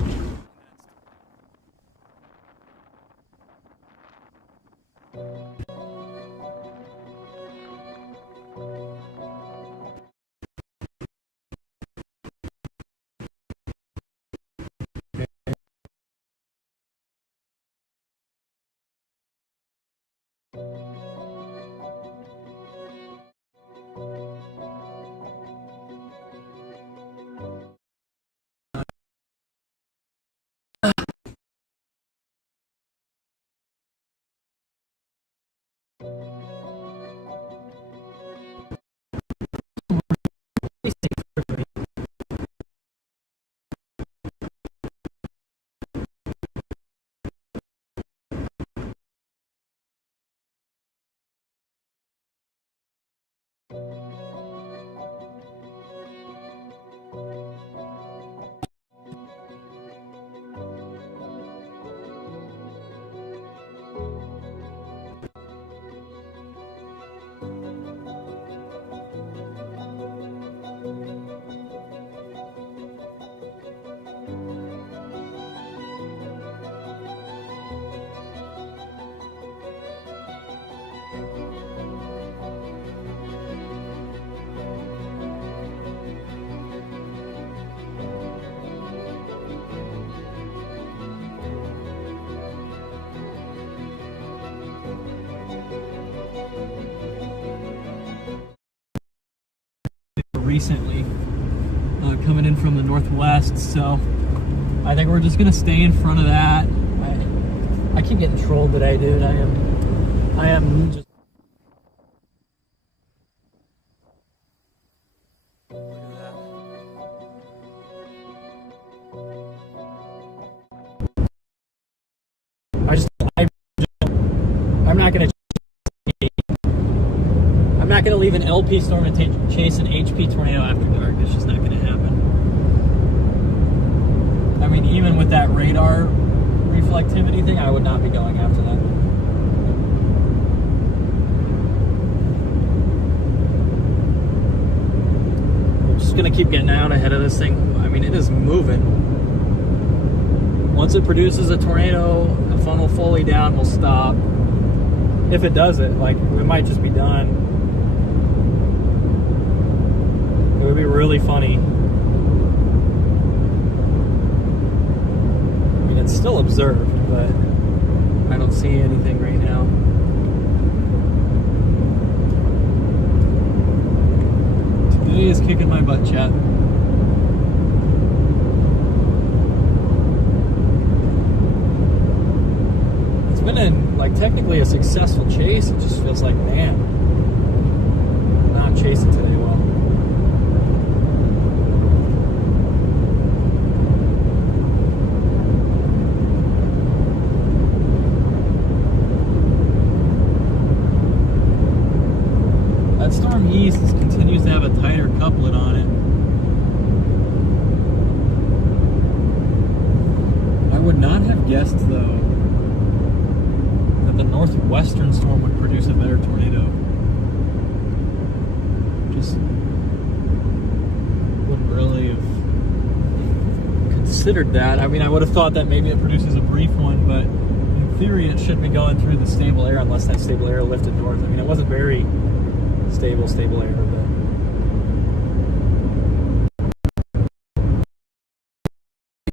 recently coming in from the northwest, so I think we're just gonna stay in front of that. I keep getting trolled today, dude. I am just... Look at that. I'm not gonna leave an LP storm and chase an HP tornado after dark. It's just not gonna happen. I mean, even with that radar reflectivity thing, I would not be going after that. I'm just gonna keep getting out ahead of this thing. I mean, it is moving. Once it produces a tornado, the funnel fully down will stop. If it does it, like, we might just be done. It would be really funny. I mean, it's still observed, but I don't see anything right now. Today is kicking my butt, chat. It's been like technically a successful chase. It just feels like, man, I'm not chasing today well. That storm east continues to have a tighter couplet on it. I would not have guessed, though, that the northwestern storm would produce a better tornado. Just wouldn't really have considered that. I mean, I would have thought that maybe it produces a brief one, but in theory, it should be going through the stable air unless that stable air lifted north. I mean, it wasn't very stable air,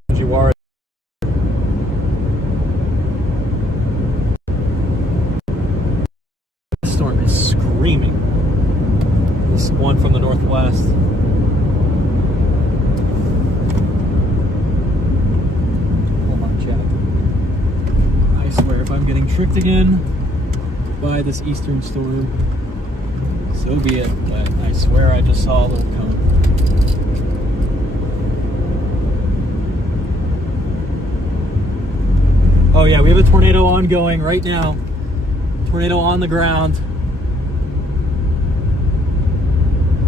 but you are. This storm is screaming. This one from the northwest. Hold on, chat. I swear, if I'm getting tricked again by this eastern storm, so be it, but I swear I just saw a little cone. Oh yeah, we have a tornado ongoing right now. Tornado on the ground.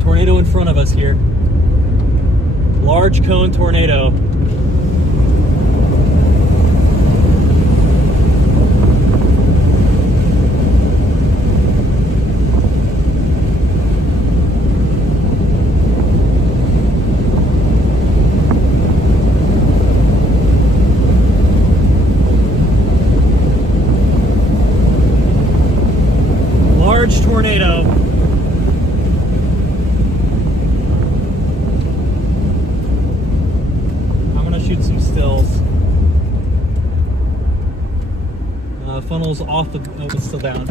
Tornado in front of us here. Large cone tornado. Tornado. I'm gonna shoot some stills. Funnel's off the. Oh, it's still down.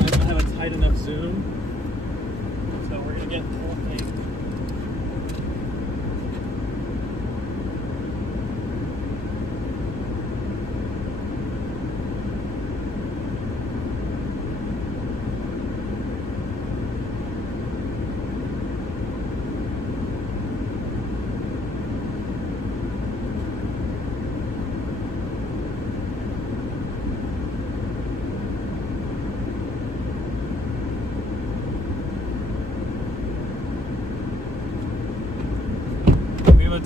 I don't have a tight enough zoom, so we're gonna get the whole thing.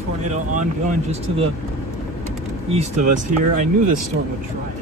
Tornado ongoing just to the east of us here. I knew this storm would try it.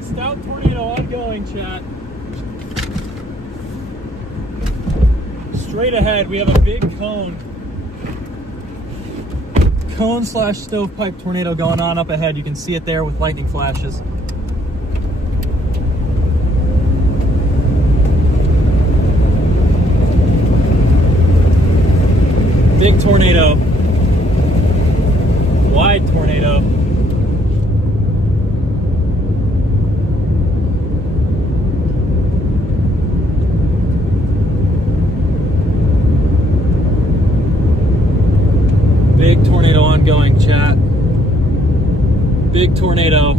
Stout tornado ongoing, chat. Straight ahead, we have a big cone/slash stovepipe tornado going on up ahead. You can see it there with lightning flashes. Big tornado. Wide tornado. Big tornado ongoing, chat. Big tornado.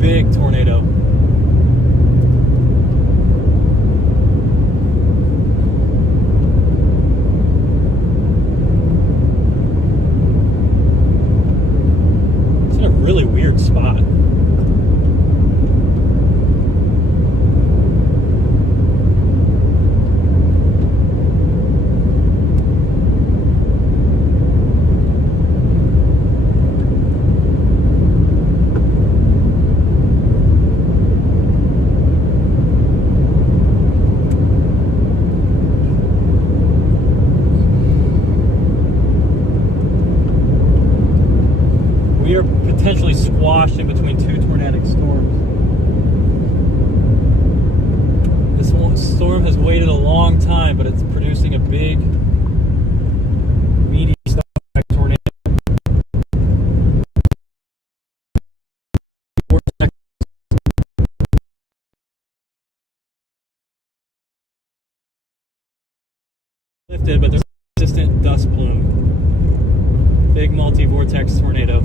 Big tornado. washed in between two tornadic storms. This one storm has waited a long time, but it's producing a big, meaty tornado. Lifted, but there's a persistent dust plume. Big multi-vortex tornado.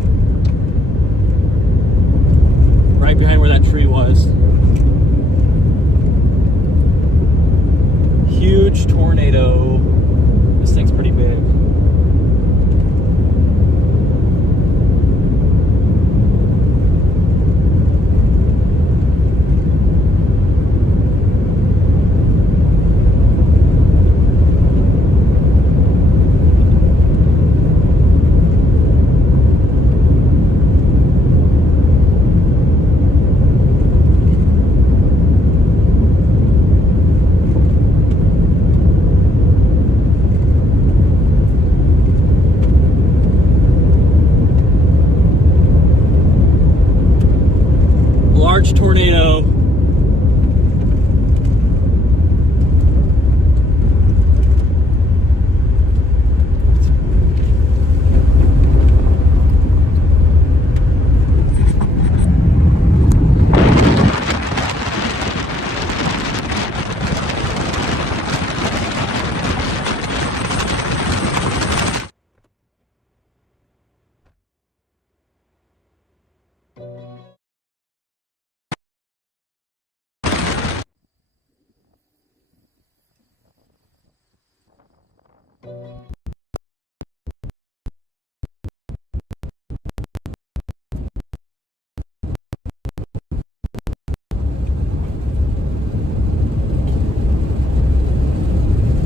Right behind where that tree was. Huge tornado. This thing's pretty big. Tornado.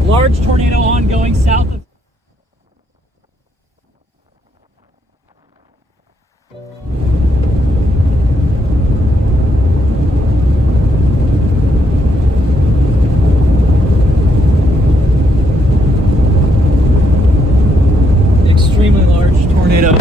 Large tornado ongoing south of extremely large tornado.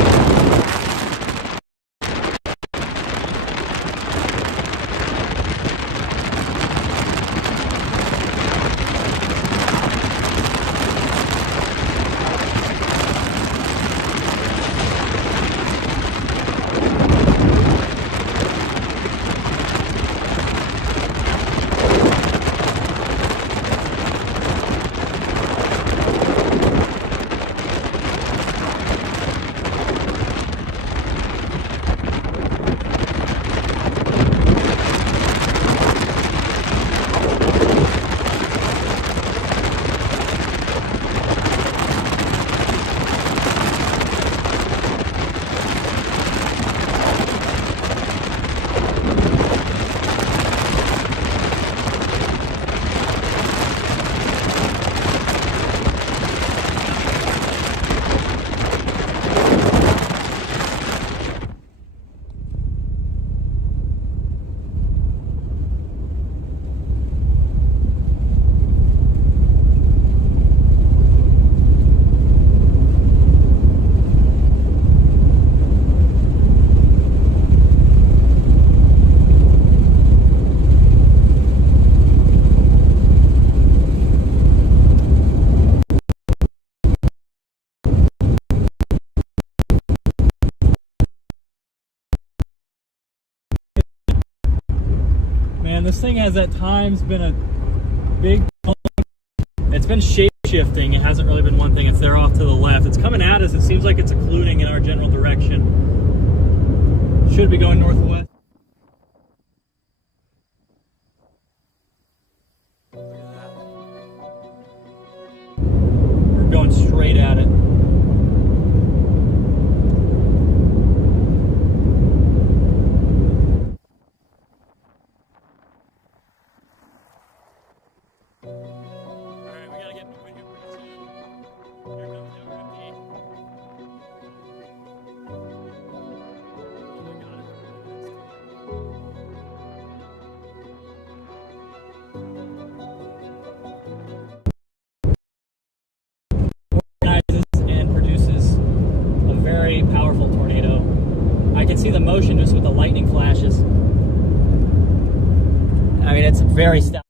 Man, this thing has at times been a big, it's been shape shifting. It hasn't really been one thing. It's there off to the left. It's coming at us. It seems like it's occluding in our general direction. Should be going northwest. Look at that. We're going straight at it. see the motion just with the lightning flashes. I mean, it's very stealthy.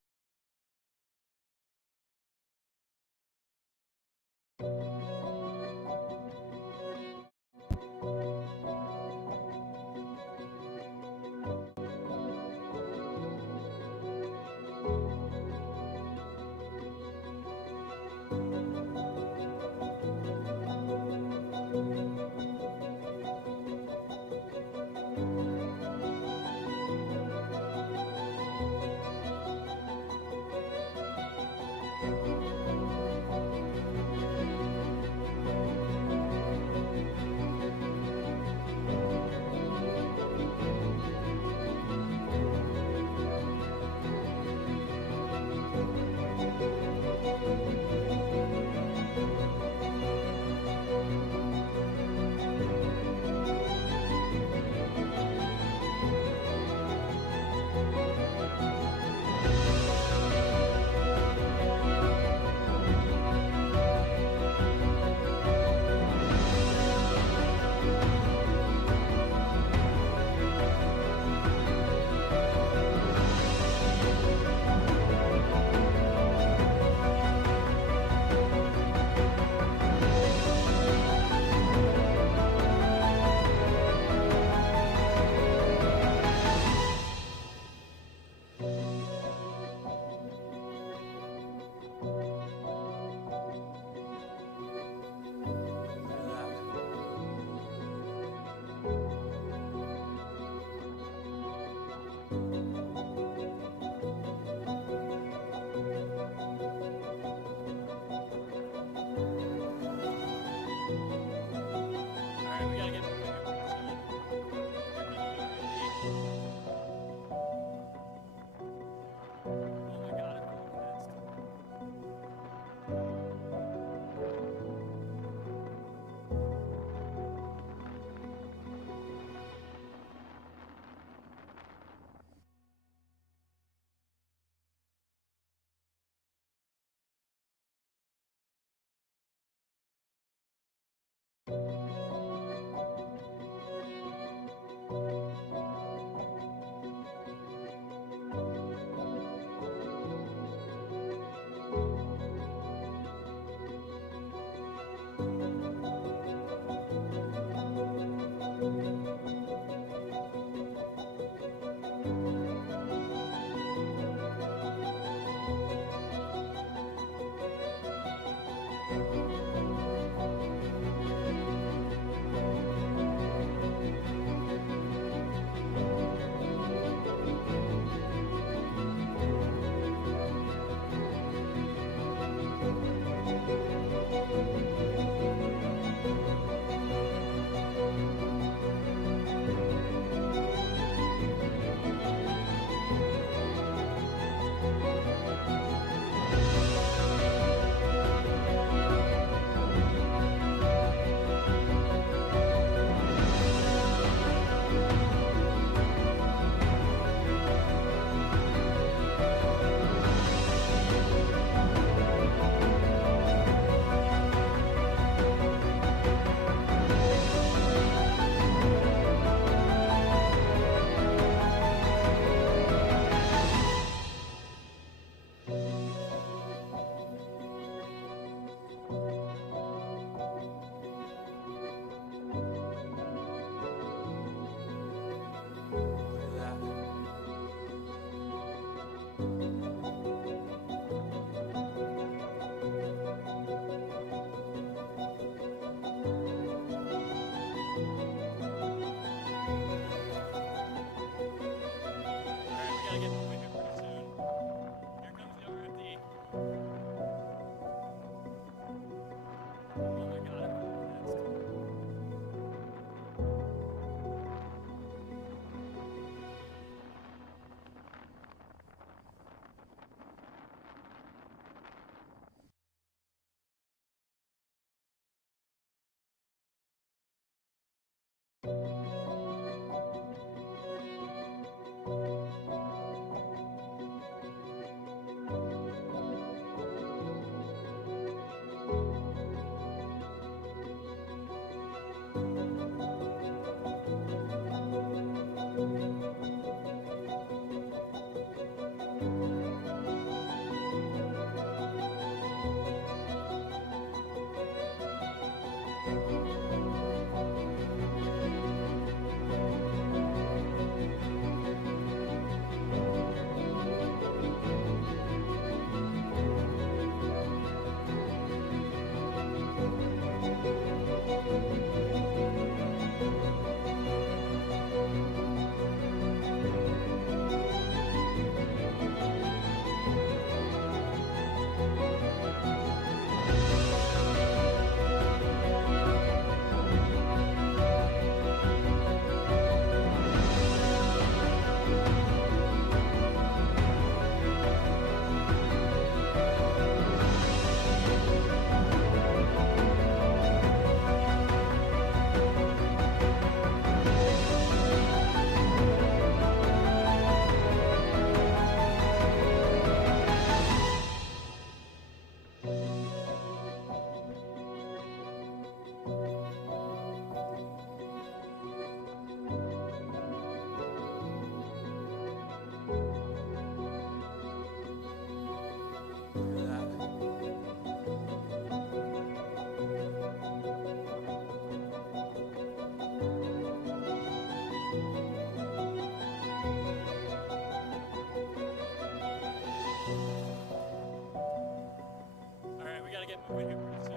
Moving here pretty soon.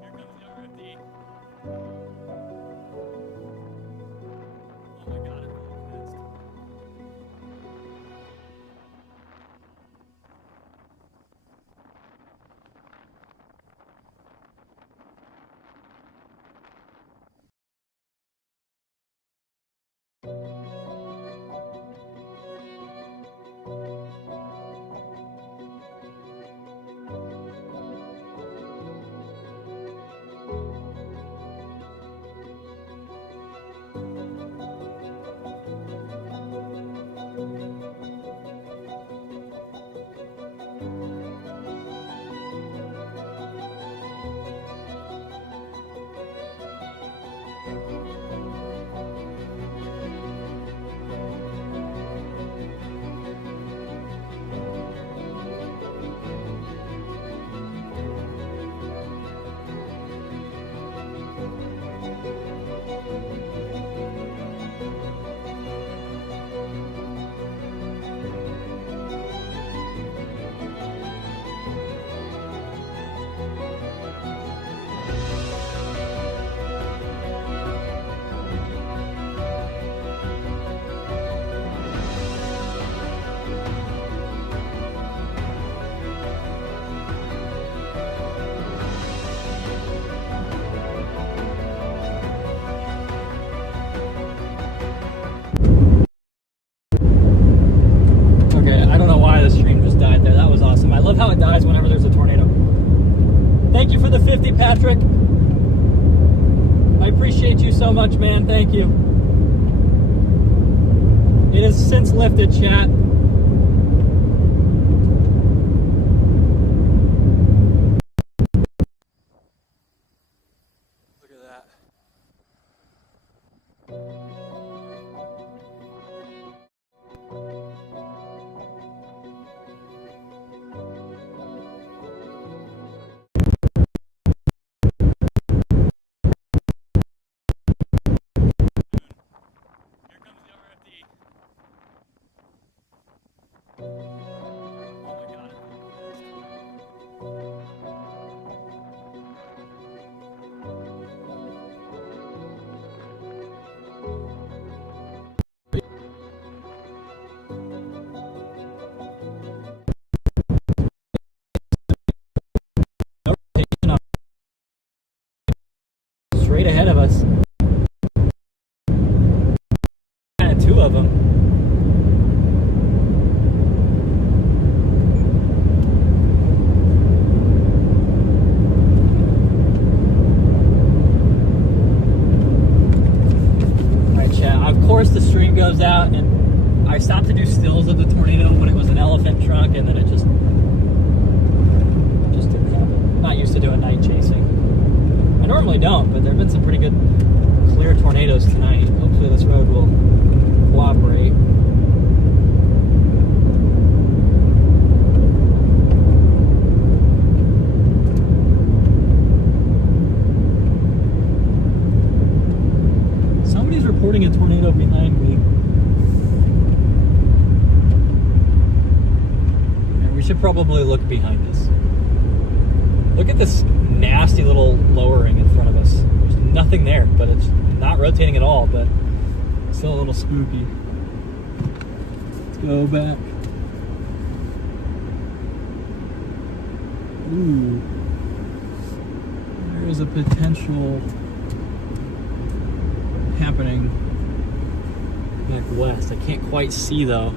Here comes the other 50. Oh my god, I'm really convinced. love how it dies whenever there's a tornado. Thank you for the 50, Patrick. I appreciate you so much, man. Thank you. It has since lifted, chat. Look at that. Straight ahead of us. Kind of two of them. Alright, chat. Of course the stream goes out, and I stopped to do stills of the tornado when it was an elephant trunk, and then it just didn't happen. Not used to doing night chasing. I normally don't, but there have been some pretty good clear tornadoes tonight. Hopefully this road will cooperate. probably look behind us. Look at this nasty little lowering in front of us. There's nothing there, but it's not rotating at all, but still a little spooky. Let's go back. Ooh. There is a potential happening back west. I can't quite see though.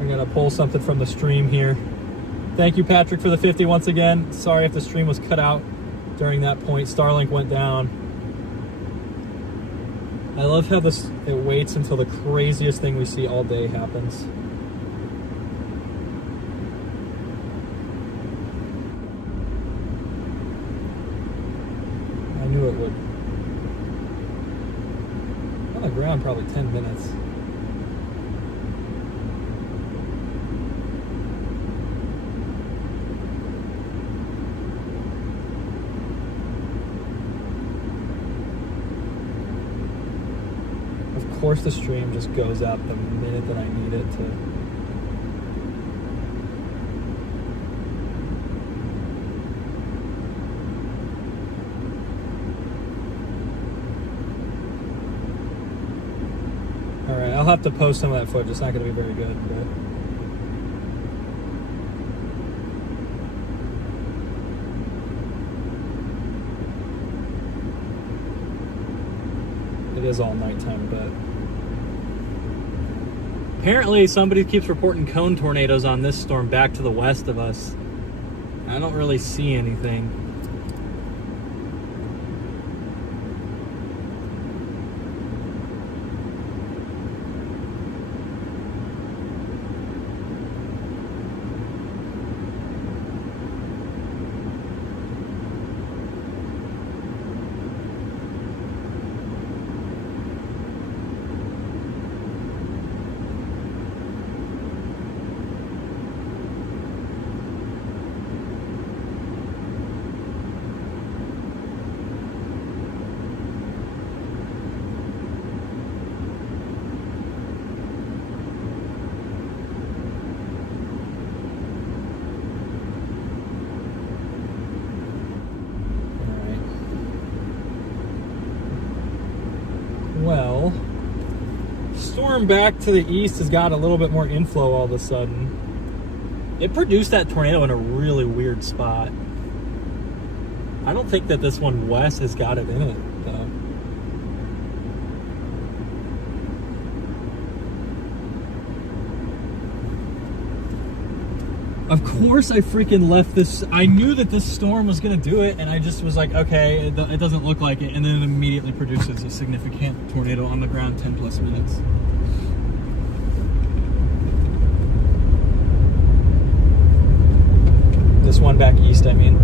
I'm gonna pull something from the stream here. Thank you, Patrick, for the 50 once again. Sorry if the stream was cut out during that point. Starlink went down. I love how it waits until the craziest thing we see all day happens. I knew it would. On the ground, probably 10 minutes. Of course the stream just goes out the minute that I need it to. Alright, I'll have to post some of that footage. It's not going to be very good, but it is all nighttime, but apparently somebody keeps reporting cone tornadoes on this storm back to the west of us. I don't really see anything. Well, storm back to the east has got a little bit more inflow all of a sudden. It produced that tornado in a really weird spot. I don't think that this one west has got it in it, though. Of course I freaking left this. I knew that this storm was going to do it, and I just was like, okay, it doesn't look like it, and then it immediately produces a significant tornado on the ground 10 plus minutes. This one back east, I mean.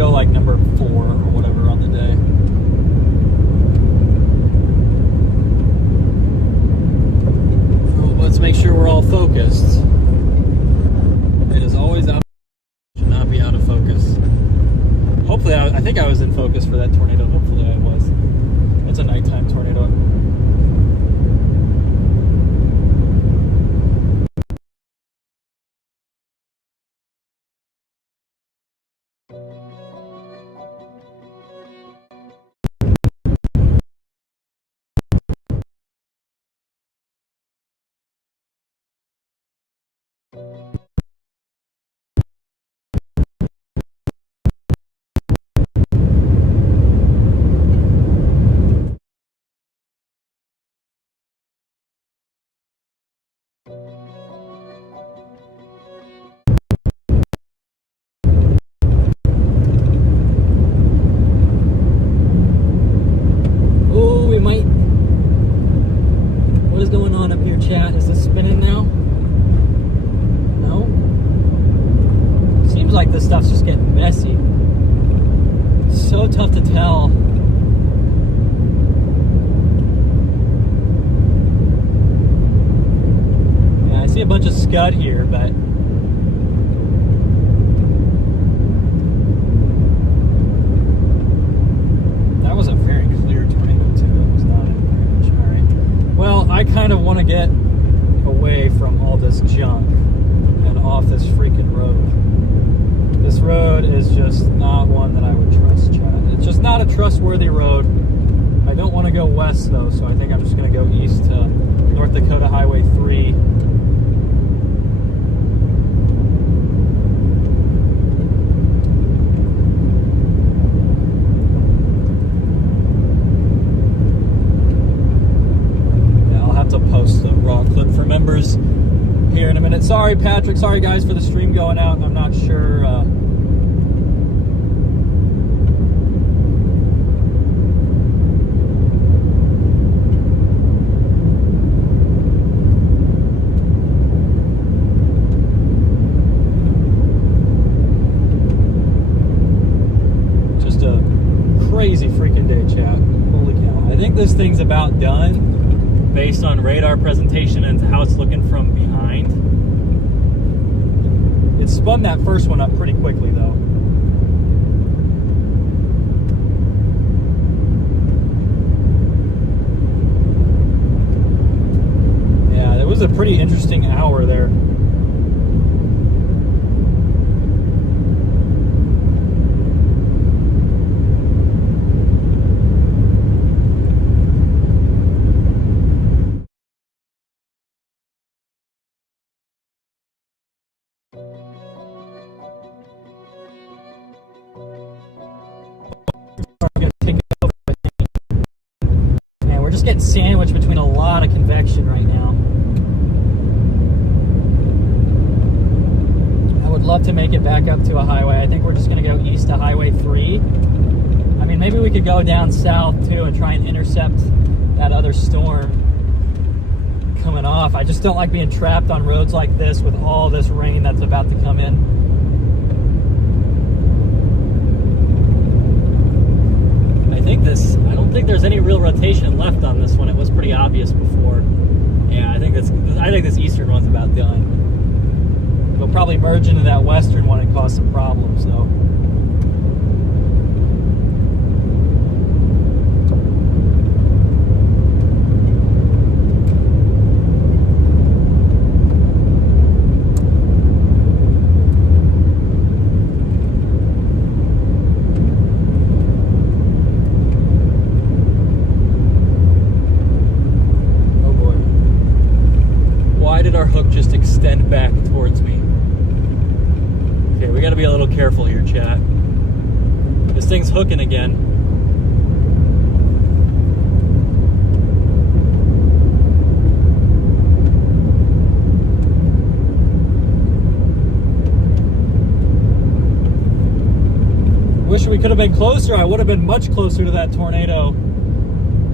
Like number 4 or whatever on the day. So let's make sure we're all focused. It is always out. Should not be out of focus. Hopefully, I think I was in focus for that tornado. Hopefully, I was. It's a nighttime tornado. Chat, is this spinning now? No? Seems like this stuff's just getting messy. gut here, but that was a very clear tornado too. It was not in range. All right. Well, I kind of want to get away from all this junk and off this freaking road. This road is just not one that I would trust, Chad. It's just not a trustworthy road. I don't want to go west though, so I think I'm just going to go east to North Dakota Highway 3. Yeah, I'll have to post the raw clip for members here in a minute. Sorry, Patrick. Sorry, guys, for the stream going out. I'm not sure. Just a crazy freaking day, chat. Holy cow. I think this thing's about done based on radar presentation and how it's looking from behind. It spun that first one up pretty quickly though. Yeah, it was a pretty interesting hour there. We're just getting sandwiched between a lot of convection right now. I would love to make it back up to a highway. I think we're just going to go east to Highway 3. I mean, maybe we could go down south too and try and intercept that other storm coming off. I just don't like being trapped on roads like this with all this rain that's about to come in. I don't think there's any real rotation left on this one. It was pretty obvious before. Yeah, I think this eastern one's about done. We'll probably merge into that western one and cause some problems though. Just extend back towards me. Okay, we got to be a little careful here, chat. This thing's hooking again. Wish we could have been closer. I would have been much closer to that tornado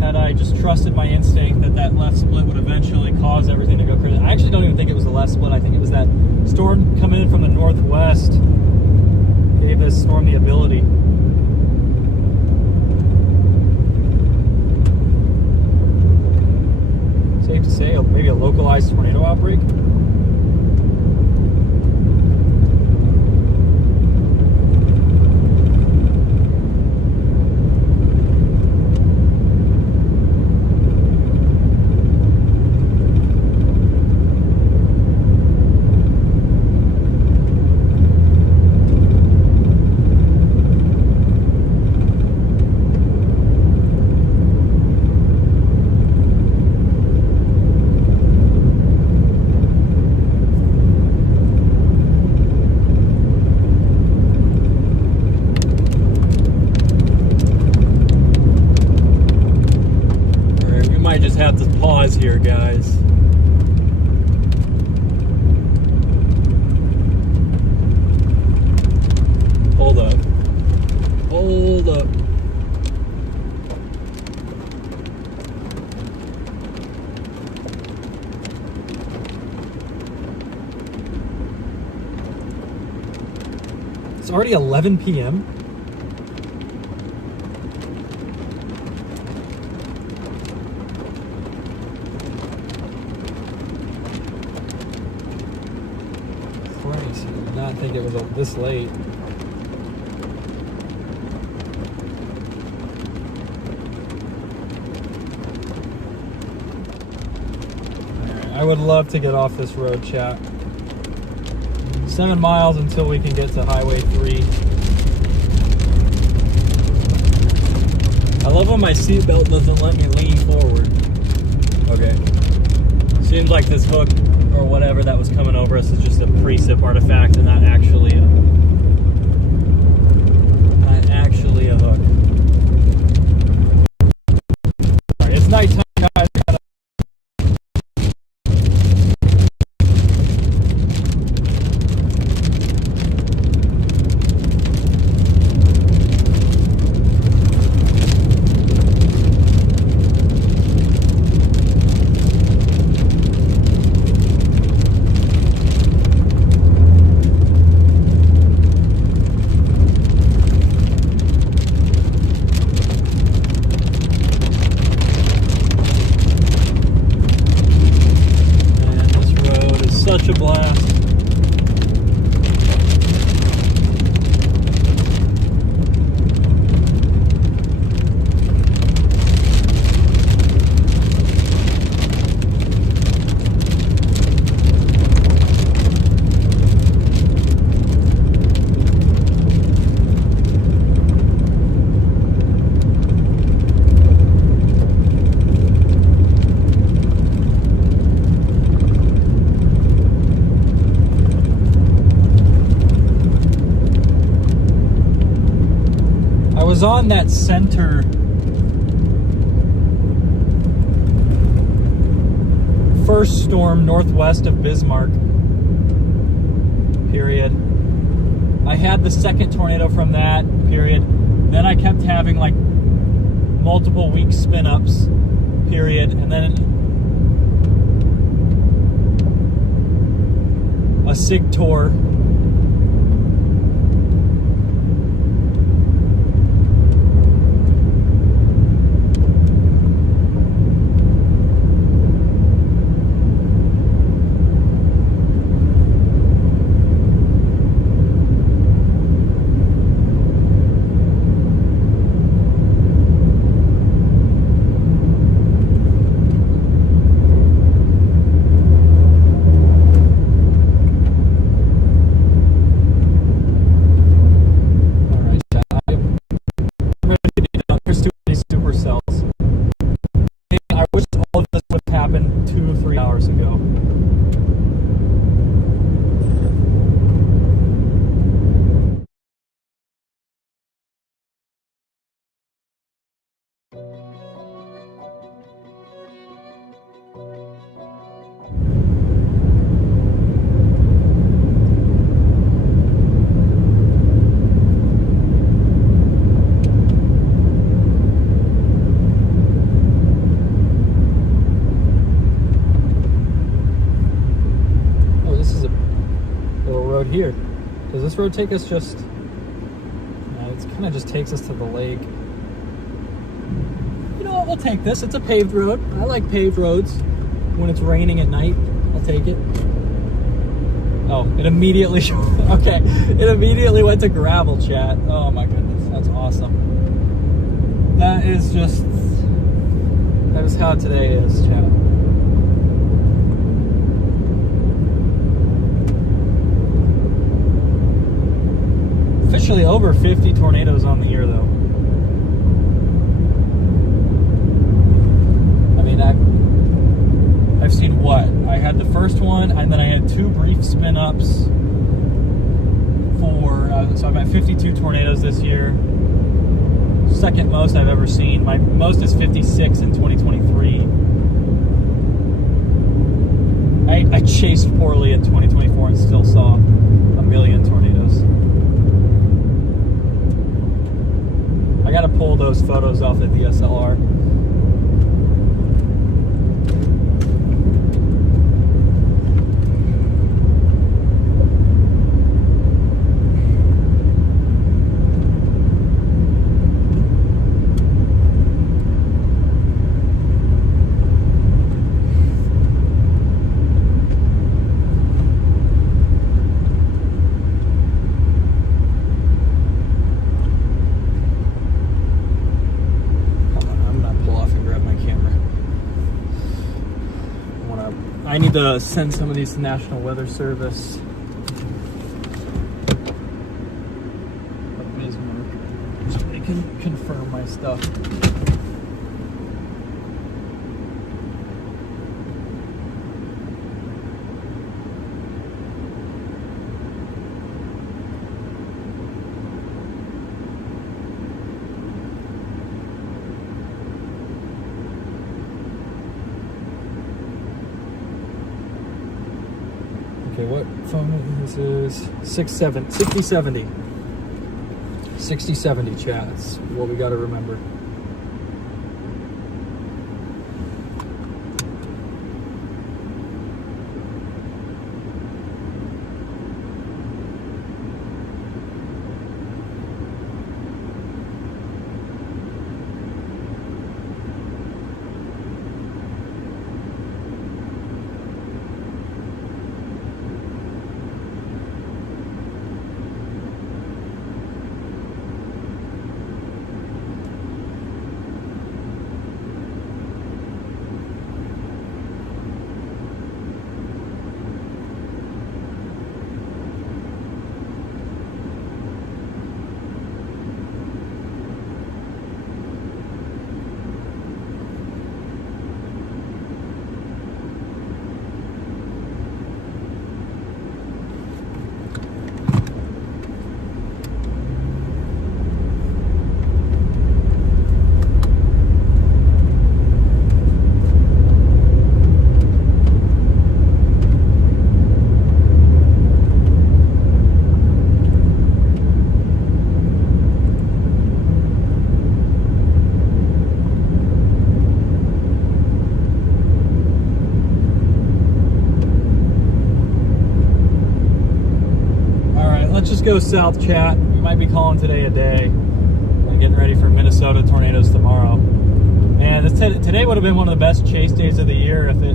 had I just trusted my instinct that that left split would eventually cause everything to go crazy. I actually don't even think it was the left split. I think it was that storm coming in from the northwest gave this storm the ability. Safe to say, maybe a localized tornado outbreak. Have to pause here, guys. Hold up. Hold up. It's already 11 p.m. Did not think it was this late. Alright, I would love to get off this road, chat. 7 miles until we can get to Highway 3. I love when my seatbelt doesn't let me lean forward. Okay. Seems like this hook or whatever that was coming over us is just a precip artifact and not actually a hook. Alright, it's nighttime, guys. Such a blast. Was on that center first storm northwest of Bismarck period. I had the second tornado from that period. Then I kept having like multiple weak spin ups period, and then a sig tour. Here. Does this road take us just... it kind of just takes us to the lake. You know what? We'll take this. It's a paved road. I like paved roads. When it's raining at night, I'll take it. Oh, it immediately... okay. It immediately went to gravel, chat. Oh my goodness. That's awesome. That is just... that is how today is, chat. Officially over 50 tornadoes on the year, though. I mean, I've seen what? I had the first one, and then I had 2 brief spin-ups for... so I've had 52 tornadoes this year. Second most I've ever seen. My most is 56 in 2023. I chased poorly in 2024 and still saw a million tornadoes. I gotta pull those photos off the DSLR. I need to send some of these to National Weather Service. Of Bismar, so they can confirm my stuff. Okay, what phone is this? 6070. 6070 chats. What we got to remember. Let's just go south, chat. We might be calling today a day. I'm getting ready for Minnesota tornadoes tomorrow. Man, today would have been one of the best chase days of the year if it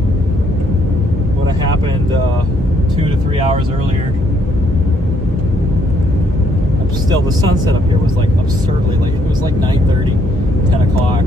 would have happened 2 to 3 hours earlier. Still, the sunset up here was like absurdly late. It was like 9:30, 10 o'clock.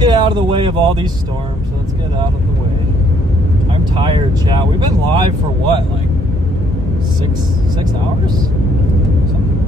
get out of the way of all these storms. Let's get out of the way. I'm tired, chat. We've been live for what, like 6 hours? Something.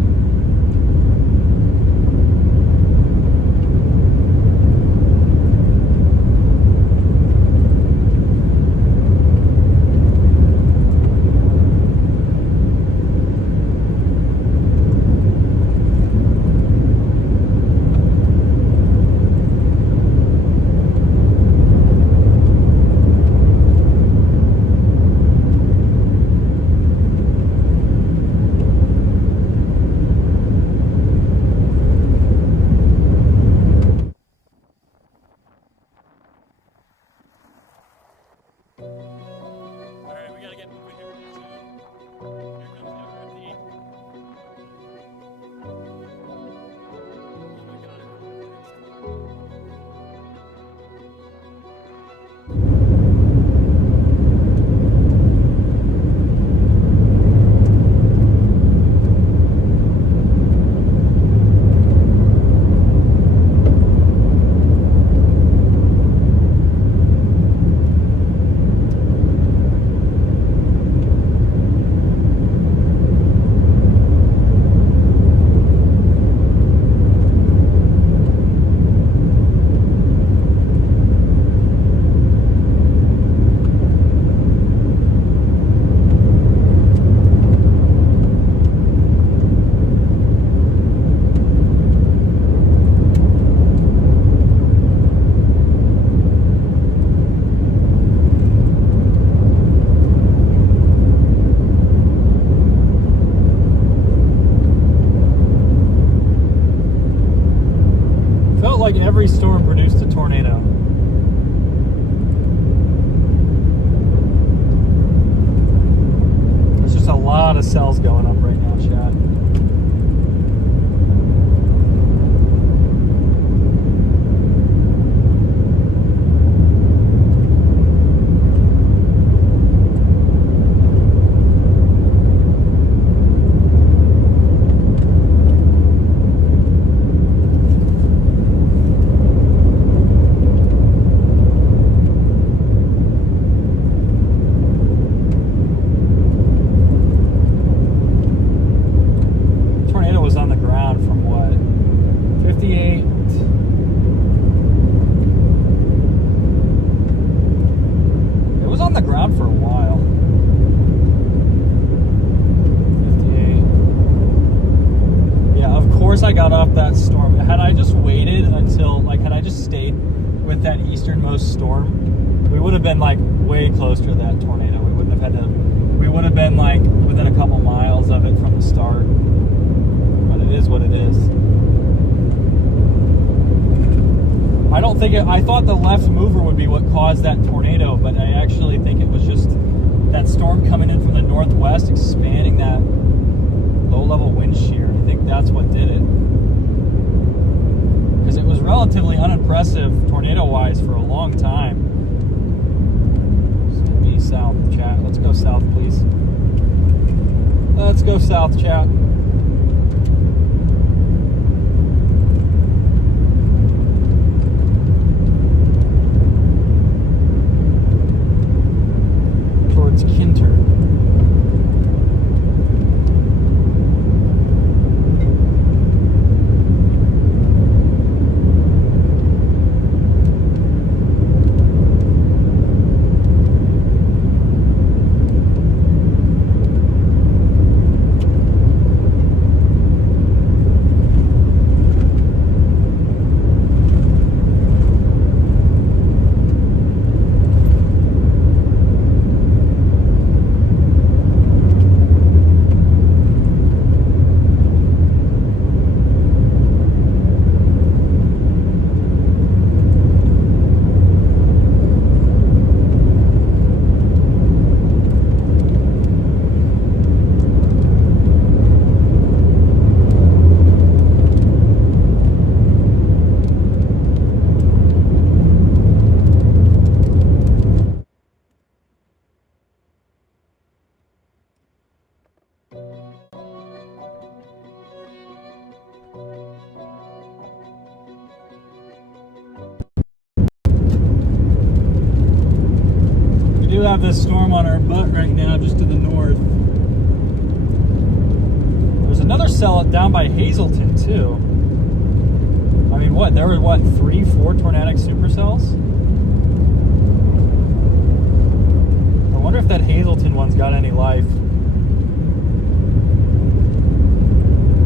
Like every storm produced a tornado. There's just a lot of cells going up right now, chat. I got off that storm. Had I just waited until, like, had I just stayed with that easternmost storm, we would have been like way closer to that tornado. We wouldn't have had to, we would have been like within a couple miles of it from the start. But it is what it is. I don't think it, I thought the left mover would be what caused that tornado, but I actually think it was just that storm coming in from the northwest, expanding that low-level wind shear. I think that's what did it. Because it was relatively unimpressive tornado-wise for a long time. It's going to be south, chat. Let's go south, please. Let's go south, chat. Towards Kinter. have this storm on our butt right now, just to the north. There's another cell down by Hazelton, too. I mean, what? There were, what, 3, 4 tornadic supercells? I wonder if that Hazelton one's got any life.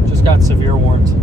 Just got severe warned.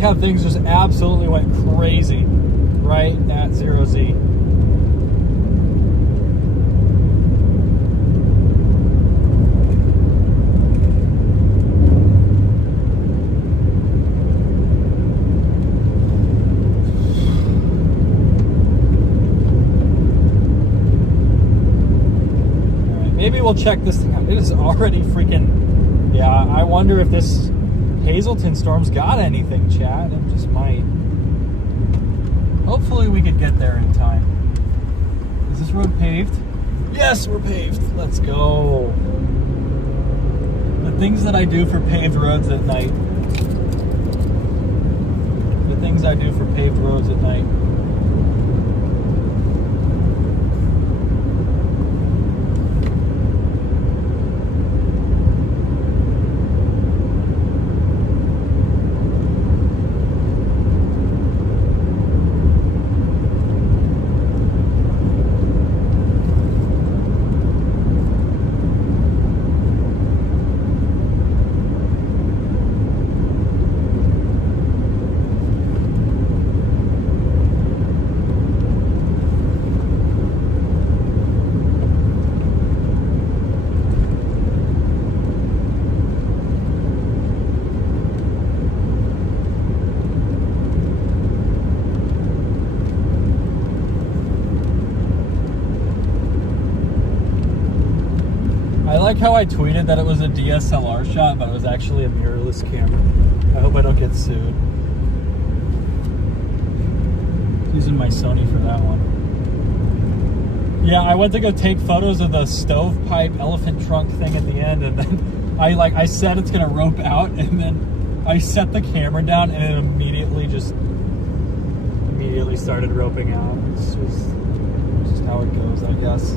How things just absolutely went crazy right at 0Z. All right, maybe we'll check this thing out. It is already freaking, yeah, I wonder if this Hazelton storm's got anything, chat. It just might. Hopefully we could get there in time. Is this road paved? Yes, we're paved. Let's go. The things that I do for paved roads at night. The things I do for paved roads at night. I like how I tweeted that it was a DSLR shot, but it was actually a mirrorless camera. I hope I don't get sued. Using my Sony for that one. Yeah, I went to go take photos of the stovepipe elephant trunk thing at the end, and then I said it's gonna rope out, and then I set the camera down, and it immediately started roping out. It's just how it goes, I guess.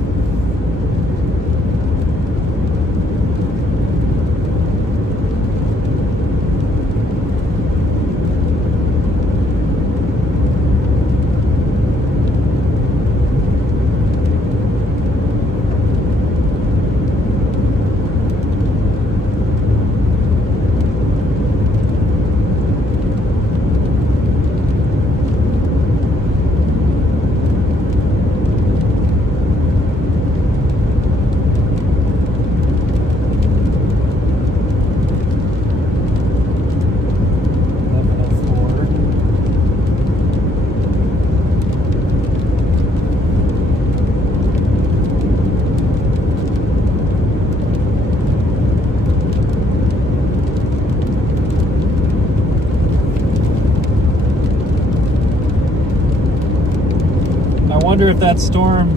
I wonder if that storm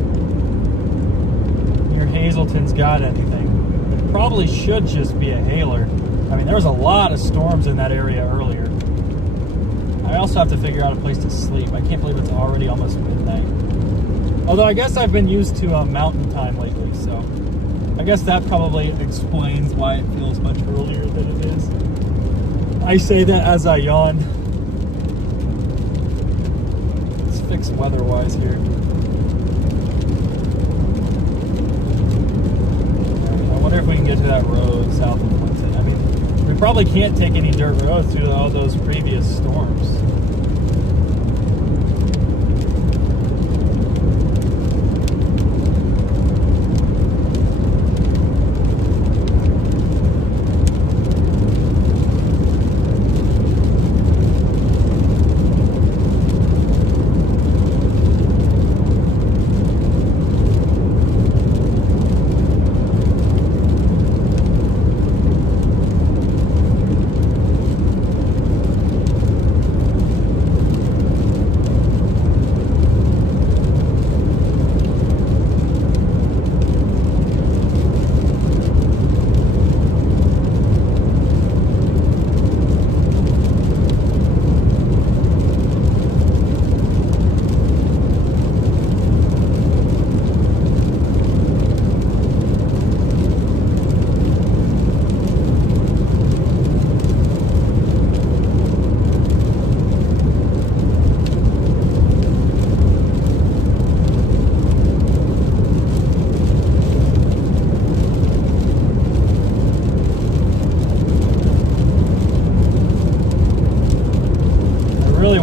near Hazelton's got anything. It probably should just be a hailer. I mean, there was a lot of storms in that area earlier. I also have to figure out a place to sleep. I can't believe it's already almost midnight. Although I guess I've been used to mountain time lately, so I guess that probably explains why it feels much earlier than it is. I say that as I yawn. fix weather-wise here. I wonder if we can get to that road south of Clinton. I mean, we probably can't take any dirt roads due to all those previous storms.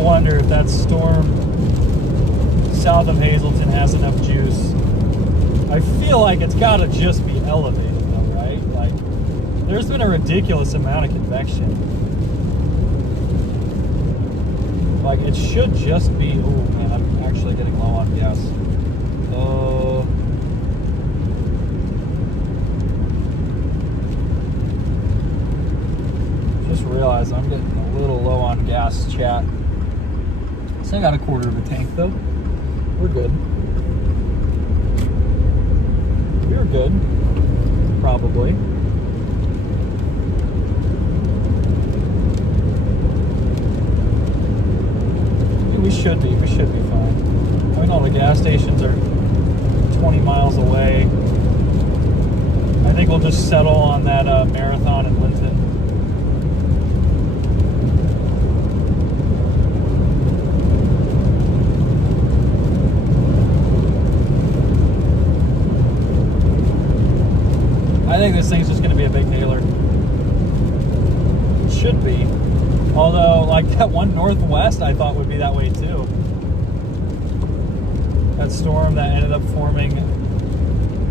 Wonder if that storm south of Hazleton has enough juice. I feel like it's got to just be elevated though, right? Like, there's been a ridiculous amount of convection. Like, it should just be... Oh man, I'm actually getting low on gas. Just realized I'm getting a little low on gas, chat. So I got a quarter of a tank though. We're good. We're good. Probably. We should be. We should be fine. I mean, all the gas stations are 20 miles away. I think we'll just settle on that marathon in Linton. I think this thing's just going to be a big hailer. It should be. Although, like, that one northwest I thought would be that way too. That storm that ended up forming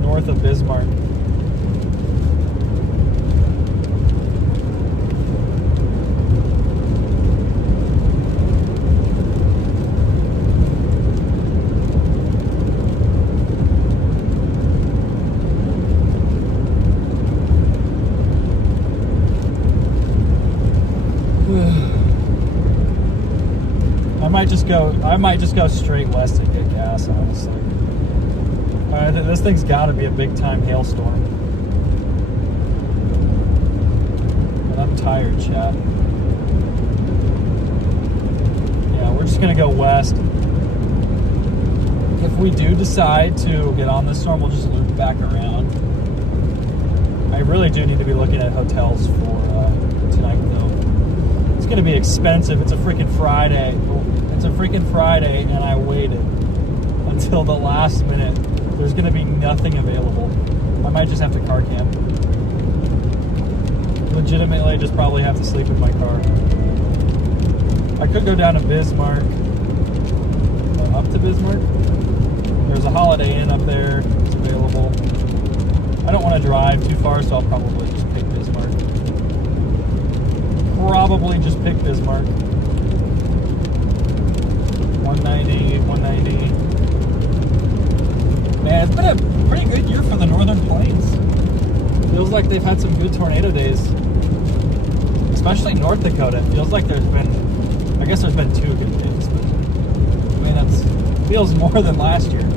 north of Bismar. I might just go straight west and get gas, honestly. This thing's got to be a big time hailstorm. And I'm tired, chat. Yeah, we're just gonna go west. If we do decide to get on this storm, we'll just loop back around. I really do need to be looking at hotels for tonight, though. It's gonna be expensive. It's a freaking Friday. It's a freaking Friday, and I waited until the last minute. There's going to be nothing available. I might just have to car camp. Legitimately, I just probably have to sleep in my car. I could go down to Bismarck. Up to Bismarck? There's a Holiday Inn up there. It's available. I don't want to drive too far, so I'll probably just pick Bismarck. Probably just pick Bismarck. 190, 190. Man, it's been a pretty good year for the Northern Plains. Feels like they've had some good tornado days. Especially North Dakota. It feels like there's been, I guess there's been 2 good days, but I mean, that feels more than last year.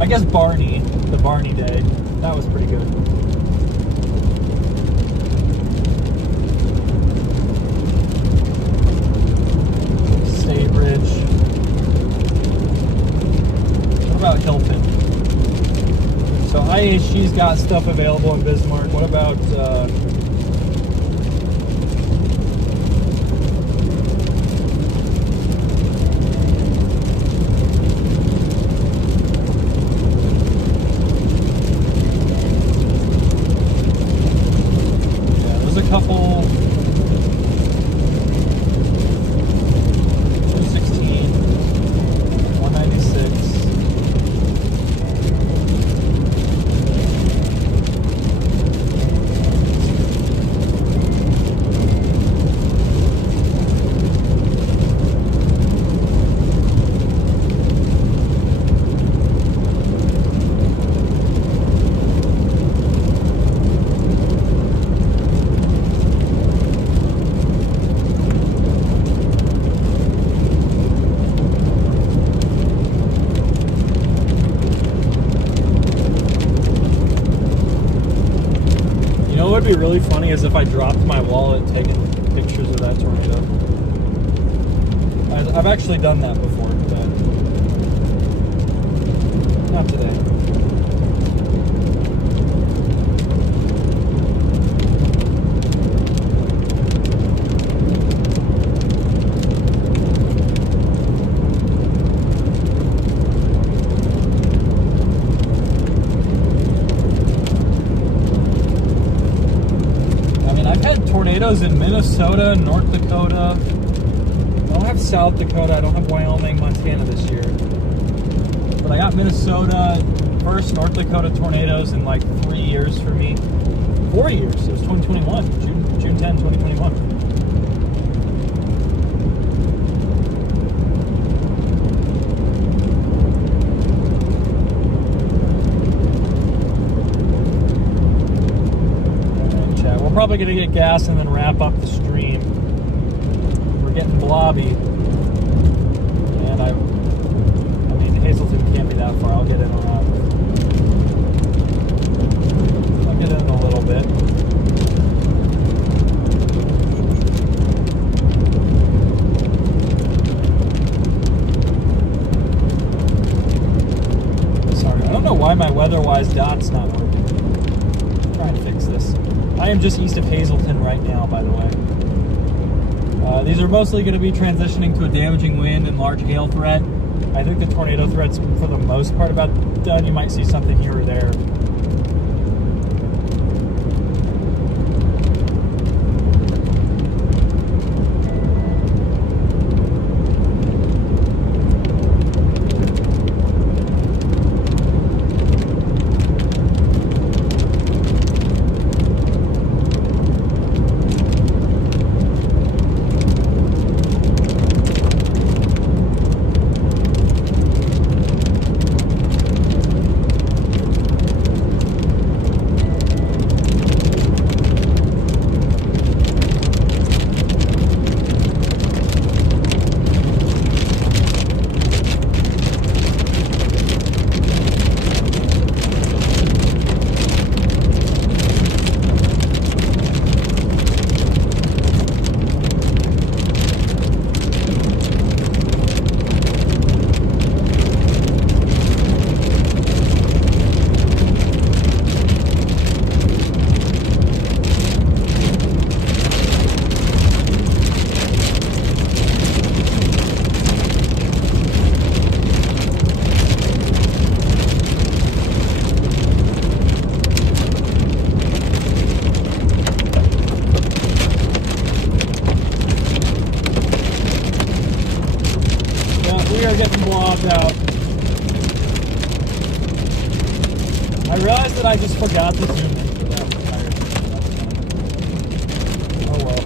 I guess Barney, the Barney day, that was pretty good. Staybridge. What about Hilton? So IHG's got stuff available in Bismarck. What about would be really funny is if I dropped my wallet taking pictures of that tornado. I've actually done that before, but not today. Tornadoes in Minnesota, North Dakota. I don't have South Dakota. I don't have Wyoming, Montana this year. But I got Minnesota, first North Dakota tornadoes in like 3 years for me. 4 years. It was 2021. June 10, 2021. Probably gonna get gas and then wrap up the stream. We're getting blobby, and I mean Hazelton can't be that far. I'll get in around. I'll get in a little bit. Sorry, I don't know why my weather-wise dot's not working. I'll try and fix this. I am just east of Hazelton right now, by the way. These are mostly going to be transitioning to a damaging wind and large hail threat. I think the tornado threat's, for the most part, about done. You might see something here or there. I just forgot to zoom in for that. Oh well.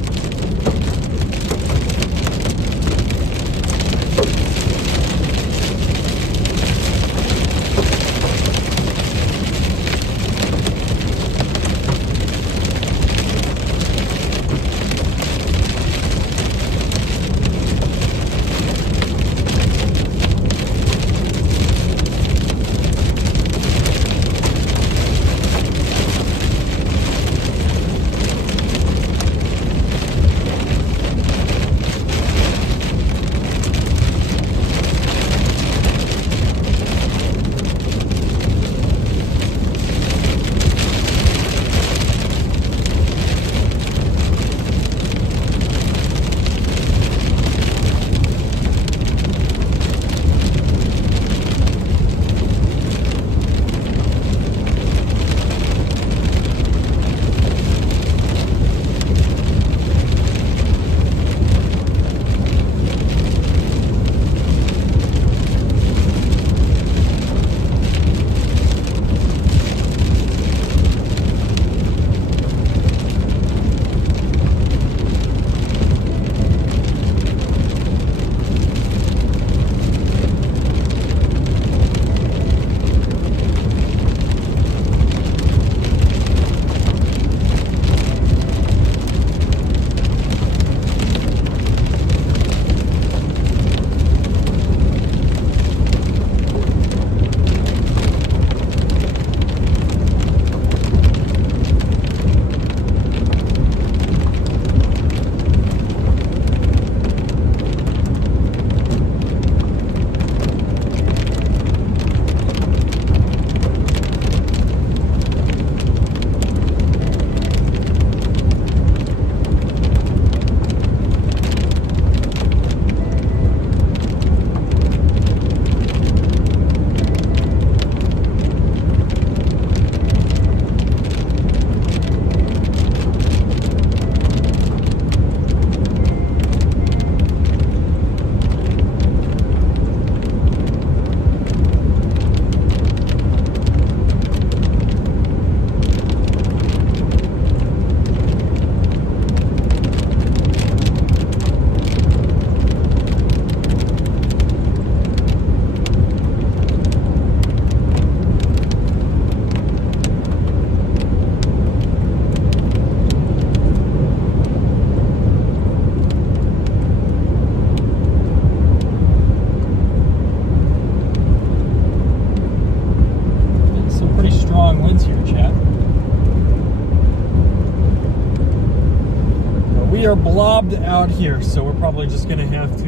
we are blobbed out here, so we're probably just gonna have to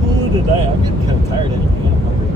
call it a day. I'm getting kind of tired anyway. I'm hungry.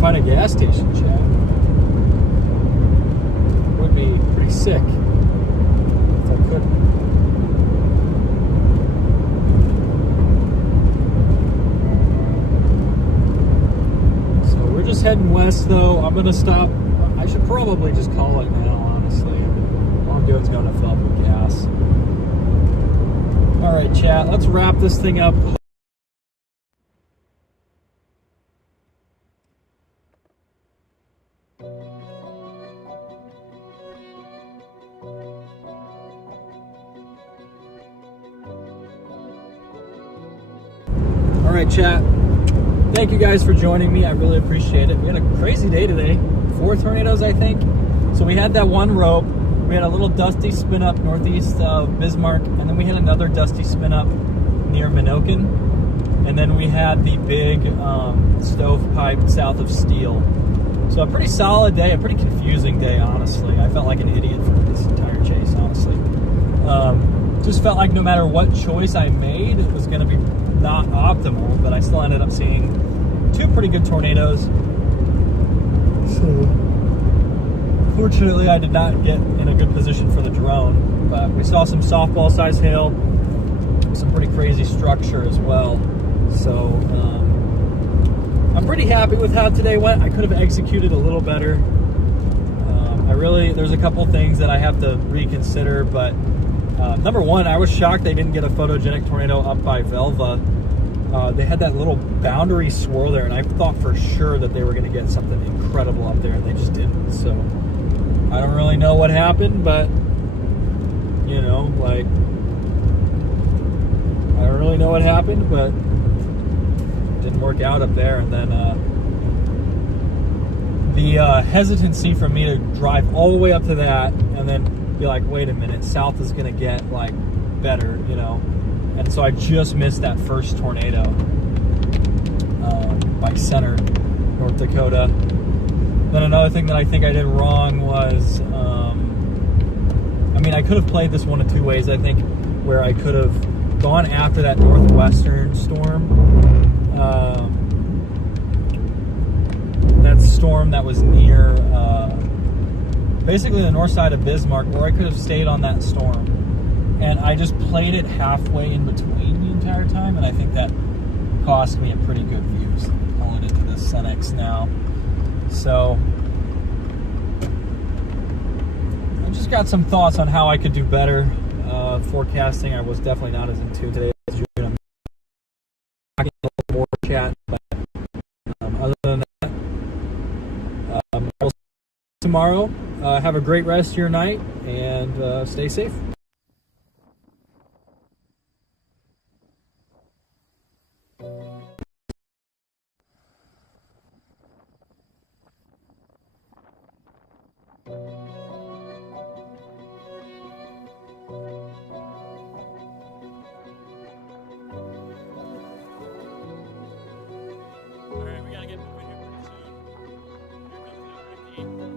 Find a gas station, Chad. Would be pretty sick if I could. So we're just heading west, though. I'm gonna stop. I should probably just call it now, honestly. All I'm doing is going to fill up with gas. All right, chat. Let's wrap this thing up. All right, chat. Thank you guys for joining me. I really appreciate it. We had a crazy day today. 4 tornadoes, I think. So we had that one rope. We had a little dusty spin up northeast of Bismarck, and then we had another dusty spin up near Minokin, and then we had the big stovepipe south of Steel. So a pretty solid day, a pretty confusing day, honestly. I felt like an idiot for this entire chase, honestly. Just felt like no matter what choice I made, it was going to be not optimal, but I still ended up seeing 2 pretty good tornadoes. So, fortunately, I did not get in a good position for the drone, but we saw some softball-sized hail, some pretty crazy structure as well. So, I'm pretty happy with how today went. I could have executed a little better. There's a couple things that I have to reconsider, but number one, I was shocked they didn't get a photogenic tornado up by Velva. They had that little boundary swirl there, and I thought for sure that they were going to get something incredible up there, and they just didn't. So I don't really know what happened, but you know, like really know what happened, but it didn't work out up there. And then the hesitancy for me to drive all the way up to that and then be like, wait a minute, south is going to get like better, you know. And so I just missed that first tornado by Center, North Dakota. Then another thing that I think I did wrong was, I mean, I could have played this one of two ways, I think, where I could have gone after that northwestern storm. That storm that was near, basically the north side of Bismarck, or I could have stayed on that storm. And I just played it halfway in between the entire time, and I think that cost me a pretty good view pulling into the Cenex now. So I just got some thoughts on how I could do better. Forecasting, I was definitely not as in tune today as usual. I'm talking a little more chat, but other than that, I will see you tomorrow. Have a great rest of your night, and stay safe. Alright, we gotta get moving here pretty soon. Here comes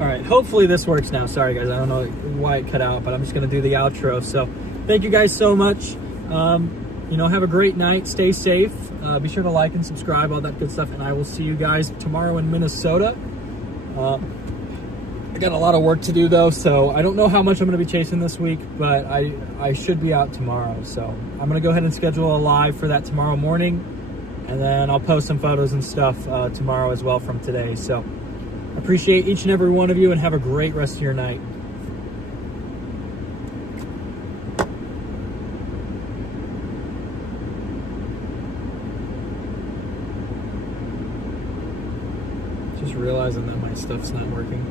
Alright, hopefully this works now. Sorry guys, I don't know why it cut out, but I'm just gonna do the outro. So thank you guys so much. You know, have a great night, stay safe, be sure to like and subscribe, all that good stuff, and I will see you guys tomorrow in Minnesota. I got a lot of work to do though, so I don't know how much I'm going to be chasing this week, but I should be out tomorrow. So I'm going to go ahead and schedule a live for that tomorrow morning, and then I'll post some photos and stuff tomorrow as well from today. So I appreciate each and every one of you, and have a great rest of your night. Just realizing that my stuff's not working.